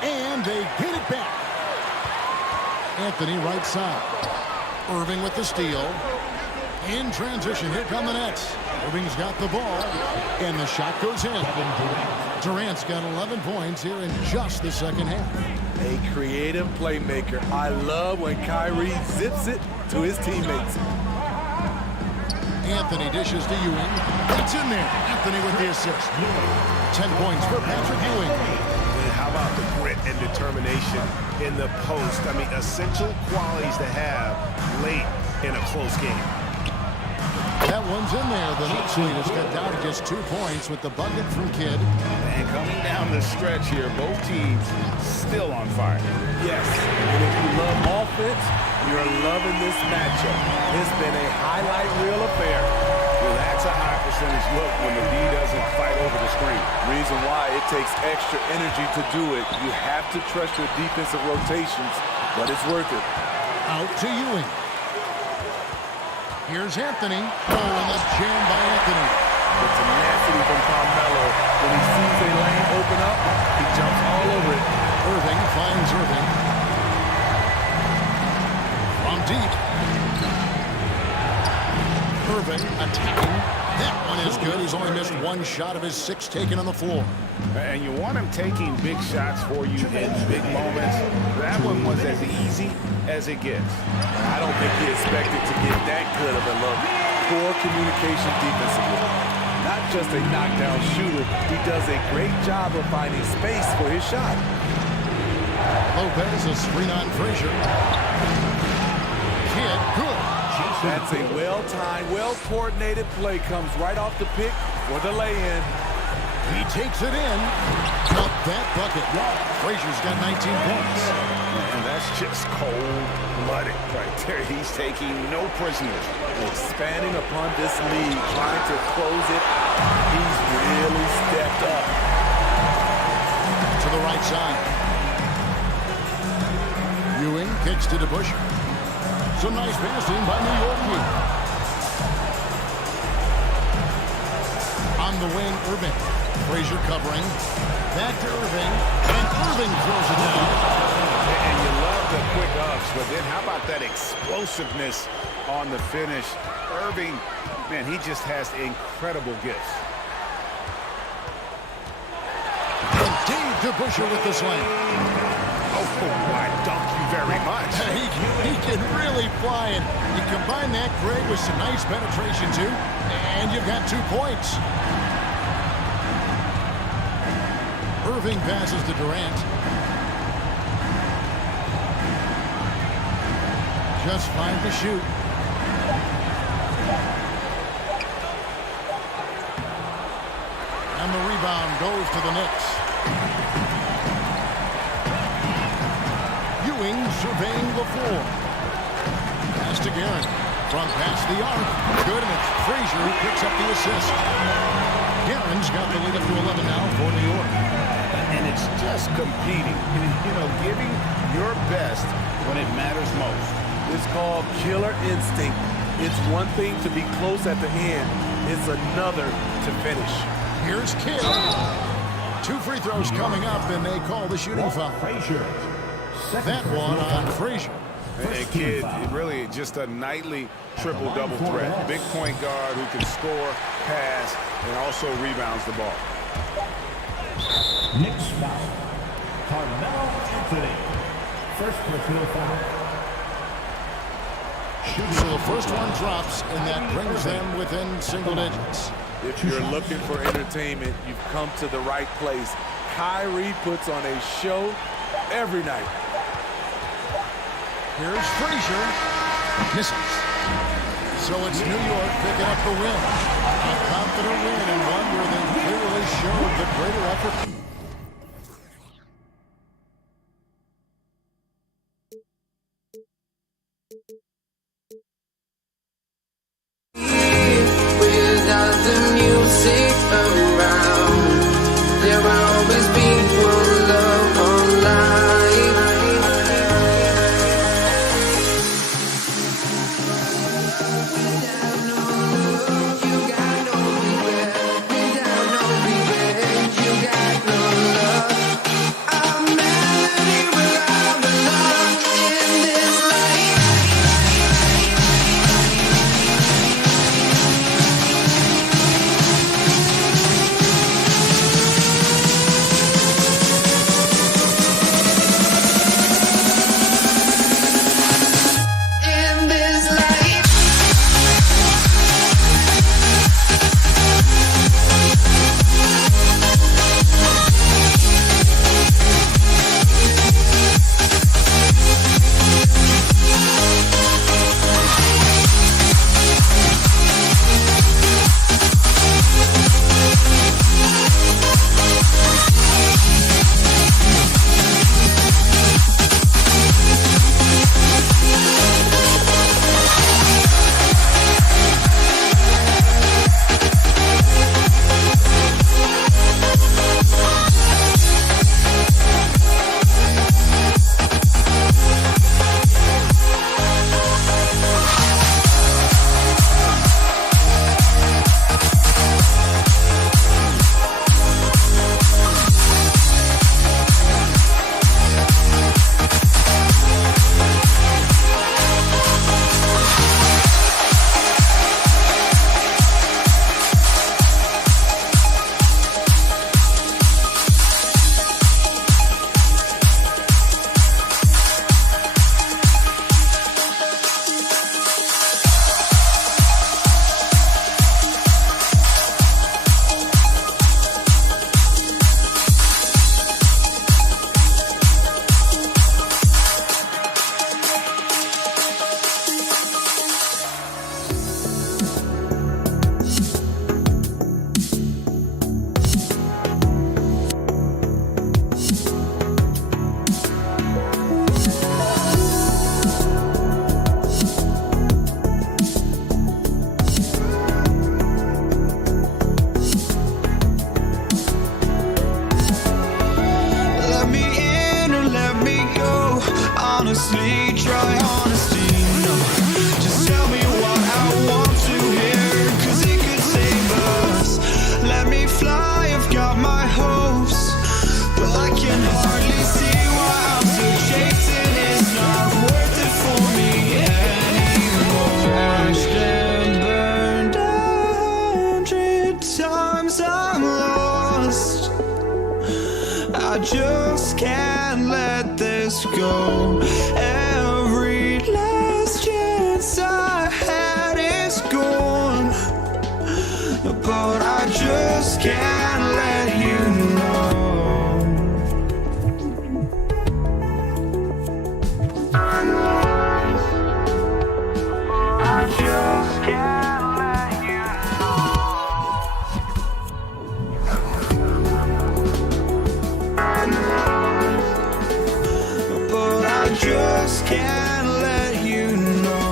And they get it back. Anthony right side. Irving with the steal. In transition, here come the Nets. Irving's got the ball, and the shot goes in. Durant's got 11 points here in just the second half. A creative playmaker. I love when Kyrie zips it to his teammates. Anthony dishes to Ewing. It's in there. Anthony with the assist. 10 points for Patrick Ewing. And how about the grit and determination in the post? I mean, essential qualities to have late in a close game. That one's in there. The Knicks lead has got down to just 2 points with the bucket from Kidd. And coming down the stretch here, both teams still on fire. Yes, and if you love offense, you're loving this matchup. It's been a highlight reel affair. Well, that's a high percentage look when the D doesn't fight over the screen. Reason why it takes extra energy to do it. You have to trust your defensive rotations, but it's worth it. Out to Ewing. Here's Anthony. Oh, and that's jammed by Anthony. The tenacity from Carmelo. When he sees a lane open up, he jumps all over it. Irving finds Irving. From deep. Irving attacking. That one is good. He's only missed 1 shot of his 6 taken on the floor. And you want him taking big shots for you in big moments. That one was as easy as it gets. I don't think he expected to get that good of a look. Poor communication defensively. Not just a knockdown shooter, he does a great job of finding space for his shot. Lopez, a screen on Frazier. Kidd, good. That's a well-timed, well-coordinated play. Comes right off the pick for the lay-in. He takes it in. Up that bucket. Frazier's got 19 points. And that's just cold-blooded right there. He's taking no prisoners. Expanding upon this lead, trying to close it out. He's really stepped up. To the right side. Ewing kicks to DeBusschere. Some nice passing by New York. On the wing, Irving. Frazier covering. Back to Irving. And Irving throws it down. And you love the quick ups, but then how about that explosiveness on the finish? Irving, man, he just has incredible gifts. Indeed, DeBusschere with the slam. Oh, why, thank you very much. He can really fly, and you combine that, Greg, with some nice penetration, too, and you've got 2 points. Irving passes to Durant. Just 5 to shoot. And the rebound goes to the Knicks. Ewing surveying the floor. Pass to Guerin. From past the arc. Good, and it's Frazier who picks up the assist. Guerin's got the lead up to 11 now for New York. And it's just competing. You know, giving your best when it matters most. It's called killer instinct. It's one thing to be close at the end. It's another to finish. Here's Kidd. 2 free throws coming up, and they call the shooting foul. That one on Frazier. And kid, really just a nightly triple-double threat. Big point guard who can score, pass, and also rebounds the ball. Next foul, Carmelo Anthony. First personal foul. So the first one drops, and that brings them within single digits. If you're looking for entertainment, you've come to the right place. Kyrie puts on a show every night. Here's Frazier. Misses. So it's New York picking up the win. A confident win and one where they clearly showed the greater effort. Without the music around, there will always be one love online. honestly, try honesty, no. Just tell me what I want to hear, 'cause it could save us. Let me fly, I've got my hopes, but I can hardly see why I'm still chasing. It's not worth it for me anymore. Crashed and burned 100 times, I'm lost. I just can't let this go. Every last chance I had is gone, but I just can't let you know. I just can't let you know. But I just can't let you know.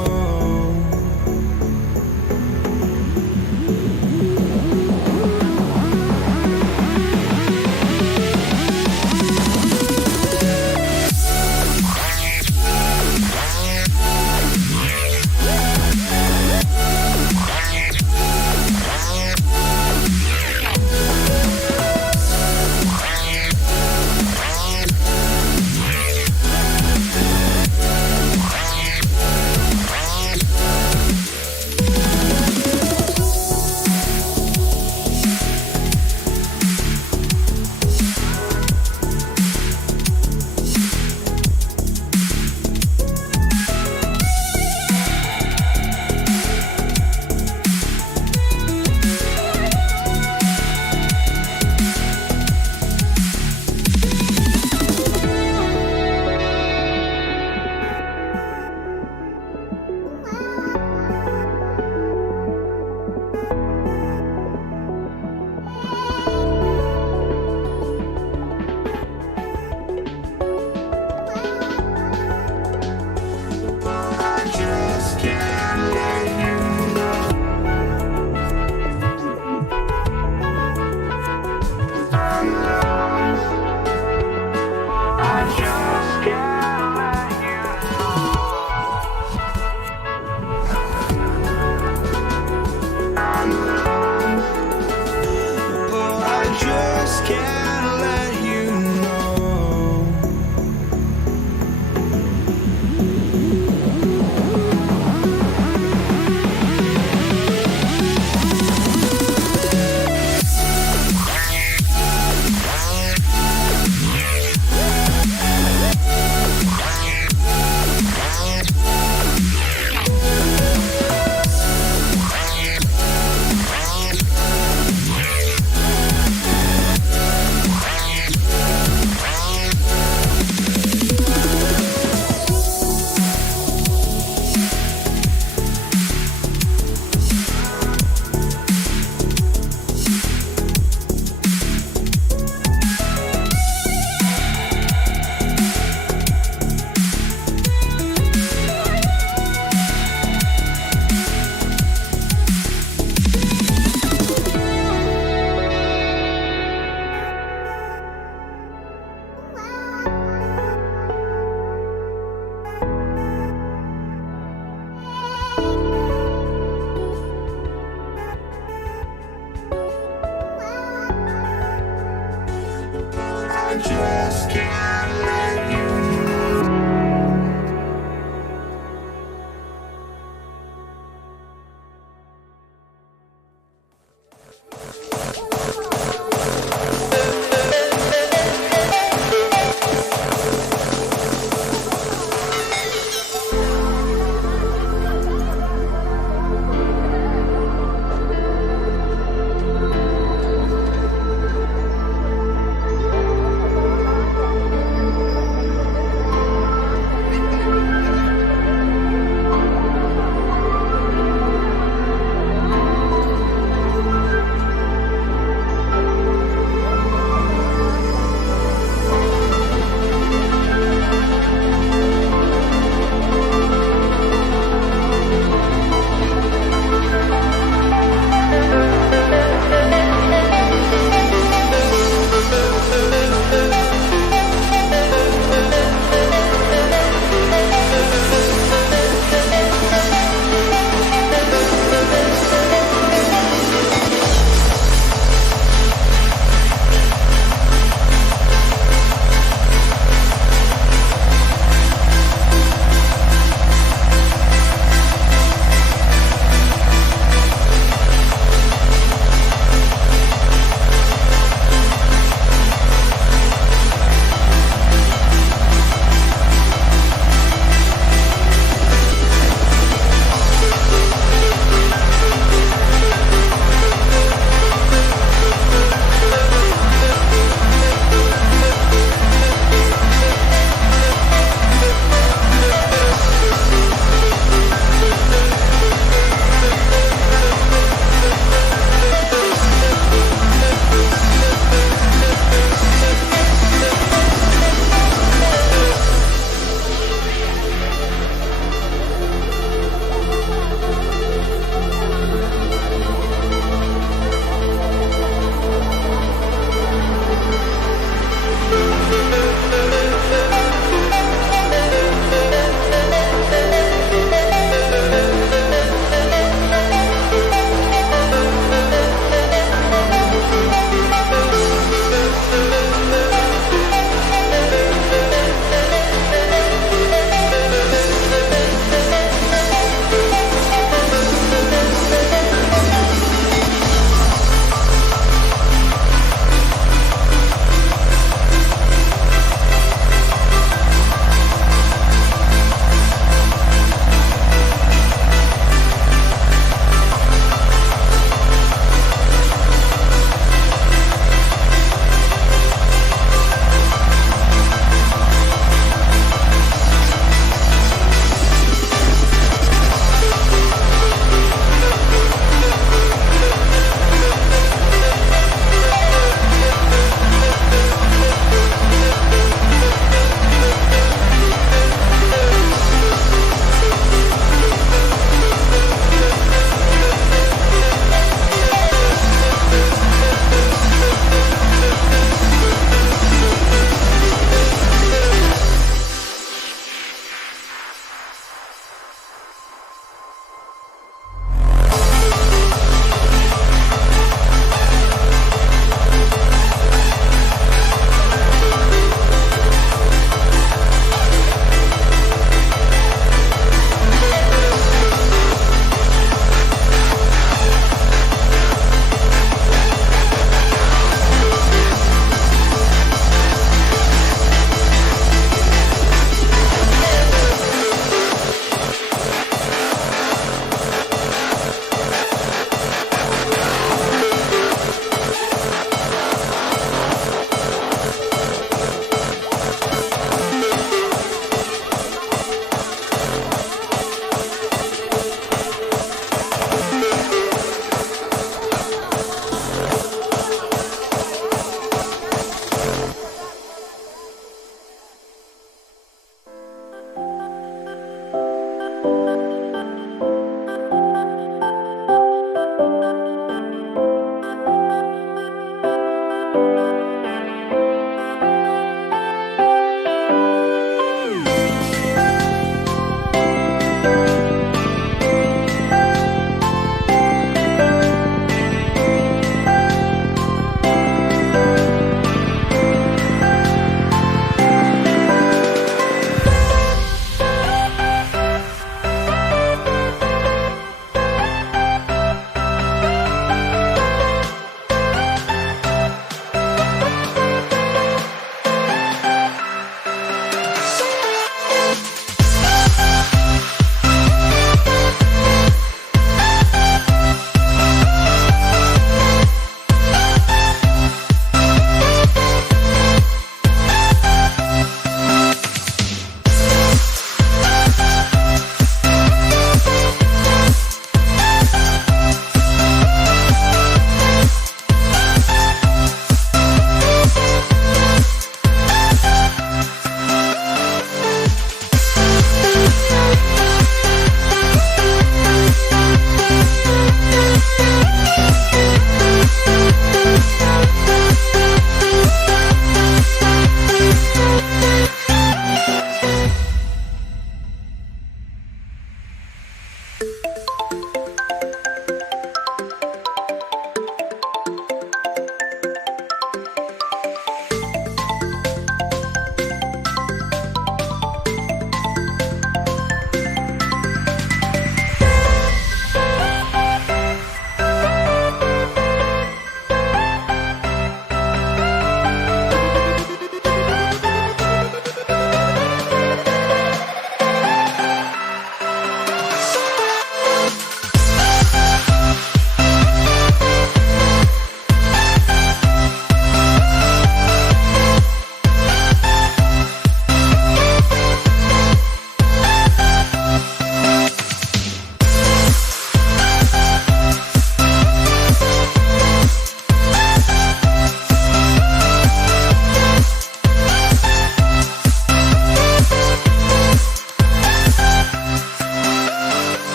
I just can't let you go.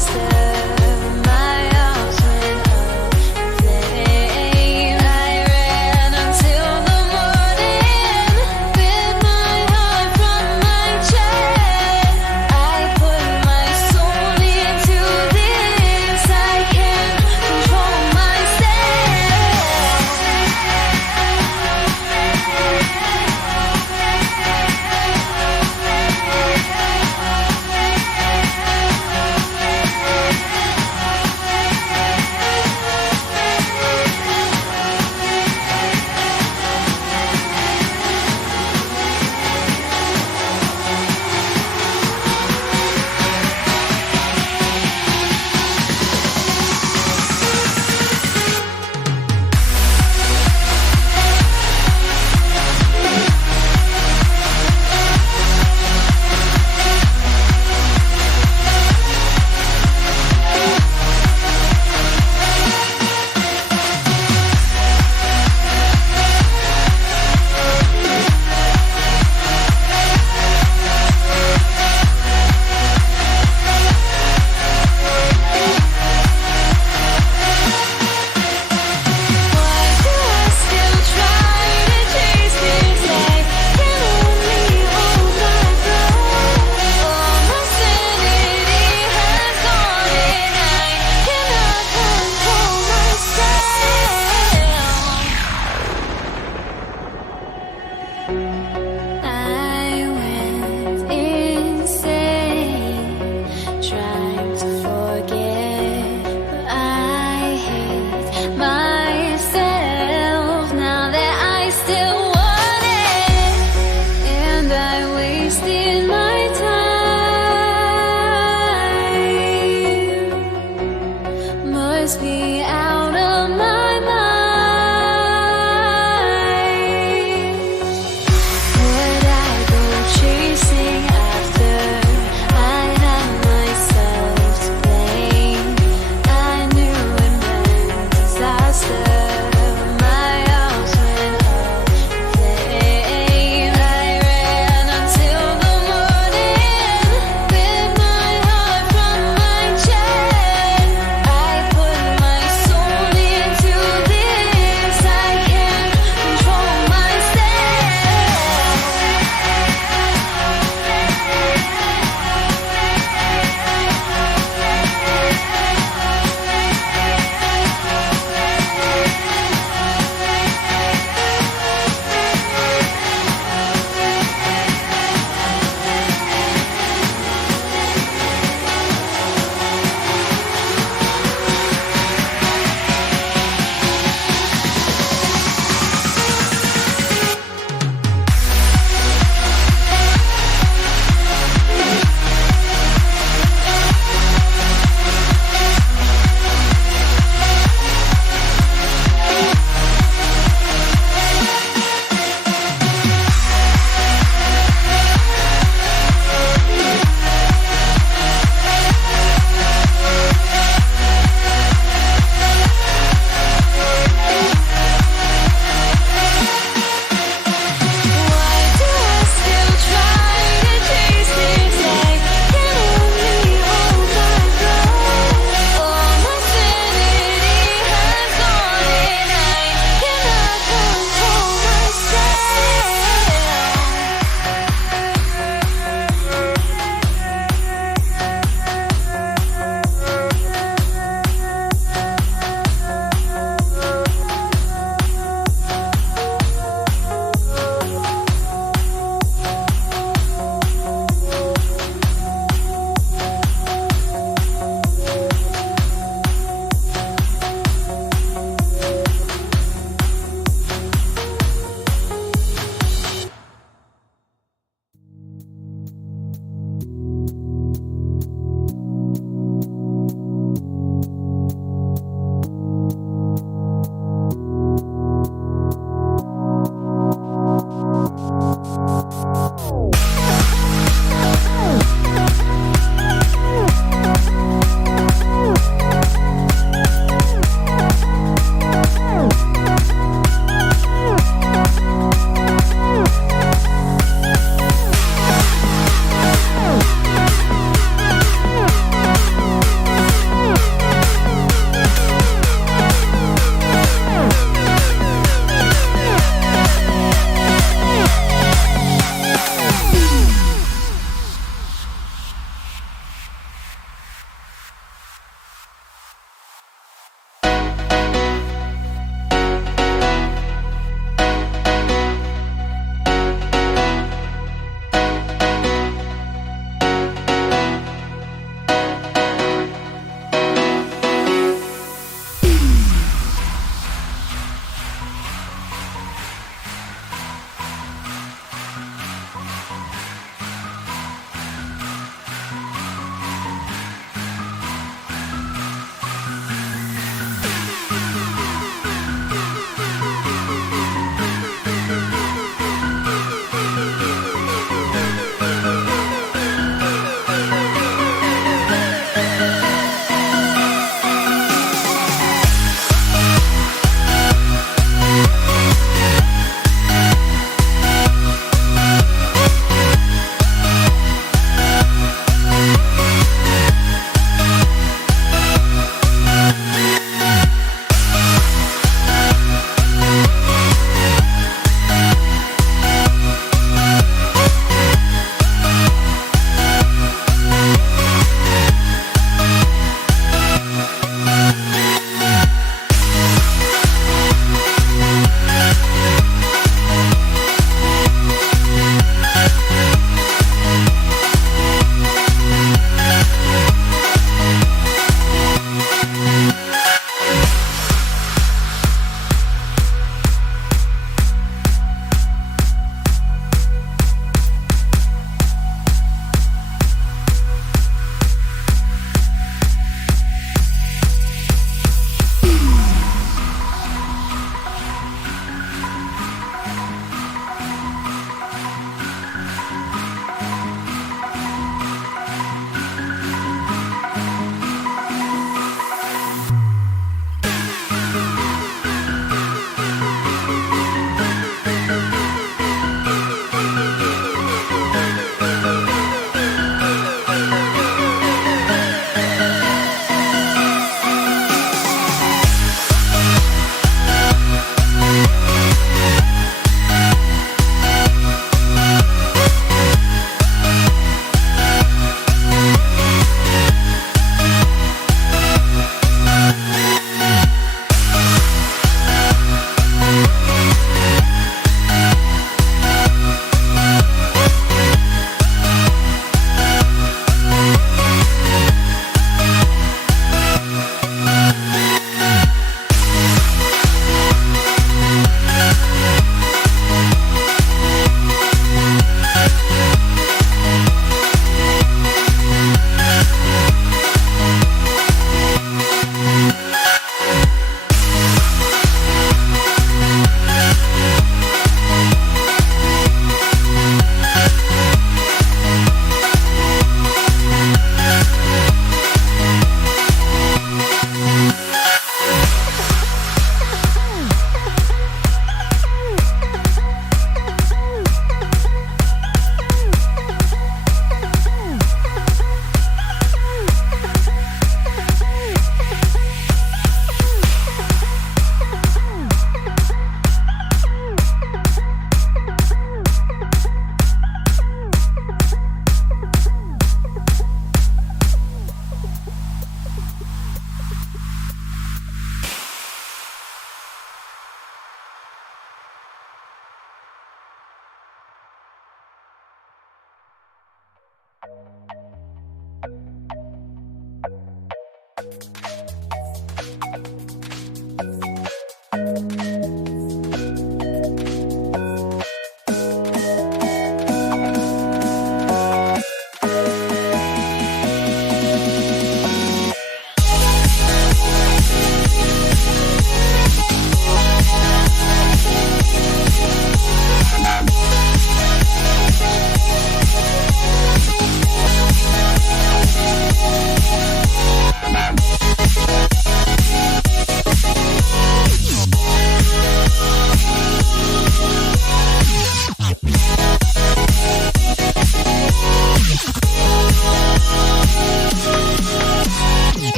Disaster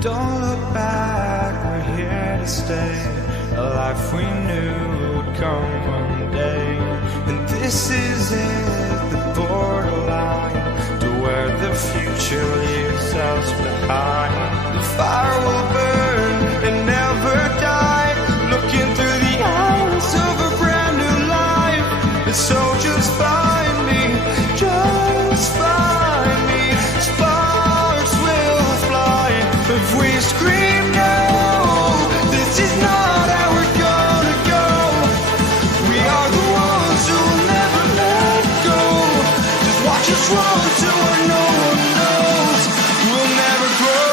Don't look back, we're here to stay. A life we knew would come one day. And this is it, the borderline to where the future leaves us behind. The fire will burn and never die, looking through the eyes of a brand new life. And so just find me, just find me. Sparks will fly if we scream no. This is not how we're gonna go. We are the ones who will never let go. Just watch us run to where no one knows. We'll never grow.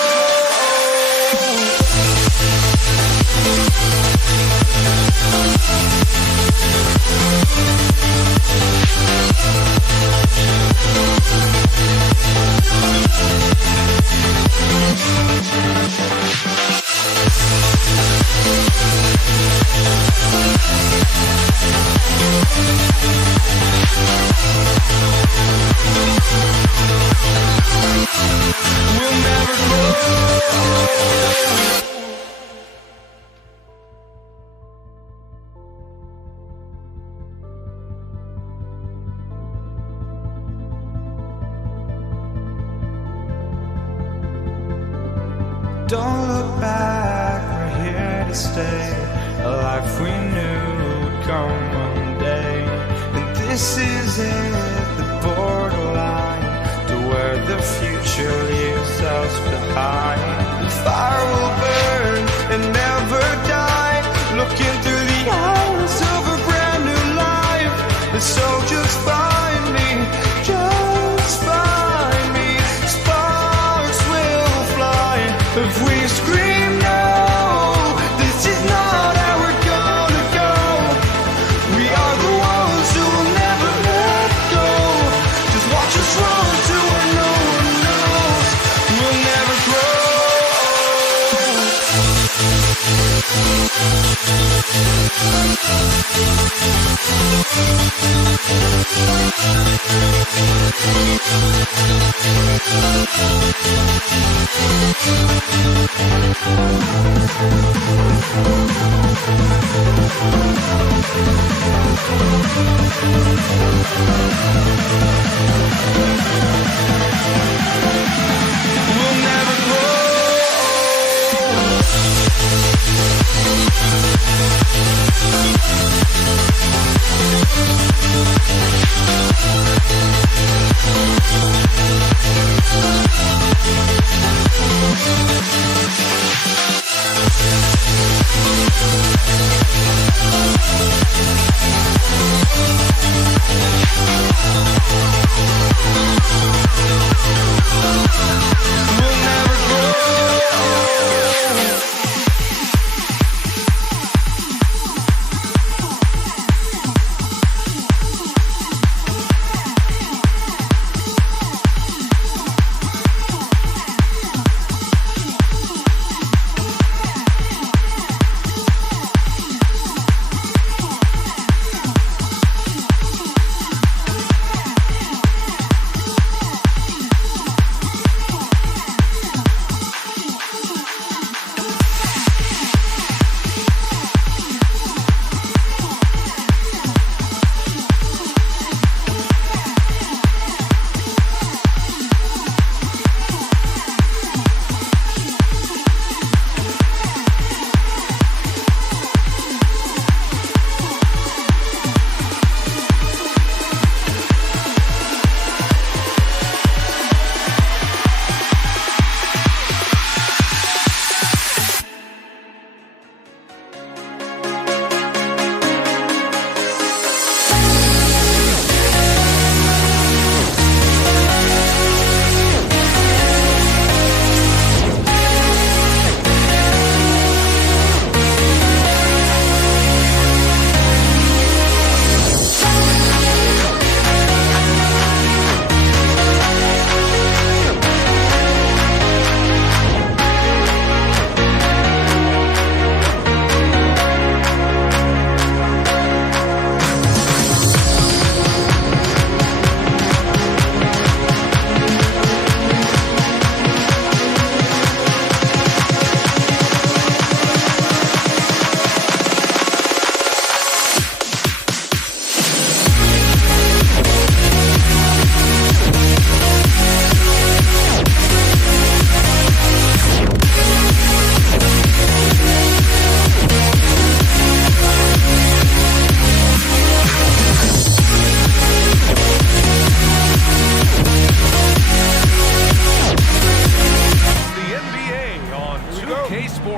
We'll never grow. Don't look back, we're here to stay. A life we knew would come one day. And this is it, the borderline to where the future leaves us behind. The fire will burn and never die, looking through the eyes of a brand new life. And so just find me, just find me. Sparks will fly if we scream no. This is not how we're gonna go. We are the ones who will never let go. Just watch us run to where no one knows. We'll never grow. We'll never grow.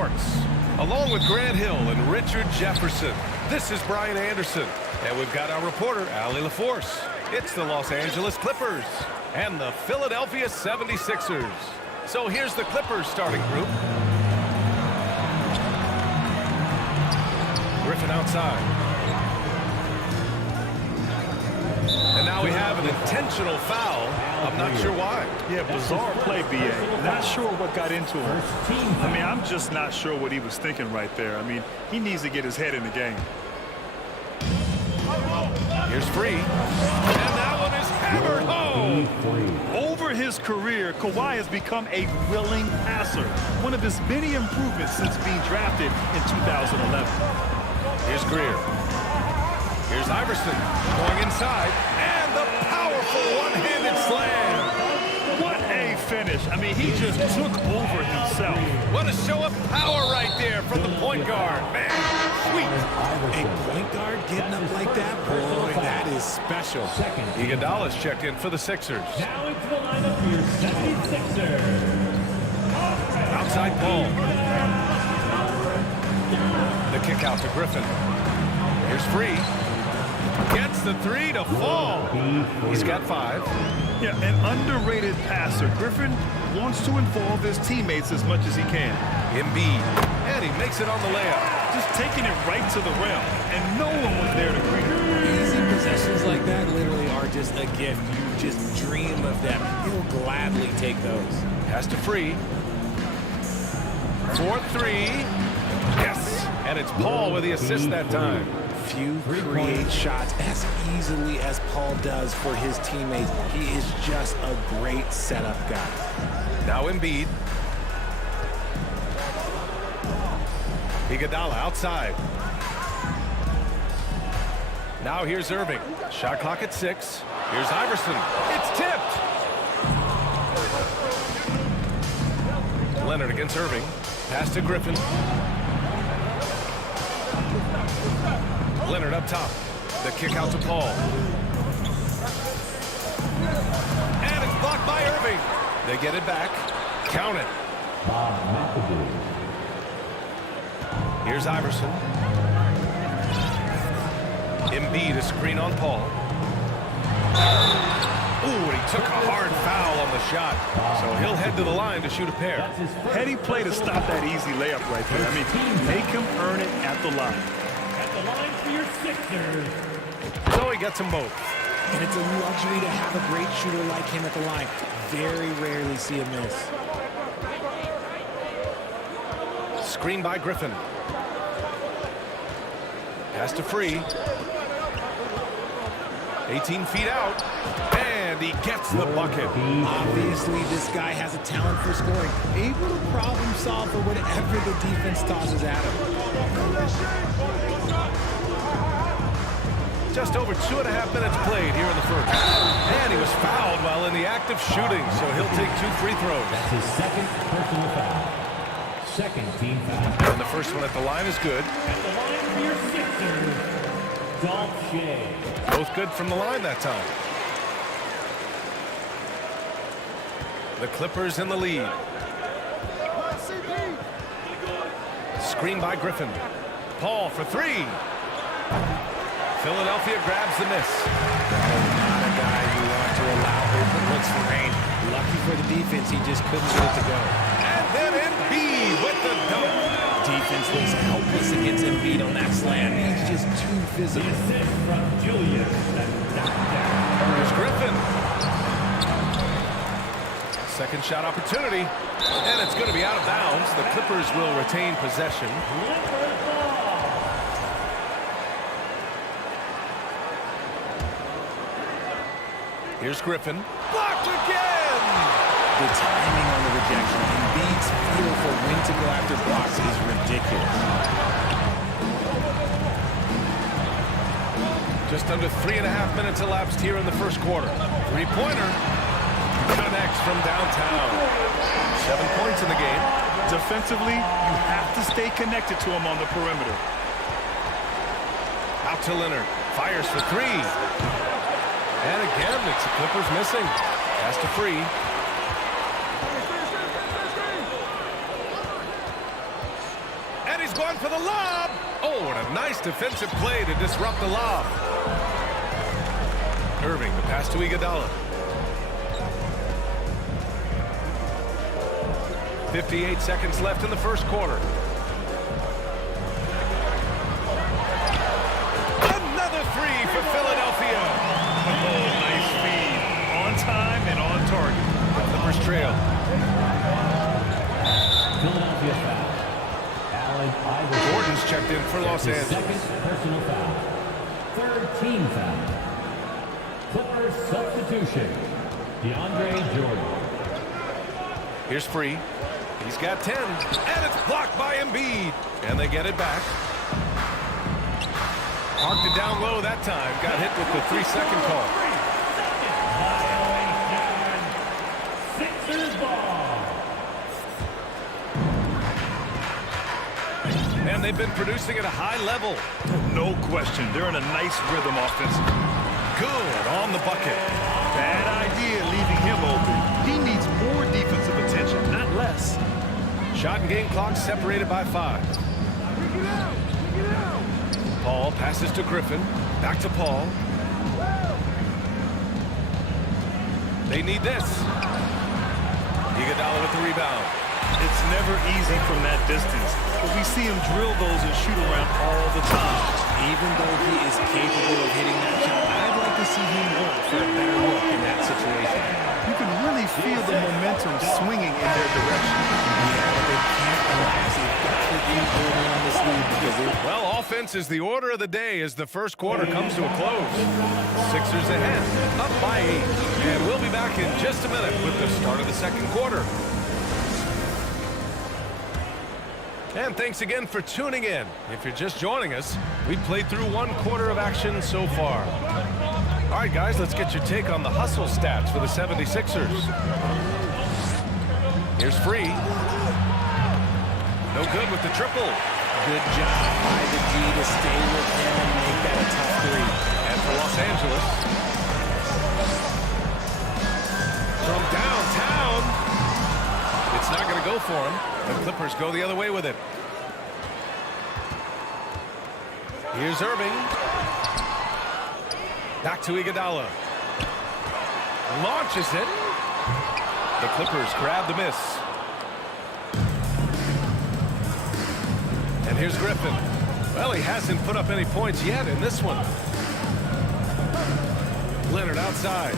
Sports. Along with Grant Hill and Richard Jefferson, this is Brian Anderson. And we've got our reporter, Allie LaForce. It's the Los Angeles Clippers and the Philadelphia 76ers. So here's the Clippers starting group. Griffin outside. And now we have an intentional foul. I'm not sure why. Yeah, bizarre play, B.A. Not sure what got into him. I mean, I'm just not sure what he was thinking right there. I mean, he needs to get his head in the game. Here's Free. And that one is hammered home. Over his career, Kawhi has become a willing passer. One of his many improvements since being drafted in 2011. Here's Greer. Here's Iverson going inside. And the powerful one-handed slam. What a finish. I mean, he just took over himself. What a show of power right there from the point guard. Man, sweet. A point guard getting up like that? Boy, that is special. Iguodala's checked in for the Sixers. Now into the lineup for your 76ers. Outside Paul. The kick out to Griffin. Here's Free. Gets the three to fall. He's got 5. Yeah, an underrated passer. Griffin wants to involve his teammates as much as he can. Embiid. And he makes it on the layup. Just taking it right to the rim, and no one was there to greet him. Easy possessions like that literally are just a gift. You just dream of them. He'll gladly take those. Pass to Free. 4-3. Yes. And it's Paul with the assist that time. Few create shots as easily as Paul does for his teammates. He is just a great setup guy. Now Embiid. Iguodala outside. Now here's Irving. Shot clock at 6. Here's Iverson. It's tipped. Leonard against Irving. Pass to Griffin. Leonard up top. The kick out to Paul. And it's blocked by Irving. They get it back. Count it. Here's Iverson. Embiid, a screen on Paul. Ooh, and he took a hard foul on the shot. So he'll head to the line to shoot a pair. Heady play to stop that easy layup right there. I mean, make him earn it at the line. At the line for your Sixers. So he gets them both. And it's a luxury to have a great shooter like him at the line. Very rarely see a miss. Screen by Griffin. Pass to Free. 18 feet out. And he gets the bucket. Obviously, this guy has a talent for scoring. Able to problem solve for whatever the defense tosses at him. Just over 2.5 minutes played here in the first. And he was fouled while in the act of shooting, so he'll take 2 free throws. That's his second personal foul. Second team foul. And the first one at the line is good. At the line for your Sixers, Dolph Shea. Both good from the line that time. The Clippers in the lead. Screen by Griffin. Paul for 3. Philadelphia grabs the miss. Not a guy you want to allow open looks for Rain. Lucky for the defense, he just couldn't get it to go. And then Embiid with the dunk. Defense looks helpless against Embiid on that slam. He's just too physical. Assist from Julius. Here's Griffin. Second shot opportunity. And it's going to be out of bounds. The Clippers will retain possession. Here's Griffin. Blocked again! The timing on the rejection. Embiid's feel for when to go after blocks is ridiculous. Just under 3.5 minutes elapsed here in the first quarter. Three-pointer connects from downtown. 7 points in the game. Defensively, you have to stay connected to him on the perimeter. Out to Leonard. Fires for 3. And again, it's the Clippers missing. Pass to Free. gone for the lob. Oh, and a nice defensive play to disrupt the lob. Irving, the pass to Iguodala. 58 seconds left in the first quarter. Another three for Philadelphia. Oh, nice feed. On time and on target. The Clippers trail. Philadelphia foul. Allen Iverson. Gordon's checked in for Los Angeles. Second personal foul. Third team foul. Clippers substitution. DeAndre Jordan. Here's Free. He's got 10. And it's blocked by Embiid. And they get it back. Parked it down low that time. Got hit with the 3-second call. Sixers ball. And they've been producing at a high level. No question. They're in a nice rhythm offensively. Good on the bucket. Bad idea leaving him open. He needs more defensive attention, not less. Shot and game clock separated by 5. Paul passes to Griffin. Back to Paul. They need this. Iguodala with the rebound. It's never easy from that distance, but we see him drill those and shoot around all the time. Even though he is capable of hitting that shot, I'd like to see him work for a better look in that situation. You can really feel the momentum swinging in their direction. Well, offense is the order of the day as the first quarter comes to a close. Sixers ahead, up by 8. And we'll be back in just a minute with the start of the second quarter. And thanks again for tuning in. If you're just joining us, we've played through 1 quarter of action so far. All right, guys, let's get your take on the hustle stats for the 76ers. Here's Free. No good with the triple. Good job by the G to stay with him and make that a tough 3. And for Los Angeles. From downtown. It's not going to go for him. The Clippers go the other way with it. Here's Irving. Back to Iguodala. Launches it. The Clippers grab the miss. And here's Griffin. Well, he hasn't put up any points yet in this one. Leonard outside.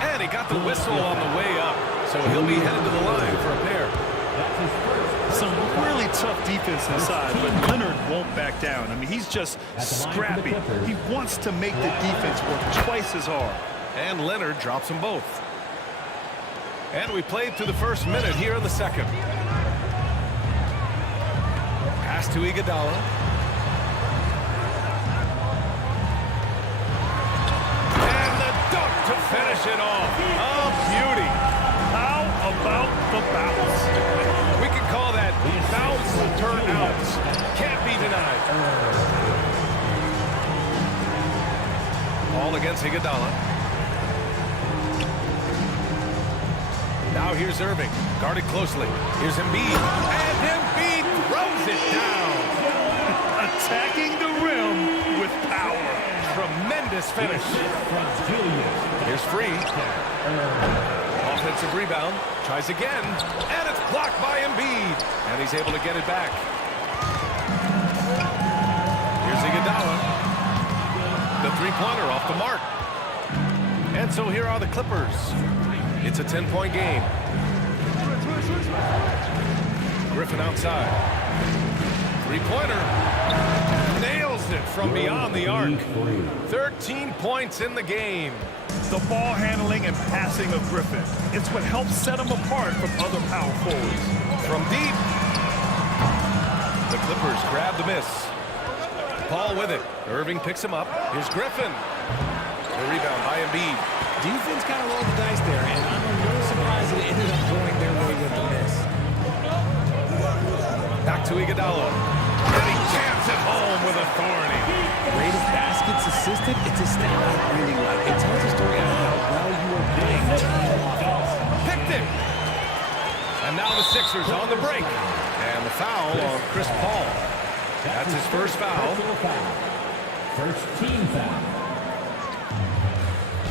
And he got the whistle on the way up. So he'll be headed to the line for a pair. Some really tough defense inside, but Leonard won't back down. I mean, he's just scrappy. He wants to make the defense work twice as hard. And Leonard drops them both. And we played through the first minute here in the second. Pass to Iguodala. And the dunk to finish it off. Oh, beauty. How about the bounce? We can call that bounce turn out. Can't be denied. All against Iguodala. Now here's Irving, guarded closely. Here's Embiid, and Embiid throws it down. Attacking the rim with power. Tremendous finish. Here's Free. Offensive rebound, tries again, and it's blocked by Embiid. And he's able to get it back. Here's Iguodala. The three-pointer off the mark. And so here are the Clippers. It's a 10-point game. Griffin outside. Three-pointer. Nails it from beyond the arc. 13 points in the game. The ball handling and passing of Griffin. It's what helps set him apart from other power forwards. From deep. The Clippers grab the miss. Paul with it. Irving picks him up. Here's Griffin. The rebound by Embiid. Defense kind of rolled the dice there, and I'm a little surprised that it ended up going their way with the miss. Back to Iguodala. And he jams it home with authority. Rate of baskets assisted, it's a stat I really like. It tells a story on how well you are playing team offense. Picked it. Sixers on the break. And the foul on Chris Paul. That's his first foul. First team foul.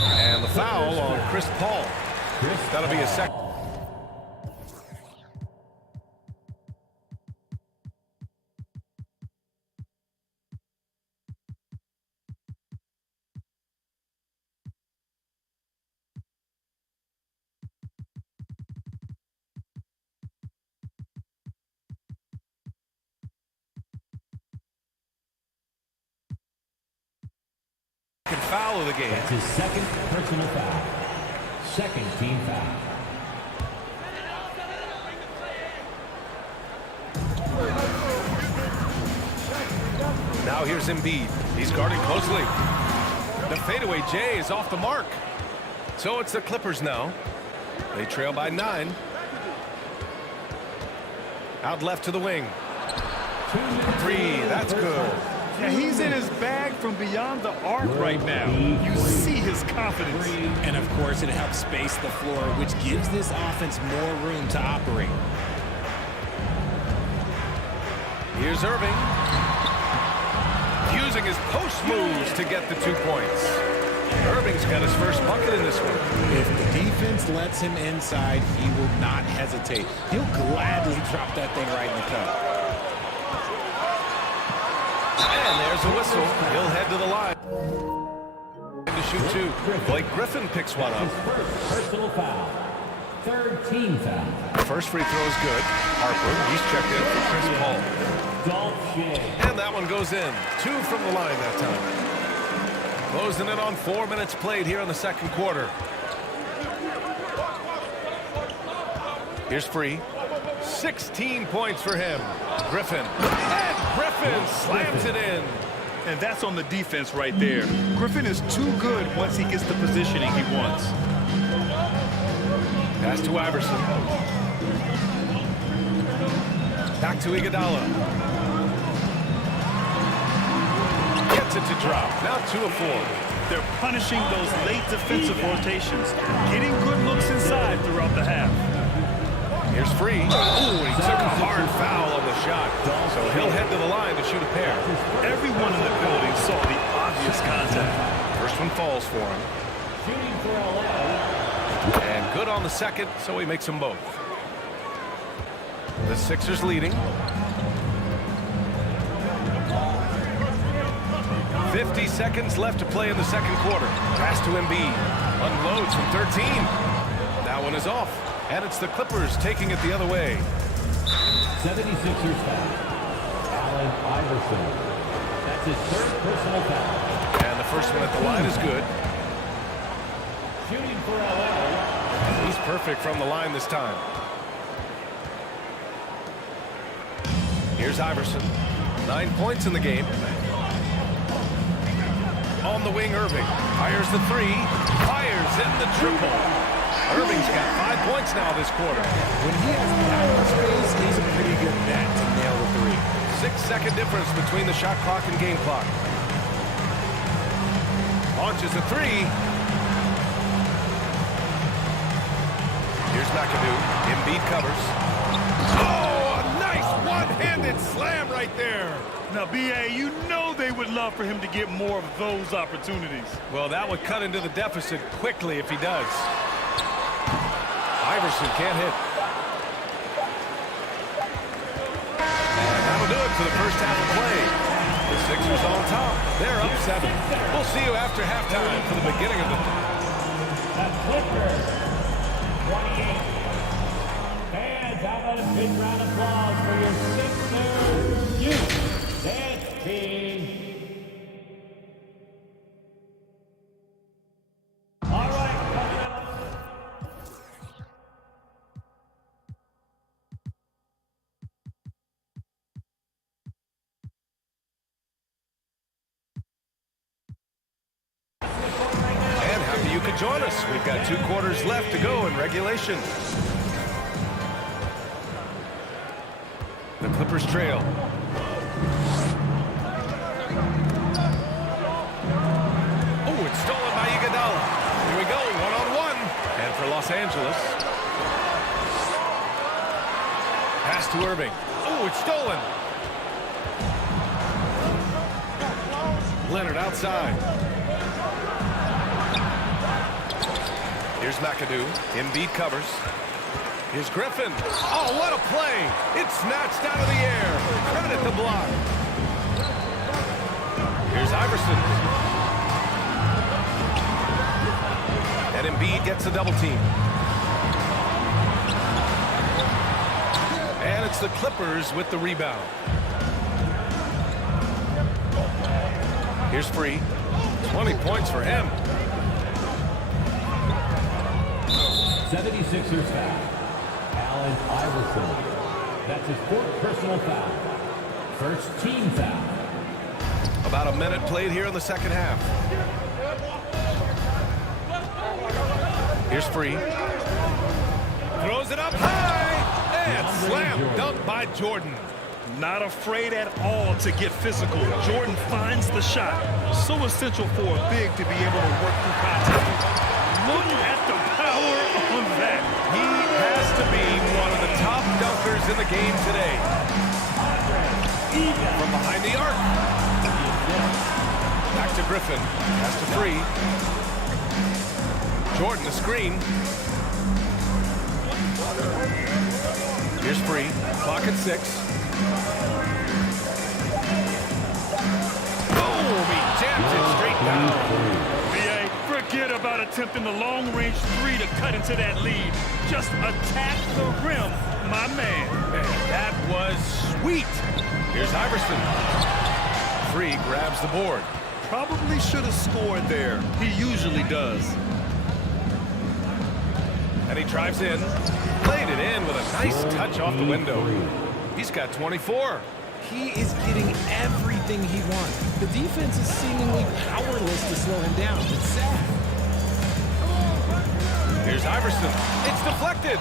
And the foul on Chris Paul. That'll be his second. Foul of the game. That's his second personal foul. Second team foul. Now here's Embiid. He's guarding closely. The fadeaway J is off the mark. So it's the Clippers now. They trail by 9. Out left to the wing. 3, that's good. Yeah, he's in his bag from beyond the arc right now. You see his confidence. And of course, it helps space the floor, which gives this offense more room to operate. Here's Irving. Using his post moves to get the 2 points. Irving's got his first bucket in this one. If the defense lets him inside, he will not hesitate. He'll gladly drop that thing right in the cup. And there's a whistle. He'll head to the line. To shoot 2. Blake Griffin picks one up. Personal foul. Third team foul. First free throw is good. Harper, he's checked in for Chris Paul. And that one goes in. 2 from the line that time. Closing in on 4 minutes played here in the second quarter. Here's Free. 16 points for him. Griffin. And Griffin slams it in. And that's on the defense right there. Griffin is too good once he gets the positioning he wants. Pass to Iverson. Back to Iguodala. Gets it to drop. Now 2 of 4. They're punishing those late defensive rotations, getting good looks inside throughout the half. Here's Free. Ooh, he took a hard foul on the shot. So he'll head to the line to shoot a pair. Everyone in the building saw the obvious contact. First one falls for him. And good on the second, so he makes them both. The Sixers leading. 50 seconds left to play in the second quarter. Pass to Embiid. Unloads from 13. That one is off. And it's the Clippers taking it the other way. 76ers foul. Allen Iverson. That's his third personal foul. And the first one at the line is good. Shooting for LA. He's perfect from the line this time. Here's Iverson. 9 points in the game. On the wing, Irving. Fires the 3. Fires in the triple. Irving's got 5 points now this quarter. When he has power space, he's a pretty good bet to nail the 3. 6-second difference between the shot clock and game clock. Launches a 3. Here's McAdoo. Embiid covers. Oh, a nice one-handed slam right there. Now, B.A., you know they would love for him to get more of those opportunities. Well, that would cut into the deficit quickly if he does. Iverson can't hit. And that'll do it for the first half of play. The Sixers on top. They're up 7. We'll see you after halftime for the beginning of the... Clippers, 28. Fans, how about a big round of applause for your Sixers youth dance team. All right, And happy you could join us. We've got 2 quarters left to go in regulation. The Clippers trail. Oh, it's stolen by Iguodala. Here we go, 1-on-1. And for Los Angeles. Pass to Irving. Oh, it's stolen. Leonard outside. Here's McAdoo. Embiid covers. Here's Griffin. Oh, what a play. It's snatched out of the air. Credit the block. Here's Iverson. And Embiid gets a double team. And it's the Clippers with the rebound. Here's Free. 20 points for him. 76ers foul. Allen Iverson. That's his fourth personal foul. First team foul. About a minute played here in the second half. Here's Free. Throws it up high. And slam dunk by Jordan. Not afraid at all to get physical. Jordan finds the shot. So essential for a big to be able to work through contact. Look at the power on that. He has to be one of the top dunkers in the game today. From behind the arc. Back to Griffin. Pass to Free. Jordan the screen. Here's Free. Clock at 6. Boom! He jammed it straight down. BA, forget about attempting the long-range three to cut into that lead. Just attack the rim, my man. Man, that was sweet. Here's Iverson. Free grabs the board. Probably should have scored there. He usually does. And he drives in. Played it in with a nice touch off the window. He's got 24. He is getting everything he wants. The defense is seemingly powerless to slow him down. It's sad. Here's Iverson. It's deflected.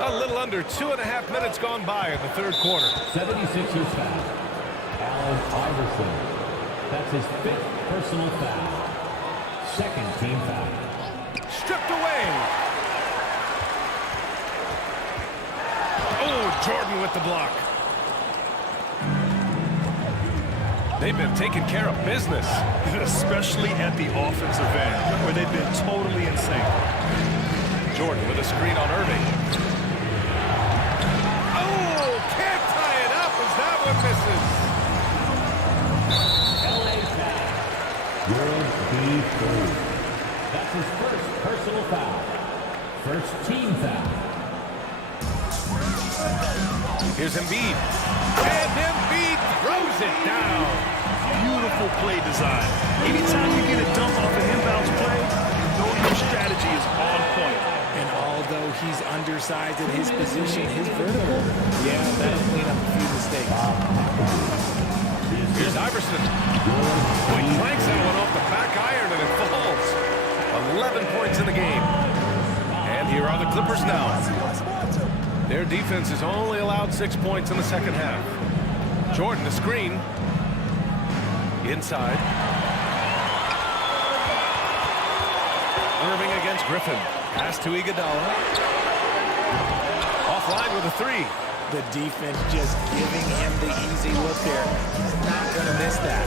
A little under 2.5 minutes gone by in the third quarter. 76ers foul. Allen Iverson. That's his fifth personal foul. Second team foul. Stripped away. Oh, Jordan with the block. They've been taking care of business. Especially at the offensive end, where they've been totally insane. Jordan with a screen on Irving. Oh, can't tie it up as that one misses. LA foul. Gerald B. Ford. That's his first personal foul. First team foul. Here's Embiid. And Embiid throws it down. Beautiful play design. Anytime you get a dunk off an inbounds play, you know your strategy is on point. And although he's undersized at his position, his vertical, that'll clean up a few mistakes. Here's Iverson. He cranks that one off the back iron and it falls. 11 points in the game. And here are the Clippers now. Their defense has only allowed 6 points in the second half. Jordan, the screen. Inside. Irving against Griffin. Pass to Iguodala. Offline with a three. The defense just giving him the easy look there. He's not going to miss that.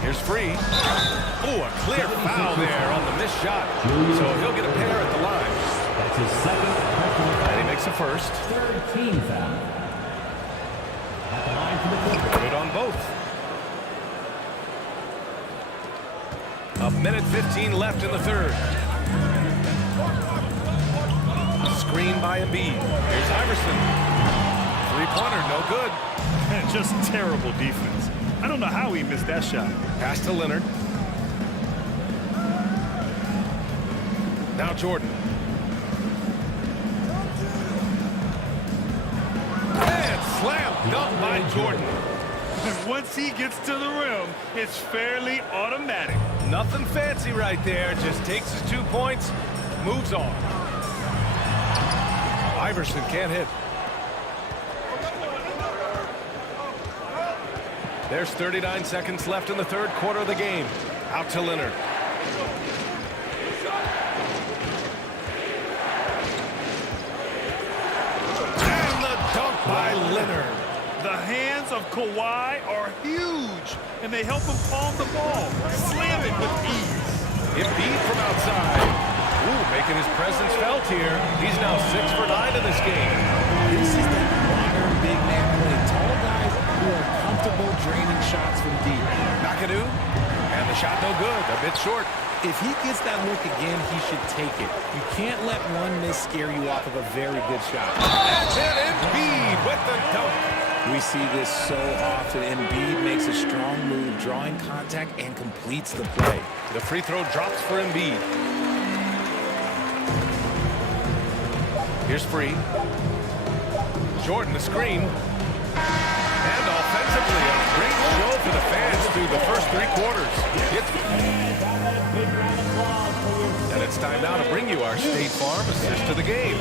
Here's Free. Oh, a clear foul there on the missed shot. So he'll get a pair at the line. That's his second. And he makes a first. Third team foul. At the line for the Clippers. Good on both. A minute 15 left in the third. Screen by Embiid. Here's Iverson. Three-pointer, no good. Just terrible defense. I don't know how he missed that shot. Pass to Leonard. Now Jordan. And slam dunk by Jordan. And once he gets to the rim, it's fairly automatic. Nothing fancy right there. Just takes his 2 points, moves on. Iverson can't hit. There's 39 seconds left in the third quarter of the game. Out to Leonard. And the dunk by Leonard. The hands of Kawhi are huge, and they help him palm the ball, slam it with ease. Embiid from outside. Ooh, making his presence felt here. He's now 6 for 9 in this game. This is that modern big man play. Tall guys who are comfortable draining shots from deep. McAdoo, and the shot no good, a bit short. If he gets that look again, he should take it. You can't let one miss scare you off of a very good shot. And then Embiid with the dunk. We see this so often. Embiid makes a strong move, drawing contact, and completes the play. The free throw drops for Embiid. Here's free. Jordan, the screen. And offensively, a great show for the fans through the first 3 quarters. And it's time now to bring you our State Farm assist of the game.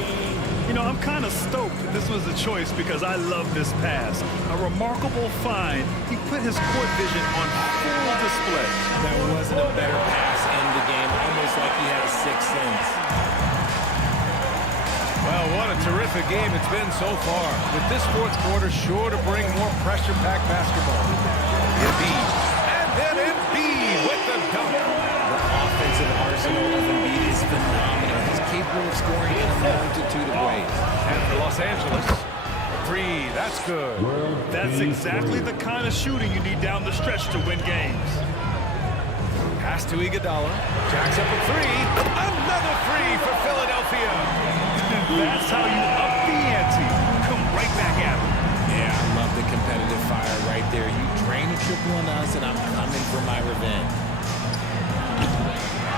You know, I'm kind of stoked that this was a choice because I love this pass. A remarkable find. He put his court vision on full display. That wasn't a better pass in the game, almost like he had a sixth sense. Well, what a terrific game it's been so far. With this fourth quarter sure to bring more pressure-packed basketball. Embiid. And then Embiid with the dunk. The offensive arsenal of Embiid is phenomenal. He's capable of scoring in a multitude of ways. And for Los Angeles, three, that's good. That's exactly the kind of shooting you need down the stretch to win games. Pass to Iguodala. Jacks up a three. Another three for Philadelphia. That's how you up the ante. Come right back at him. Yeah, I love the competitive fire right there. You drain a triple on us, and I'm coming for my revenge.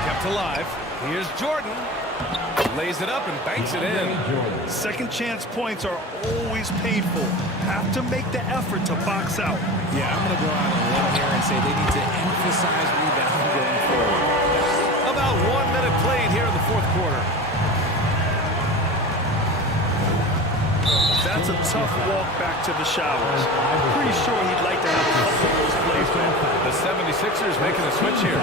Kept alive. Here's Jordan. Lays it up and banks it in. Second chance points are always painful. Have to make the effort to box out. Yeah, I'm going to go out on a limb here and say they need to emphasize rebounding going forward. About 1 minute played here in the fourth quarter. That's a tough walk back to the showers. I'm pretty sure he'd like to have a couple of those plays back. The 76ers making a switch here.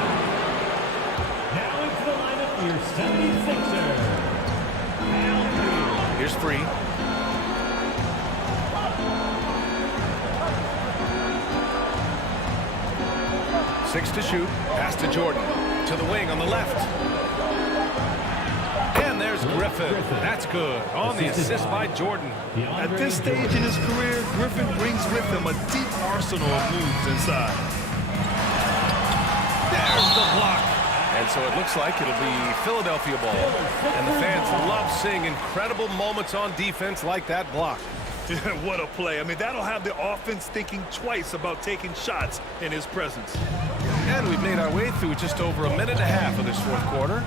Now into the lineup for your 76ers. Here's free. Six to shoot. Pass to Jordan. To the wing on the left. And there's Griffin. That's good. On the assist by Jordan. At this stage in his career, Griffin brings with him a deep arsenal of moves inside. There's the block. And so it looks like it'll be Philadelphia ball. And the fans love seeing incredible moments on defense like that block. What a play. I mean, that'll have the offense thinking twice about taking shots in his presence. And we've made our way through just over a minute and a half of this fourth quarter.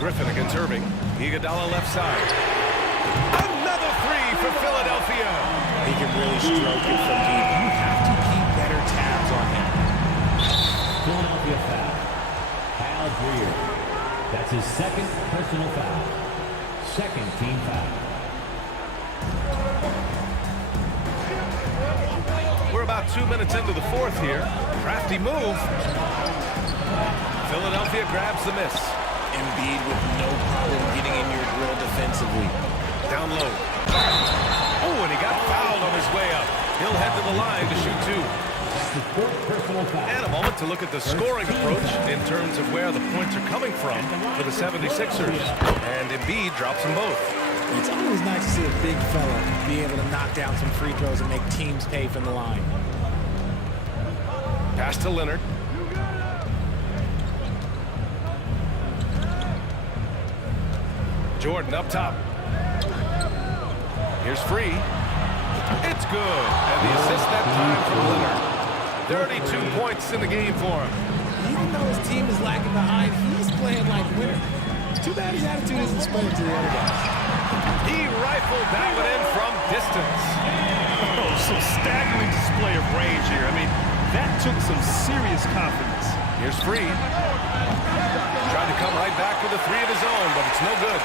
Griffin against Irving. Iguodala left side. Another three for Philadelphia. He can really stroke it from deep. You have to keep better tabs on him. Philadelphia foul. Al Greer. That's his second personal foul. Second team foul. We're about 2 minutes into the fourth here. Crafty move. Philadelphia grabs the miss. Embiid with no problem getting in your grill defensively. Down low. Oh, and he got fouled on his way up. He'll head to the line to shoot two. And a moment to look at the scoring approach in terms of where the points are coming from for the 76ers. And Embiid drops them both. It's always nice to see a big fella be able to knock down some free throws and make teams pay from the line. Pass to Leonard. Jordan up top. Here's free. It's good. And the assist that time from Leonard. 32 points in the game for him. Even though his team is lagging behind, he's playing like a winner. Too bad his attitude isn't spread to the other guys. He rifled that one in from distance. Oh, some staggering display of range here. I mean, that took some serious confidence. Here's free. Tried to come right back with a three of his own, but it's no good.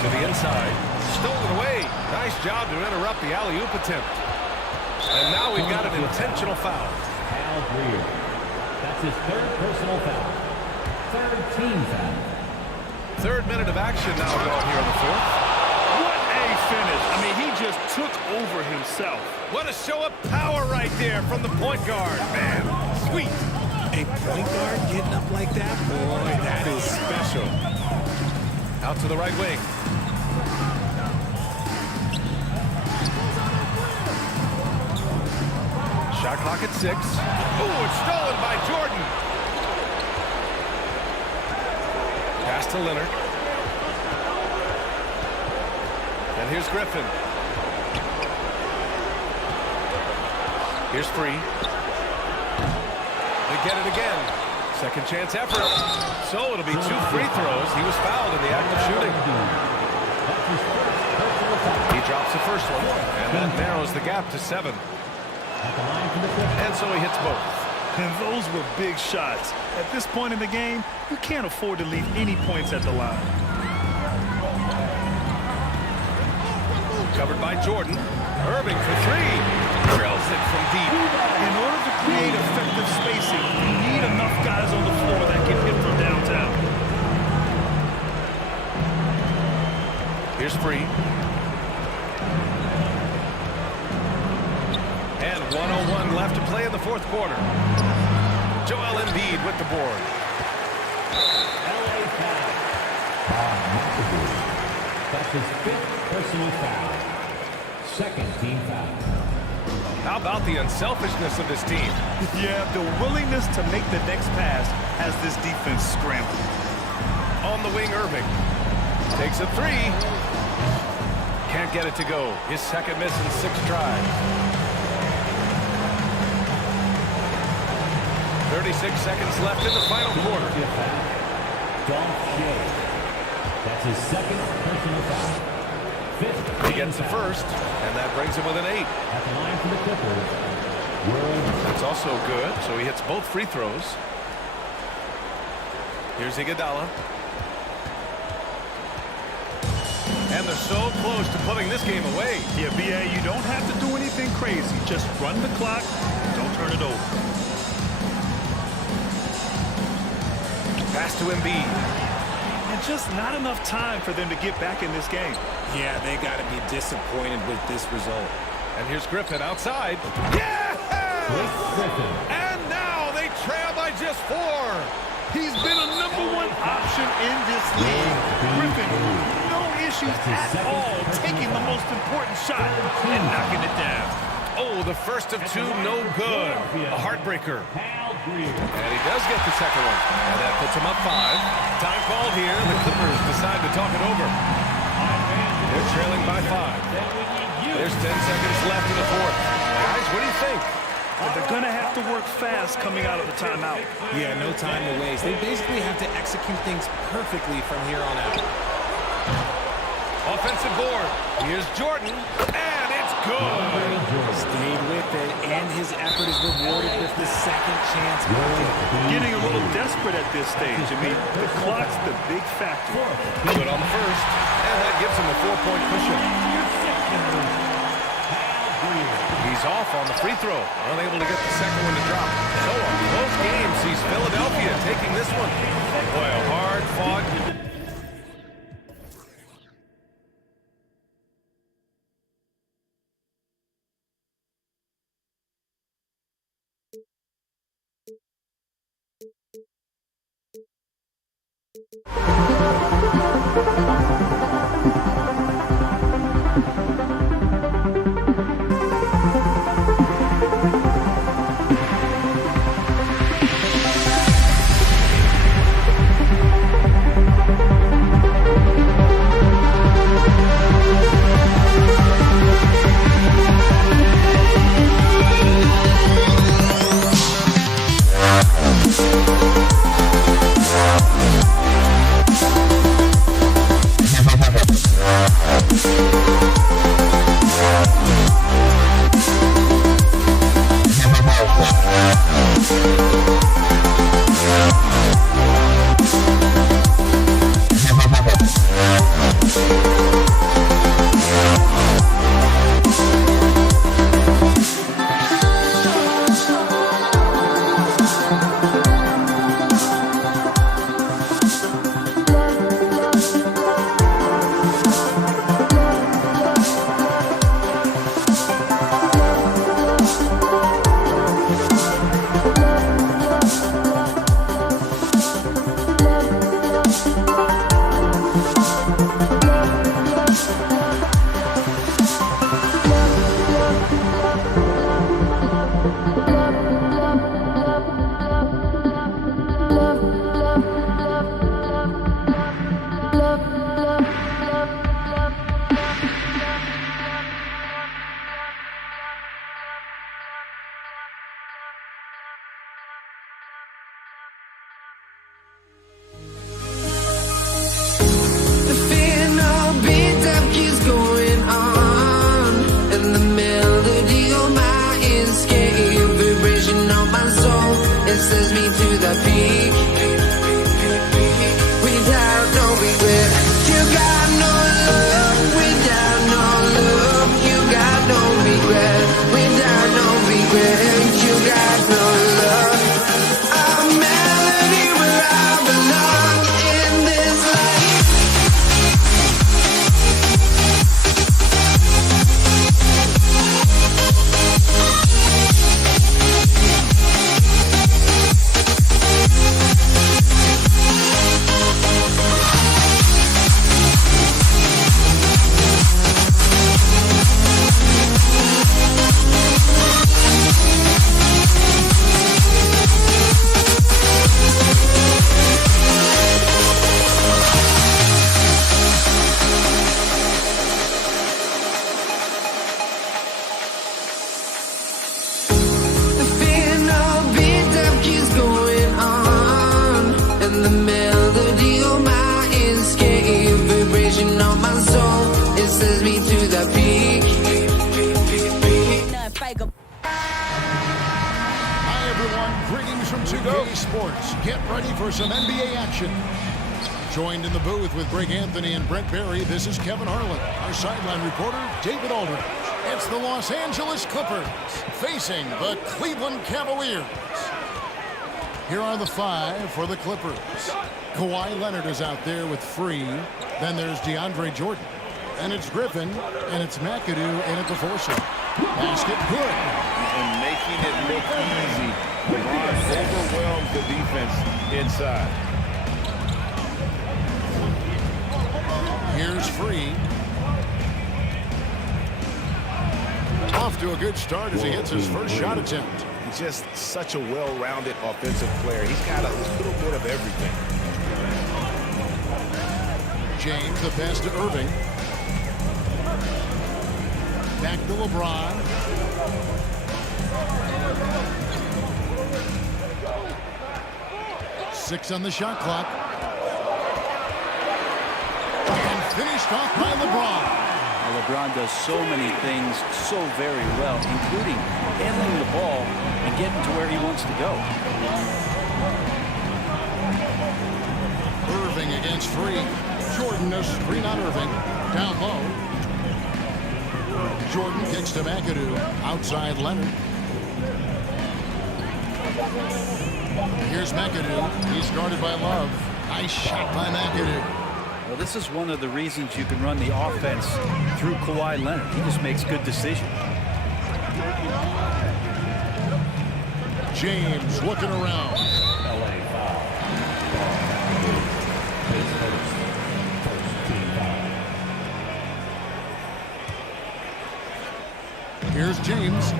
To the inside. Stolen away. Nice job to interrupt the alley-oop attempt. And now we've got an intentional foul. Hal Greer. That's his third personal foul. Third team foul. Third minute of action now going here in the fourth. What a finish. I mean, he just took over himself. What a show of power right there from the point guard. Man, sweet. A point guard getting up like that? Boy, that is special. Out to the right wing. Shot clock at 6. Ooh, it's stolen by Jordan. Pass to Leonard. And here's Griffin. Here's Free. They get it again. Second chance effort. So it'll be 2 free throws. He was fouled in the act of shooting. He drops the first one, and that narrows the gap to 7. And so he hits both. And those were big shots. At this point in the game, you can't afford to leave any points at the line. Covered by Jordan. Irving for 3. Drills it from deep. In order to create effective spacing, you need enough guys on the floor that can hit from downtown. Here's Free. And 1:01 left to play in the fourth quarter. Joel Embiid with the board. LA foul. That's his 5th personal foul. Second team foul. How about the unselfishness of this team? Yeah, the willingness to make the next pass has this defense scrambling. On the wing, Irving. Takes a 3. Can't get it to go. His second miss in 6 tries. 36 seconds left in the final quarter. Dolph Shea. That's his second personal foul. He gets the first, and that brings him with an 8. At the line for the Clippers. That's also good, so he hits both free throws. Here's Iguodala. And they're so close to putting this game away. Yeah, B.A., you don't have to do anything crazy. Just run the clock. Don't turn it over. Pass to Embiid. And just not enough time for them to get back in this game. Yeah, they got to be disappointed with this result. And here's Griffin outside. Yeah! And now they trail by just 4. He's been a #1 option in this league. Griffin, no issues at all taking the most important shot and knocking it down. Oh, the first of 2, no good. A heartbreaker. And he does get the second one. And that puts him up 5. Time called here. The Clippers decide to talk it over. They're trailing by 5. There's 10 seconds left in the fourth. Guys, what do you think? But they're going to have to work fast coming out of the timeout. Yeah, no time to waste. They basically have to execute things perfectly from here on out. Offensive board. Here's Jordan. And it's good. Stayed with it, and his effort is rewarded with the second chance bucket. Getting a little desperate at this stage. I mean, the clock's the big factor. Good on the first. And that gives him a 4-point cushion. He's off on the free throw. Unable to get the second one to drop. So on both games, sees Philadelphia taking this one. Boy, a hard fought. it sends me to the peak. Without no regret, you got no love. Without no love, you got no regret. Without no regret, you got no love. A melody where I belong in this life. Sports. Get ready for some NBA action. Joined in the booth with Greg Anthony and Brent Barry, this is Kevin Harlan. Our sideline reporter, David Aldridge. It's the Los Angeles Clippers facing the Cleveland Cavaliers. Here are the five for the Clippers. Kawhi Leonard is out there with Free. Then there's DeAndre Jordan. And it's Griffin, and it's McAdoo in at the four-seed. Basket good. And making it look easy. LeBron overwhelms the defense inside. Here's Free. Off to a good start as he hits his first shot attempt. He's just such a well-rounded offensive player. He's got a little bit of everything. James, the pass to Irving. Back to LeBron. Six on the shot clock. And finished off by LeBron. Now, LeBron does so many things so very well, including handling the ball and getting to where he wants to go. Irving against Free. Jordan, a screen on Irving. Down low. Jordan kicks to McAdoo. Outside Leonard. Here's McAdoo. He's guarded by Love. Nice shot by McAdoo. Well, this is one of the reasons you can run the offense through Kawhi Leonard. He just makes good decisions. James looking around. Here's James.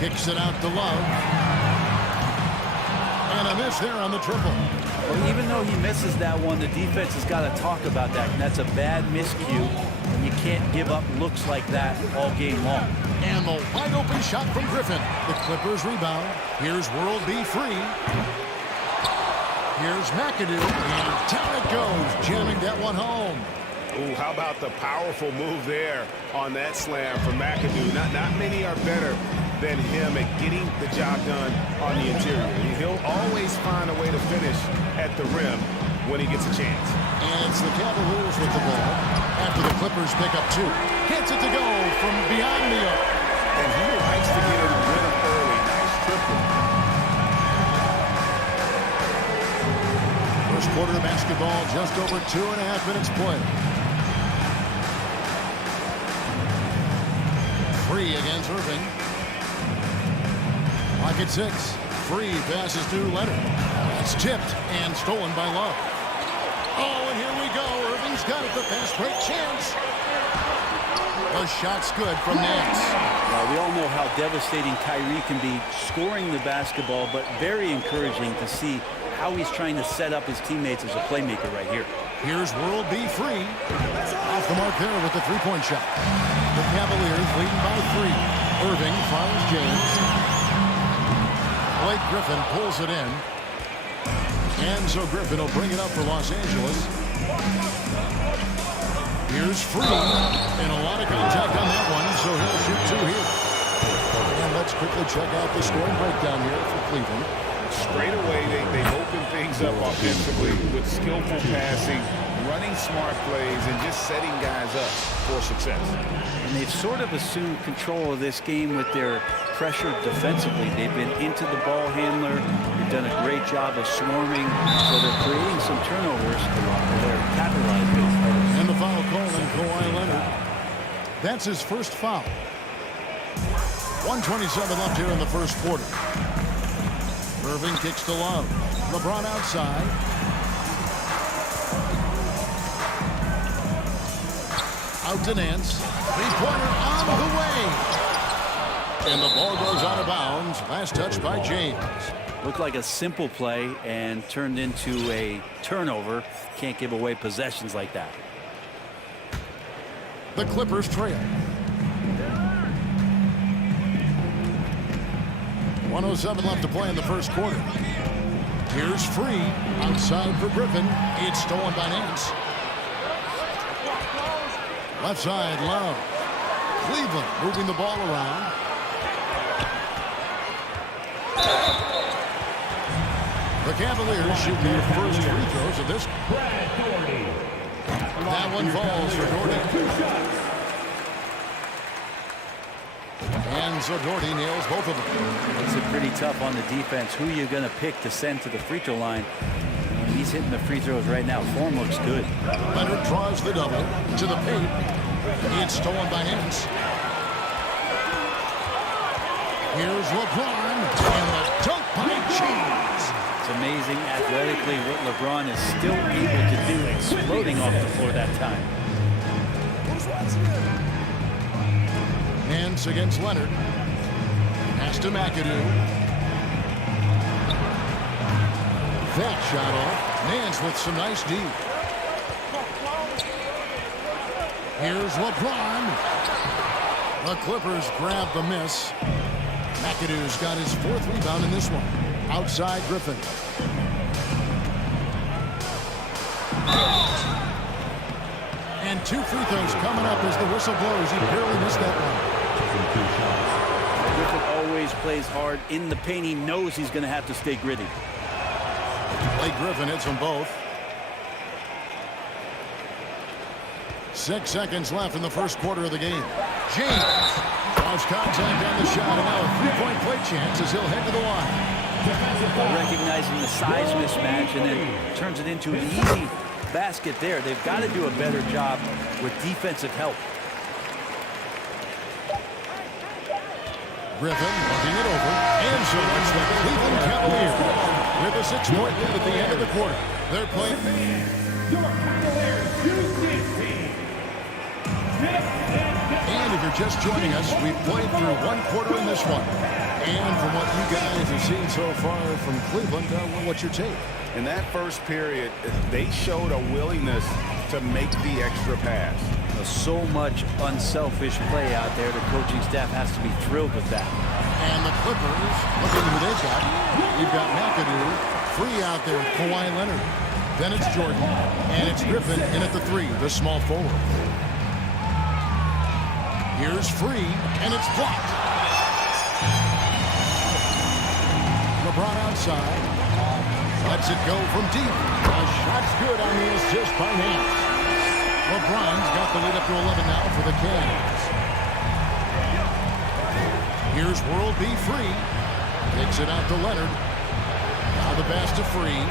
Kicks it out to Love. And a miss there on the triple. Well, even though he misses that one, the defense has got to talk about that. And that's a bad miscue. And you can't give up looks like that all game long. And the wide open shot from Griffin. The Clippers rebound. Here's World B Free. Here's McAdoo. And down it goes. Jamming that one home. Ooh, how about the powerful move there on that slam from McAdoo. Not many are better than him at getting the job done on the interior. He'll always find a way to finish at the rim when he gets a chance. And it's the Cavaliers with the ball after the Clippers pick up two. Gets it to go from beyond the arc. And he likes to get in the rhythm early. Nice triple. First quarter of basketball, just over 2.5 minutes played. Free against Irving. Lock at 6. Free passes to Leonard. It's tipped and stolen by Love. Oh, and here we go. Irving's got it. The fast break chance. The shot's good from Nance. We all know how devastating Kyrie can be scoring the basketball, but very encouraging to see how he's trying to set up his teammates as a playmaker right here. Here's World B Free. Off the mark there with the three-point shot. The Cavaliers leading by 3. Irving finds James. Blake Griffin pulls it in. And so Griffin will bring it up for Los Angeles. Here's Free. And a lot of contact on that one, so he'll shoot 2 here. And let's quickly check out the scoring breakdown here for Cleveland. Straight away, they open things up offensively with skillful passing, running smart plays, and just setting guys up for success. And they've sort of assumed control of this game with their pressure defensively. They've been into the ball handler. They've done a great job of swarming, so they're creating some turnovers. They're capitalizing. And the foul call on Kawhi Leonard. That's his first foul. 1:27 left here in the first quarter. Irving kicks to Love. LeBron outside. Out to Nance. Three-pointer on the way. And the ball goes out of bounds. Last touch by James. Looked like a simple play and turned into a turnover. Can't give away possessions like that. The Clippers trail. 1:07 left to play in the first quarter. Here's Free. Outside for Griffin. It's stolen by Nance. Left side, Love. Cleveland moving the ball around. The Cavaliers shoot their first free throws of this. That one falls for Doherty. And so Doherty nails both of them. Makes it pretty tough on the defense. Who you're going to pick to send to the free throw line. And he's hitting the free throws right now. Form looks good. Leonard draws the double to the paint. It's stolen by Nance. Here's LeBron and the dunk by James. It's amazing athletically what LeBron is still able to do, exploding off the floor that time. Nance against Leonard. Pass to McAdoo. That shot off. Nance with some nice D. Here's LeBron. The Clippers grab the miss. McAdoo's got his fourth rebound in this one. Outside Griffin. And two free throws coming up as the whistle blows. He barely missed that one. Griffin always plays hard in the paint. He knows he's going to have to stay gritty. Blake Griffin hits them both. 6 seconds left in the first quarter of the game. James lost contact on the shot, and now a three-point play chance as he'll head to the line. Recognizing the size mismatch and then turns it into an easy basket there. They've got to do a better job with defensive help. Griffin looking it over, and so it's the Cleveland Cavaliers with a 6-point lead at the end of the quarter. They're playing. Your Cavaliers use team. And if you're just joining us, we've played through one quarter in this one. And from what you guys have seen so far from Cleveland, what's your take? In that first period, they showed a willingness to make the extra pass. So much unselfish play out there. The coaching staff has to be thrilled with that. And the Clippers, looking who they've got. You've got McAdoo, Free out there with Kawhi Leonard. Then it's Jordan, and it's Griffin in at the 3, the small forward. Here's Free, and it's blocked. LeBron outside. Lets it go from deep. The shot's good on the assist by Nance. LeBron's got the lead up to 11 now for the Cavs. Here's World B. Free. Takes it out to Leonard. Now the pass to Free.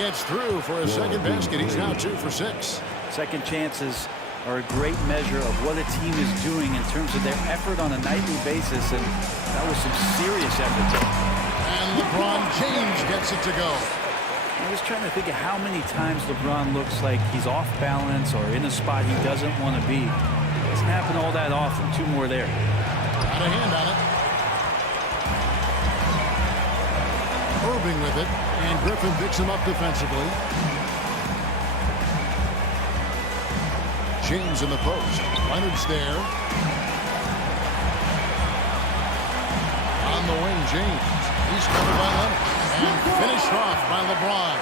It's through for a second basket. He's now 2 for 6. Second chances are a great measure of what a team is doing in terms of their effort on a nightly basis, and that was some serious effort there. And LeBron James gets it to go. I was trying to think of how many times LeBron looks like he's off balance or in a spot he doesn't want to be. It doesn't happen all that often. 2 more there. Got a hand on it. Irving with it, and Griffin picks him up defensively. James in the post. Leonard's there. On the wing, James. He's covered by Leonard. And finished off by LeBron.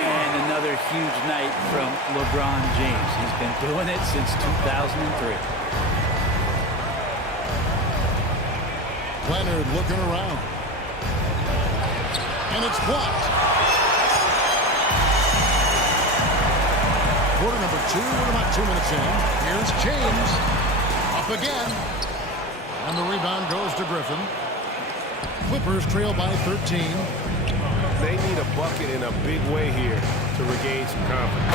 And another huge night from LeBron James. He's been doing it since 2003. Leonard looking around. And it's blocked. Quarter number 2, we're about 2 minutes in. Here's James. Up again. And the rebound goes to Griffin. Clippers trail by 13. They need a bucket in a big way here to regain some confidence.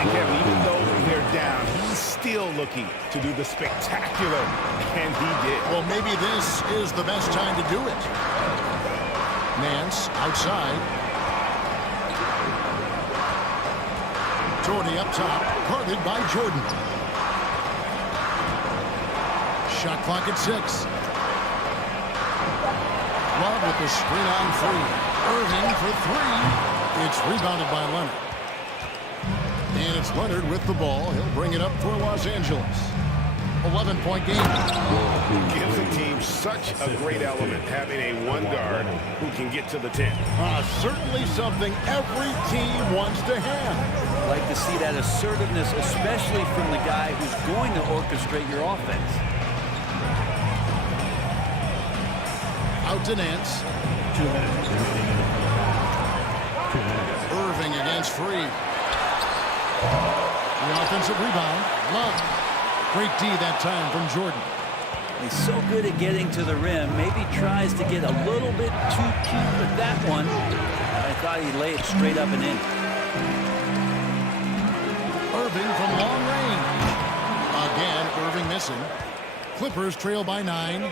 And Kevin, even though they're down, he's still looking to do the spectacular, and he did. Well, maybe this is the best time to do it. Nance outside. Jordy up top, guarded by Jordan. Shot clock at 6. Love with the screen on 3. Irving for 3. It's rebounded by Leonard. And it's Leonard with the ball. He'll bring it up for Los Angeles. 11-point game. Gives the team such a great element having a one guard who can get to the 10. Certainly something every team wants to have. Like to see that assertiveness, especially from the guy who's going to orchestrate your offense. Out to Nance. 2 minutes remaining in the Irving against Free. The offensive rebound. Love. Great D that time from Jordan. He's so good at getting to the rim. Maybe tries to get a little bit too cute with that one. I thought he'd lay it straight up and in. Irving from long range. Again, Irving missing. Clippers trail by 9.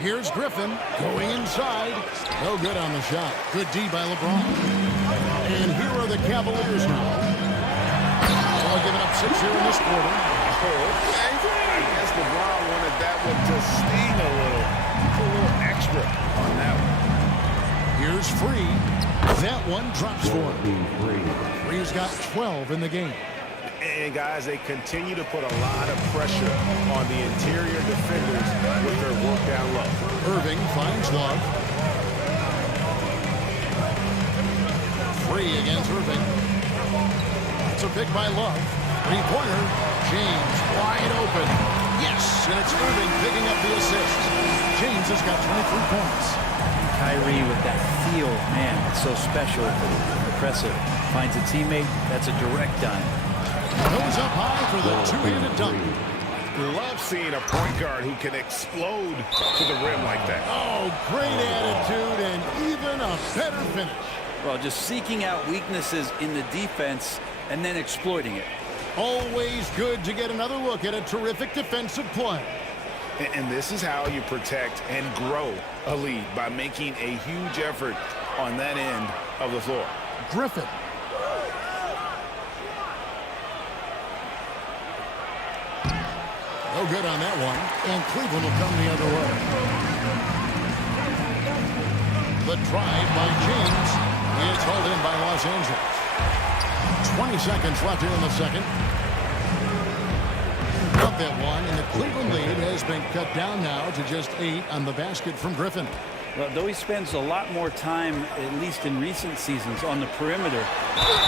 Here's Griffin going inside. No good on the shot. Good D by LeBron. And here are the Cavaliers now. Only giving up 6 here in this quarter. I guess LeBron wanted that one to sting a little. Put a little extra on that one. Here's Free. That one drops for him. Free's got 12 in the game. And guys, they continue to put a lot of pressure on the interior defenders with their work down low. Irving finds Love. Free against Irving. It's a pick by Love. Three-pointer. James wide open. Yes, and it's Irving picking up the assist. James has got 23 points. Kyrie with that feel, man, it's so special, impressive. Finds a teammate, that's a direct dime. Goes up high for the two-handed dunk. Love seeing a point guard who can explode to the rim like that. Oh, great attitude and even a better finish. Well, just seeking out weaknesses in the defense and then exploiting it. Always good to get another look at a terrific defensive play. And this is how you protect and grow a lead, by making a huge effort on that end of the floor. Griffin. No good on that one, and Cleveland will come the other way. The drive by James is hauled in by Los Angeles. 20 seconds left here in the second. Got that one, and the Cleveland lead has been cut down now to just 8 on the basket from Griffin. Well, though he spends a lot more time, at least in recent seasons, on the perimeter,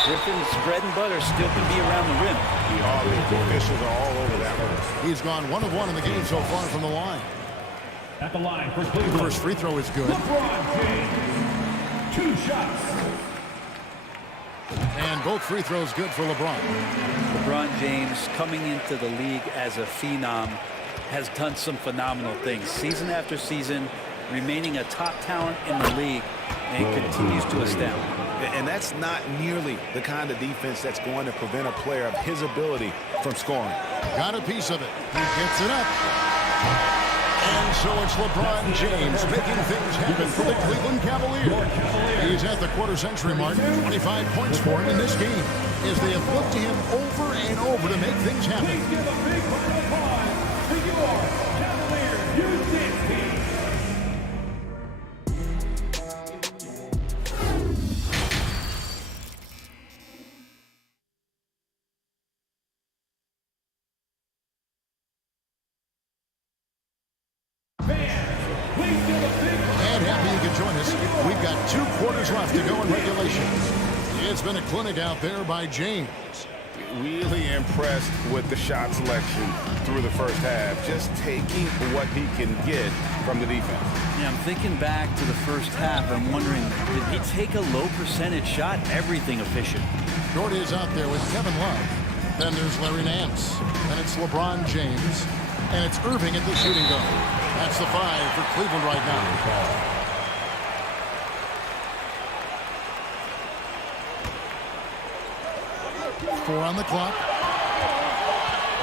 Griffin's bread and butter still can be around the rim. The officials are all over that one. He's gone 1 of 1 in the game so far from the line. At the line for Cleveland. First free throw is good. LeBron James. 2 shots. And both free throws good for LeBron. LeBron James, coming into the league as a phenom, has done some phenomenal things. Season after season, remaining a top talent in the league, and continues to astound. And that's not nearly the kind of defense that's going to prevent a player of his ability from scoring. Got a piece of it. He gets it up. And so it's LeBron James making things happen for the Cleveland Cavaliers. He's at the quarter-century mark. 25 points for him in this game, as they have looked to him over and over to make things happen. Please give a big round of applause to your Cavaliers Youth Dance Team. And happy you can join us. We've got 2 quarters left to go in regulation. It's been a clinic out there by James. Really impressed with the shot selection through the first half. Just taking what he can get from the defense. Yeah, I'm thinking back to the first half. I'm wondering, did he take a low percentage shot? Everything efficient. Doherty is out there with Kevin Love. Then there's Larry Nance. Then it's LeBron James. And it's Irving at the shooting guard. That's the 5 for Cleveland right now. 4 on the clock.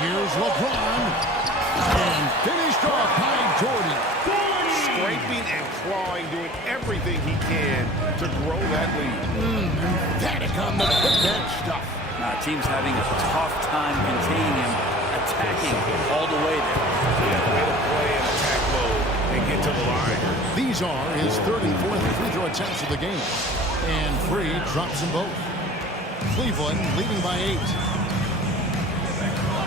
Here's LeBron. And finished off by Doherty. Scraping and clawing, doing everything he can to grow that lead. Emphatic on the putback stuff. Team's having a tough time containing him, attacking all the way there. Way to play in attack mode and get to the line. These are his 3rd and 4th free throw attempts of the game. And Free drops them both. Cleveland leading by 8.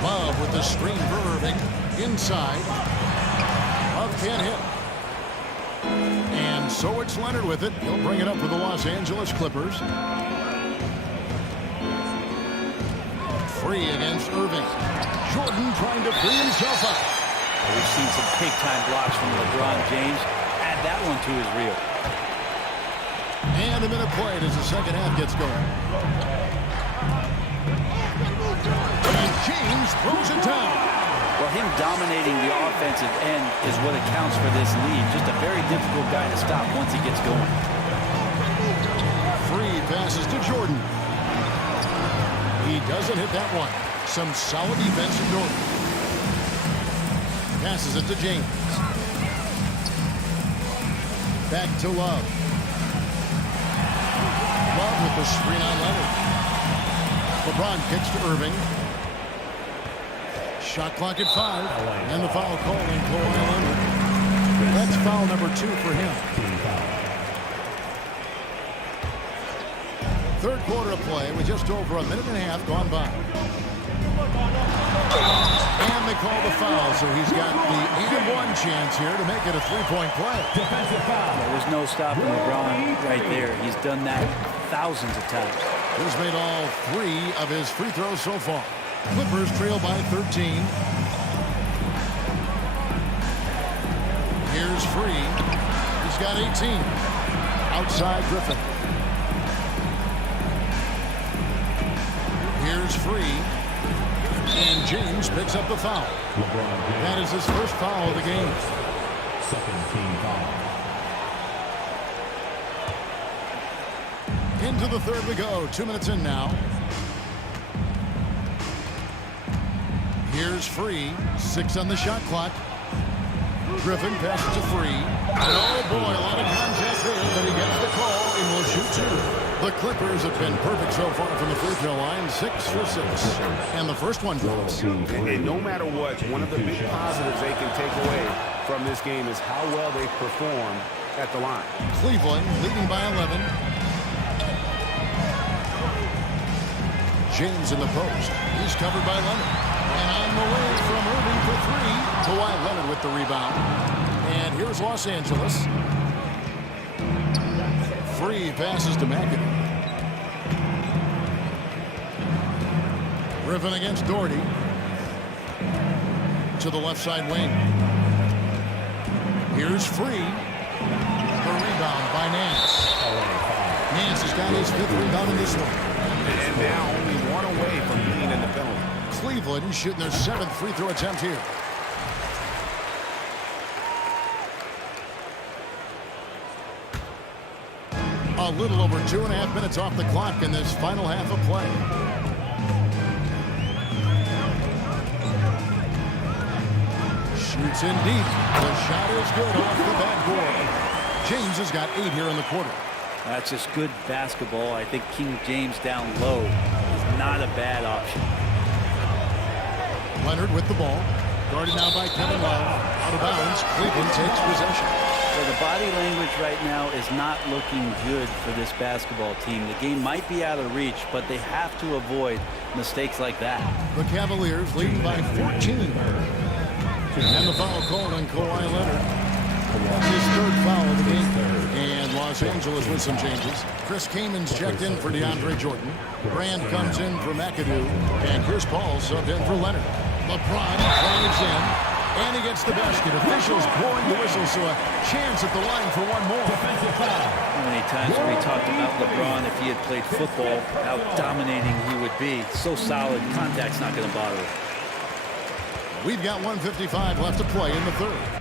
Love with the screen for Irving. Inside. Love can't hit. And so it's Leonard with it. He'll bring it up for the Los Angeles Clippers. Free against Irving. Jordan trying to free himself up. We've seen some big-time blocks from LeBron James. Add that one to his reel. And a minute played as the second half gets going. And James throws it down. Well, him dominating the offensive end is what accounts for this lead. Just a very difficult guy to stop once he gets going. Free passes to Jordan. He doesn't hit that one. Some solid defense from Jordan. Passes it to James. Back to Love. Love with the screen on Leonard. LeBron kicks to Irving. Shot clock at 5. And the foul called on Kawhi Leonard. That's foul number 2 for him. 3rd quarter of play with just over a minute and a half gone by. And they call the foul, so he's got the and 1 chance here to make it a 3-point play. There's no stopping LeBron right there. He's done that thousands of times. He's made all 3 of his free throws so far. Clippers trail by 13. Here's Free. He's got 18. Outside Griffin. Here's Free. And James picks up the foul. That is his first foul of the game. Second team foul. Into the 3rd we go. 2 minutes in now. Here's Free. 6 on the shot clock. Griffin passes to Free. Oh boy, a lot of contact there, but he gets the call and will shoot 2. The Clippers have been perfect so far from the free throw line. 6 for 6. And the first one drops. And no matter what, one of the big positives they can take away from this game is how well they perform at the line. Cleveland leading by 11. James in the post. He's covered by Leonard. And on the way from Irving for 3. Kawhi Leonard with the rebound. And here's Los Angeles. Free passes to McAdoo. Griffin against Doherty. To the left side wing. Here's Free. The rebound by Nance. Nance has got his 5th rebound in this one. And now only 1 away from being in the penalty. Cleveland shooting their 7th free throw attempt here. A little over 2.5 minutes off the clock in this final half of play. Shoots in deep. The shot is good off the backboard. James has got 8 here in the quarter. That's just good basketball. I think King James down low is not a bad option. Leonard with the ball. Guarded now by Kevin Love. Out of bounds. Cleveland takes possession. Well, the body language right now is not looking good for this basketball team. The game might be out of reach, but they have to avoid mistakes like that. The Cavaliers leading by 14. And the foul called on Kawhi Leonard. His 3rd foul of the game. And Los Angeles with some changes. Chris Kaman's checked in for DeAndre Jordan. Brand comes in for McAdoo. And Chris Paul subbed in for Leonard. LeBron flags in. And he gets the basket. Officials blowing the whistle, so a chance at the line for one more. How many times have we talked about LeBron, if he had played football, how dominating he would be. So solid, contact's not going to bother him. We've got 1:55 left to play in the third.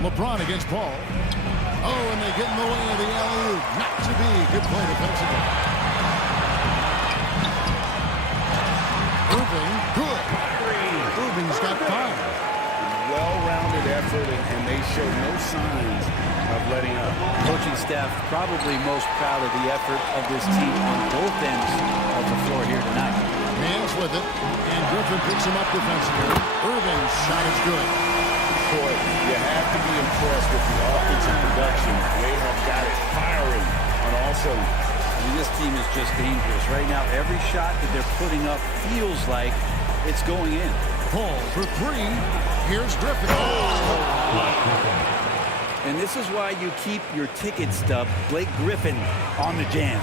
LeBron against Paul. Oh, and they get in the way of the alley-oop. Not to be. Good play defensively. Irving, good. Irving's got 5. Well-rounded effort, and they show no signs of letting up. Coaching staff probably most proud of the effort of this team on both ends of the floor here tonight. Man's with it, and Griffin picks him up defensively. Irving's shot is good. Boy, you have to be impressed with the offensive production. They have got it firing on all cylinders. I mean, this team is just dangerous. Right now, every shot that they're putting up feels like it's going in. Paul for 3. Here's Griffin. And this is why you keep your ticket stub, Blake Griffin, on the jam.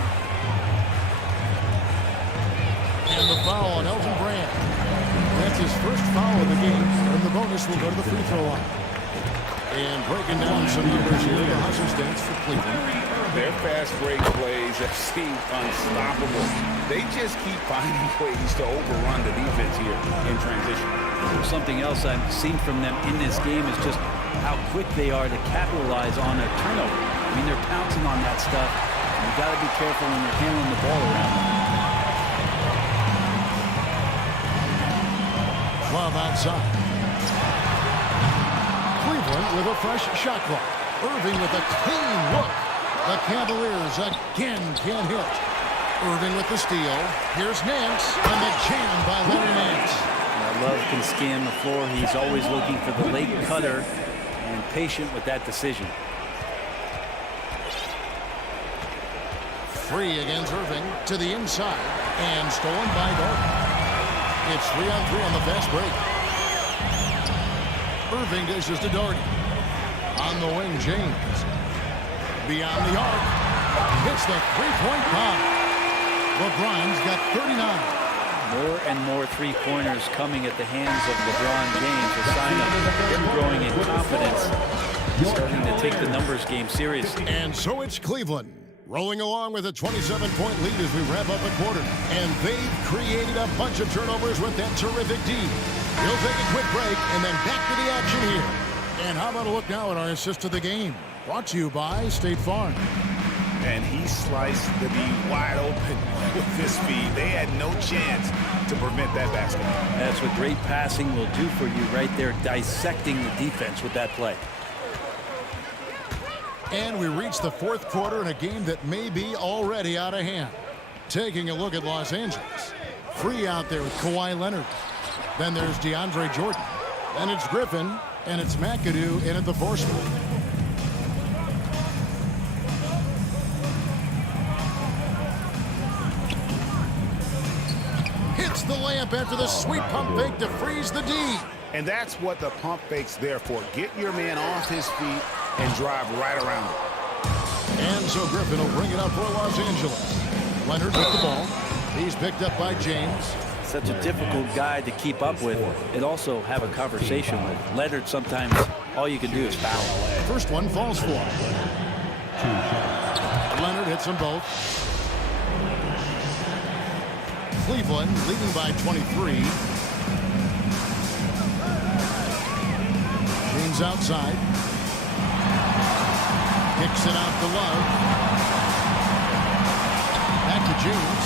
And the foul on Elton Brand. That's his first foul of the game, and the bonus will go to the free throw line. And breaking down some numbers here, the Hussars dance for Cleveland. Their fast break plays have seemed unstoppable. They just keep finding ways to overrun the defense here in transition. Something else I've seen from them in this game is just how quick they are to capitalize on a turnover. I mean, they're pouncing on that stuff. You've got to be careful when you're handling the ball around them. Love outside. Cleveland with a fresh shot clock. Irving with a clean look. The Cavaliers again can't hit. Irving with the steal. Here's Nance, and the jam by Larry Nance. Love can scan the floor. He's always looking for the late cutter and patient with that decision. Free against Irving to the inside and stolen by Darden. It's 3-on-3 on the fast break. Irving dishes to Darden. On the wing, James. Beyond the arc. Hits the three-point bomb. LeBron's got 39. More and more three-pointers coming at the hands of LeBron James, a sign of him growing in confidence, starting to take the numbers game seriously. And so it's Cleveland, rolling along with a 27-point lead as we wrap up a quarter. And they've created a bunch of turnovers with that terrific D. We'll take a quick break and then back to the action here. And how about a look now at our assist of the game? Brought to you by State Farm. And he sliced the D wide open with his speed. They had no chance to prevent that basket. That's what great passing will do for you right there, dissecting the defense with that play. And we reach the fourth quarter in a game that may be already out of hand. Taking a look at Los Angeles. Free out there with Kawhi Leonard. Then there's DeAndre Jordan. Then it's Griffin, and it's McAdoo in at the four spot. Hits the layup after the sweet pump fake to freeze the D. And that's what the pump fake's there for. Get your man off his feet and drive right around it. And so Griffin will bring it up for Los Angeles. Leonard with the ball. He's picked up by James. Such a difficult guy to keep up with and also have a conversation with. Leonard, sometimes all you can do is foul. First one falls for him. Leonard hits them both. Cleveland leading by 23. James outside. Kicks it out to Love. Back to James.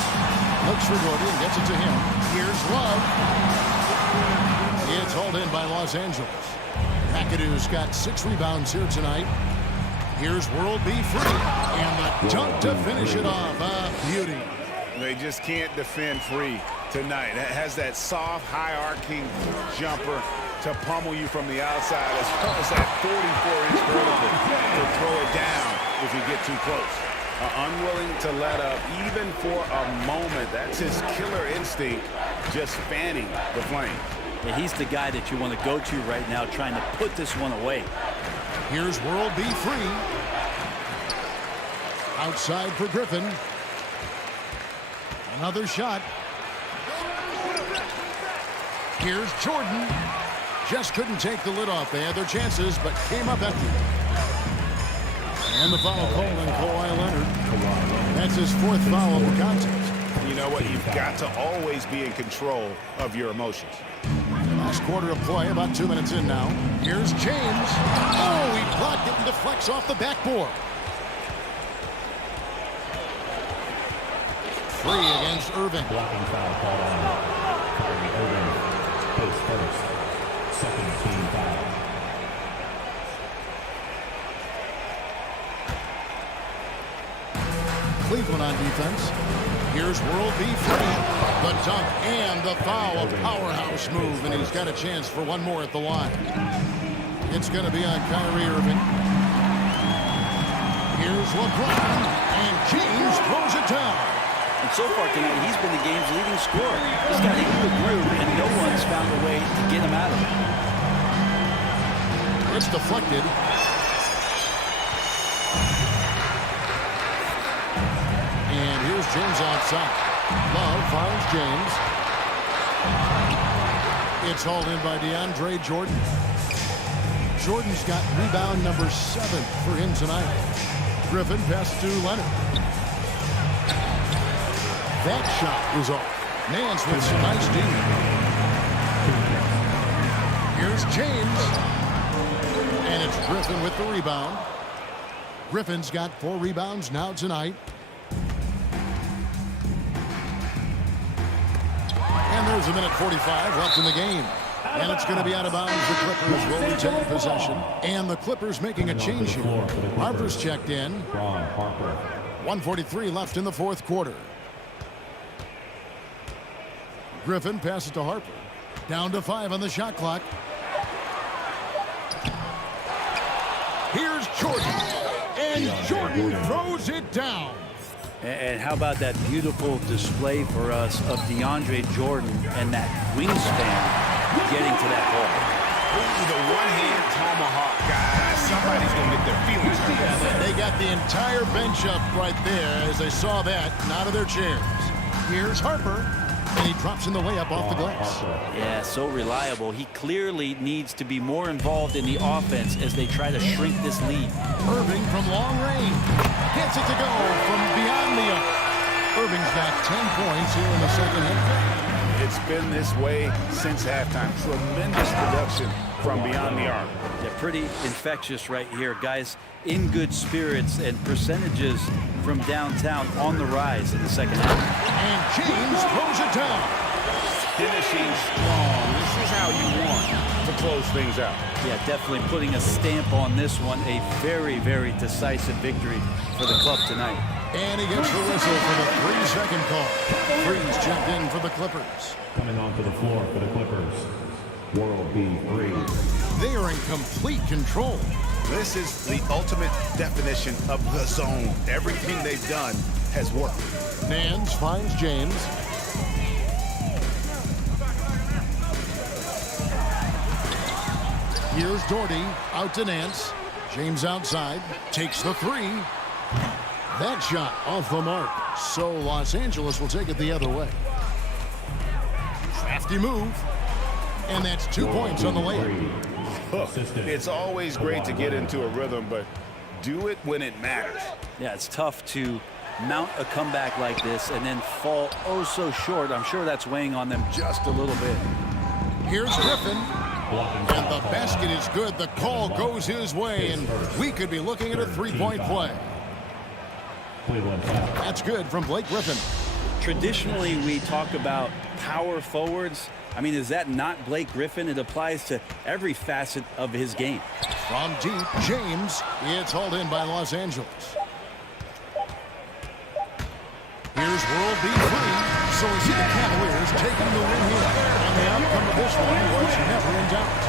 Looks for Doherty and gets it to him. Here's Love. It's hauled in by Los Angeles. McAdoo's got 6 rebounds here tonight. Here's World B. Free. And the dunk to finish it off. Beauty. They just can't defend Free tonight. It has that soft, high-arcing jumper to pummel you from the outside, as well as that 44-inch vertical to throw it down if you get too close. Unwilling to let up even for a moment. That's his killer instinct, just fanning the flame. Yeah, he's the guy that you want to go to right now, trying to put this one away. Here's World B. Free. Outside for Griffin. Another shot. Here's Jordan. Just couldn't take the lid off. They had their chances, but came up empty. And the foul called on Kawhi Leonard. That's his 4th foul of the contest. You know what? You've got to always be in control of your emotions. Last quarter of play, about 2 minutes in now. Here's James. Oh, he blocked it and deflects off the backboard. Free against Irving. Blocking foul called on Kyrie Irving. Face first. Second team foul. Cleveland on defense. Here's World B. Free. The dunk and the foul. A powerhouse move, and he's got a chance for one more at the line. It's going to be on Kyrie Irving. Here's LeBron, and James throws it down. And so far tonight, he's been the game's leading scorer. He's got into the groove, and no one's found a way to get him out of it. It's deflected. And here's James outside. Love finds James. It's hauled in by DeAndre Jordan. Jordan's got rebound number 7 for him tonight. Griffin passes to Leonard. That shot is off. Nance with some nice D. Here's James. And it's Griffin with the rebound. Griffin's got 4 rebounds now tonight. And there's a minute 45 left in the game. And it's going to be out of bounds. The Clippers will retain possession. And the Clippers making a change here. Harper's checked in. 1:43 left in the 4th quarter. Griffin passes to Harper. Down to 5 on the shot clock. Here's Jordan. And Jordan throws it down. And how about that beautiful display for us of DeAndre Jordan and that wingspan getting to that ball. The one-hand tomahawk, guys. Somebody's going to get their feelings hurt. They got the entire bench up right there as they saw that and out of their chairs. Here's Harper. And he drops in the layup off the glass. Yeah, so reliable. He clearly needs to be more involved in the offense as they try to shrink this lead. Irving from long range. Gets it to go from beyond the arc. Irving's got 10 points here in the second half. It's been this way since halftime. Tremendous production from beyond the arc. Yeah, pretty infectious right here. Guys in good spirits and percentages from downtown on the rise in the second half. And James throws it down. Finishing strong. This is how you want to close things out. Yeah, definitely putting a stamp on this one. A very, very decisive victory for the club tonight. And he gets the whistle for the 3-second call. Freeze checked in for the Clippers. Coming onto the floor for the Clippers, World B. Free. They are in complete control. This is the ultimate definition of the zone. Everything they've done has worked. Nance finds James. Here's Doherty out to Nance. James outside, takes the 3. That shot off the mark. So Los Angeles will take it the other way. Crafty move. And that's 2 points on the layup. It's always great to get into a rhythm, but do it when it matters. Yeah, it's tough to mount a comeback like this and then fall oh so short. I'm sure that's weighing on them just a little bit. Here's Griffin. And the basket is good. The call goes his way, and we could be looking at a 3-point play. That's good from Blake Griffin. Traditionally, we talk about power forwards. I mean, is that not Blake Griffin? It applies to every facet of his game. From deep, James. It's hauled in by Los Angeles. Here's World B. Free. So we see the Cavaliers taking the win here. And the outcome of this one was never in doubt.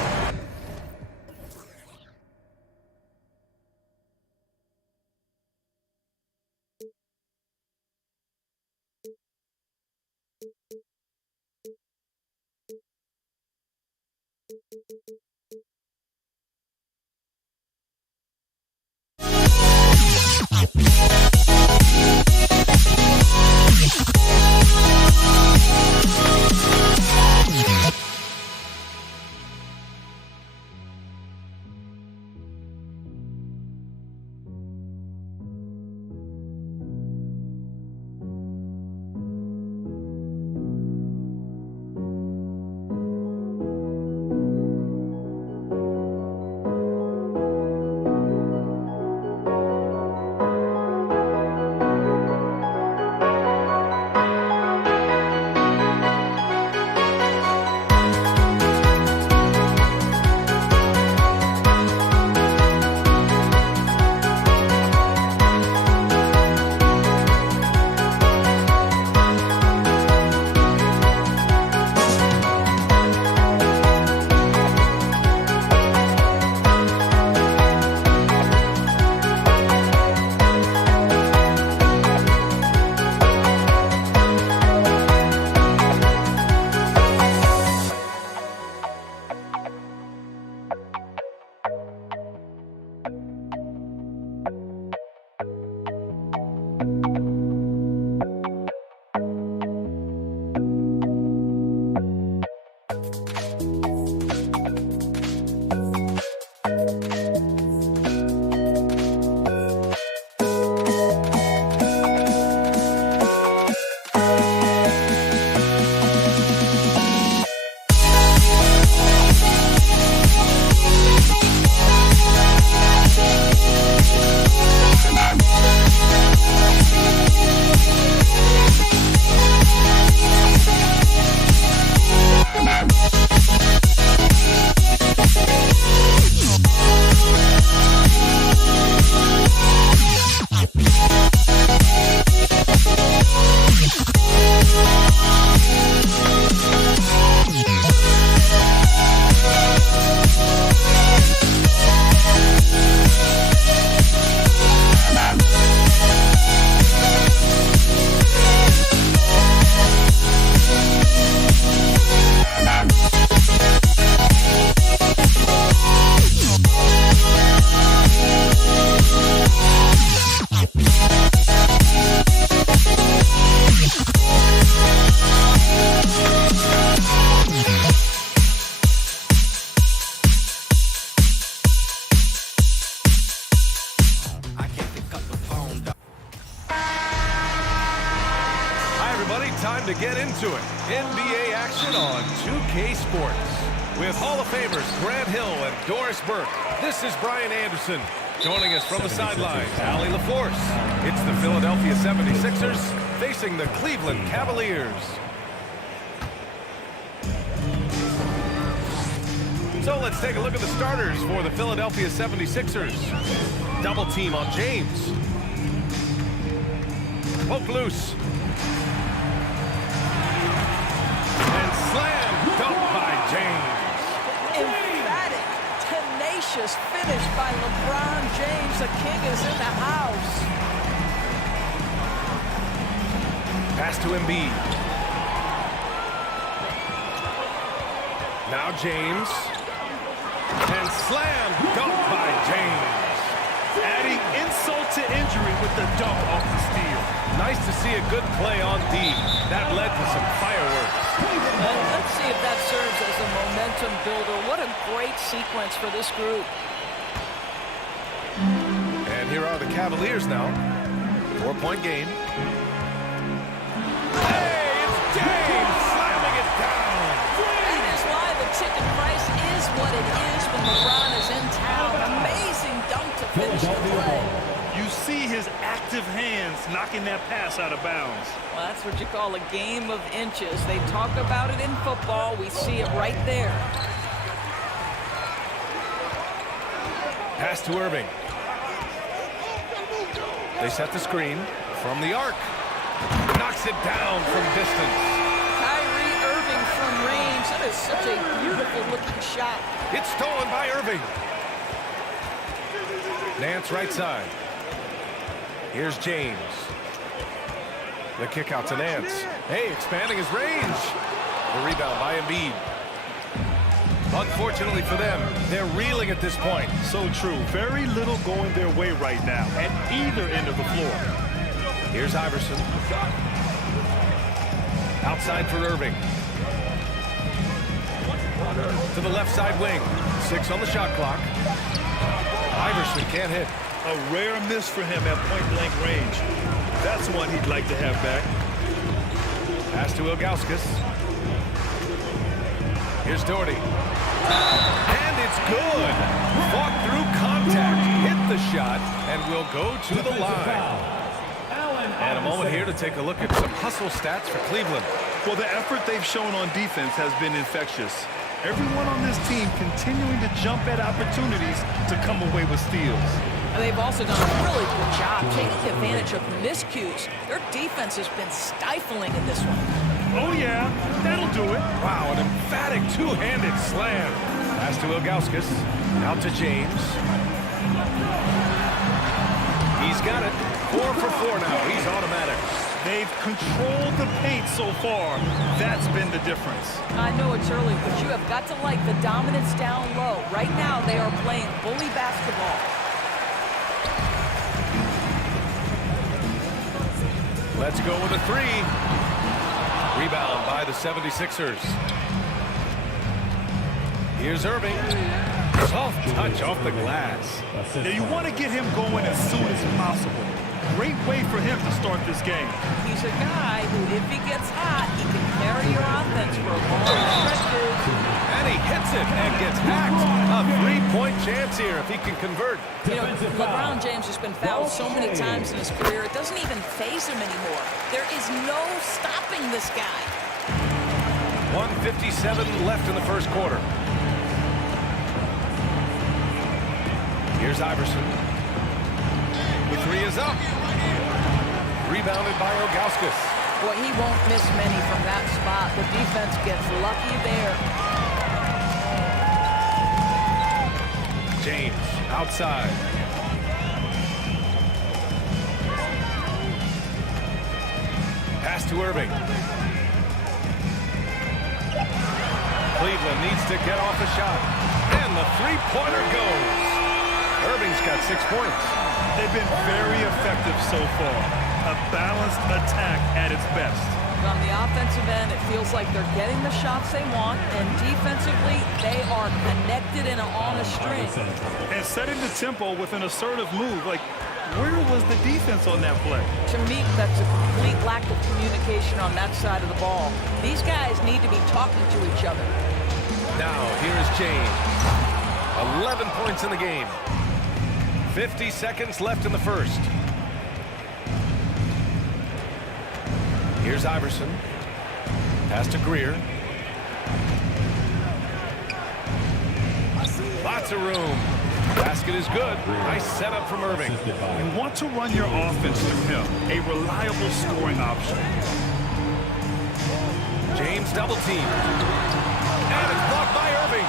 Time to get into it. NBA action on 2K Sports. With Hall of Famers Grant Hill and Doris Burke, this is Brian Anderson. Joining us from the sidelines, Allie LaForce. It's the Philadelphia 76ers facing the Cleveland Cavaliers. So let's take a look at the starters for the Philadelphia 76ers. Double team on James. Poke loose. And slam dunk by James. Emphatic, tenacious finish by LeBron James. The king is in the house. Pass to Embiid. Now James. And slam dunk by James. Adding insult to injury with the dunk off the steal. Nice to see a good play on D. That led to some fireworks. Let's see if that serves as a momentum builder. What a great sequence for this group. And here are the Cavaliers now. 4-point game. Hey, it's James slamming it down. That is why the ticket price is what it is when LeBron is in town. Amazing dunk to finish the play. You see his active active hands knocking that pass out of bounds. Well, that's what you call a game of inches. They talk about it in football. We see it right there. Pass to Irving. They set the screen from the arc. Knocks it down from distance. Kyrie Irving from range. That is such a beautiful looking shot. It's stolen by Irving. Nance right side. Here's James. The kick out to Nance. Hey, expanding his range. The rebound by Embiid. Unfortunately for them, they're reeling at this point. So true. Very little going their way right now at either end of the floor. Here's Iverson. Outside for Irving. To the left side wing. 6 on the shot clock. Iverson can't hit. A rare miss for him at point-blank range. That's one he'd like to have back. Pass to Ilgauskas. Here's Doherty. And it's good. Fought through contact, hit the shot, and will go to the line. And a moment here to take a look at some hustle stats for Cleveland. Well, the effort they've shown on defense has been infectious. Everyone on this team continuing to jump at opportunities to come away with steals. They've also done a really good job taking advantage of miscues. Their defense has been stifling in this one. Oh, yeah, that'll do it. Wow, an emphatic two-handed slam. Pass to Ilgauskas. Out to James. He's got it. 4 for 4 now. He's automatic. They've controlled the paint so far. That's been the difference. I know it's early, but you have got to like the dominance down low. Right now, they are playing bully basketball. Let's go with a 3. Rebound by the 76ers. Here's Irving. Soft touch off the glass. Now you want to get him going as soon as possible. Great way for him to start this game. He's a guy who, if he gets hot, he can carry your offense for long stretches. And he hits it and gets hacked. A 3-point chance here if he can convert. You know, LeBron James has been fouled so many times in his career, it doesn't even faze him anymore. There is no stopping this guy. 1:57 left in the first quarter. Here's Iverson. The 3 is up. Rebounded by Ilgauskas. Boy, he won't miss many from that spot. The defense gets lucky there. James outside. Pass to Irving. Cleveland needs to get off the shot. And the 3-pointer goes. Irving's got 6 points. They've been very effective so far. A balanced attack at its best. On the offensive end, it feels like they're getting the shots they want, and defensively, they are connected and on a string. And setting the tempo with an assertive move. Like, where was the defense on that play? To me, that's a complete lack of communication on that side of the ball. These guys need to be talking to each other. Now, here is James. 11 points in the game. 50 seconds left in the first. Here's Iverson. Pass to Greer. Lots of room. Basket is good. Nice setup from Irving. You want to run your offense through him. A reliable scoring option. James double team. And it's blocked by Irving.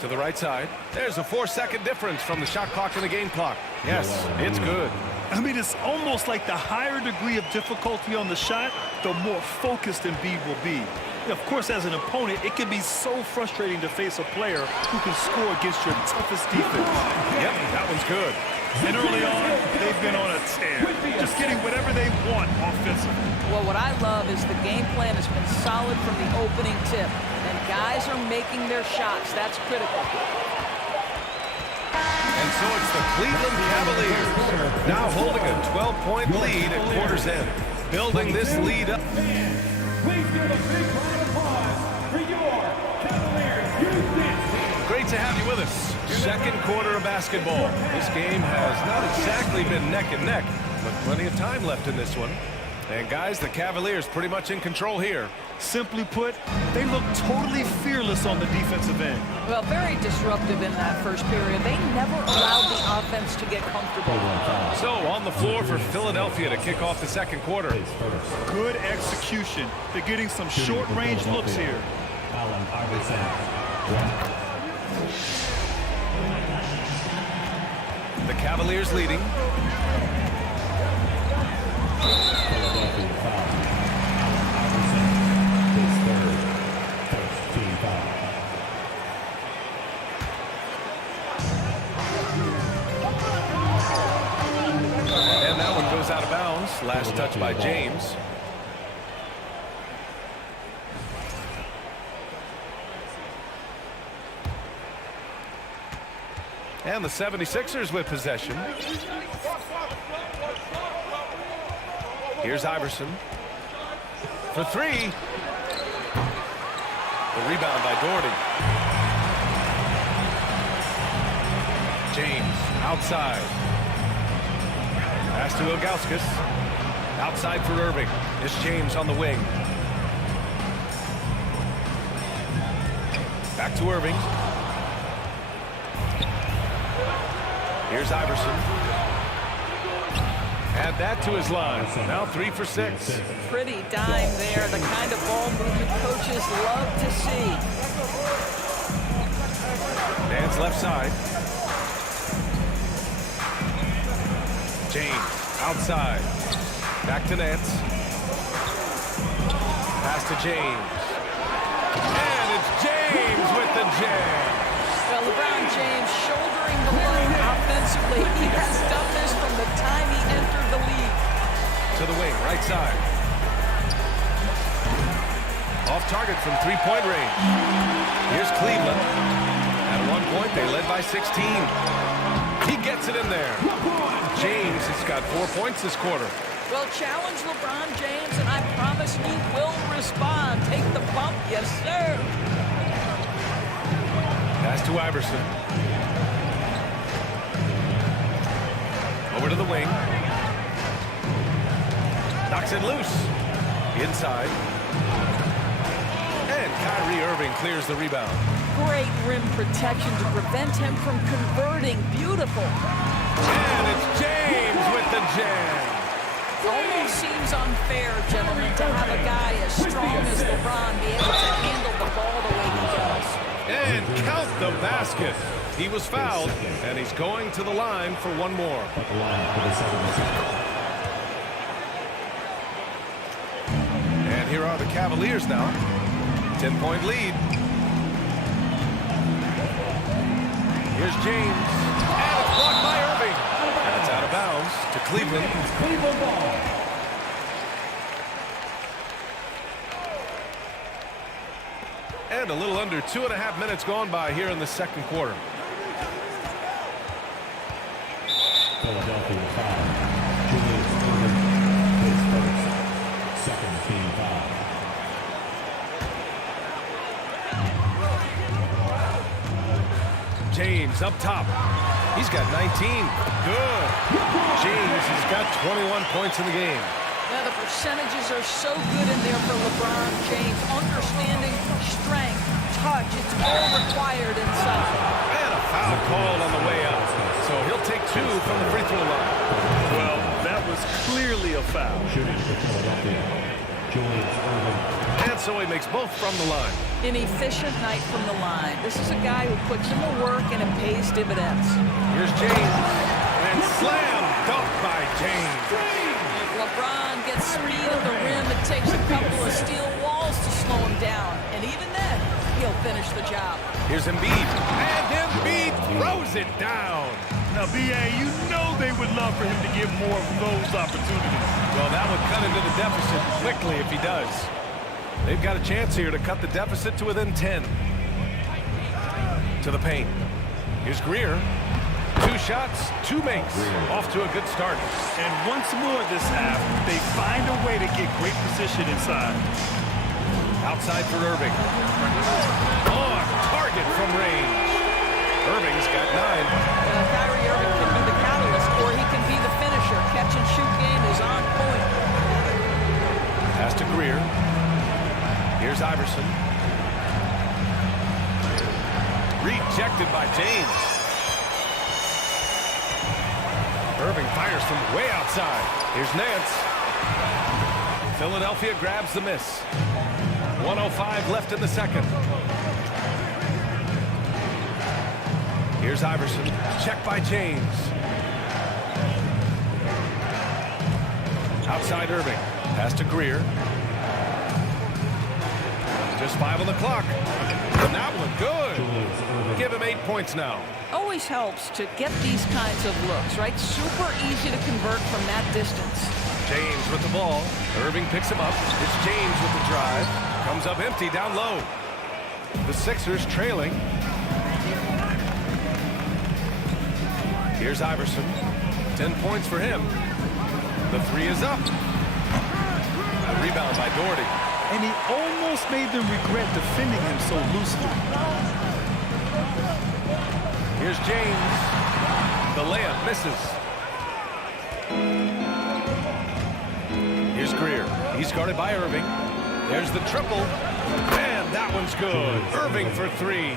To the right side. There's a 4-second difference from the shot clock and the game clock. Yes, it's good. I mean, it's almost like the higher degree of difficulty on the shot, the more focused Embiid will be. Of course, as an opponent, it can be so frustrating to face a player who can score against your toughest defense. Yep, that one's good. And early on, they've been on a tear, just getting whatever they want offensively. Well, what I love is the game plan has been solid from the opening tip, and guys are making their shots. That's critical. And so it's the Cleveland Cavaliers now holding a 12-point lead at quarter's end, building this lead up. Please give a big round of applause for your Cavaliers. Great to have you with us. Second quarter of basketball. This game has not exactly been neck and neck, but plenty of time left in this one. And guys, the Cavaliers pretty much in control here. Simply put, they look totally fearless on the defensive end. Well, very disruptive in that first period. They never allowed the offense to get comfortable. So on the floor for Philadelphia to kick off the second quarter. Good execution. They're getting some short-range looks here. Allen Iverson. The Cavaliers leading. Philadelphia foul. Iverson, his third. First team foul. And that one goes out of bounds. Last touch by James. And the 76ers with possession. Here's Iverson for three. The rebound by Doherty. James outside. Pass to Ilgauskas. Outside for Irving. It's James on the wing. Back to Irving. Here's Iverson. Add that to his line. Now 3 for 6. Pretty dime there. The kind of ball movement coaches love to see. Nance left side. James outside. Back to Nance. Pass to James. And it's James with the jam. Well, LeBron James shouldering the load offensively. He has done this from the time he entered the league. To the wing, right side. Off target from three-point range. Here's Cleveland. At one point, they led by 16. He gets it in there. James has got 4 points this quarter. Well, challenge LeBron James, and I promise he will respond. Take the bump, yes, sir. Pass to Iverson. Over to the wing. Knocks it loose. Inside. And Kyrie Irving clears the rebound. Great rim protection to prevent him from converting. Beautiful. And it's James with the jam. Almost seems unfair, gentlemen, to have a guy as strong as LeBron be able to handle the ball the way he does. And count the basket. He was fouled, and he's going to the line for one more. And here are the Cavaliers now. 10-point lead. Here's James. And it's blocked by Irving. And it's out of bounds to Cleveland. Cleveland ball. And a little under 2.5 minutes gone by here in the second quarter. Philadelphia foul. Julius Irving, his first. Second team foul. James up top. He's got 19. Good. James has got 21 points in the game. Now the percentages are so good in there for LeBron James. Understanding, strength, touch, it's all required inside. And a foul called on the way up. So he'll take 2 from the free throw line. Well, that was clearly a foul. Shooting for Philadelphia. Julius Irving. And so he makes both from the line. An efficient night from the line. This is a guy who puts in the work and it pays dividends. Here's James. And slam dunk by James. If LeBron gets speed at the rim, it takes a couple of steel walls to slow him down. And even then, he'll finish the job. Here's Embiid. And Embiid throws it down. Now, B.A., you know they would love for him to get more of those opportunities. Well, that would cut into the deficit quickly if he does. They've got a chance here to cut the deficit to within 10. To the paint. Here's Greer. 2 shots, 2 makes. Off to a good start. And once more this half, they find a way to get great position inside. Outside for Irving. On target from range. line. Kyrie Irving can be the catalyst, or he can be the finisher. Catch and shoot game is on point. Pass to Greer. Here's Iverson. Rejected by James. Irving fires from way outside. Here's Nance. Philadelphia grabs the miss. 1:05 left in the second. Here's Iverson. Check by James. Outside Irving. Pass to Greer. Just 5 on the clock. And that one good. Give him 8 points now. Always helps to get these kinds of looks, right? Super easy to convert from that distance. James with the ball. Irving picks him up. It's James with the drive. Comes up empty down low. The Sixers trailing. Here's Iverson. 10 points for him. The three is up. The rebound by Doherty. And he almost made them regret defending him so loosely. Here's James. The layup misses. Here's Greer. He's guarded by Irving. There's the triple. And that one's good. Irving for 3.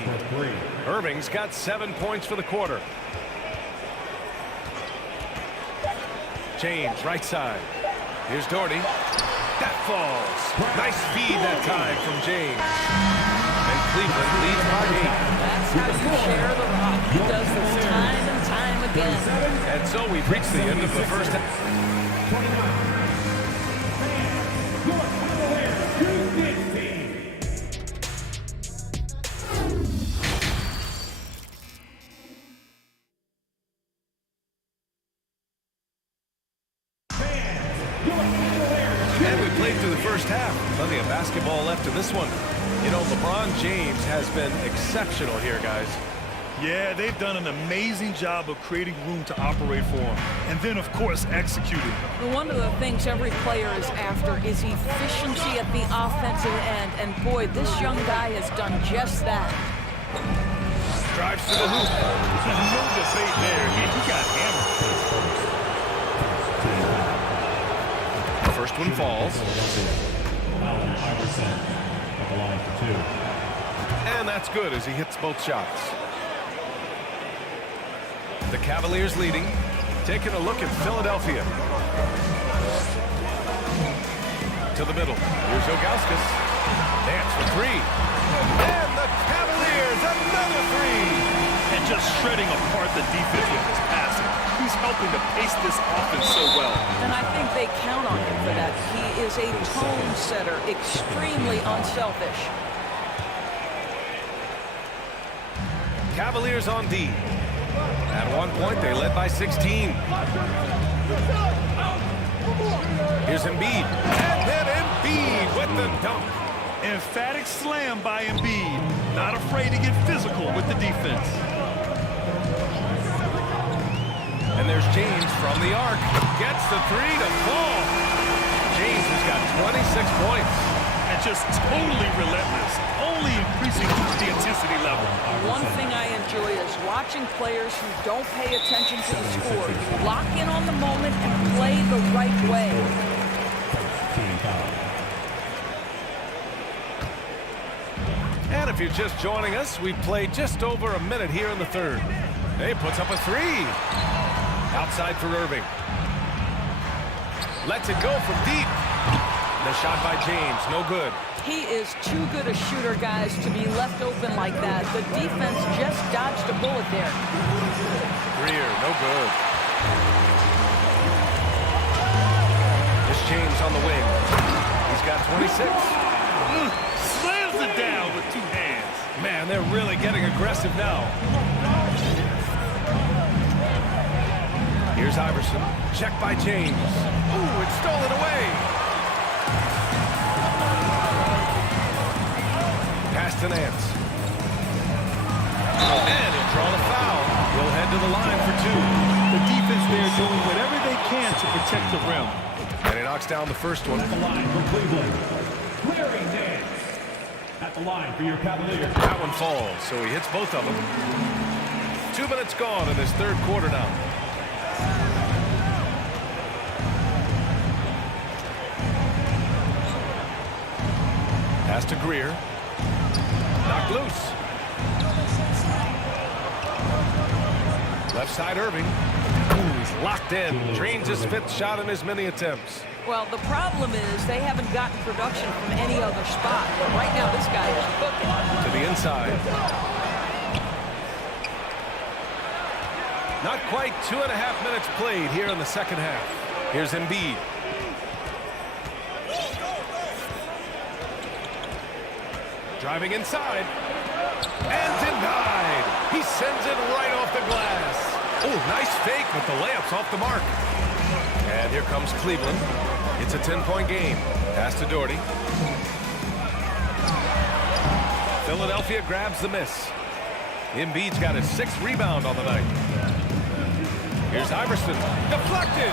Irving's got 7 points for the quarter. James, right side. Here's Doherty. That falls. Nice feed that time from James. And Cleveland leads by 8. That's how you share the rock. He does this time and time again. And so we've reached the end of the first half. And we played through the first half. Plenty of basketball left in this one. You know, LeBron James has been exceptional here, guys. Yeah, they've done an amazing job of creating room to operate for him. And then, of course, executing. One of the things every player is after is efficiency at the offensive end. And boy, this young guy has done just that. Drives to the hoop. No debate there. He got hammered. First one falls. And that's good as he hits both shots. The Cavaliers leading. Taking a look at Philadelphia. To the middle. Here's Ilgauskas. Dance for 3. And the Cavaliers, another 3. And just shredding apart the defense with his passing. He's helping to pace this offense so well. And I think they count on him for that. He is a tone setter, extremely unselfish. Cavaliers on D. At one point, they led by 16. Here's Embiid. And then Embiid with the dunk. Emphatic slam by Embiid. Not afraid to get physical with the defense. And there's James from the arc. Gets the 3 to fall. James has got 26 points. And just totally relentless. Only increasing the intensity level. One thing I enjoy is watching players who don't pay attention to the score. You lock in on the moment and play the right way. And if you're just joining us, we've played just over a minute here in the third. He puts up a 3. Outside for Irving. Lets it go from deep. The shot by James, no good. He is too good a shooter, guys, to be left open like that. The defense just dodged a bullet there. Greer, no good. It's James on the wing. He's got 26. Slams it down with 2 hands. Man, they're really getting aggressive now. Here's Iverson. Check by James. Ooh, it's stolen away. Pass to Nance. And he'll draw the foul. He'll head to the line for 2. The defense there doing whatever they can to protect the rim. And he knocks down the first one. At the line for Cleveland. Larry Nance. At the line for your Cavaliers. That one falls, so he hits both of them. 2 minutes gone in this third quarter now. Pass to Greer. Knocked loose. Left side Irving. Ooh, he's locked in. Drains his 5th shot in as many attempts. Well, the problem is they haven't gotten production from any other spot. But right now, this guy is cooking. To the inside. Not quite 2.5 minutes played here in the second half. Here's Embiid. Driving inside. And denied. He sends it right off the glass. Oh, nice fake, but the layup's off the mark. And here comes Cleveland. It's a 10-point game. Pass to Doherty. Philadelphia grabs the miss. Embiid's got his 6th rebound on the night. Here's Iverson. Deflected.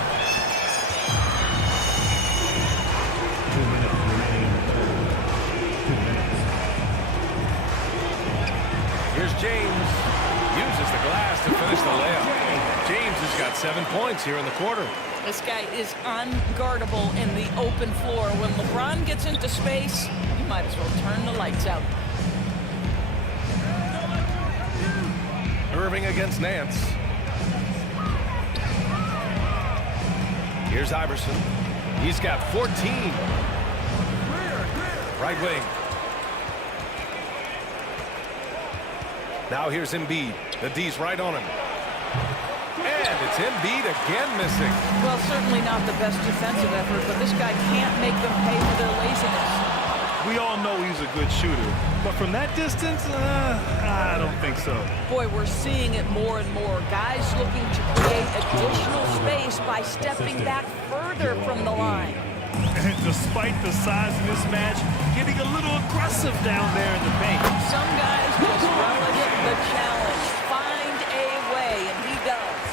Here's James. Uses the glass to finish the layup. James has got 7 points here in the quarter. This guy is unguardable in the open floor. When LeBron gets into space, you might as well turn the lights out. Irving against Nance. Here's Iverson. He's got 14. Right wing. Now here's Embiid. The D's right on him. And it's Embiid again missing. Well, certainly not the best defensive effort, but this guy can't make them pay for their laziness. We all know he's a good shooter, but from that distance, I don't think so. Boy, we're seeing it more and more. Guys looking to create additional space by stepping back further from the line. And despite the size mismatch, getting a little aggressive down there in the paint. Some guys just relish the challenge. Find a way, and he does.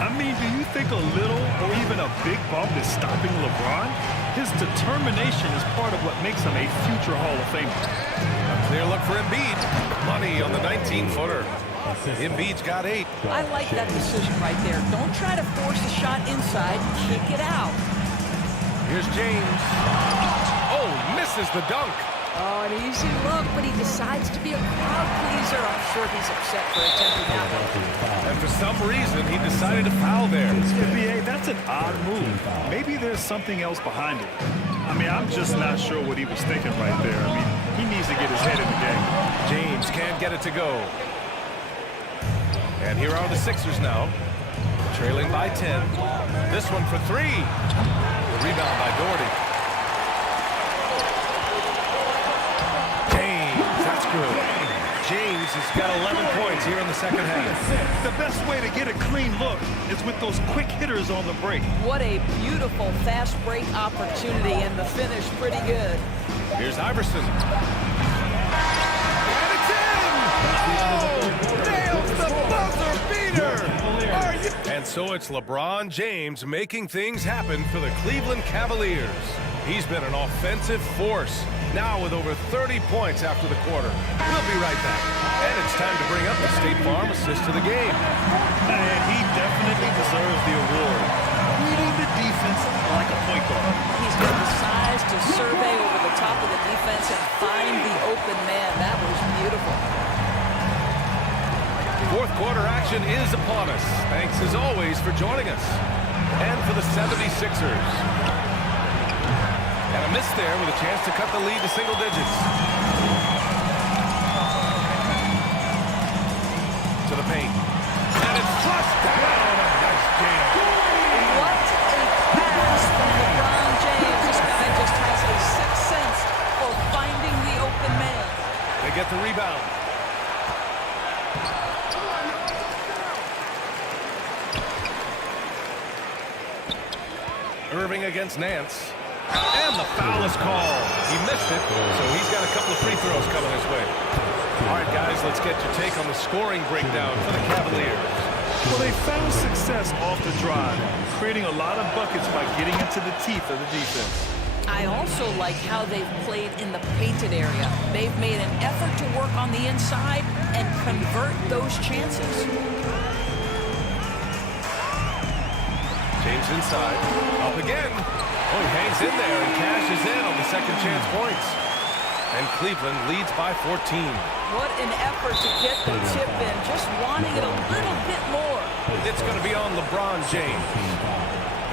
I mean, do you think a little or even a big bump is stopping LeBron? His determination is part of what makes him a future Hall of Famer. A clear look for Embiid. Money on the 19-footer. Embiid's got 8. I like that decision right there. Don't try to force the shot inside. Kick it out. Here's James. Oh, misses the dunk. Oh, an easy look, but he decides to be a crowd pleaser. I'm sure he's upset for attempting that one. And for some reason, he decided to foul there. NBA, that's an odd move. Maybe there's something else behind it. I mean, I'm just not sure what he was thinking right there. I mean, he needs to get his head in the game. James can't get it to go. And here are the Sixers now, trailing by 10. This one for 3. The rebound by Doherty. James, that's good. James has got 11 points here in the second half. The best way to get a clean look is with those quick hitters on the break. What a beautiful fast break opportunity, and the finish pretty good. Here's Iverson. And it's in! Oh! Nails the buzzer beater! And so it's LeBron James making things happen for the Cleveland Cavaliers. He's been an offensive force, now with over 30 points after the quarter. We'll be right back. And it's time to bring up the State Farm assist to the game. And he definitely deserves the award. Reading the defense like a point guard. He's got the size to survey over the top of the defense and find the open man. That was beautiful. Fourth quarter action is upon us. Thanks as always for joining us. And for the 76ers. And a miss there with a chance to cut the lead to single digits. To the paint. And it's flushed down. A nice jam. What a pass from LeBron James. This guy just has a sixth sense for finding the open man. They get the rebound. Irving against Nance. And the foul is called. He missed it, so he's got a couple of free throws coming his way. All right, guys, let's get your take on the scoring breakdown for the Cavaliers. Well, they found success off the drive, creating a lot of buckets by getting into the teeth of the defense. I also like how they've played in the painted area. They've made an effort to work on the inside and convert those chances. James inside. Up again. Oh, he hangs in there and cashes in on the second chance points. And Cleveland leads by 14. What an effort to get the tip in. Just wanting it a little bit more. It's going to be on LeBron James.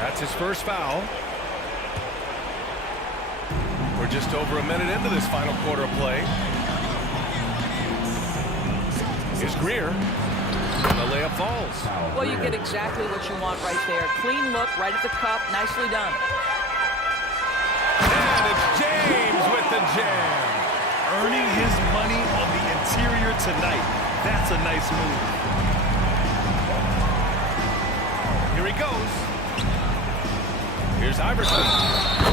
That's his first foul. We're just over a minute into this final quarter of play. Here's Greer. And the layup falls. Well, you get exactly what you want right there. Clean look, right at the cup. Nicely done. And it's James with the jam. Earning his money on the interior tonight. That's a nice move. Here he goes. Here's Iverson.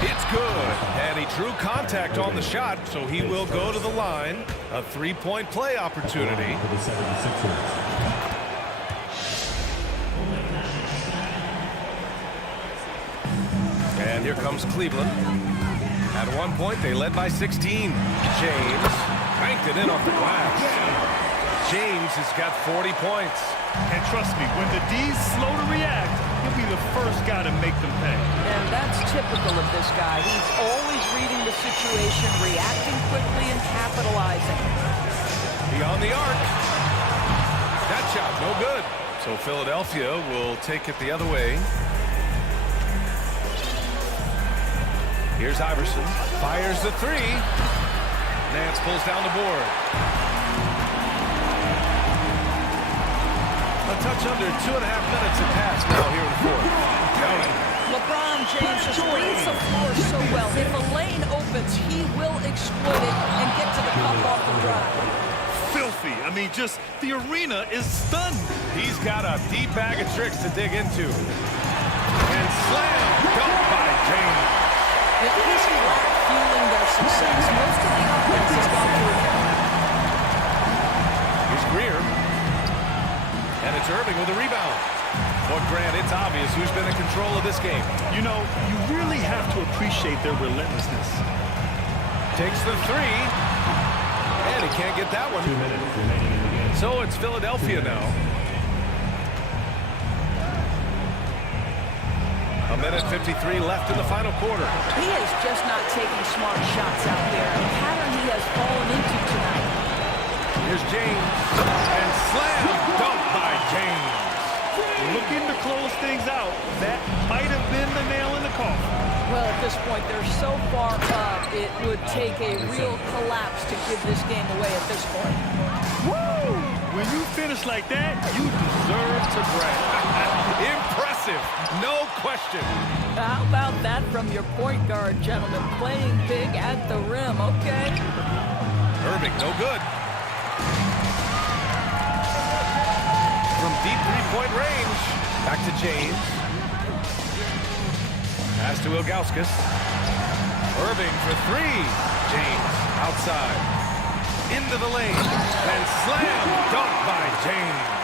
It's good. And he drew contact on the shot, so he will go to the line. A three-point play opportunity. And here comes Cleveland. At one point, they led by 16. James banked it in off the glass. James has got 40 points. And trust me, when the D's slow to react, he'll be the first guy to make them pay. And that's typical of this guy. He's always reading the situation, reacting quickly, and capitalizing. Beyond the arc. That shot, no good. So Philadelphia will take it the other way. Here's Iverson. Fires the three. Nance pulls down the board. A touch under 2.5 minutes have passed now here in the fourth. Counting. LeBron James just reads the floor so well. If a lane opens, he will exploit it and get to the cup off the drive. Filthy. I mean, just the arena is stunned. He's got a deep bag of tricks to dig into. And slam dunk by James. If he's lack fueling their success, most of the offense has gone through him. Here's Greer. And it's Irving with a rebound. But Grant, it's obvious who's been in control of this game. You know, you really have to appreciate their relentlessness. Takes the three. And he can't get that one. 2 minutes remaining in the game. So it's Philadelphia now. A minute 53 left in the final quarter. He is just not taking smart shots out there, a pattern he has fallen into tonight. Here's James. And slam dunk by James. Looking to close things out. That might have been the nail in the coffin. Well, at this point, they're so far up, it would take a real collapse to give this game away at this point. Woo! When you finish like that, you deserve to brag. Impressive, no question. How about that from your point guard, gentlemen? Playing big at the rim, okay? Irving, no good. From deep three-point range, back to James. Pass to Ilgauskas. Irving for three. James outside. Into the lane. And slam dunk by James.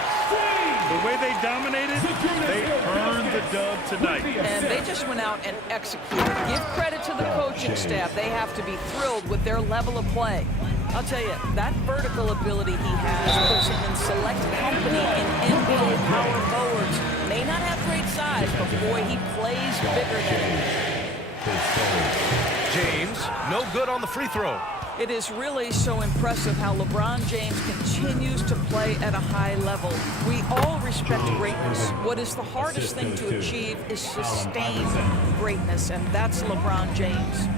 The way they dominated, they earned the dub tonight. And they just went out and executed. Give credit to the coaching staff. They have to be thrilled with their level of play. I'll tell you, that vertical ability he has puts him in select company in NBA power forwards. May not have great size, but boy, he plays bigger than him. James, no good on the free throw. It is really so impressive how LeBron James continues to play at a high level. We all respect greatness. What is the hardest thing to achieve is sustained greatness, and that's LeBron James.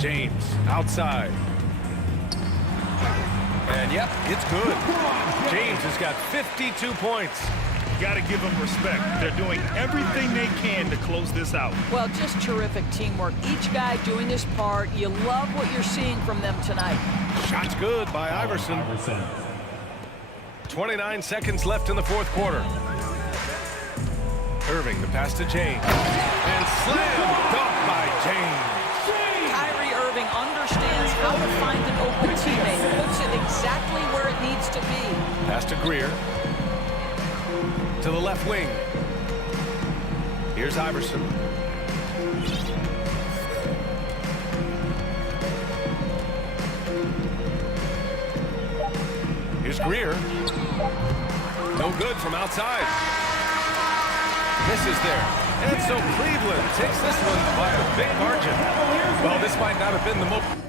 James outside. And yep, it's good. James has got 52 points. Got to give them respect. They're doing everything they can to close this out. Well, just terrific teamwork. Each guy doing his part. You love what you're seeing from them tonight. Shot's good by Iverson. 29 seconds left in the fourth quarter. Irving, the pass to James. And slam dunk by James. Kyrie Irving understands how to find an open teammate. Puts it exactly where it needs to be. Pass to Greer. To the left wing. Here's Iverson. Here's Greer. No good from outside. Misses there. And so Cleveland takes this one by a big margin. Well, this might not have been the most...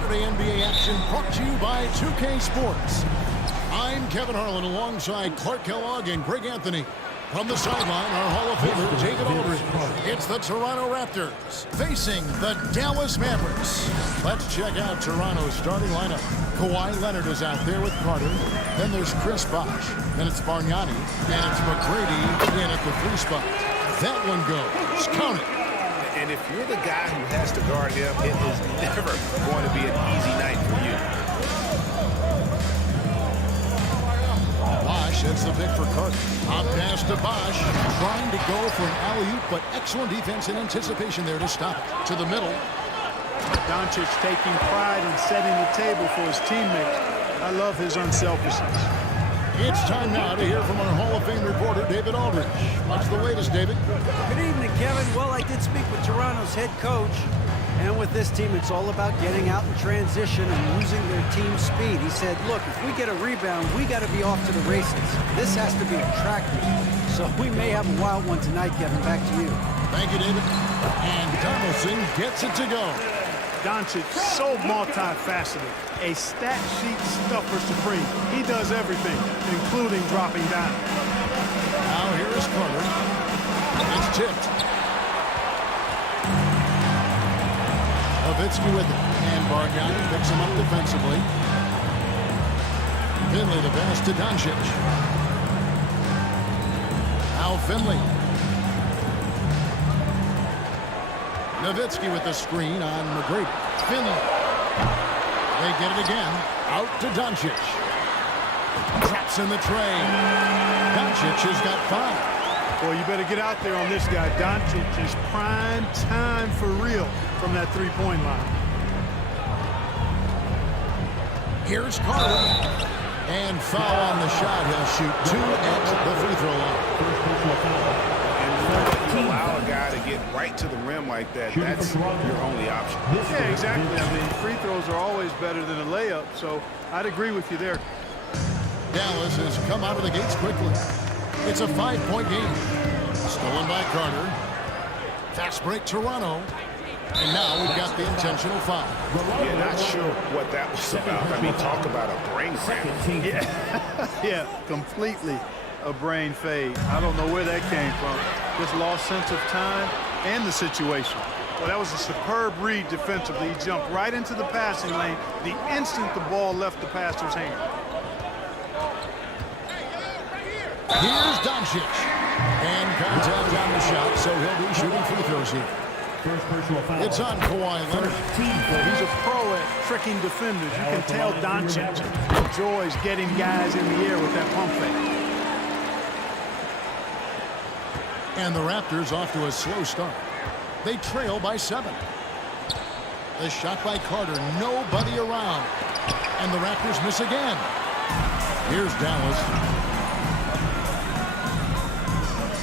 Saturday NBA action brought to you by 2K Sports. I'm Kevin Harlan alongside Clark Kellogg and Greg Anthony. From the sideline, our Hall of Famer, David Aldridge. It's the Toronto Raptors facing the Dallas Mavericks. Let's check out Toronto's starting lineup. Kawhi Leonard is out there with Carter. Then there's Chris Bosh. Then it's Bargnani. And it's McGrady in at the 3 spot. That one goes. Count it. And if you're the guy who has to guard him, it is never going to be an easy night for you. Bosh, that's the pick for Carter. Up pass to Bosh, trying to go for an alley-oop, but excellent defense and anticipation there to stop it. To the middle. Doncic taking pride in setting the table for his teammates. I love his unselfishness. It's time now to hear from our Hall of Fame reporter, David Aldridge. What's the latest, David? Good evening, Kevin. Well, I did speak with Toronto's head coach. And with this team, it's all about getting out in transition and using their team speed. He said, look, if we get a rebound, we got to be off to the races. This has to be attractive. So we may have a wild one tonight, Kevin. Back to you. Thank you, David. And Donaldson gets it to go. Doncic, so multifaceted. A stat sheet stuffer supreme. He does everything, including dropping down. Now here is Carter. It's tipped. Nowitzki with it. And Bargnani picks him up defensively. Finley the pass to Doncic. Now Finley. Nowitzki with the screen on McGrady. Finley. They get it again. Out to Doncic. Drops in the tray. Doncic has got 5. Boy, you better get out there on this guy. Doncic is prime time for real from that three-point line. Here's Carter. And foul on the shot. He'll shoot 2 at the free throw line. And you allow a guy to get right to the rim like that, that's your only option. Yeah, exactly. I mean, free throws are always better than a layup, so I'd agree with you there. Dallas has come out of the gates quickly. It's a 5-point game. Stolen by Carter. Fast break Toronto. And now we've got the intentional foul. Yeah, not sure what that was about. I mean, talk about a brain cramp. Yeah, completely a brain fade. I don't know where that came from. Just lost sense of time and the situation. Well, that was a superb read defensively. He jumped right into the passing lane the instant the ball left the passer's hand. Here's Doncic. And contact on the shot, so he'll be shooting free throws here. It's on Kawhi Leonard. He's a pro at tricking defenders. You can tell Doncic enjoys getting guys in the air with that pump fake. And the Raptors off to a slow start. They trail by 7. The shot by Carter. Nobody around. And the Raptors miss again. Here's Dallas.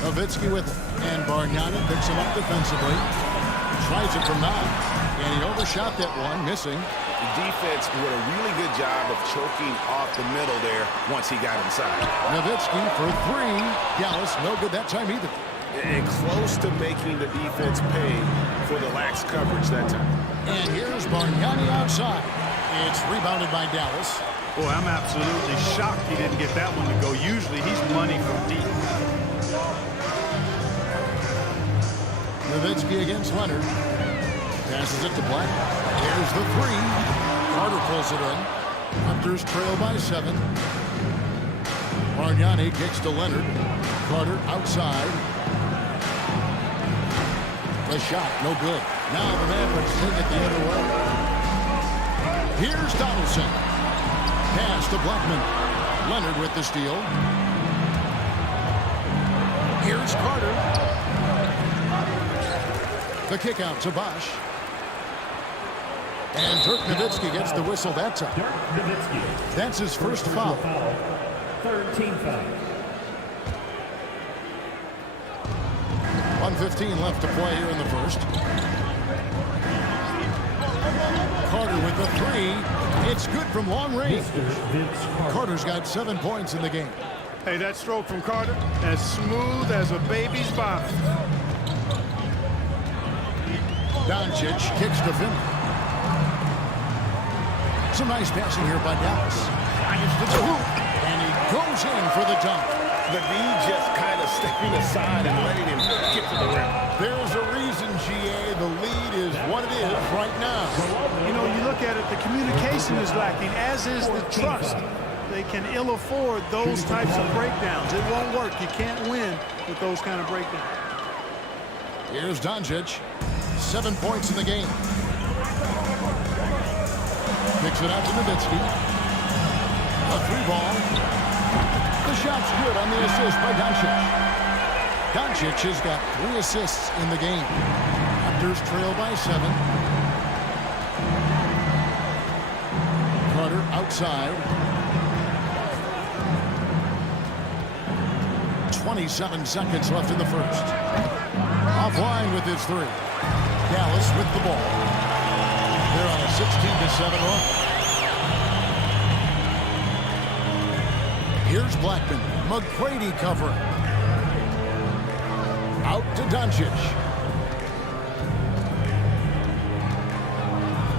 Nowitzki with it. And Bargnani picks him up defensively. Tries it from 9. And he overshot that one, missing. The defense did a really good job of choking off the middle there once he got inside. Nowitzki for 3. Dallas no good that time either. And close to making the defense pay for the lax coverage that time. And here's Bargnani outside. It's rebounded by Dallas. Boy, I'm absolutely shocked he didn't get that one to go. Usually he's money from deep. Nowitzki against Leonard. Passes it to Black. Here's the 3. Carter pulls it in. Raptors trail by 7. Bargnani kicks to Leonard. Carter outside. The shot, no good. Now the Mavericks take it the other way. Here's Donaldson. Pass to Blackman. Leonard with the steal. Here's Carter. The kick out to Bosh. And Dirk Nowitzki gets the whistle that time. Dirk Nowitzki. That's his first foul. Third team foul. 1:15 left to play here in the first. Carter with the 3. It's good from long range. Carter's got 7 points in the game. Hey, that stroke from Carter, as smooth as a baby's bottom. Doncic kicks to Finley. Some nice passing here by Dallas. Drives to the hoop, and he goes in for the dunk. The D just kind of stepping aside and letting him get to the rim. There's a reason, GA. The lead is what it is right now. You know, you look at it, the communication is lacking, as is the trust. They can ill afford those types of breakdowns. It won't work. You can't win with those kind of breakdowns. Here's Doncic. 7 points in the game. Kicks it out to Nowitzki. A 3-ball. The shot's good on the assist by Doncic. Doncic has got 3 assists in the game. Raptors trail by 7. Carter outside. 27 seconds left in the first. Offline with his 3. Dallas with the ball. They're on a 16-7 run. Here's Blackman. McGrady covering. Out to Doncic.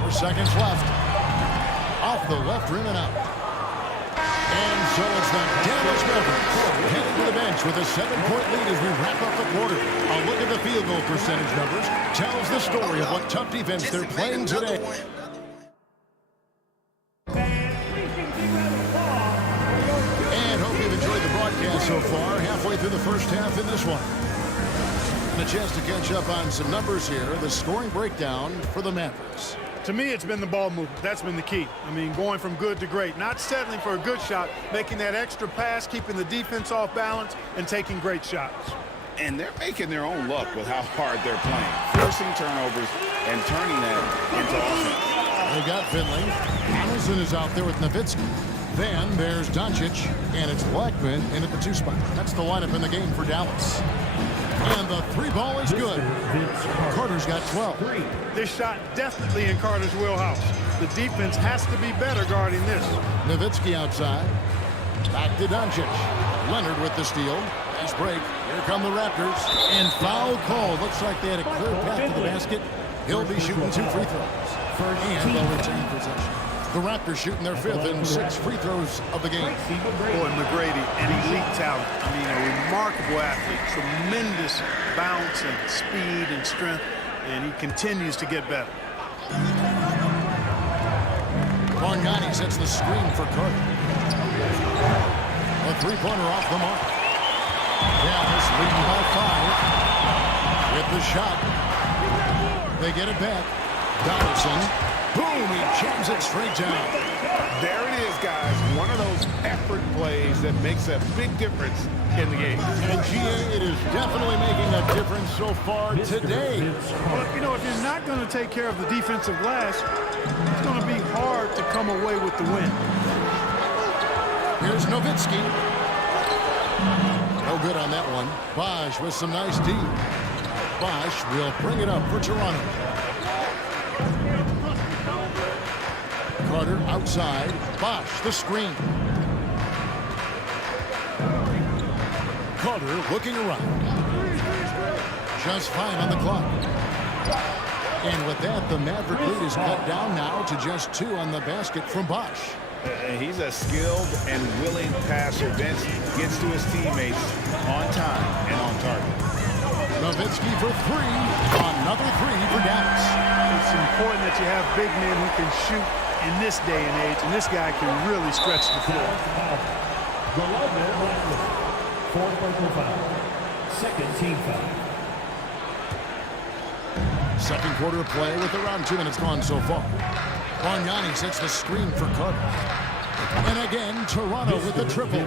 4 seconds left. Off the left rim and out. And so it's the Dallas Mavericks heading to the bench with a 7-point lead as we wrap up the quarter. A look at the field goal percentage numbers tells the story of what tough defense they're playing today. So far, halfway through the first half in this one. And a chance to catch up on some numbers here. The scoring breakdown for the Mavericks. To me, it's been the ball movement. That's been the key. I mean, going from good to great. Not settling for a good shot, making that extra pass, keeping the defense off balance, and taking great shots. And they're making their own luck with how hard they're playing. Forcing turnovers and turning that into offense. They got Finley. Hamilton is out there with Nowitzki. Then there's Doncic, and it's Blackman in at the 2 spot. That's the lineup in the game for Dallas. And the 3-ball is good. Carter's got 12. This shot definitely in Carter's wheelhouse. The defense has to be better guarding this. Nowitzki outside. Back to Doncic. Leonard with the steal. Nice break. Here come the Raptors. And foul call. Looks like they had a clear path to the basket. He'll be shooting 2 free throws. And they'll retain possession. The Raptors shooting their 5th and 6th free throws of the game. Boy, McGrady, an elite talent. I mean, a remarkable athlete. Tremendous bounce and speed and strength. And he continues to get better. Bargnani sets the screen for Carter. A 3-pointer off the mark. Dallas leading by 5. With the shot. They get it back. Donaldson. Boom, he jams it straight down. There it is, guys. One of those effort plays that makes a big difference in the game. And GA, it is definitely making a difference so far today. But, you know, if you're not going to take care of the defensive glass, it's going to be hard to come away with the win. Here's Nowitzki. No good on that one. Bosch with some nice D. Bosch will bring it up for Toronto. Carter outside. Bosch the screen. Carter looking around. Just 5 on the clock. And with that, the Maverick lead is cut down now to just 2 on the basket from Bosch. He's a skilled and willing passer. Vince gets to his teammates on time and on target. Nowitzki for 3. Another 3 for Dallas. It's important that you have big men who can shoot in this day and age, and this guy can really stretch the floor. Second team foul. Second quarter play with around 2 minutes gone so far. Bargnani sets the screen for Carter. And again, Toronto with the triple.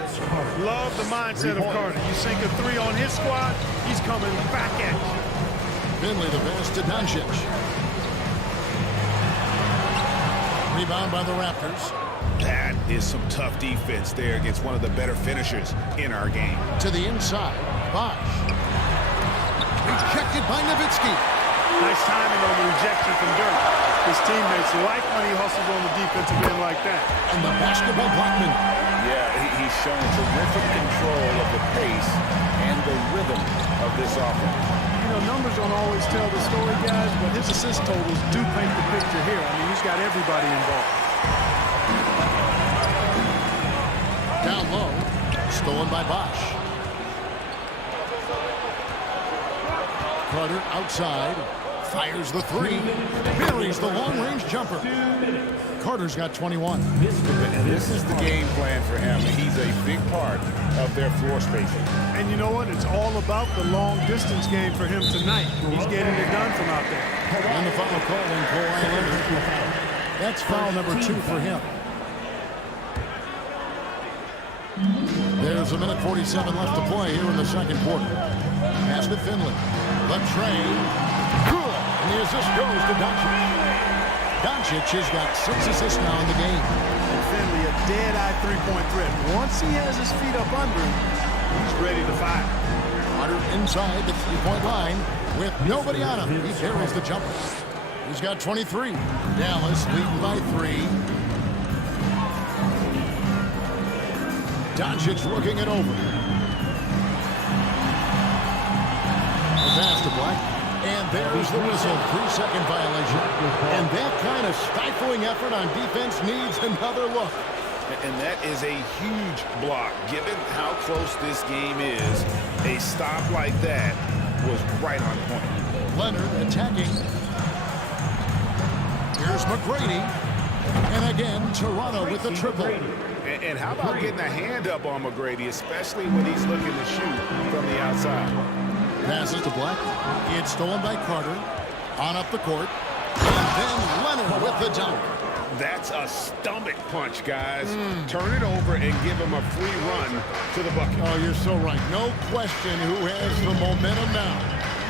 Love the mindset of Carter. You sink a 3 on his squad, he's coming back at you. Finley the pass to Doncic. Rebound by the Raptors. That is some tough defense there against one of the better finishers in our game. To the inside, Bosch. Rejected by Nowitzki. Nice timing on the rejection from Dirk. His teammates like when he hustles on the defensive end like that. And the basketball Blackman. Yeah, he's shown terrific control of the pace and the rhythm of this offense. You know, numbers don't always tell the story, guys, but his assist totals do paint the picture here. I mean, he's got everybody involved. Down low. Stolen by Bosch. Carter outside. Fires the three. Buries the long-range jumper. Carter's got 21. This is the game plan for him. He's a big part of their floor spacing. And you know what? It's all about the long-distance game for him tonight. He's getting it done from out there. And the foul call on Kawhi Leonard. That's foul number 2 for him. There's a minute 47 left to play here in the second quarter. Pass to Finley. Left Trey. Good. And the assist goes to Doncic. Doncic has got 6 assists now in the game. And Finley, a dead-eye three-point threat. Once he has his feet up under him, he's ready to fire. Carter inside the three-point line with nobody on him. He carries the jumper. He's got 23. Dallas leading by 3. Doncic looking it over. The pass to Black. And there's the whistle. 3-second violation. And that kind of stifling effort on defense needs another look. And that is a huge block. Given how close this game is, a stop like that was right on point. Leonard attacking. Here's McGrady. And again, Toronto with the triple. And how about getting a hand up on McGrady, especially when he's looking to shoot from the outside. Passes to Black. It's stolen by Carter. On up the court. And then Leonard with the dunk. That's a stomach punch, guys. Turn it over and give him a free run to the bucket. Oh, you're so right. No question who has the momentum now.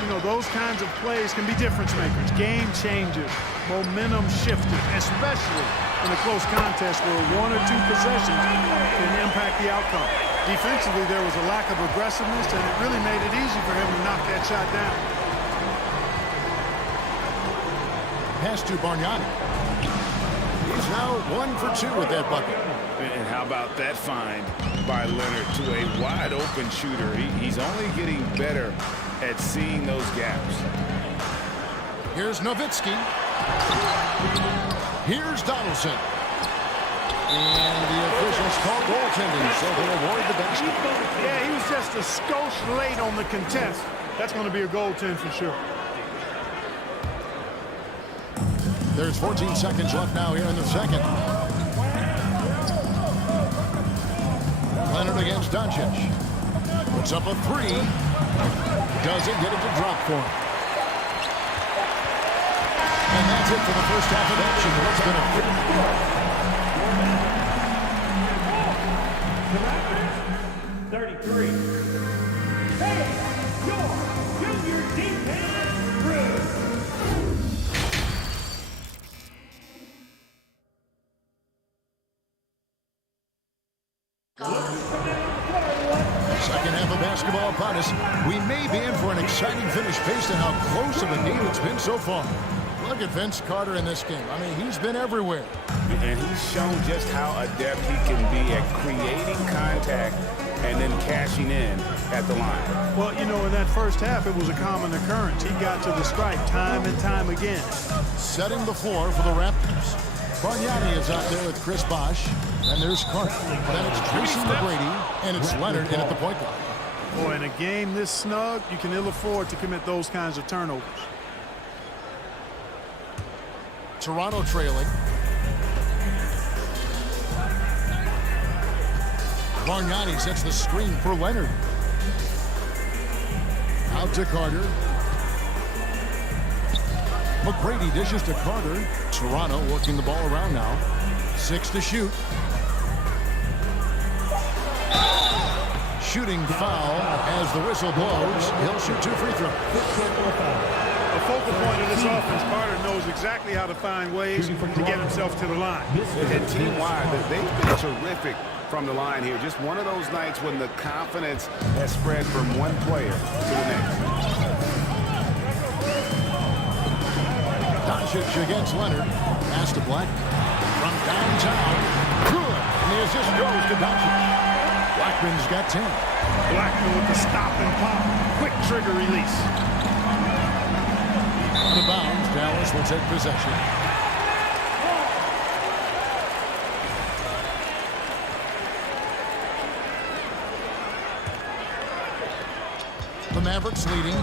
You know, those kinds of plays can be difference makers, game changers, momentum shifting, especially in a close contest where 1 or 2 possessions can impact the outcome. Defensively, there was a lack of aggressiveness, and it really made it easy for him to knock that shot down. Pass to Bargnani. He's now 1 for 2 with that bucket. And how about that find by Leonard to a wide-open shooter? He's only getting better at seeing those gaps. Here's Nowitzki. Here's Donaldson. And the officials call goaltending, so they'll award the basket. Yeah, he was just a skosh late on the contest. That's going to be a goaltend for sure. There's 14 seconds left now here in the second. Leonard against Doncic. Puts up a 3. Doesn't get it to drop for him. And that's it for the first half of action. It's been a 33. Hey, your junior defense crew. Second half of basketball upon us. We may be in for an exciting finish based on how close of a game it's been so far. Look at Vince Carter in this game. I mean, he's been everywhere. And he's shown just how adept he can be at creating contact and then cashing in at the line. Well, you know, in that first half, it was a common occurrence. He got to the stripe time and time again. Setting the floor for the Raptors. Bargnani is out there with Chris Bosh. And there's Carter. Then it's Tracy McGrady, and it's Leonard in at the point guard. Boy, in a game this snug, you can ill afford to commit those kinds of turnovers. Toronto trailing. Bargnani sets the screen for Leonard. Out to Carter. McGrady dishes to Carter. Toronto working the ball around now. 6 to shoot. Shooting foul as the whistle blows. He'll shoot 2 free throws. A focal point of this offense, Carter knows exactly how to find ways to get himself to the line. And team-wide, they've been terrific from the line here. Just one of those nights when the confidence has spread from one player to the next. Doncic against Leonard. Pass to Black. From downtown. Good. And the assist goes to Doncic. Blackman's got 10. Blackman with the stop and pop. Quick trigger release. Out of bounds. Dallas will take possession. The Mavericks leading.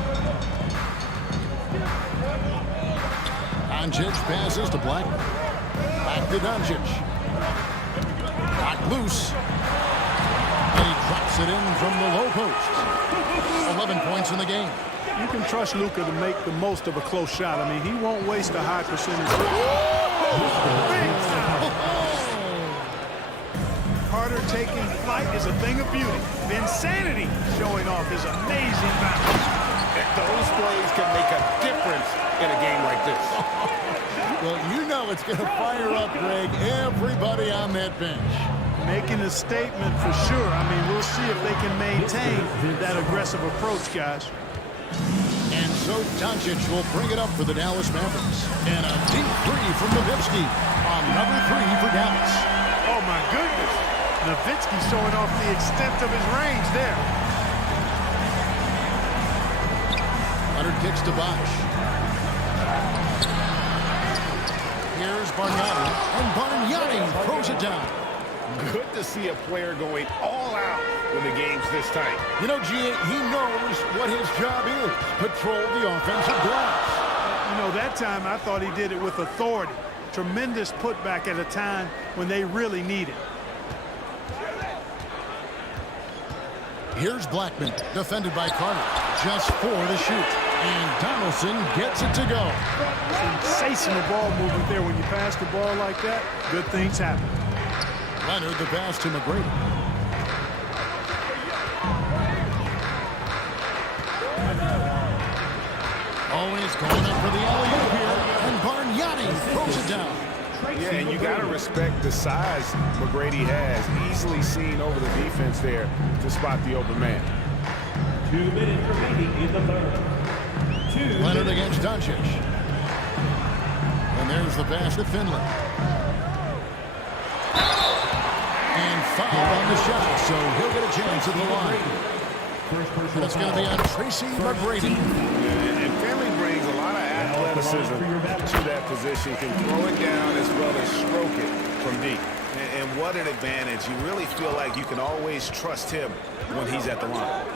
Doncic passes to Black. Back to Doncic. Back loose. And he drops it in from the low post. 11 points in the game. You can trust Luka to make the most of a close shot. I mean, he won't waste a high percentage. Carter taking flight is a thing of beauty. Insanity showing off his amazing balance. Those plays can make a difference in a game like this. Well, you know it's going to fire up, Greg, everybody on that bench. Making a statement for sure. I mean, we'll see if they can maintain that aggressive approach, guys. And so Doncic will bring it up for the Dallas Mavericks. And a deep three from Nowitzki on number 3 for Dallas. Oh, my goodness. Nowitzki showing off the extent of his range there. Leonard kicks to Bosh. Here's Bargnani. And Bargnani throws it down. Good to see a player going all out when the game's this tight. You know, G.A., he knows what his job is. Patrol the offensive glass. You know, that time I thought he did it with authority. Tremendous putback at a time when they really need it. Here's Blackman, defended by Carter. Just 4 to shoot. And Donaldson gets it to go. Sensational ball movement there. When you pass the ball like that, good things happen. Leonard the pass to McGrady. Always going up for the alley-oop here. And Bargnani throws it down. Yeah, and you got to respect the size McGrady has. Easily seen over the defense there to spot the open man. 2 minutes remaining in the third. Leonard against Doncic. And there's the pass to Finley. And foul on the shot, so he'll get a chance at the line. And it's going to be on Tracy McGrady. And Finley brings a lot of athleticism to that position. Can throw it down as well as stroke it from deep. And what an advantage. You really feel like you can always trust him when he's at the line.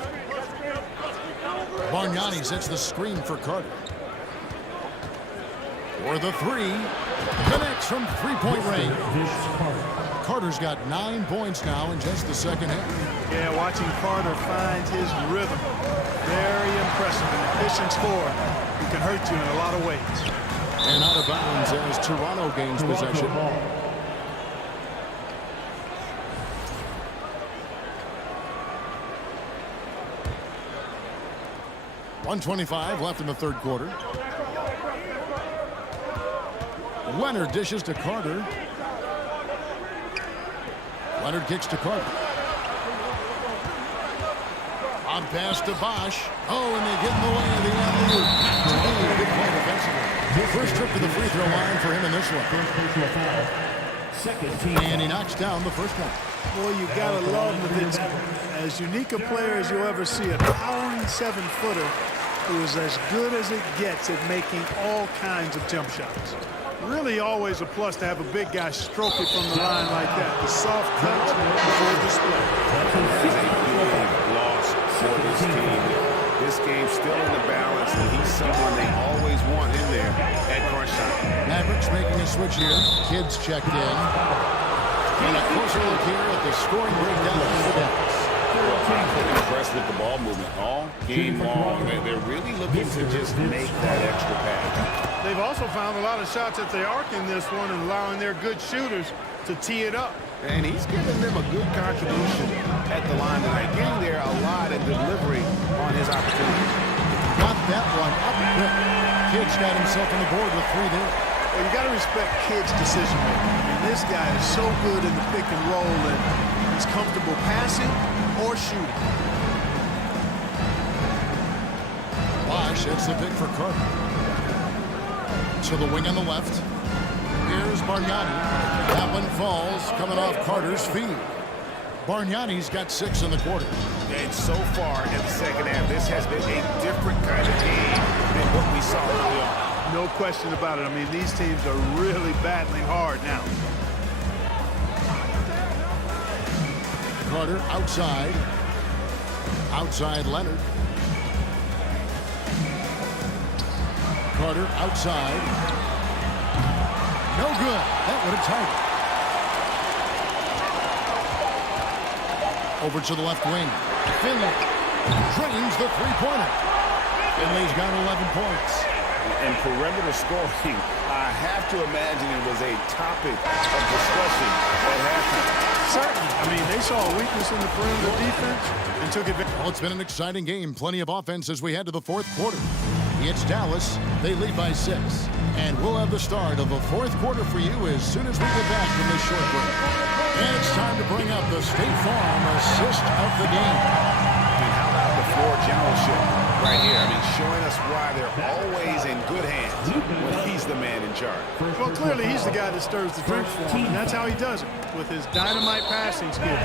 Bargnani sets the screen for Carter. For the 3. Connects from 3-point range. Carter's got 9 points now in just the second half. Yeah, watching Carter find his rhythm. Very impressive. An efficient scorer who can hurt you in a lot of ways. And out of bounds as Toronto gains possession. 1:25 left in the third quarter. Leonard dishes to Carter. Leonard kicks to Carter. On pass to Bosh. Oh, and they get in the way of the alley-oop. Good play defensively. First trip to the free throw line for him in this one. And he knocks down the first one. Boy, you gotta love Nowitzki. As unique a player as you'll ever see, a towering 7-footer who is as good as it gets at making all kinds of jump shots. Really always a plus to have a big guy stroke it from the line like that. The soft touch before display. Loss for this team. This game's still in the balance, and he's someone they always want in there at crunch time. Mavericks making a switch here. Kids checked in. And a closer look here at the scoring breakdown for the Dallas. I've been impressed with the ball movement all game long. They're really looking to just make that extra pass. They've also found a lot of shots at the arc in this one and allowing their good shooters to tee it up. And he's giving them a good contribution at the line tonight, getting there a lot and delivery on his opportunities. Got that one up quick. Kidd's got himself on the board with 3 there. Well, you got to respect Kidd's decision making. I mean, this guy is so good in the pick and roll and he's comfortable passing or shooting. Bosh hits the pick for Carter. To the wing on the left. Here's Bargnani. That one falls, coming off Carter's feet. Bargnani's got 6 in the quarter. And so far in the second half, this has been a different kind of game than what we saw early on. No question about it. I mean, these teams are really battling hard now. Carter outside. Outside Leonard. Carter outside. No good. That would have tied it. Over to the left wing. Finley drains the three-pointer. Finley's got 11 points. And perimeter scoring, I have to imagine it was a topic of discussion at halftime. Certainly. I mean, they saw a weakness in the perimeter defense and took advantage. Well, it's been an exciting game. Plenty of offense as we head to the fourth quarter. It's Dallas. They lead by 6. And we'll have the start of the fourth quarter for you as soon as we get back from this short break. And it's time to bring up the State Farm assist of the game. And how about the floor generalship right here? I mean, showing us why they're always in good hands when he's the man in charge. Well, clearly he's the guy that stirs the drink for him, and that's how he does it, with his dynamite passing skills.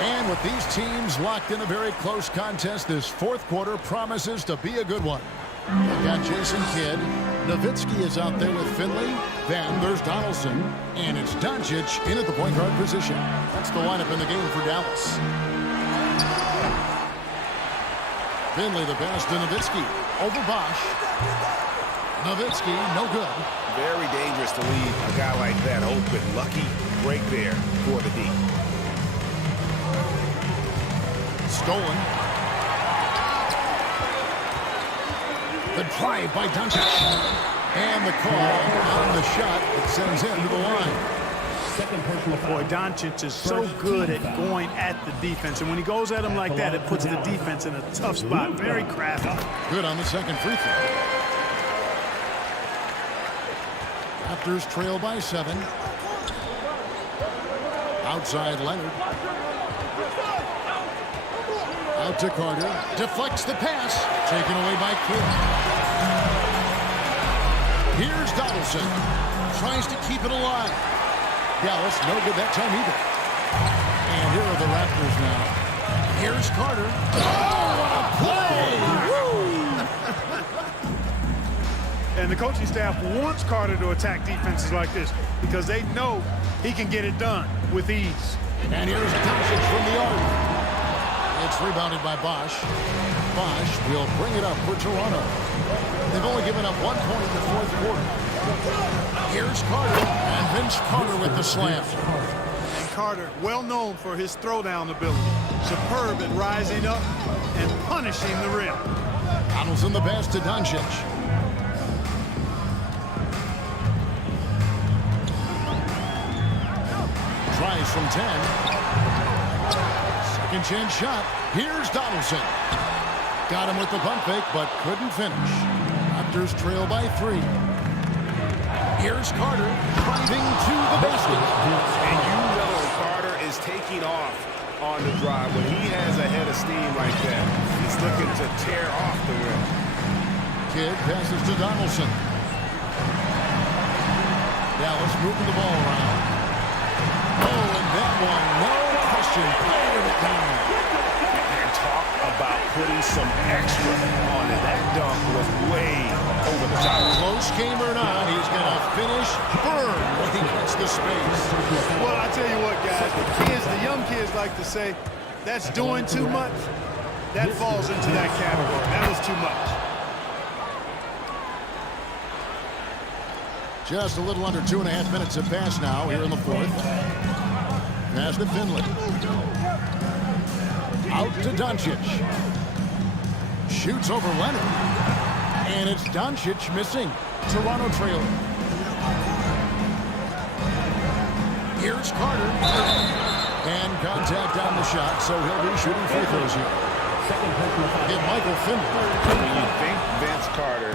And with these teams locked in a very close contest, this fourth quarter promises to be a good one. We've got Jason Kidd. Nowitzki is out there with Finley. Then there's Donaldson. And it's Doncic in at the point guard position. That's the lineup in the game for Dallas. Finley the pass to Nowitzki. Over Bosch. Nowitzki, no good. Very dangerous to leave a guy like that open. Lucky break there for the D. Stolen. The drive by Doncic. And the call on the shot that sends him to the line. Boy, Doncic is so good at going at the defense. And when he goes at him like that, it puts the defense in a tough spot. Very crafty. Good on the second free throw. Raptors trail by 7. Outside Leonard. Out to Carter. Deflects the pass. Taken away by Kidd. Here's Donaldson. Tries to keep it alive. Dallas, no good that time either. And here are the Raptors now. Here's Carter. Oh, what a play! And the coaching staff wants Carter to attack defenses like this because they know he can get it done with ease. And here's Doncic from the arc. It's rebounded by Bosch. Bosch will bring it up for Toronto. They've only given up 1 point in the fourth quarter. Here's Carter, and Vince Carter with the slam. And Carter, well known for his throwdown ability. Superb at rising up and punishing the rim. Donaldson the pass to Doncic. Tries from 10. Second chance shot. Here's Donaldson. Got him with the pump fake, but couldn't finish. Raptors trail by 3. Here's Carter driving to the basket. And you know Carter is taking off on the drive. When he has a head of steam like that, he's looking to tear off the rim. Kidd passes to Donaldson. Dallas moving the ball around. Oh, and that one, no question, fired it down. And talk about putting some extra on it. That dunk was way over the top. Close game or not, he's going to finish firm when he gets the space. Well, I tell you what, guys, the young kids like to say, that's doing too much. That falls into that category. That was too much. Just a little under 2.5 minutes have passed now here in the fourth. Pass to Finley. Out to Doncic. Shoots over Leonard. And it's Doncic missing. Toronto trailing. Here's Carter. And contact on the shot, so he'll be shooting free throws here. Get Michael Finley. When you think Vince Carter,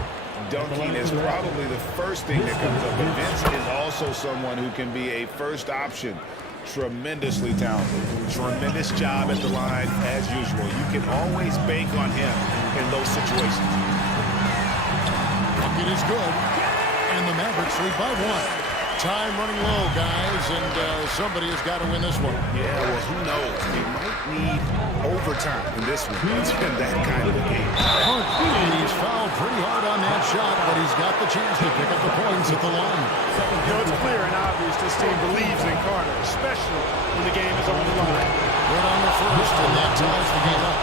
dunking is probably the first thing that comes up. But Vince is also someone who can be a first option. Tremendously talented. Tremendous job at the line as usual. You can always bank on him in those situations. It is good. And the Mavericks lead by 1. Time running low, guys, and somebody has got to win this one. Yeah, well, who knows? They might need overtime in this one. It's been that kind of a game. He's fouled pretty hard on that shot, but he's got the chance to pick up the points at the line. You know, it's clear and obvious this team believes in Carter, especially when the game is on the line. Good on the first, and that ties the game up.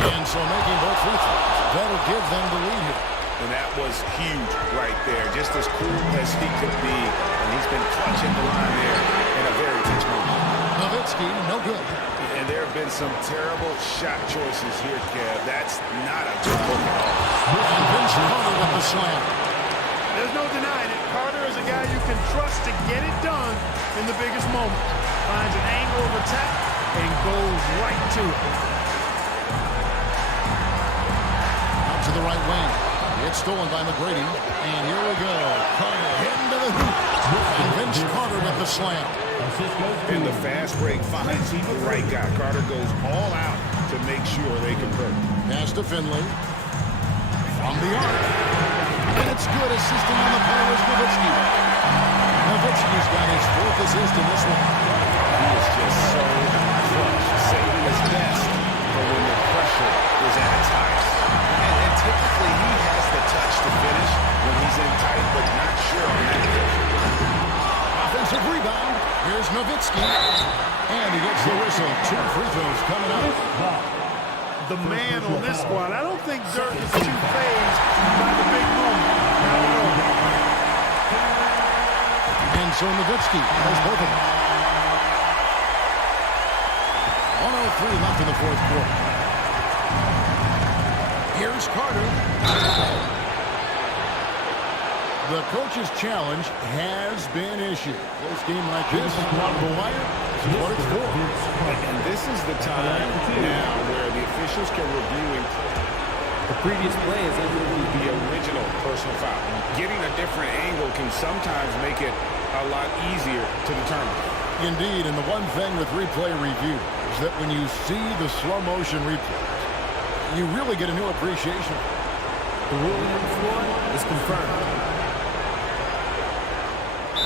And whistle, making both free throws. That'll give them the lead here. And that was huge right there. Just as cool as he could be. And he's been clutching the line there in a very tense moment. Nowitzki, no good. And there have been some terrible shot choices here, Kev. That's not a good look at all. And Vince Carter with the slam. There's no denying it. Carter is a guy you can trust to get it done in the biggest moments. Finds an angle of attack and goes right to it. Out to the right wing. It's stolen by McGrady. And here we go. Carter heading to the hoop. And Vince Carter with the slam. And the fast break finds the right guy. Carter goes all out to make sure they convert. Pass to Finley. From the arc. And it's good. Assisting on the play was Nowitzki. Nowitzki's got his 4th assist in this one. He is just so clutch, saving his best for when the pressure is at its highest. And typically he has the touch to finish when he's in tight, but not sure on that position. Offensive rebound. Here's Nowitzki. And he gets the whistle. 2 free throws coming up. The man on this squad. I don't think Dirk is too fazed by the big moment. And so Nowitzki has both of them. 1:03 left in the 4th quarter. Here's Carter. The coach's challenge has been issued. This game like this, down the wire, is what it's for. And this is the time now where the officials can review and the previous play is the original personal foul. Getting a different angle can sometimes make it a lot easier to determine. Indeed, and the one thing with replay review is that when you see the slow motion replays, you really get a new appreciation. The ruling on the floor is confirmed.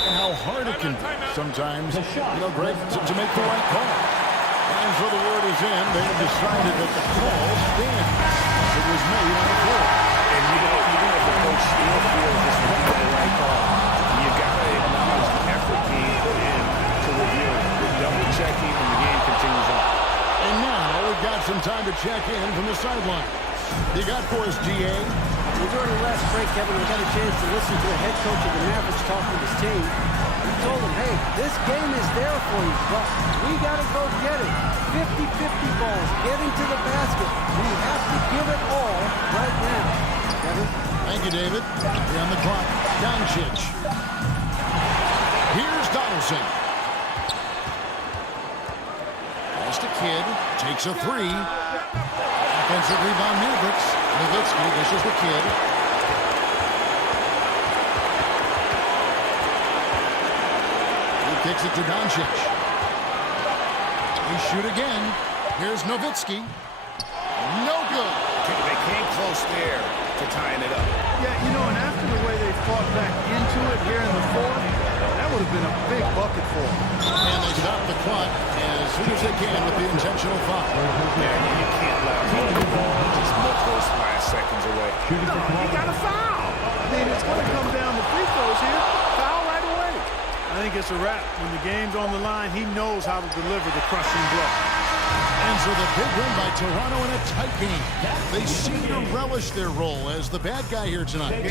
And how hard it can be sometimes, Greg, to make the right call. And so the word is in. They have decided that the call stands. It was made on the floor. And even if the coach still feels this is not the right call, you got to acknowledge the effort being put in to review it. With double checking, and the game continues on. And now we've got some time to check in from the sideline. You got for us, GA. Well, during the last break, Kevin, we got a chance to listen to the head coach of the Mavericks talk with his team. He told them, hey, this game is there for you, but we got to go get it. 50-50 balls, get into the basket. We have to give it all right now. Kevin? Thank you, David. On the clock, Doncic. Here's Donaldson. Pass to Kidd, takes a 3. Offensive rebound, Mavericks. Nowitzki, this is the Kidd. He kicks it to Doncic. They shoot again. Here's Nowitzki. No good. They came close there to tying it up. Yeah, and after the way they fought back into it here in the 4th, that would have been a big bucket for them. And they stop the clock as soon as they can with the intentional foul. Yeah, you can't let them the ball just milk those last seconds away. No, you got to foul. I mean, it's going to come down to free throws here. Foul right away. I think it's a wrap. When the game's on the line, he knows how to deliver the crushing blow. And so the big win by Toronto in a tight game. They seem to relish their role as the bad guy here tonight.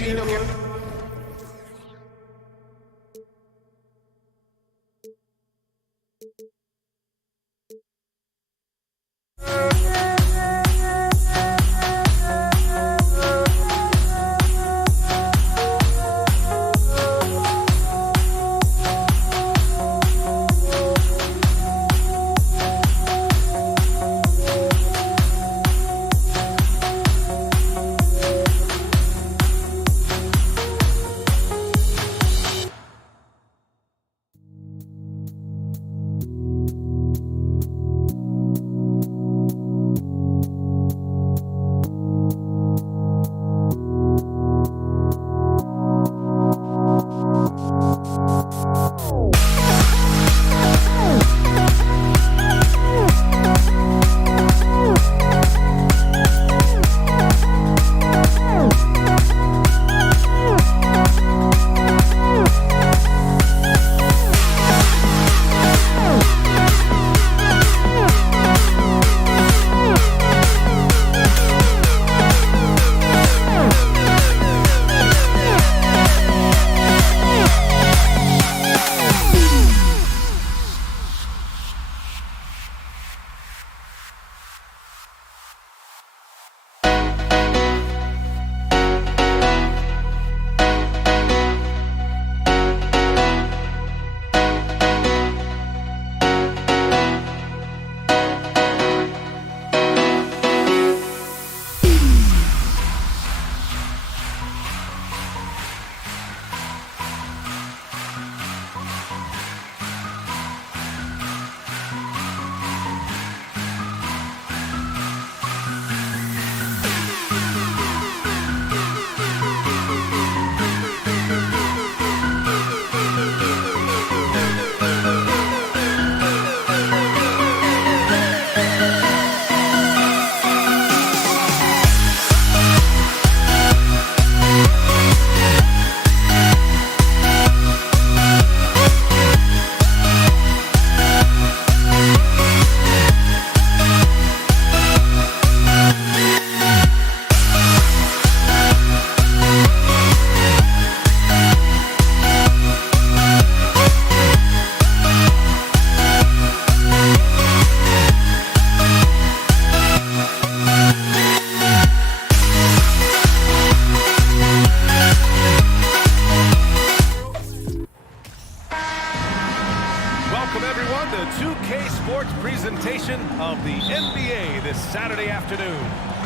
the 2K Sports presentation of the NBA this Saturday afternoon.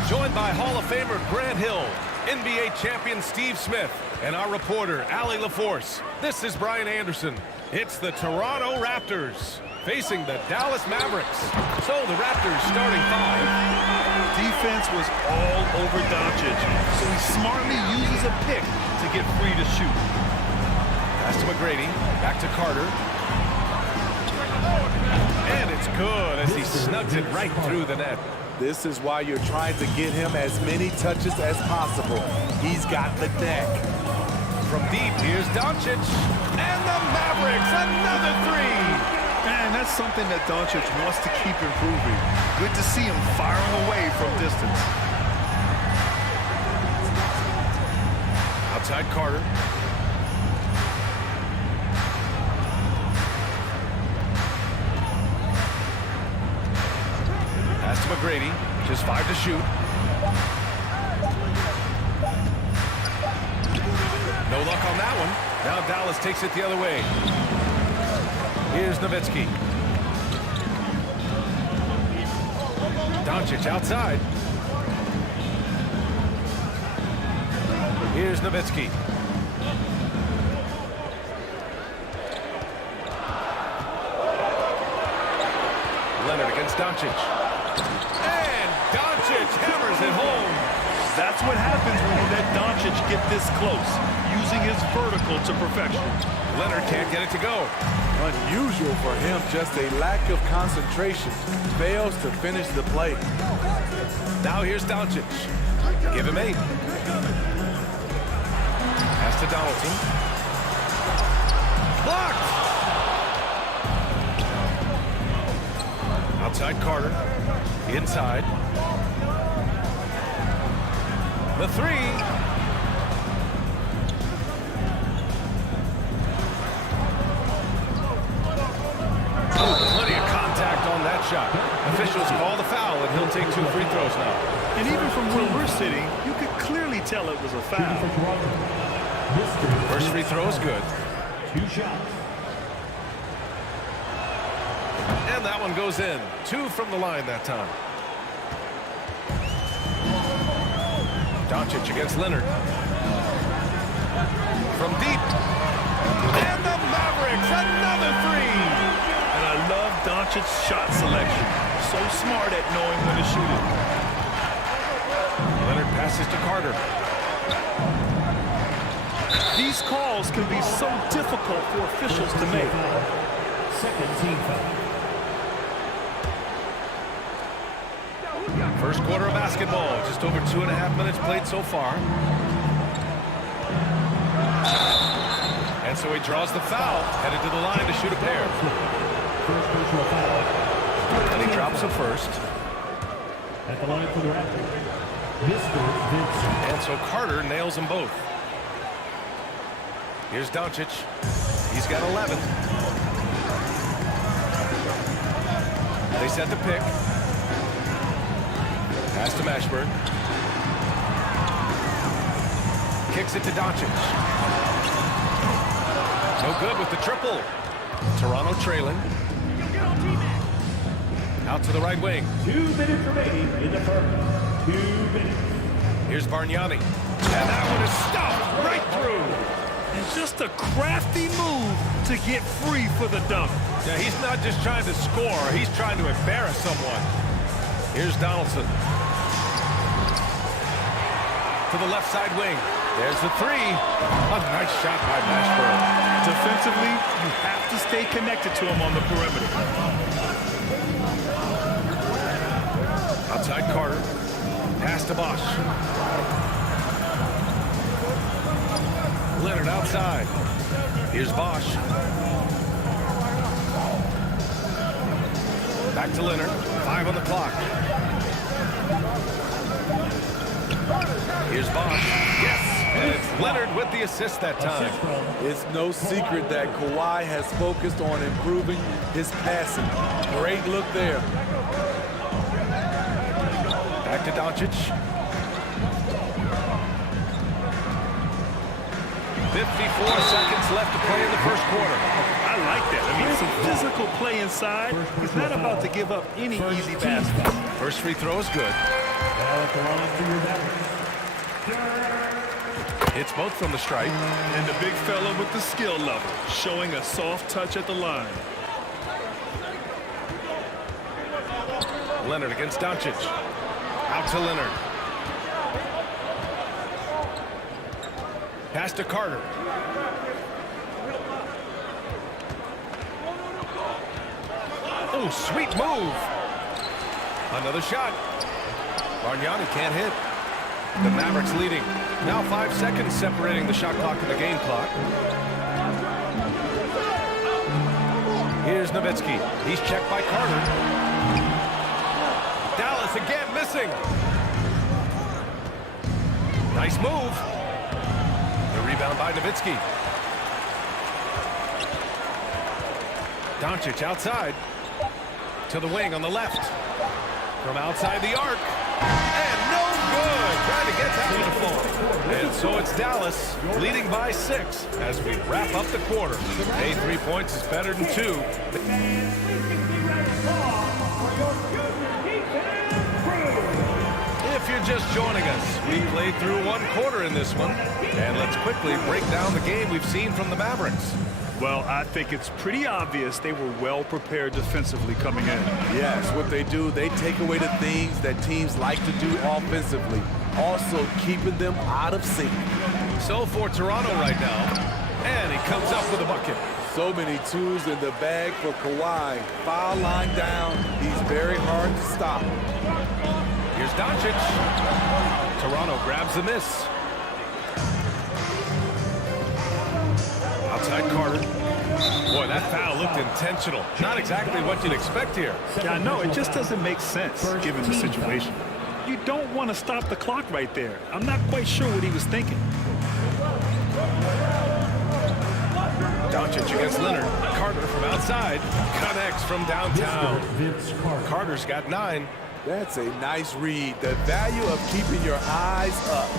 Joined by Hall of Famer Grant Hill, NBA champion Steve Smith, and our reporter, Allie LaForce. This is Brian Anderson. It's the Toronto Raptors facing the Dallas Mavericks. So the Raptors starting five. Defense was all over Doncic, so he smartly uses a pick to get free to shoot. Pass to McGrady, back to Carter. And it's good as he snugs it right through the net. This is why you're trying to get him as many touches as possible. He's got the deck. From deep, here's Doncic. And the Mavericks, another three. Man, that's something that Doncic wants to keep improving. Good to see him firing away from distance. Outside Carter. Pass to McGrady. Just 5 to shoot. No luck on that one. Now Dallas takes it the other way. Here's Nowitzki. Doncic outside. Here's Nowitzki. Leonard against Doncic. And Doncic hammers it home. That's what happens when you let Doncic get this close, using his vertical to perfection. Leonard can't get it to go. Unusual for him, just a lack of concentration. Fails to finish the play. Now here's Doncic. Give him 8. Pass to Donaldson. Blocked! Outside Carter. Inside. The 3. Plenty of contact on that shot. Officials call the foul, and he'll take 2 free throws now. And even from where we're sitting, you could clearly tell it was a foul. First free throw is good. 2 shots. And that one goes in. 2 from the line that time. Doncic against Leonard. From deep. And the Mavericks, another 3. And I love Doncic's shot selection. So smart at knowing when to shoot it. Leonard passes to Carter. These calls can be so difficult for officials to make. Second team foul. First quarter of basketball, just over 2.5 minutes played so far. And so he draws the foul, headed to the line to shoot a pair. And he drops a first. At the line for the Raptors, Mr. Vincent. And so Carter nails them both. Here's Doncic. He's got 11. They set the pick. Pass to Mashburn. Kicks it to Doncic. No good with the triple. Toronto trailing. Out to the right wing. 2 minutes remaining in the first. 2 minutes. Here's Bargnani. And that one is stopped right through. And just a crafty move to get free for the dunk. Yeah, he's not just trying to score. He's trying to embarrass someone. Here's Donaldson. To the left side wing. There's the 3. A nice shot by Mashburn. Defensively, you have to stay connected to him on the perimeter. Outside Carter. Pass to Bosch. Leonard outside. Here's Bosch. Back to Leonard. 5 on the clock. Here's Bosch. Yes! And it's Leonard with the assist that time. It's no secret that Kawhi has focused on improving his passing. Great look there. Back to Doncic. 54 seconds left to play in the first quarter. I like that. I mean, some physical play inside. He's not about to give up any easy baskets. First free throw is good. Hits both from the stripe. And the big fella with the skill level, showing a soft touch at the line. Leonard against Doncic. Out to Leonard. Pass to Carter. Oh, sweet move. Another shot. Bargnani can't hit. The Mavericks leading. Now 5 seconds separating the shot clock and the game clock. Here's Nowitzki. He's checked by Carter. Dallas again missing. Nice move. The rebound by Nowitzki. Doncic outside. To the wing on the left. From outside the arc. And no good. Trying to get that one to fall. And so it's Dallas leading by 6 as we wrap up the quarter. Hey, 3 points is better than 2. If you're just joining us, we played through 1 quarter in this one. And let's quickly break down the game we've seen from the Mavericks. Well, I think it's pretty obvious they were well prepared defensively coming in. Yes, what they do, they take away the things that teams like to do offensively, also keeping them out of sync. So for Toronto right now, and he comes up with a bucket. So many twos in the bag for Kawhi. Foul line down, he's very hard to stop. Here's Doncic. Toronto grabs the miss. Outside Carter. Boy, that foul looked intentional. Not exactly what you'd expect here. Yeah, I know. It just doesn't make sense given the situation. You don't want to stop the clock right there. I'm not quite sure what he was thinking. Doncic against Leonard. Carter from outside. Connects from downtown. Carter's got 9. That's a nice read. The value of keeping your eyes up.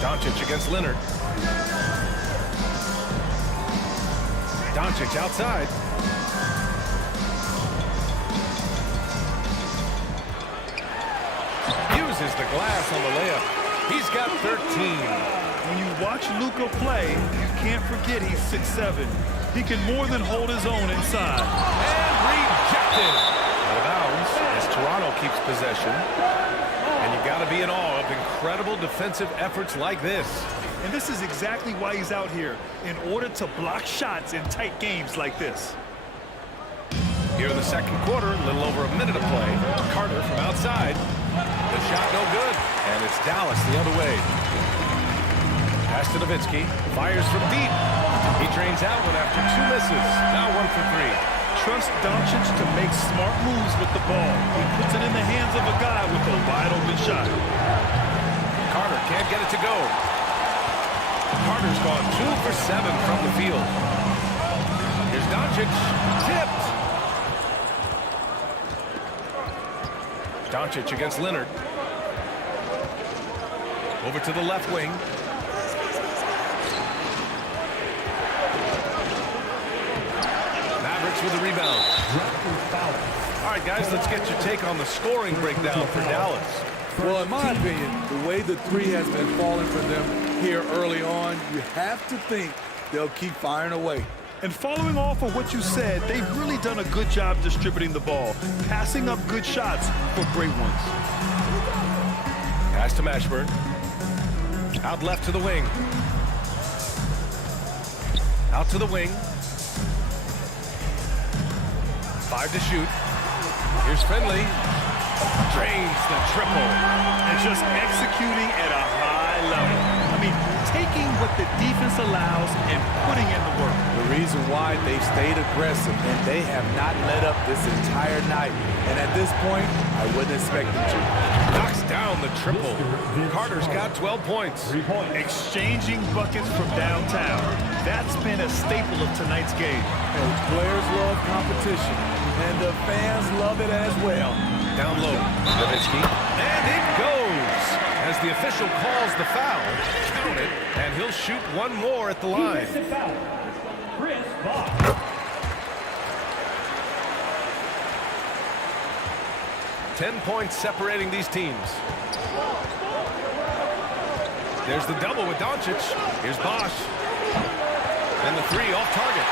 Doncic against Leonard. Doncic outside. Uses the glass on the layup. He's got 13. When you watch Luka play, you can't forget he's 6'7". He can more than hold his own inside. And rejected. Out of bounds as Toronto keeps possession. And you got to be in awe of incredible defensive efforts like this. And this is exactly why he's out here, in order to block shots in tight games like this. Here in the second quarter, a little over a minute of play. Carter from outside. The shot no good. And it's Dallas the other way. Pass to Nowitzki. Fires from deep. He drains out one after 2 misses. Now 1 for 3. Trust Doncic to make smart moves with the ball. He puts it in the hands of a guy with a wide-open shot. Carter can't get it to go. Carter's gone 2 for 7 from the field. Here's Doncic. Tipped. Doncic against Leonard. Over to the left wing. With the rebound. All right, guys, let's get your take on the scoring breakdown for Dallas. Well, in my opinion, the way the 3 has been falling for them here early on, you have to think they'll keep firing away. And following off of what you said, they've really done a good job distributing the ball, passing up good shots for great ones. Pass to Mashburn. Out left to the wing. Out to the wing. 5 to shoot. Here's Finley. Drains the triple. And just executing at a high level. I mean, taking what the defense allows and putting in the work. The reason why they've stayed aggressive and they have not let up this entire night. And at this point, I wouldn't expect them to. Knocks down the triple. Carter's got 12 points. Exchanging buckets from downtown. That's been a staple of tonight's game. And players love competition. And the fans love it as well. Down low, Nowitzki. And it goes! As the official calls the foul, count it, And he'll shoot one more at the line. Chris Bosh. 10 points separating these teams. There's the double with Doncic. Here's Bosh. And the three off target.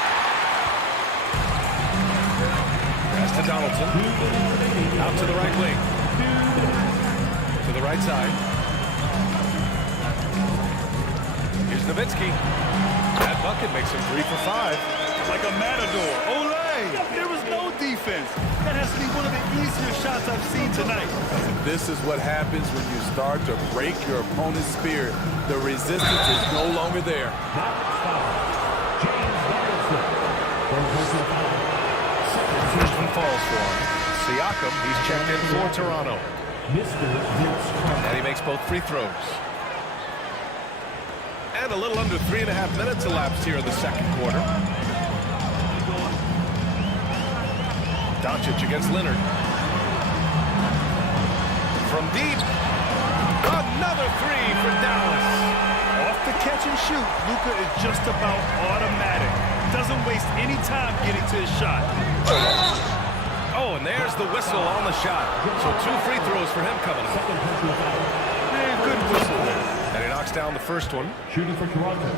Pass to Donaldson. Out to the right wing. To the right side. Here's Nowitzki. That bucket makes him 3 for 5. Like a matador. Olay! There was no defense. That has to be one of the easier shots I've seen tonight. This is what happens when you start to break your opponent's spirit. The resistance is no longer there. First one falls for him. Siakam, he's checked in for Toronto. And he makes both free throws. And a little under 3.5 minutes elapsed here in the second quarter. Doncic against Leonard. From deep. Another three for Dallas. Off the catch and shoot, Luka is just about automatic. Doesn't waste any time getting to his shot. Oh, and there's the whistle on the shot. So 2 free throws for him coming up. Man, good whistle there. And he knocks down the first one. Shooting for Toronto,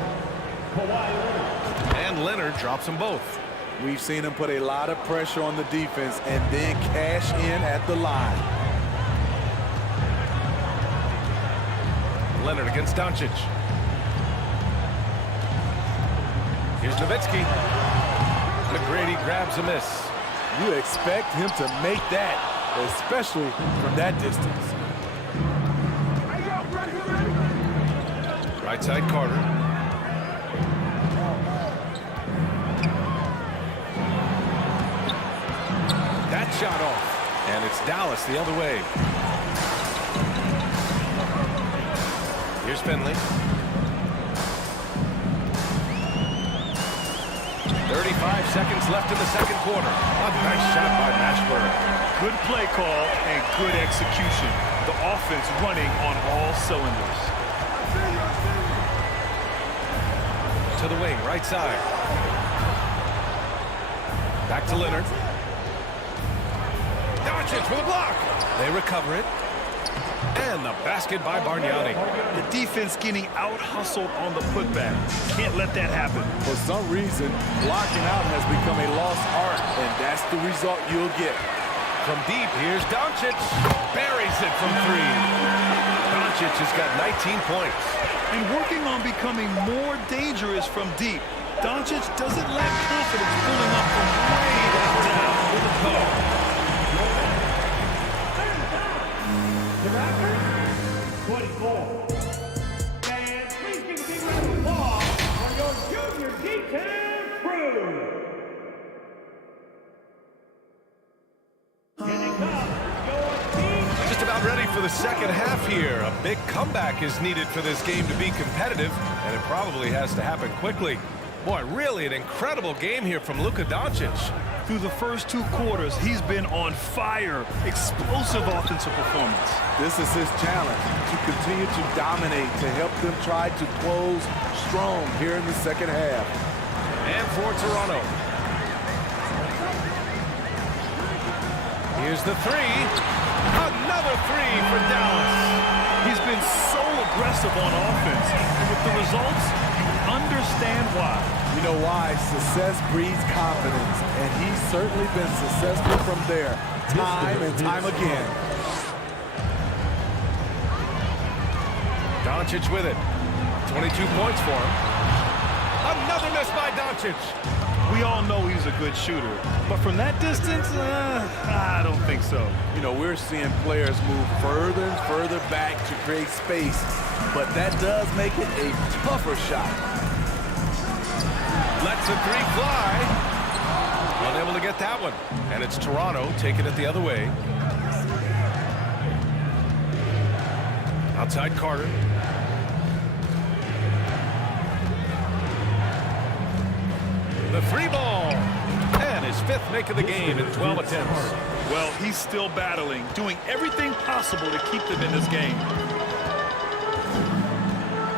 Kawhi Leonard. And Leonard drops them both. We've seen him put a lot of pressure on the defense and then cash in at the line. Leonard against Doncic. Here's Nowitzki. McGrady grabs a miss. You expect him to make that, especially from that distance. Right side Carter. That shot off. And it's Dallas the other way. Here's Finley. 35 seconds left in the second quarter. A nice shot by Mashburn. Good play call and good execution. The offense running on all cylinders. To the wing, right side. Back to Leonard. Doncic with a block. They recover it. And the basket by Bargnani. The defense getting out-hustled on the putback. Can't let that happen. For some reason, blocking out has become a lost art, and that's the result you'll get. From deep, here's Doncic. Buries it from 3. Doncic has got 19 points. And working on becoming more dangerous from deep. Doncic doesn't lack confidence pulling up from way down with a call. The Raptors, 24. And please give a big round of applause for your junior D10 crew. Here they come, your team. Just about ready for the second half here. A big comeback is needed for this game to be competitive, and it probably has to happen quickly. Boy, really an incredible game here from Luka Doncic. Through the first 2 quarters, he's been on fire. Explosive offensive performance. This is his challenge, to continue to dominate, to help them try to close strong here in the second half. And for Toronto. Here's the 3. Another 3 for Dallas. He's been so aggressive on offense. And with the results, you understand why. You know why? Success breeds confidence, and he's certainly been successful from there, time and time again. Doncic with it. 22 points for him. Another miss by Doncic. We all know he's a good shooter, but from that distance, I don't think so. You know, we're seeing players move further and further back to create space, but that does make it a tougher shot. Lets a 3 fly. Unable to get that one. And it's Toronto taking it the other way. Outside Carter. The 3 ball. And his 5th make of the game in 12 attempts. Well, he's still battling, doing everything possible to keep them in this game.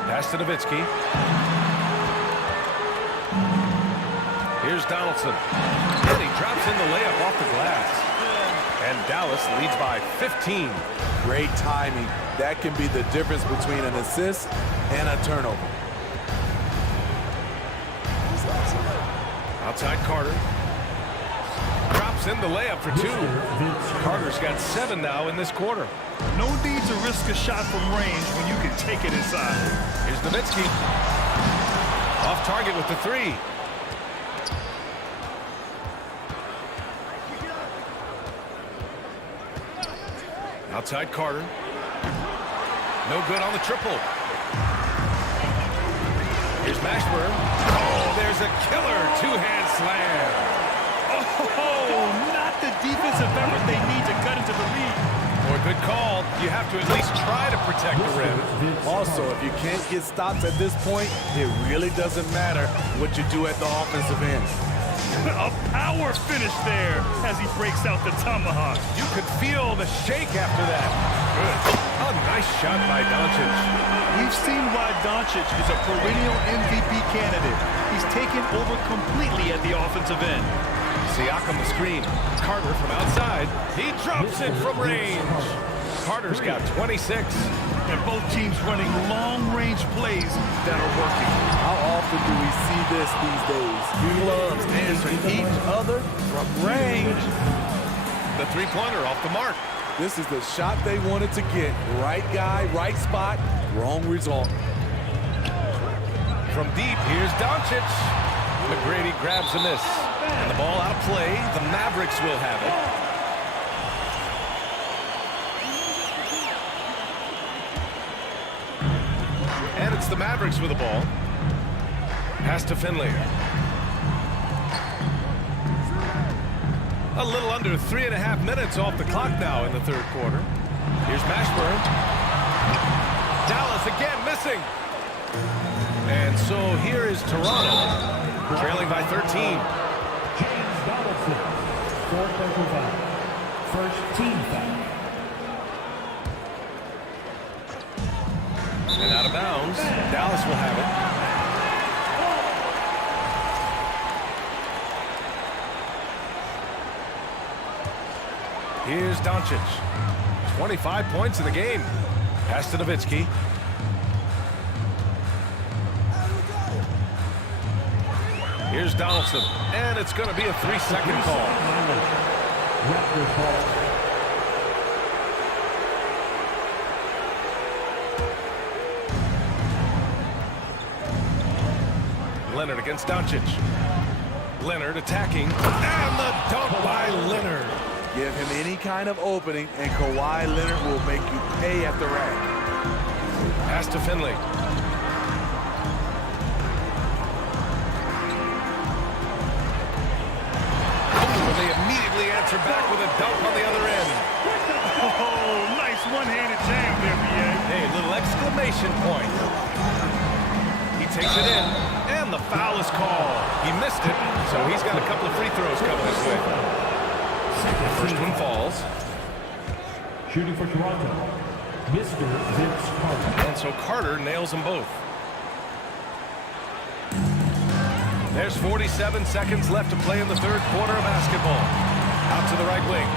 Pass Pass to Nowitzki. Here's Donaldson. And he drops in the layup off the glass. And Dallas leads by 15. Great timing. That can be the difference between an assist and a turnover. Outside Carter. Drops in the layup for 2. Carter's got 7 now in this quarter. No need to risk a shot from range when you can take it inside. Here's Nowitzki. Off target with the 3. Outside Carter. No good on the triple. Here's Mashburn. Oh, there's a killer 2-hand slam. Oh, not the defensive effort they need to cut into the lead. Or good call. You have to at least try to protect the rim. Also, if you can't get stops at this point, it really doesn't matter what you do at the offensive end. A power finish there as he breaks out the tomahawk. You could feel the shake after that. Good. A nice shot by Doncic. We've seen why Doncic is a perennial MVP candidate. He's taken over completely at the offensive end. Siakam the screen. Carter from outside. He drops it from range. Carter's got 26. And both teams running long-range plays that are working. How often do we see this these days? Clubs answering each other from range. The three-pointer off the mark. This is the shot they wanted to get. Right guy, right spot, wrong result. From deep, here's Doncic. McGrady grabs a miss. And the ball out of play. The Mavericks will have it. And it's the Mavericks with the ball. Pass to Finley. A little under 3.5 minutes off the clock now in the third quarter. Here's Mashburn. Dallas again missing. And so here is Toronto, trailing by 13. James Donaldson, 4:35. First team foul. And out of bounds. Dallas will have it. Here's Doncic. 25 points in the game. Pass to Nowitzki. Here's Donaldson. And it's going to be a 3-second call. Raptors ball. Leonard against Doncic. Leonard attacking. And the dunk by Leonard. Give him any kind of opening, and Kawhi Leonard will make you pay at the rack. Pass to Finley. Oh, they immediately answer back with a dunk on the other end. Oh, nice one-handed jam there, BA. Hey, little exclamation point. He takes it in, and the foul is called. He missed it, so he's got a couple of free throws coming his way. First one falls. Shooting for Toronto, Mr. Vince Carter. And so Carter nails them both. There's 47 seconds left to play in the third quarter of basketball. Out to the right wing.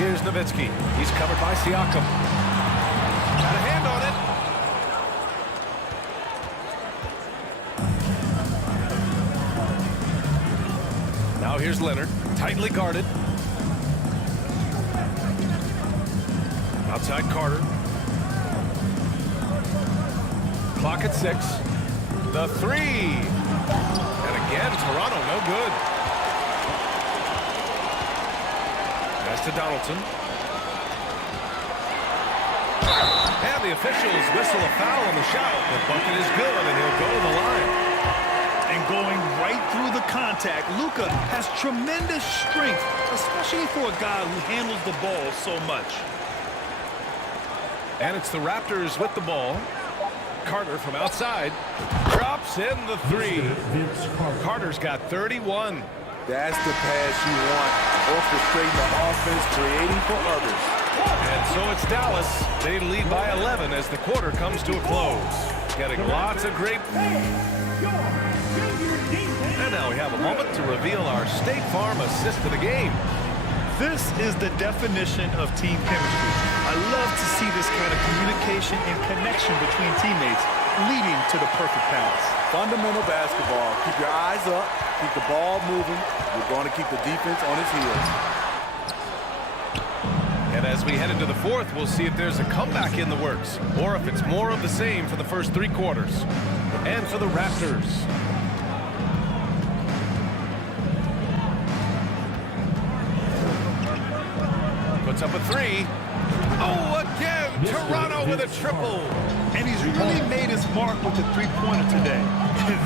Here's Nowitzki. He's covered by Siakam. Got a hand on it. Now here's Leonard, tightly guarded. Outside Carter. Clock at 6. The 3. And again, Toronto, no good. Pass to Donaldson. And the officials whistle a foul on the shot. The bucket is good, and he'll go to the line. And going right through the contact, Luka has tremendous strength, especially for a guy who handles the ball so much. And it's the Raptors with the ball. Carter from outside drops in the 3. Carter's got 31. That's the pass you want. Orchestrating the offense, creating for others. And And so it's Dallas. They lead by 11 as the quarter comes to a close. Getting lots of great... And now we have a moment to reveal our State Farm assist of the game. This is the definition of team chemistry. I love to see this kind of communication and connection between teammates leading to the perfect pass. Fundamental basketball. Keep your eyes up. Keep the ball moving. We're going to keep the defense on its heels. And as we head into the fourth, we'll see if there's a comeback in the works or if it's more of the same for the first 3 quarters. And for the Raptors, puts up a 3. Oh, again, Toronto with a triple. And he's really made his mark with the three-pointer today.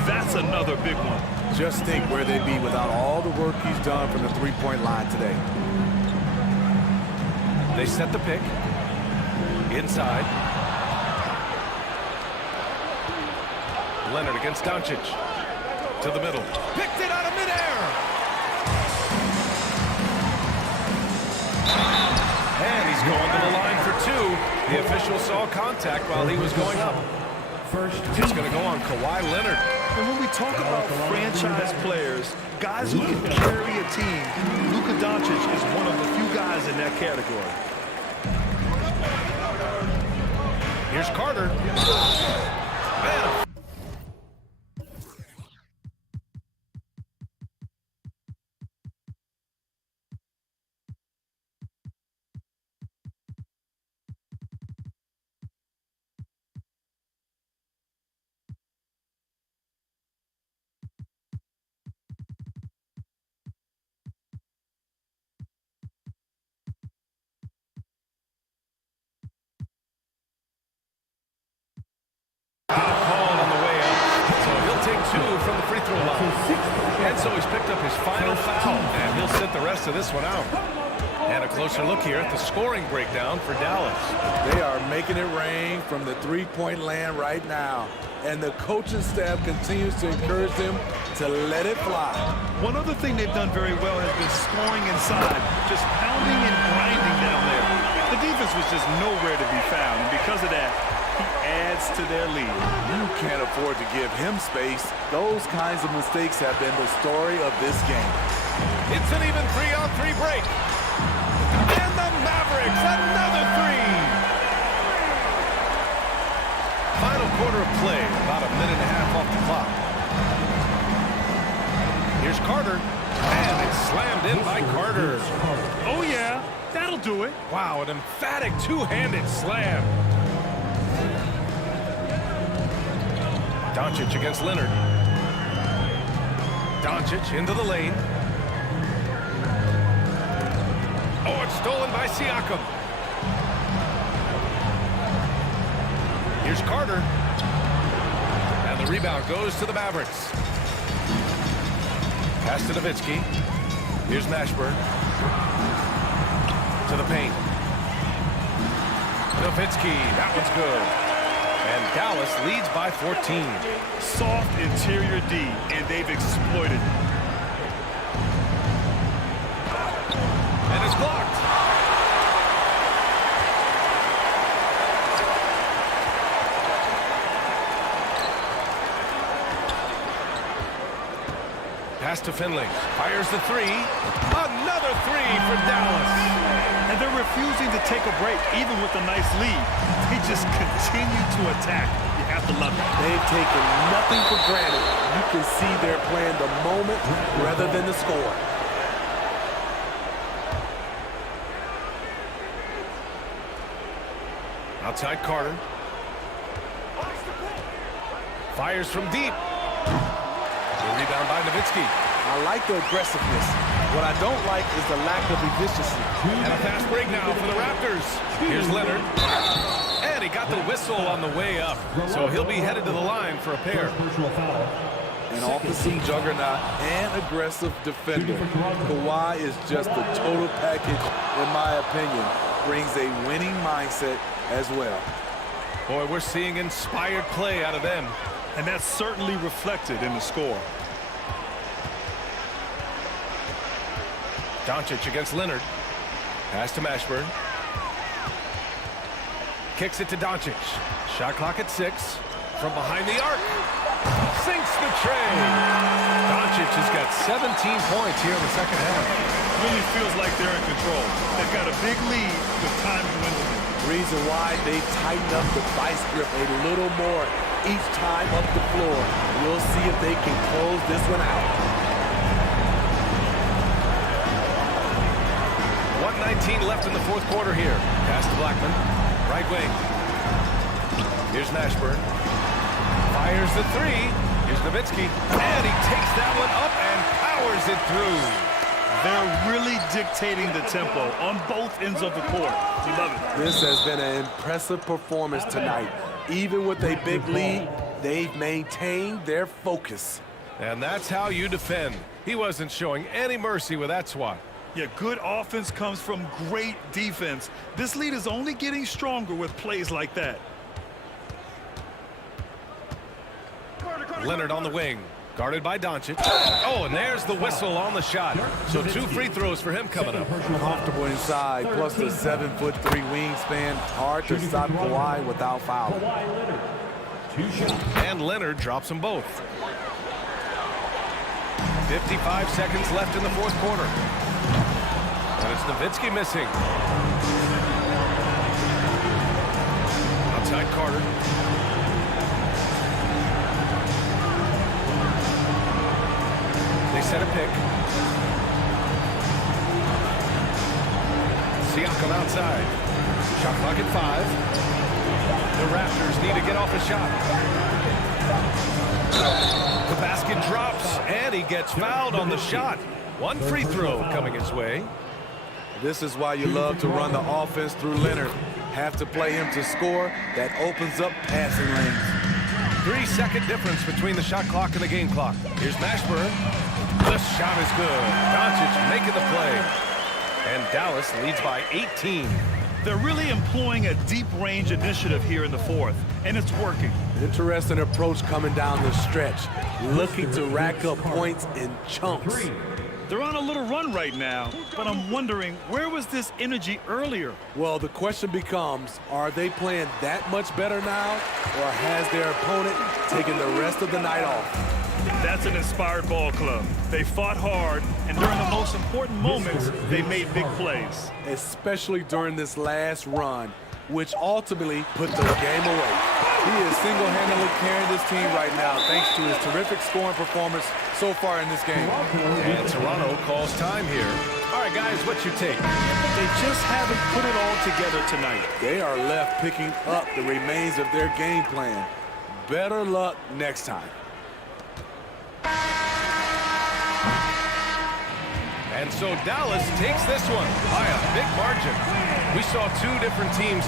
That's another big one. Just think where they'd be without all the work he's done from the three-point line today. They set the pick. Inside. Leonard against Doncic. To the middle. Picked it out of midair. And he's going to the line for 2. The official saw contact while he was going up. It's going to go on Kawhi Leonard. And when we talk about franchise players, guys who can carry a team, Luka Doncic is one of the few guys in that category. Here's Carter. Man. And so he's picked up his final foul, and he'll sit the rest of this one out. And a closer look here at the scoring breakdown for Dallas. They are making it rain from the three-point land right now. And the coaching staff continues to encourage them to let it fly. One other thing they've done very well has been scoring inside, just pounding and grinding down there. The defense was just nowhere to be found, and because of that, he adds to their lead. You can't afford to give him space. Those kinds of mistakes have been the story of this game. It's an even 3-on-3 break. And the Mavericks, another 3. Final quarter of play, about a minute and a half off the clock. Here's Carter, and it's slammed in by Carter. Oh yeah, that'll do it. Wow, an emphatic two-handed slam. Doncic against Leonard. Doncic into the lane. Oh, it's stolen by Siakam. Here's Carter. And the rebound goes to the Mavericks. Pass to Nowitzki. Here's Mashburn. To the paint. Nowitzki, that one's good. And Dallas leads by 14. Soft interior D, and they've exploited it. And it's blocked. Pass to Finley. Fires the 3. Another 3 for Dallas. And they're refusing to take a break, even with a nice lead. They just continue to attack. You have to love it. They've taken nothing for granted. You can see they're playing the moment rather than the score. Outside Carter. Fires from deep. The rebound by Nowitzki. I like the aggressiveness. What I don't like is the lack of efficiency. And a fast break now for the Raptors. Here's Leonard. And he got the whistle on the way up. So he'll be headed to the line for a pair. An offensive juggernaut and aggressive defender. Kawhi is just the total package, in my opinion. Brings a winning mindset as well. Boy, we're seeing inspired play out of them. And that's certainly reflected in the score. Doncic against Leonard. Pass to Mashburn. kicks it to Doncic. Shot clock at 6. From behind the arc. Sinks the tray. Doncic has got 17 points here in the second half. Really feels like they're in control. They've got a big lead with time dwindling. Reason why they tighten up the vice grip a little more each time up the floor. We'll see if they can close this one out. 1:19 left in the fourth quarter here. Pass to Blackman. Right wing. Here's Mashburn. Fires the 3. Here's Nowitzki. And he takes that one up and powers it through. They're really dictating the tempo on both ends of the court. We love it. This has been an impressive performance tonight. Even with a big lead, they've maintained their focus. And that's how you defend. He wasn't showing any mercy with that swat. Yeah, good offense comes from great defense. This lead is only getting stronger with plays like that. Leonard on the wing. Guarded by Doncic. Oh, and there's the whistle on the shot. So 2 free throws for him coming up. Comfortable inside, plus the 7'3" wingspan. Hard to stop Kawhi without fouling. And Leonard drops them both. 55 seconds left in the fourth quarter. And it's Nowitzki missing. Outside Carter. They set a pick. Siakam outside. Shot clock at 5. The Raptors need to get off a shot. The basket drops, and he gets fouled on the shot. 1 free throw coming his way. This is why you love to run the offense through Leonard. Have to play him to score. That opens up passing lanes. 3-second difference between the shot clock and the game clock. Here's Mashburn. This shot is good. Doncic making the play. And Dallas leads by 18. They're really employing a deep-range initiative here in the fourth, and it's working. Interesting approach coming down the stretch. Looking to rack up points in chunks. They're on a little run right now, but I'm wondering, where was this energy earlier? Well, the question becomes, are they playing that much better now, or has their opponent taken the rest of the night off? That's an inspired ball club. They fought hard, and during the most important moments, they made big plays. Especially during this last run, which ultimately put the game away. He is single-handedly carrying this team right now thanks to his terrific scoring performance so far in this game. And Toronto calls time here. All right, guys, what's your take? They just haven't put it all together tonight. They are left picking up the remains of their game plan. Better luck next time. And so Dallas takes this one by a big margin. We saw 2 different teams